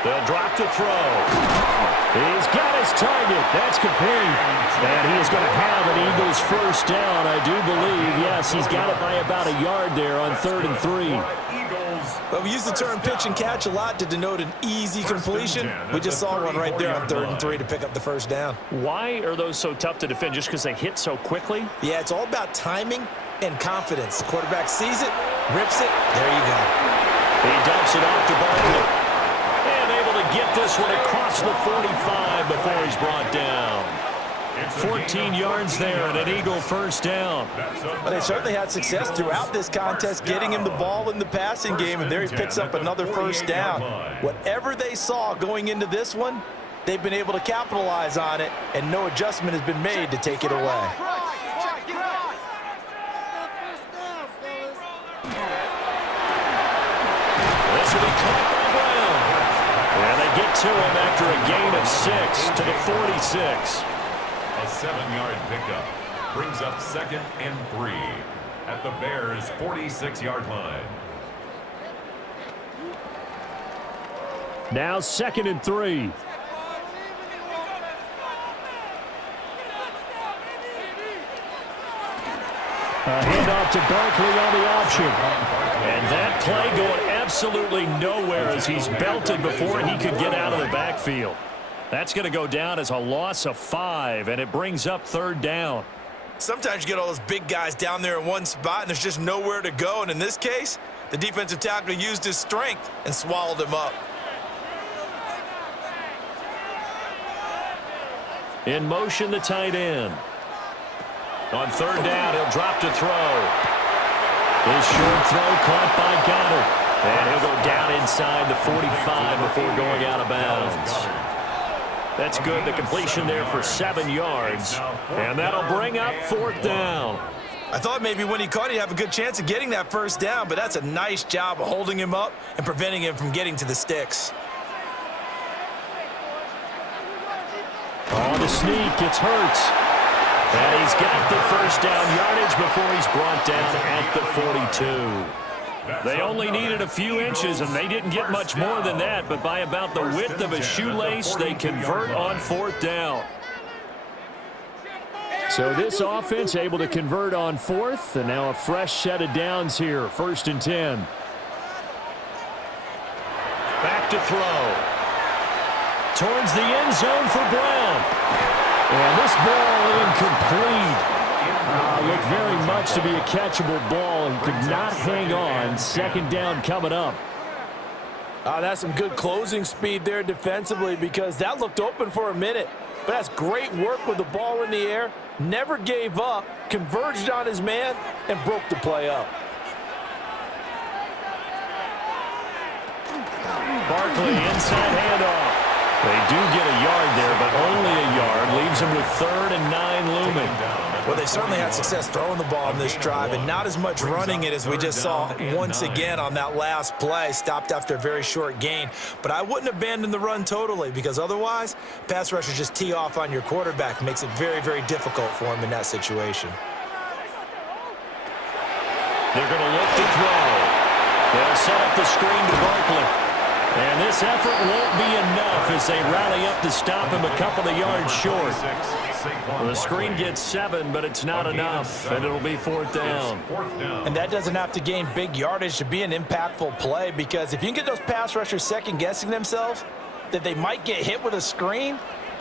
They'll drop to throw. He's got his target. That's complete. And he is going to have an Eagles first down, I do believe. Yes, he's got it by about a yard there on 3rd and 3. Well, we use the term pitch and catch a lot to denote an easy completion. We just saw one right there on 3rd and 3 to pick up the first down. Why are those so tough to defend? Just because they hit so quickly? Yeah, it's all about timing and confidence. The quarterback sees it, rips it, there you go. He dumps it off to Barkley. Get this one across the 45 before he's brought down. 14 yards there and an Eagle first down. But they certainly had success throughout this contest getting him the ball in the passing game, and there he picks up another first down. Whatever they saw going into this one, they've been able to capitalize on it, and no adjustment has been made to take it away. This will be caught by Brown. And they get to him after a gain of 6 to the 46. A 7-yard pickup brings up 2nd and 3 at the Bears' 46-yard line. Now 2nd and 3. A handoff to Barkley on the option. And that play going absolutely nowhere as he's belted before he could get out of the backfield. That's going to go down as a loss of 5, and it brings up 3rd down. Sometimes you get all those big guys down there in one spot, and there's just nowhere to go. And in this case, the defensive tackle used his strength and swallowed him up. In motion, the tight end. On 3rd down, he'll drop to throw. His short throw caught by Goddard. And he'll go down inside the 45 before going out of bounds. That's good. The completion there for 7 yards. And that'll bring up 4th down. I thought maybe when he caught it, he'd have a good chance of getting that 1st down, but that's a nice job of holding him up and preventing him from getting to the sticks. On the sneak, it's Hurts. And he's got the 1st down yardage before he's brought down at the 42. They only needed a few inches, and they didn't get much more than that, but by about the width of a shoelace, they convert on 4th down. So this offense able to convert on 4th, and now a fresh set of downs here, 1st and 10. Back to throw. Towards the end zone for Brown. And this ball incomplete. Looked very much to be a catchable ball and could not hang on. 2nd down coming up. That's some good closing speed there defensively because that looked open for a minute. But that's great work with the ball in the air. Never gave up, converged on his man, and broke the play up. Barkley inside handoff. They do get a yard there, but only a yard. Leaves them with 3rd and 9 looming. Well, they certainly had success throwing the ball in this drive, and not as much running it as we just saw once again on that last play. Stopped after a very short gain. But I wouldn't abandon the run totally, because otherwise, pass rushers just tee off on your quarterback. Makes it very, very difficult for him in that situation. They're going to look to throw. They'll set up the screen to Barkley. And this effort won't be enough as they rally up to stop him a couple of yards short. Well, the screen gets 7, but it's not enough, and it'll be 4th down. And that doesn't have to gain big yardage to be an impactful play, because if you can get those pass rushers second-guessing themselves, that they might get hit with a screen,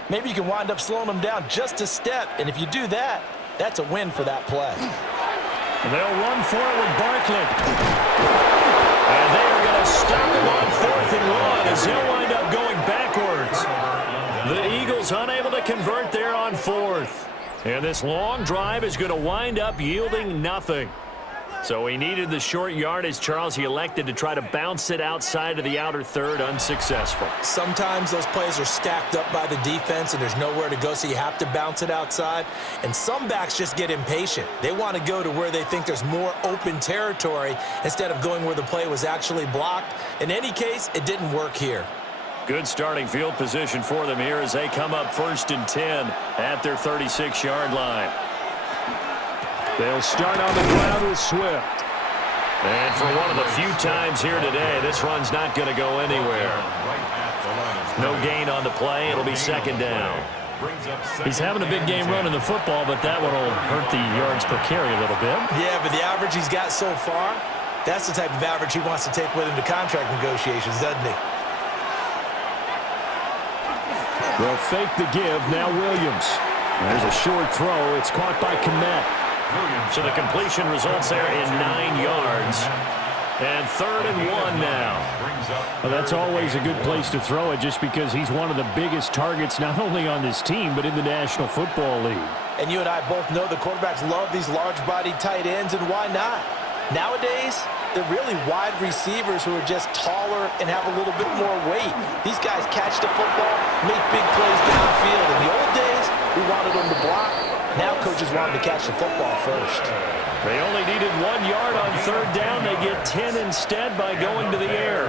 maybe you can wind up slowing them down just a step. And if you do that, that's a win for that play. They'll run for it with Barkley. And they are going to stop him on 4th and 1 as he'll wind up going backwards. The Eagles unable to convert there on 4th. And this long drive is going to wind up yielding nothing. So he needed the short yardage, Charles. He elected to try to bounce it outside of the outer 3rd, unsuccessful. Sometimes those plays are stacked up by the defense and there's nowhere to go, so you have to bounce it outside. And some backs just get impatient. They want to go to where they think there's more open territory instead of going where the play was actually blocked. In any case, it didn't work here. Good starting field position for them here as they come up 1st and 10 at their 36-yard line. They'll start on the ground with Swift. And for one of the few times here today, this run's not going to go anywhere. No gain on the play. It'll be 2nd down. He's having a big game running the football, but that one will hurt the yards per carry a little bit. Yeah, but the average he's got so far, that's the type of average he wants to take with him to contract negotiations, doesn't he? They'll fake the give. Now Williams. There's a short throw. It's caught by Kmet. So the completion results there in 9 yards. And 3rd and 1 now. Well, that's always a good place to throw it just because he's one of the biggest targets not only on this team but in the National Football League. And you and I both know the quarterbacks love these large-bodied tight ends, and why not? Nowadays, they're really wide receivers who are just taller and have a little bit more weight. These guys catch the football, make big plays downfield. In the old days, we wanted them to block. Now coaches want them to catch the football first. They only needed 1 yard on 3rd down. They get 10 instead by going to the air.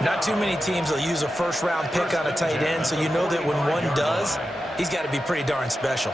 Not too many teams will use a first-round pick on a tight end, so you know that when one does, he's got to be pretty darn special.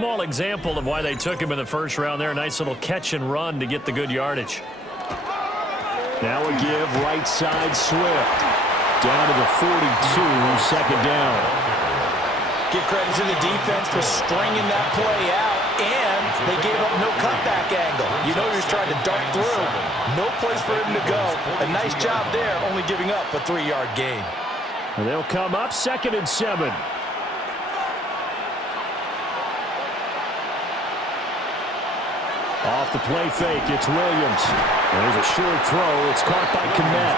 Small example of why they took him in the first round there. Nice little catch and run to get the good yardage. Now a give right side Swift. Down to the 42, second down. Give credit to the defense for stringing that play out, and they gave up no cutback angle. You know he's trying to dart through. No place for him to go. A nice job there, only giving up a 3-yard gain. And they'll come up 2nd and 7. Off the play fake, it's Williams. There's a short throw. It's caught by Kmet.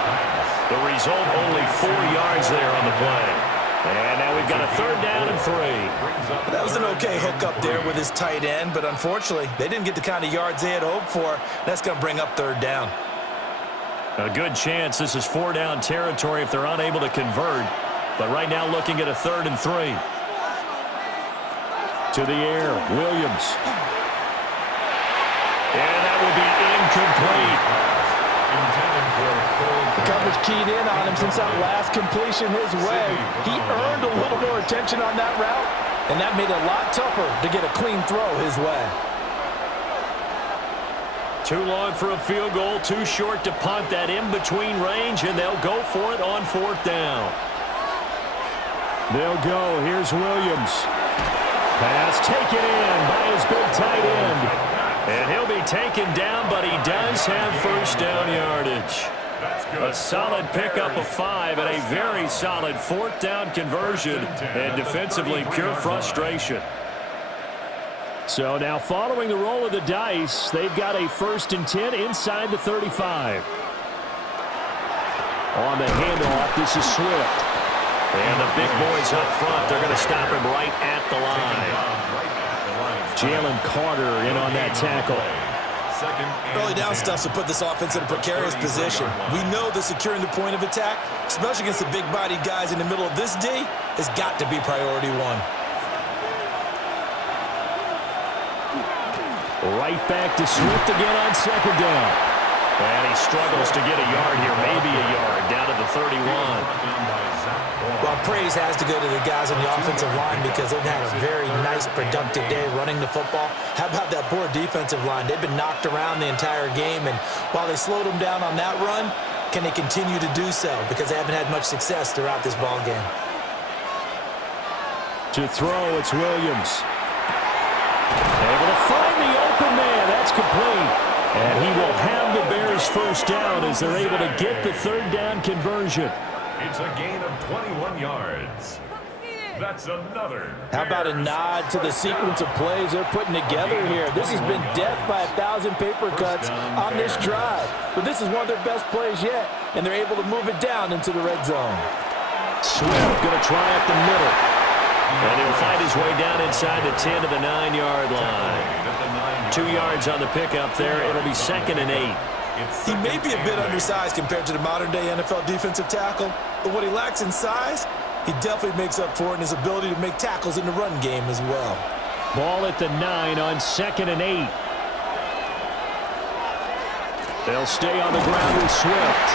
The result, only 4 yards there on the play. And now we've got a 3rd down and 3. That was an okay hook up there with his tight end, but unfortunately, they didn't get the kind of yards they had hoped for. That's going to bring up 3rd down. A good chance this is 4-down territory if they're unable to convert. But right now looking at a 3rd and 3. To the air, Williams. And that will be incomplete. The coverage keyed in on him since that last completion his way. He earned a little more attention on that route, and that made it a lot tougher to get a clean throw his way. Too long for a field goal, too short to punt that in-between range, and they'll go for it on 4th down. They'll go. Here's Williams. Pass taken in by his big tight end. And he'll be taken down, but he does have 1st down yardage. A solid pickup of 5 and a very solid 4th down conversion, and defensively pure frustration. So now following the roll of the dice, they've got a 1st and 10 inside the 35. On the handoff, this is Swift. And the big boys up front, they're going to stop him right at the line. Jalen Carter in on that tackle. Early down stuff to put this offense in a precarious position. We know that securing the point of attack, especially against the big-bodied guys in the middle of this D, has got to be priority 1. Right back to Swift again on 2nd down. And he struggles to get a yard here, maybe a yard, down to the 31. Well, praise has to go to the guys on the offensive line because they've had a very nice, productive day running the football. How about that poor defensive line? They've been knocked around the entire game, and while they slowed them down on that run, can they continue to do so? Because they haven't had much success throughout this ball game. To throw, it's Williams. Able to find the open man. That's complete. And he will have the Bears 1st down as they're able to get the 3rd down conversion. It's a gain of 21 yards. That's another. How about a nod to the sequence of plays they're putting together here? This has been death by 1,000 paper cuts on this drive. But this is one of their best plays yet, and they're able to move it down into the red zone. Swift going to try up the middle. And he'll find his way down inside the 10 to the 9-yard line. 2 yards on the pickup there. It'll be 2nd and 8. He may be a bit undersized compared to the modern-day NFL defensive tackle, but what he lacks in size, he definitely makes up for it in his ability to make tackles in the run game as well. Ball at the 9 on 2nd and 8. They'll stay on the ground with Swift.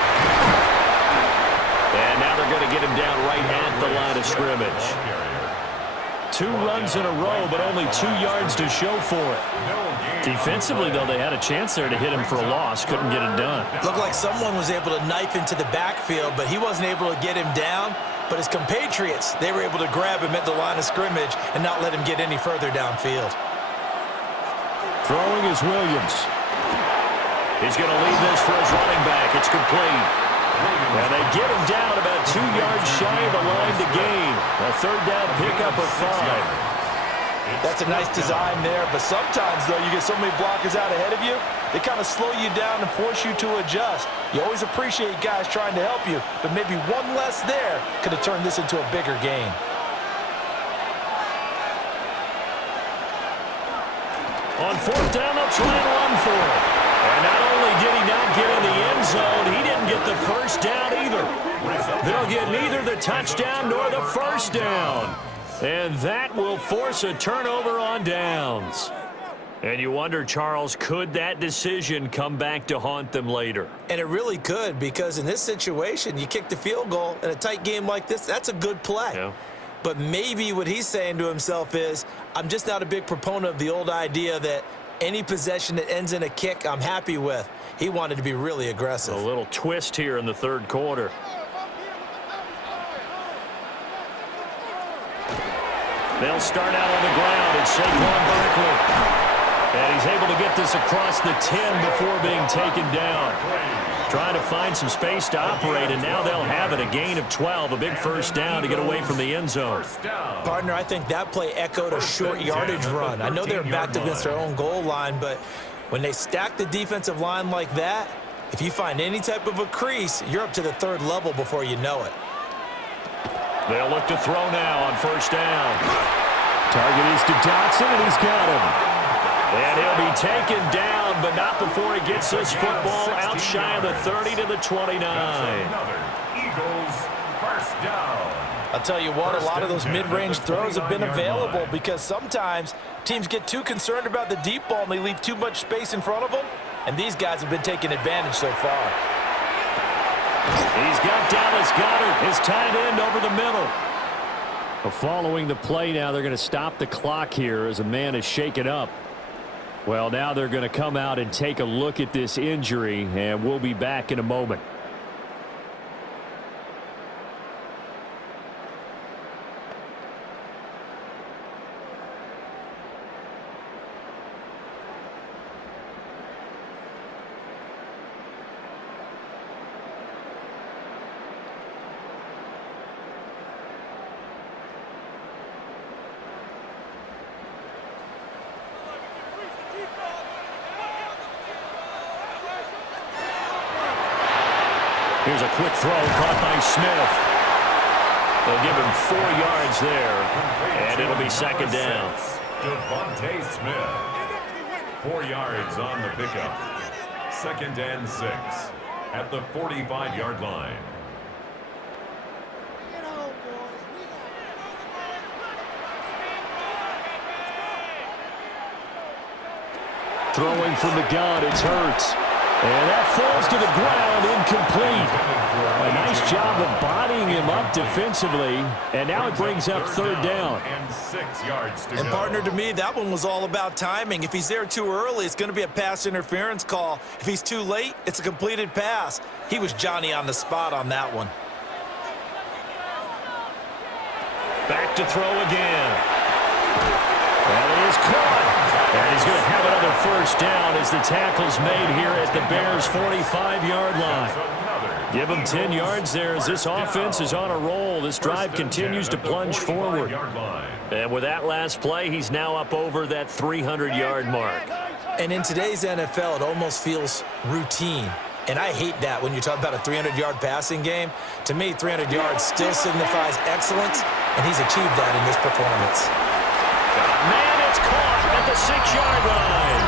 And now they're going to get him down right at the line of scrimmage. 2 runs in a row, but only 2 yards to show for it. Defensively, though, they had a chance there to hit him for a loss. Couldn't get it done. Looked like someone was able to knife into the backfield, but he wasn't able to get him down. But his compatriots, they were able to grab him at the line of scrimmage and not let him get any further downfield. Throwing is Williams. He's going to leave this for his running back. It's complete. And they get him down about 2 yards shy of the line to gain. A 3rd down pickup of 5. That's a nice design there, but sometimes, though, you get so many blockers out ahead of you, they kind of slow you down and force you to adjust. You always appreciate guys trying to help you, but maybe one less there could have turned this into a bigger gain. On 4th down, they'll try and run for it. And not only did he not get in the end zone, he didn't get the 1st down either. They'll get neither the touchdown nor the 1st down. And that will force a turnover on downs. And you wonder, Charles, could that decision come back to haunt them later? And it really could, because in this situation, you kick the field goal in a tight game like this, that's a good play. Yeah. But maybe what he's saying to himself is, I'm just not a big proponent of the old idea that any possession that ends in a kick I'm happy with. He wanted to be really aggressive. A little twist here in the third quarter. They'll start out on the ground, and Saquon Barkley. And he's able to get this across the 10 before being taken down. Trying to find some space to operate, and now they'll have it. A gain of 12, a big first down to get away from the end zone. Partner, I think that play echoed a short yardage run. I know they're backed against their own goal line, but when they stack the defensive line like that, if you find any type of a crease, you're up to the third level before you know it. They'll look to throw now on first down. Target is to Dotson, and he's got him. And he'll be taken down, but not before he gets this football out shy of the 30 to the 29. Another Eagles first down. I'll tell you what, a lot of those mid-range throws have been available because sometimes teams get too concerned about the deep ball and they leave too much space in front of them, and these guys have been taking advantage so far. He's got Dallas Goedert, his tight end, over the middle. Well, following the play now, they're going to stop the clock here as a man is shaken up. Well, now they're going to come out and take a look at this injury, and we'll be back in a moment. Here's a quick throw caught by Smith. They'll give him 4 yards there, and it'll be second down. Devontae Smith. 4 yards on the pickup. 2nd and 6 at the 45-yard line. Throwing from the gun, it's Hurts. And that falls to the ground, incomplete. A nice job of bodying him up defensively, and now it brings up third down. And 6 yards to And go. partner, to me, that one was all about timing. If he's there too early, it's going to be a pass interference call. If he's too late, it's a completed pass. He was Johnny on the spot on that one. Back to throw again. And it is caught. And he's going to have another first down as the tackle's made here at the Bears' 45-yard line. Give him 10 yards there as this offense is on a roll. This drive continues to plunge forward. And with that last play, he's now up over that 300-yard mark. And in today's NFL, it almost feels routine. And I hate that when you talk about a 300-yard passing game. To me, 300 yards still signifies excellence, and he's achieved that in this performance. Man, it's caught at the 6-yard line.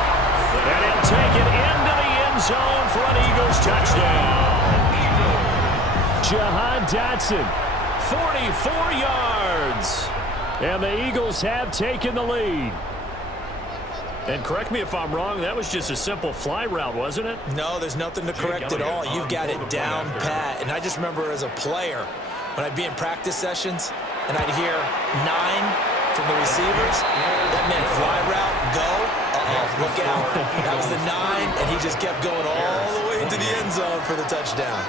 And he'll take it into the end zone for an Eagles touchdown. Jahan Dotson, 44 yards. And the Eagles have taken the lead. And correct me if I'm wrong, that was just a simple fly route, wasn't it? No, there's nothing to correct at all. You've got it down pat. And I just remember as a player, when I'd be in practice sessions and I'd hear 9 from the receivers, that meant fly route, go, look out. That was the 9, and he just kept going all the way into the end zone for the touchdown.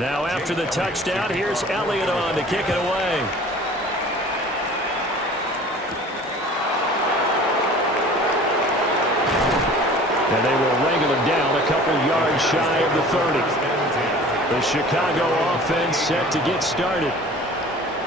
Now after the touchdown, here's Elliott on to kick it away. And they will wrangle him down a couple yards shy of the 30. The Chicago offense set to get started.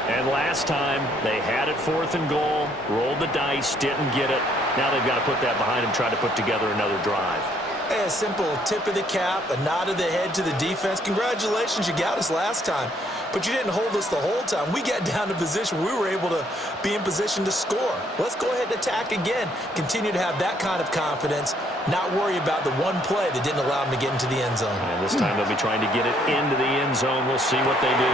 And last time, they had it 4th and goal, rolled the dice, didn't get it. Now they've got to put that behind them, try to put together another drive. Hey, a simple tip of the cap, a nod of the head to the defense. Congratulations, you got us last time. But you didn't hold us the whole time. We got down to position. We were able to be in position to score. Let's go ahead and attack again. Continue to have that kind of confidence, not worry about the one play that didn't allow them to get into the end zone. And this time they'll be trying to get it into the end zone. We'll see what they do.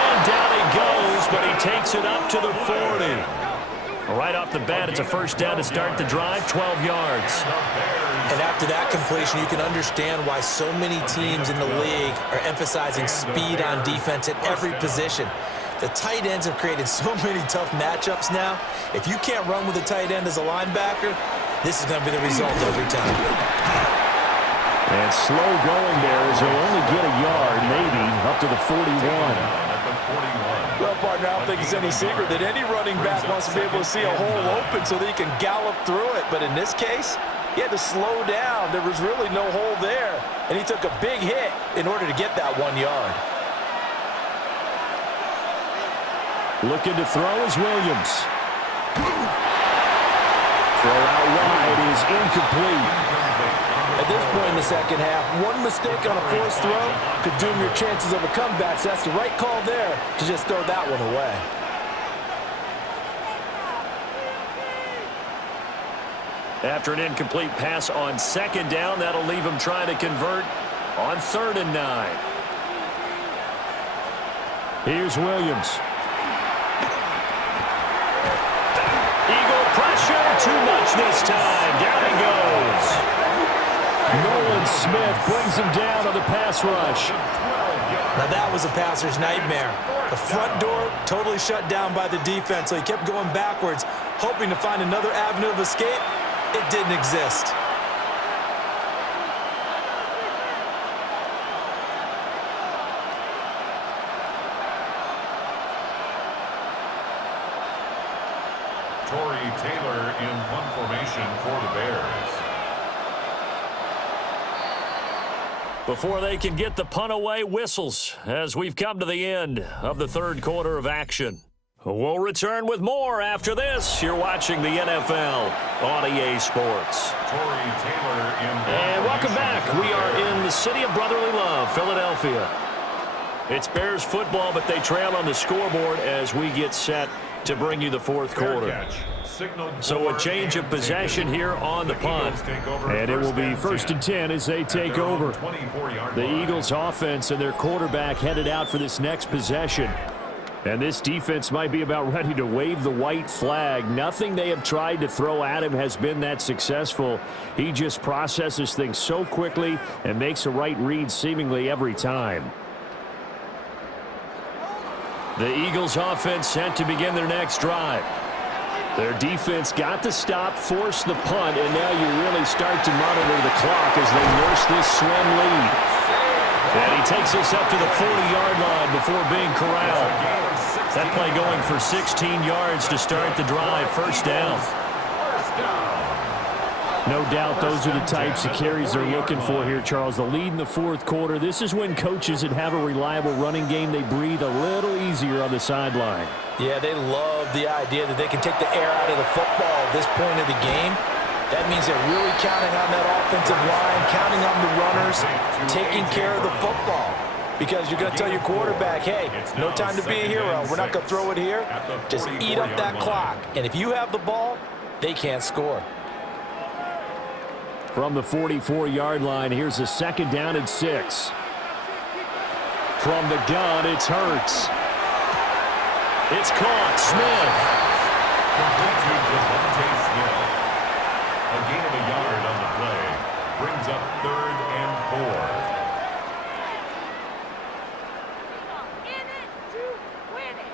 And down he goes, but he takes it up to the 40. Right off the bat, it's a first down to start the drive, 12 yards. And after that completion, you can understand why so many teams in the league are emphasizing speed on defense at every position. The tight ends have created so many tough matchups now. If you can't run with a tight end as a linebacker, this is going to be the result every time. And slow going there as he'll only get a yard, maybe, up to the 41. Well, partner, I don't think it's any secret that any running back wants to be able to see a hole open so that he can gallop through it. But in this case, he had to slow down. There was really no hole there, and he took a big hit in order to get that 1 yard. Looking to throw is Williams. Throw out wide is incomplete. At this point in the second half, one mistake on a forced throw could doom your chances of a comeback. So that's the right call there to just throw that one away. After an incomplete pass on second down, that'll leave him trying to convert on 3rd and 9. Here's Williams. Eagle pressure, too much this time. Down he goes. Nolan Smith brings him down on the pass rush. Now that was a passer's nightmare. The front door totally shut down by the defense, so he kept going backwards, hoping to find another avenue of escape. It didn't exist. Tory Taylor in punt formation for the Bears. Before they can get the punt away, whistles as we've come to the end of the third quarter of action. We'll return with more after this. You're watching the NFL on EA Sports. Tory Taylor in And welcome back. We are in the city of brotherly love, Philadelphia. It's Bears football, but they trail on the scoreboard as we get set to bring you the fourth quarter. So a change of possession here on the punt. And it will be 1st and 10 as they take over. The Eagles offense and their quarterback headed out for this next possession. And this defense might be about ready to wave the white flag. Nothing they have tried to throw at him has been that successful. He just processes things so quickly and makes a right read seemingly every time. The Eagles offense set to begin their next drive. Their defense got the stop, forced the punt, and now you really start to monitor the clock as they nurse this slim lead. And he takes us up to the 40-yard line before being corralled. That play going for 16 yards to start the drive. First down. No doubt those are the types of carries they're looking for here, Charles. The lead in the fourth quarter. This is when coaches that have a reliable running game, they breathe a little easier on the sideline. Yeah, they love the idea that they can take the air out of the football at this point of the game. That means they're really counting on that offensive line, counting on the runners, taking care of the football. Because you're going to tell your quarterback, hey, no time to be a hero. We're not going to throw it here. Just eat up that clock. And if you have the ball, they can't score. From the 44-yard line, here's a 2nd down and 6. From the gun, it's Hurts. It's caught. Smith. Complete to Devontae Smith. A gain of a yard on the play. Brings up 3rd and 4. In it to win it.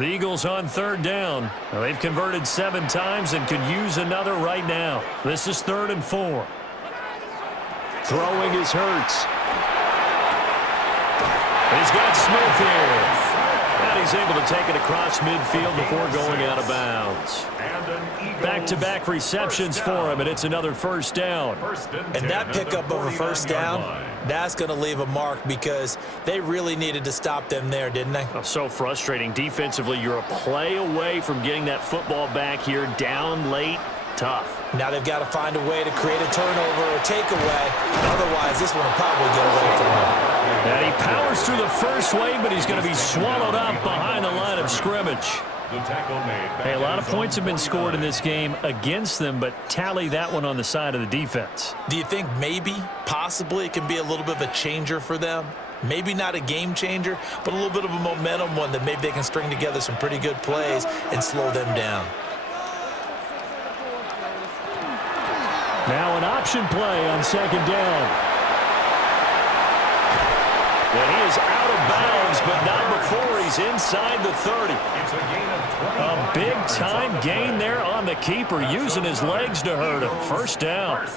The Eagles on 3rd down. Well, they've converted 7 times and could use another right now. This is 3rd and 4. Throwing is Hurts. He's got Smith here. And he's able to take it across midfield before going out of bounds. Back-to-back receptions for him, and it's another first down. And that pickup of a first down, that's going to leave a mark because they really needed to stop them there, didn't they? Oh, so frustrating. Defensively, you're a play away from getting that football back here down late. Tough. Now they've got to find a way to create a turnover or takeaway. Otherwise, this one will probably get away from him. And he powers through the first wave, but he's going to be swallowed up behind the line of scrimmage. The tackle made. Hey, a lot of points have been scored in this game against them, but tally that one on the side of the defense. Do you think maybe, possibly, it can be a little bit of a changer for them? Maybe not a game changer, but a little bit of a momentum one that maybe they can string together some pretty good plays and slow them down. Now an option play on second down. And he is out of bounds, but not before he's inside the 30. It's a gain of 20. A big-time gain there on the keeper, using his legs to hurt him. First down.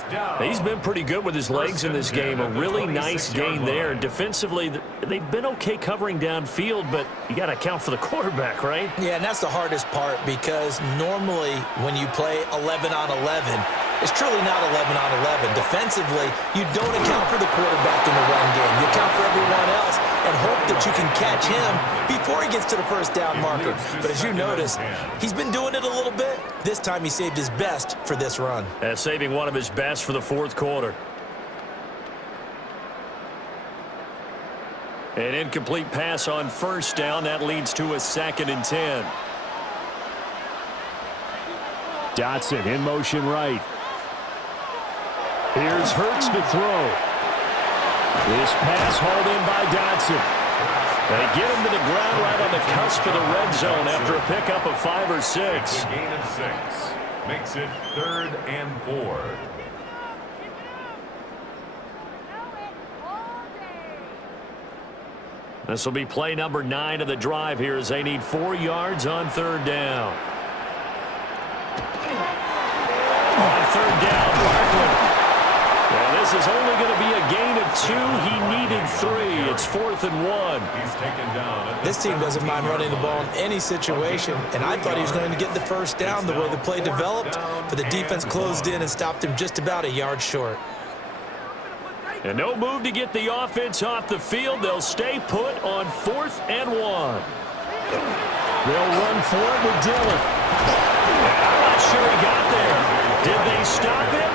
He's been pretty good with his legs in this game. A really nice gain there. Defensively, they've been okay covering downfield, but you got to account for the quarterback, right? Yeah, and that's the hardest part because normally when you play 11 on 11, it's truly not 11 on 11. Defensively, you don't account for the quarterback in the run game. You account for everyone else and hope that you can catch him before he gets to the first down marker. But as you notice, he's been doing it a little bit. This time he saved his best for this run. Saving one of his best for the fourth quarter. An incomplete pass on first down. That leads to a 2nd and 10. Dotson in motion right. Here's Hurts to throw. This pass hauled in by Dotson. They get him to the ground right on the cusp of the red zone after a pickup of 5 or 6. It's a gain of 6. Makes it 3rd and 4. This will be play number 9 of the drive here as they need 4 yards on 3rd down. On 3rd down, Barkley. Well, this is only going to be a gain of 2. He needed 3. It's 4th and 1. He's taken down. This team doesn't mind running the ball in any situation, and I thought he was going to get the first down the way the play developed, but the defense closed in and stopped him just about a yard short. And no move to get the offense off the field. They'll stay put on 4th and 1. They'll run for it with Dillon. I'm not sure he got there. Did they stop him?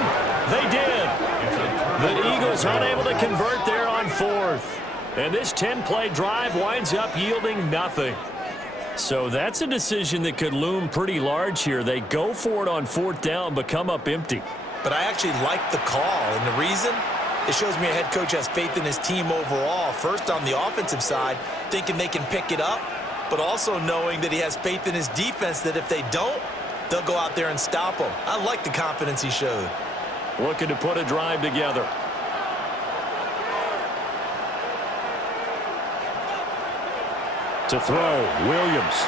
They did. The Eagles unable to convert there on 4th. And this 10-play drive winds up yielding nothing. So that's a decision that could loom pretty large here. They go for it on 4th down, but come up empty. But I actually like the call, and the reason? It shows me a head coach has faith in his team overall. First, on the offensive side, thinking they can pick it up, but also knowing that he has faith in his defense that if they don't, they'll go out there and stop them. I like the confidence he showed. Looking to put a drive together. To throw, Williams.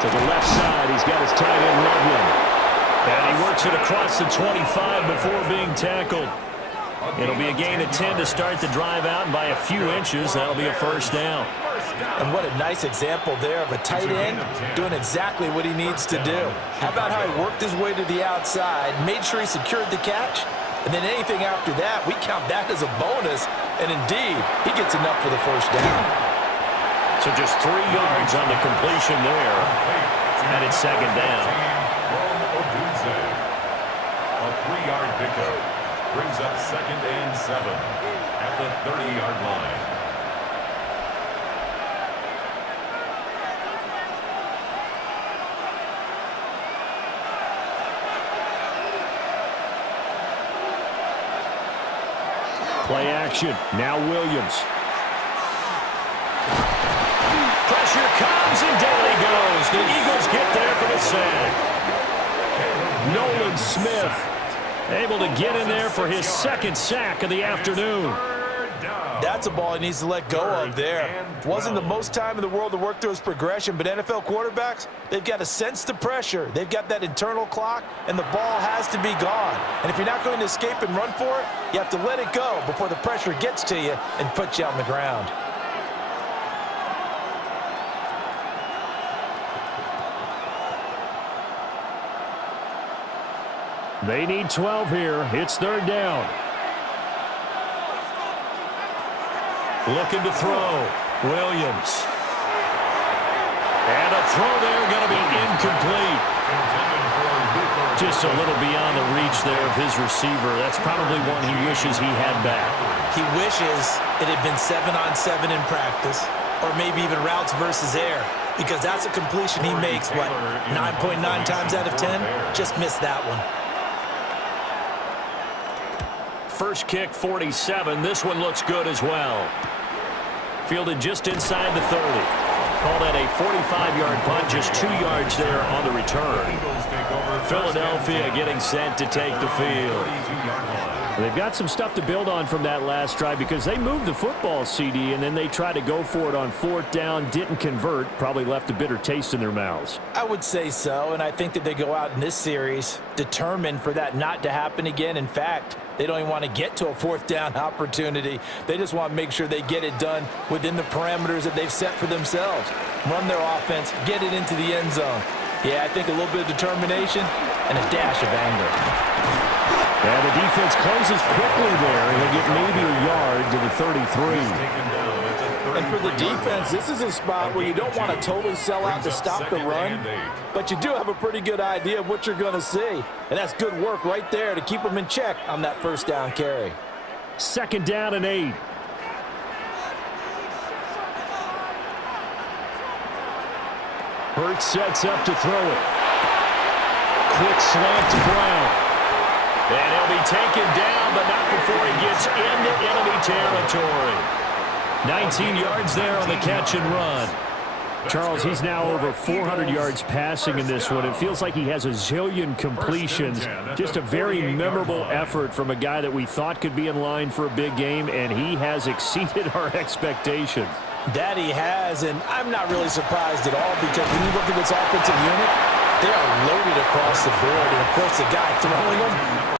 To the left side, he's got his tight end, Loveland. And he works it across the 25 before being tackled. It'll be a gain of 10 to start the drive out, and by a few inches, that'll be a first down. And what a nice example there of a tight end doing exactly what he needs to do. How about how he worked his way to the outside, made sure he secured the catch, and then anything after that, we count that as a bonus, and indeed, he gets enough for the first down. So just 3 yards on the completion there, and it's 2nd down. A 3-yard pickup brings up 2nd and 7 at the 30-yard line. Play action. Now Williams. Pressure comes, and down he goes. The Eagles get there for the sack. Nolan Smith able to get in there for his 2nd sack of the afternoon. That's a ball he needs to let go of there. Wasn't the most time in the world to work through his progression, but NFL quarterbacks, they've got to sense the pressure. They've got that internal clock, and the ball has to be gone. And if you're not going to escape and run for it, you have to let it go before the pressure gets to you and puts you on the ground. They need 12 here. It's 3rd down. Looking to throw. Williams. And a throw there going to be incomplete. Intended for Just a little beyond the reach there of his receiver. That's probably one he wishes he had back. He wishes it had been 7-on-7 in practice, or maybe even routes versus air, because that's a completion he makes, what, 9.9 times out of 10? Just missed that one. First kick, 47. This one looks good as well. Fielded just inside the 30. Call that a 45-yard punt, just 2 yards there on the return. Philadelphia getting set to take the field. They've got some stuff to build on from that last drive because they moved the football, CD, and then they tried to go for it on 4th down, didn't convert, probably left a bitter taste in their mouths. I would say so, and I think that they go out in this series determined for that not to happen again. In fact, they don't even want to get to a 4th down opportunity. They just want to make sure they get it done within the parameters that they've set for themselves. Run their offense, get it into the end zone. Yeah, I think a little bit of determination and a dash of anger. And the defense closes quickly there, and he'll get maybe a yard to the 33. And for the defense, this is a spot where you don't want to totally sell out to stop the run, but you do have a pretty good idea of what you're going to see. And that's good work right there to keep them in check on that 1st down carry. 2nd down and 8. Hurts sets up to throw it. Quick slant to Brown. And he'll be taken down, but not before he gets into enemy territory. 19 yards there on the catch and run. Charles, he's now over 400 yards passing in this one. It feels like he has a zillion completions. Just a very memorable effort from a guy that we thought could be in line for a big game, and he has exceeded our expectations. That he has, and I'm not really surprised at all because when you look at this offensive unit, they are loaded across the board. And, of course, the guy throwing them,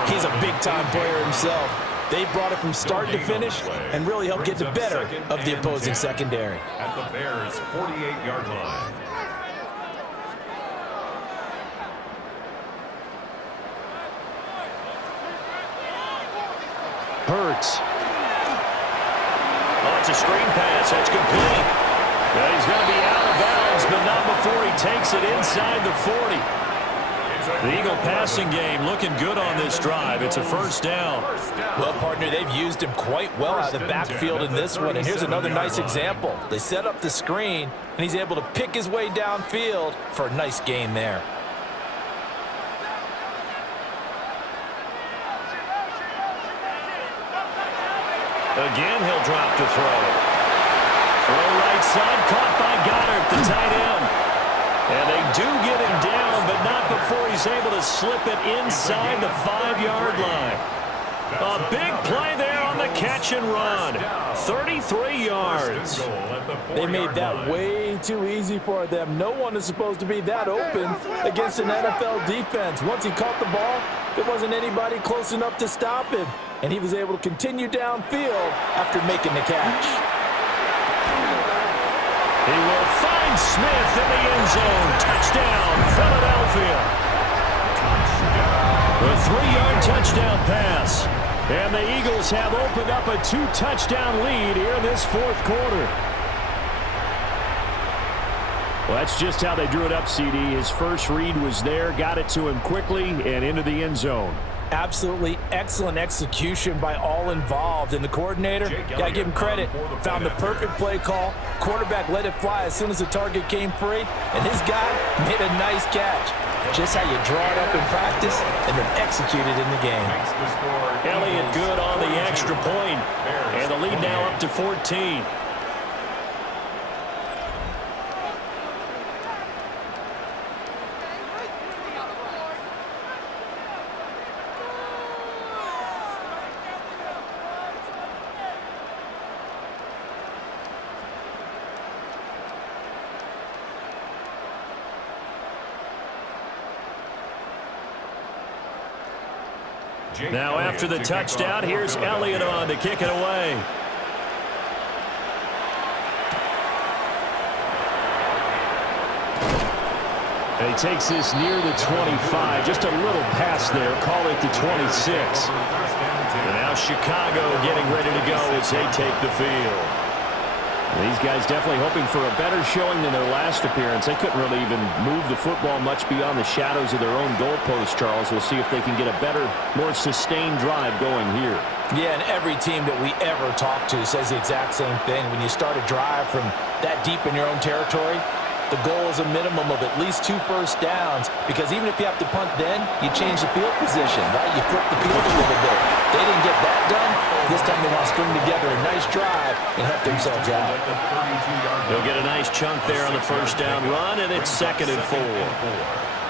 he's a big-time player himself. They brought it from start to finish and really helped get the better of the opposing secondary. At the Bears' 48-yard line. Hurts. Oh, it's a screen pass. That's complete. And he's going to be out of bounds, but not before he takes it inside the 40. The Eagle passing game looking good on this drive. It's a 1st down. Well, partner, they've used him quite well out of the backfield in this one. And here's another nice example. They set up the screen, and he's able to pick his way downfield for a nice gain there. Again, he'll drop to throw. Throw right side, caught by Goddard, the tight end. And they do get him down, but not before he's able to slip it inside the 5-yard line. A big play there on the catch and run. 33 yards. They made that way too easy for them. No one is supposed to be that open against an NFL defense. Once he caught the ball, there wasn't anybody close enough to stop him. And he was able to continue downfield after making the catch. He will find Smith in the end zone. Touchdown, Philadelphia. A 3-yard touchdown pass. And the Eagles have opened up a 2-touchdown lead here in this 4th quarter. Well, that's just how they drew it up, CD. His first read was there, got it to him quickly, and into the end zone. Absolutely excellent execution by all involved. And the coordinator, got to give him credit, found the perfect play call. Quarterback let it fly as soon as the target came free. And his guy made a nice catch. Just how you draw it up in practice and then execute it in the game. Elliott good on the extra point. And the lead now up to 14. Now after the touchdown, here's Elliott on to kick it away. And he takes this near the 25, just a little pass there, call it the 26. And now Chicago getting ready to go as they take the field. These guys definitely hoping for a better showing than their last appearance. They couldn't really even move the football much beyond the shadows of their own goalpost, Charles. We'll see if they can get a better, more sustained drive going here. Yeah, and every team that we ever talk to says the exact same thing. When you start a drive from that deep in your own territory, the goal is a minimum of at least 2 first downs, because even if you have to punt then, you change the field position, right? You flip the field a little bit. They didn't get that done. This time they want to string together a nice drive and help themselves out. They'll get a nice chunk there on the first down run, and it's 2nd and 4.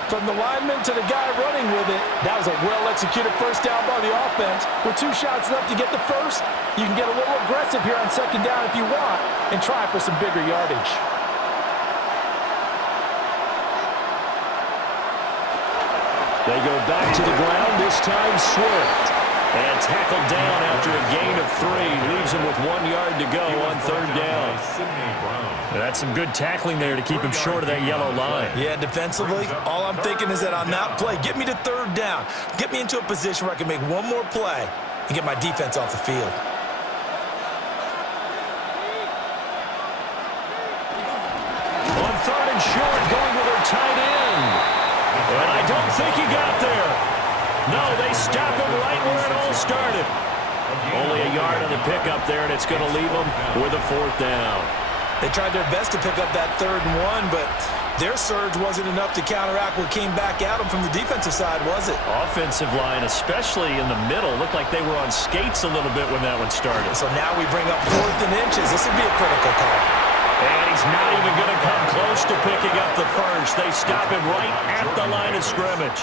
From the lineman to the guy running with it, that was a well-executed first down by the offense. With 2 shots left to get the first, you can get a little aggressive here on 2nd down if you want and try for some bigger yardage. They go back to the ground, this time Swift. And tackled down after a gain of 3. Leaves him with 1 yard to go on 3rd down. That's some good tackling there to keep him short of that yellow line. Yeah, defensively, all I'm thinking is that on that play, get me to 3rd down. Get me into a position where I can make one more play and get my defense off the field. On 3rd and short, going with their tight end. And I don't think he got there. No, they stop him right where it all started. Only a yard on the pickup there, and it's going to leave them with a 4th down. They tried their best to pick up that 3rd and 1, but their surge wasn't enough to counteract what came back at them from the defensive side, was it? Offensive line, especially in the middle, looked like they were on skates a little bit when that one started. So now we bring up 4th and inches. This would be a critical call. And he's not even going to come close to picking up the first. They stop him right at the line of scrimmage.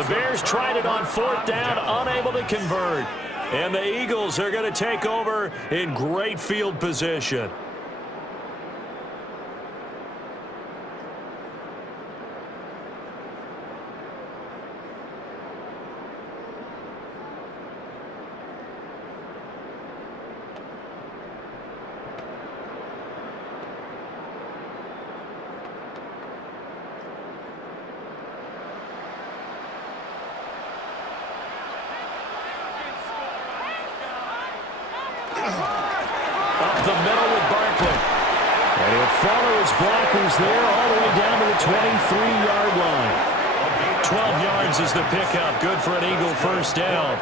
The Bears tried it on 4th down, unable to convert. And the Eagles are going to take over in great field position. Up the middle with Barkley. And he'll follow his blockers there all the way down to the 23-yard line. 12 yards is the pickup. Good for an Eagle first down.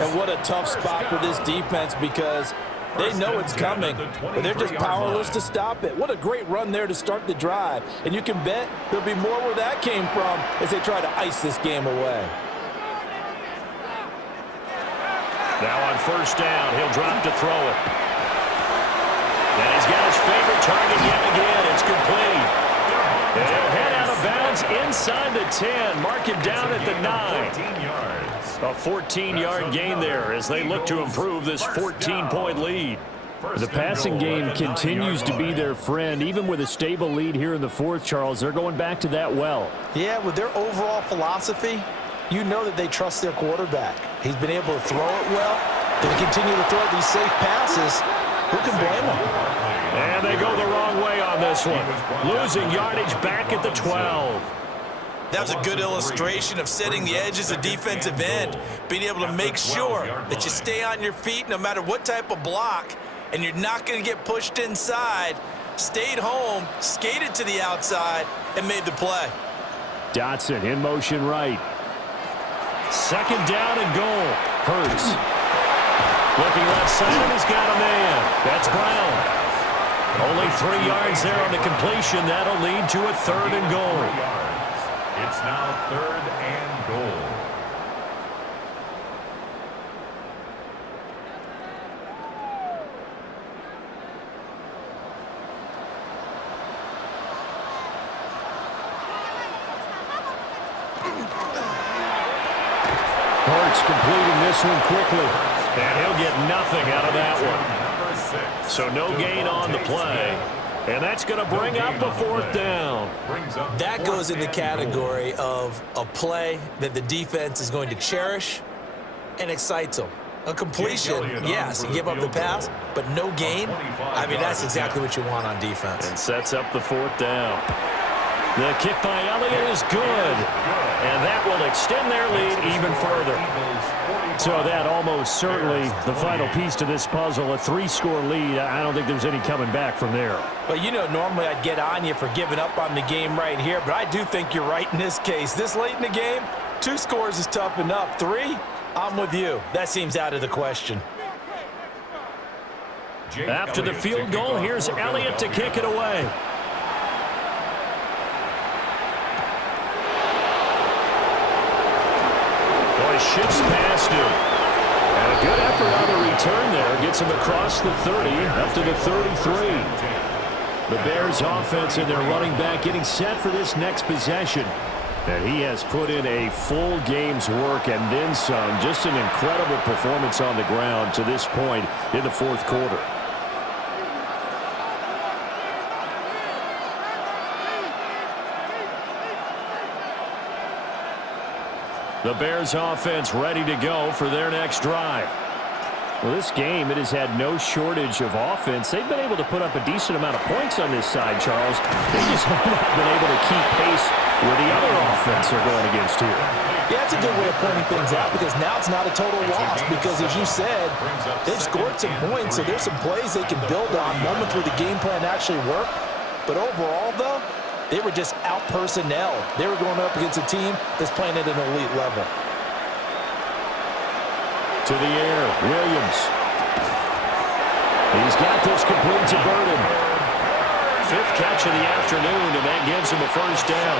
And what a tough spot for this defense, because they know it's coming, but they're just powerless to stop it. What a great run there to start the drive. And you can bet there'll be more where that came from as they try to ice this game away. Now on first down, he'll drop to throw it. And he's got his favorite target yet again. It's complete. And he'll head out of bounds inside the 10. Mark him down at the 9. A 14-yard gain there as they look to improve this 14-point lead. The passing game continues to be their friend. Even with a stable lead here in the 4th, Charles, they're going back to that well. Yeah, with their overall philosophy, you know that they trust their quarterback. He's been able to throw it well. They continue to throw these safe passes. Who can blame them? And they go the wrong way on this one. Losing yardage back at the 12. That was a good illustration of setting the edge as a defensive end, being able to make sure that you stay on your feet no matter what type of block, and you're not going to get pushed inside. Stayed home, skated to the outside, and made the play. Dotson in motion right. 2nd down and goal. Hurts. Looking left side, and he's got a man. That's Brown. Only 3 yards there on the completion. That'll lead to a 3rd and goal. It's now 3rd and goal. Hurts completing this one quickly. And he'll get nothing out of that one. So no gain on the play. And that's going to bring up a 4th down. That goes in the category of a play that the defense is going to cherish and excites them. A completion, yes, you give up the pass, but no gain. I mean, that's exactly what you want on defense. And sets up the 4th down. The kick by Elliott is good. And that will extend their lead even further. So that almost certainly the final piece to this puzzle, a 3-score lead. I don't think there's any coming back from there. Well, you know, normally I'd get on you for giving up on the game right here, but I do think you're right in this case. This late in the game, 2 scores is tough enough. 3, I'm with you. That seems out of the question. After the field goal, here's Elliott to kick it away. Shifts past him. And a good effort on the return there. Gets him across the 30, up to the 33. The Bears offense and their running back getting set for this next possession. And he has put in a full game's work and then some. Just an incredible performance on the ground to this point in the 4th quarter. The Bears offense ready to go for their next drive. Well, this game, it has had no shortage of offense. They've been able to put up a decent amount of points on this side, Charles. They just have not been able to keep pace with the other offense they're going against here. Yeah, that's a good way of pointing things out because now it's not a total loss because, as you said, they've scored some points, so there's some plays they can build on, moments where the game plan actually worked. But overall, though, they were just out-personnel. They were going up against a team that's playing at an elite level. To the air, Williams. He's got this complete to Burden. 5th catch of the afternoon, and that gives him a first down.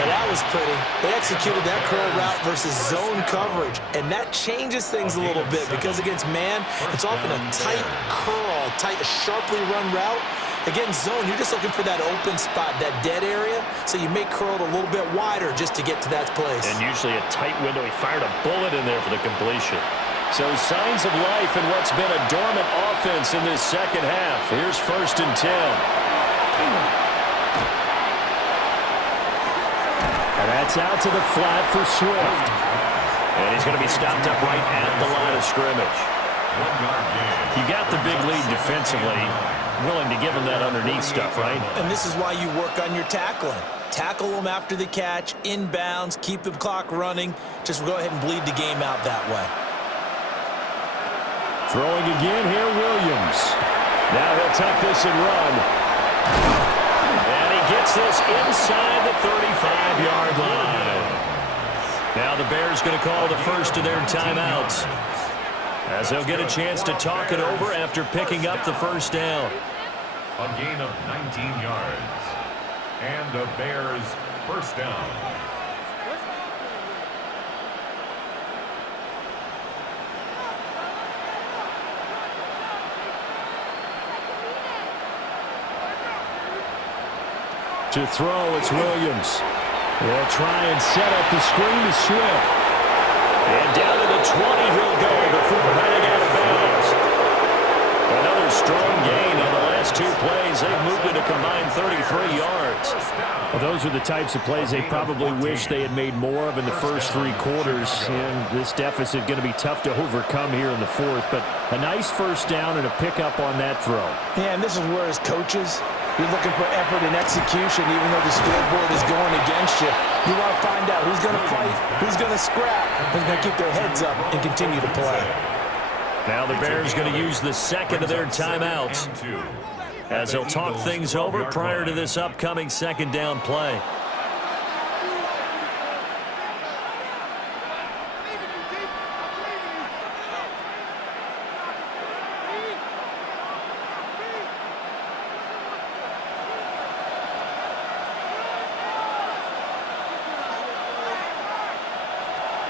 Now, that was pretty. They executed that curl route versus zone coverage, and that changes things a little bit because against man, it's often a tight curl, tight, sharply run route. Against zone, you're just looking for that open spot, that dead area, so you may curl it a little bit wider just to get to that place. And usually a tight window. He fired a bullet in there for the completion. So signs of life in what's been a dormant offense in this second half. Here's 1st and 10. And that's out to the flat for Swift. And he's going to be stopped up right at the line of scrimmage. You got the big lead defensively. Willing to give him that underneath stuff, right? And this is why you work on your tackling. Tackle them after the catch, inbounds, keep the clock running. Just go ahead and bleed the game out that way. Throwing again here, Williams. Now he'll tuck this and run. And he gets this inside the 35-yard line. Now the Bears going to call the first of their timeouts, as they'll get a chance to talk it over after picking up the first down. A gain of 19 yards. And the Bears first down. To throw, it's Williams. They'll try and set up the screen to Swift. And down to the 20 he'll go before heading out of bounds. Another strong gain on the last 2 plays. They've moved it a combined 33 yards. Well, those are the types of plays they probably wish they had made more of in the first 3 quarters. And this deficit going to be tough to overcome here in the 4th. But a nice first down and a pickup on that throw. Yeah, and this is where, as coaches, you're looking for effort and execution, even though the scoreboard is going against you. You want to find out who's going to fight, who's going to scrap, who's going to keep their heads up and continue to play. Now the Bears going to use the second of their timeouts, as they'll talk things over prior to this upcoming second down play.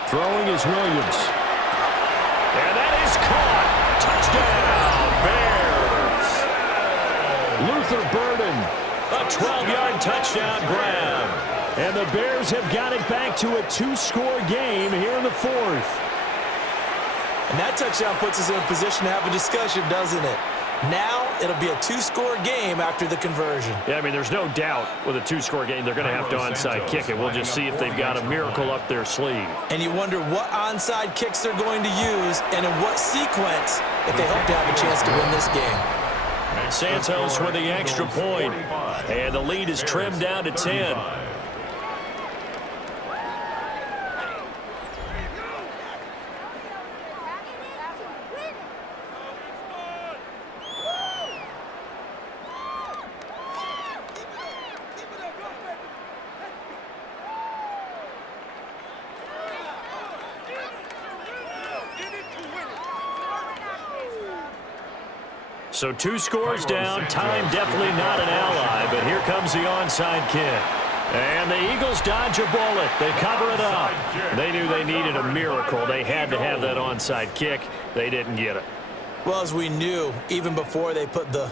Throwing is Williams. And that is caught. Touchdown, Bears. Luther Burden, a 12-yard touchdown grab. And the Bears have got it back to a 2-score game here in the 4th. And that touchdown puts us in a position to have a discussion, doesn't it? Now it'll be a 2-score game after the conversion. Yeah, I mean, there's no doubt with a 2-score game they're going to have to onside kick it. We'll just see if they've got a miracle up their sleeve. And you wonder what onside kicks they're going to use and in what sequence if they hope to have a chance to win this game. Santos with the extra point. And the lead is trimmed down to 10. So 2 scores down. Time definitely not an ally, but here comes the onside kick. And the Eagles dodge a bullet. They cover it up. They knew they needed a miracle. They had to have that onside kick. They didn't get it. Well, as we knew, even before they put the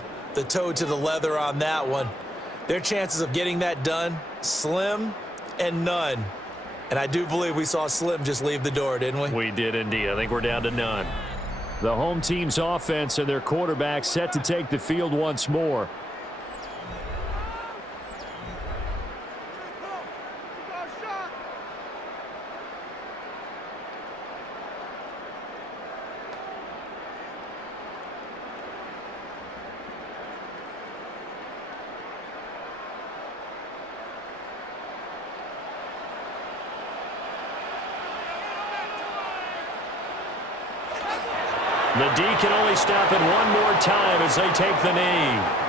toe to the leather on that one, their chances of getting that done, slim and none. And I do believe we saw Slim just leave the door, didn't we? We did indeed. I think we're down to none. The home team's offense and their quarterback set to take the field once more. The D can only stop it one more time as they take the knee.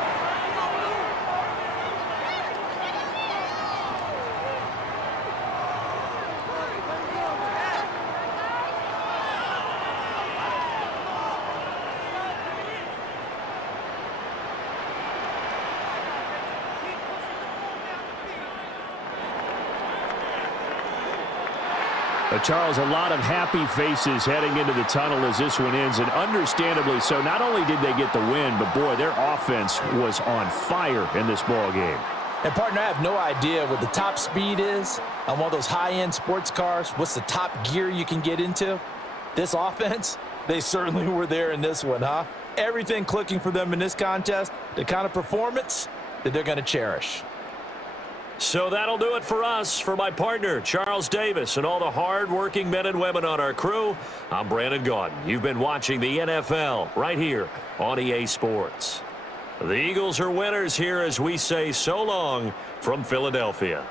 Charles, a lot of happy faces heading into the tunnel as this one ends, and understandably so. Not only did they get the win, but, boy, their offense was on fire in this ball game. And, partner, I have no idea what the top speed is on one of those high-end sports cars. What's the top gear you can get into? This offense, they certainly were there in this one, huh? Everything clicking for them in this contest, the kind of performance that they're going to cherish. So that'll do it for us. For my partner, Charles Davis, and all the hard-working men and women on our crew, I'm Brandon Gaudin. You've been watching the NFL right here on EA Sports. The Eagles are winners here as we say so long from Philadelphia.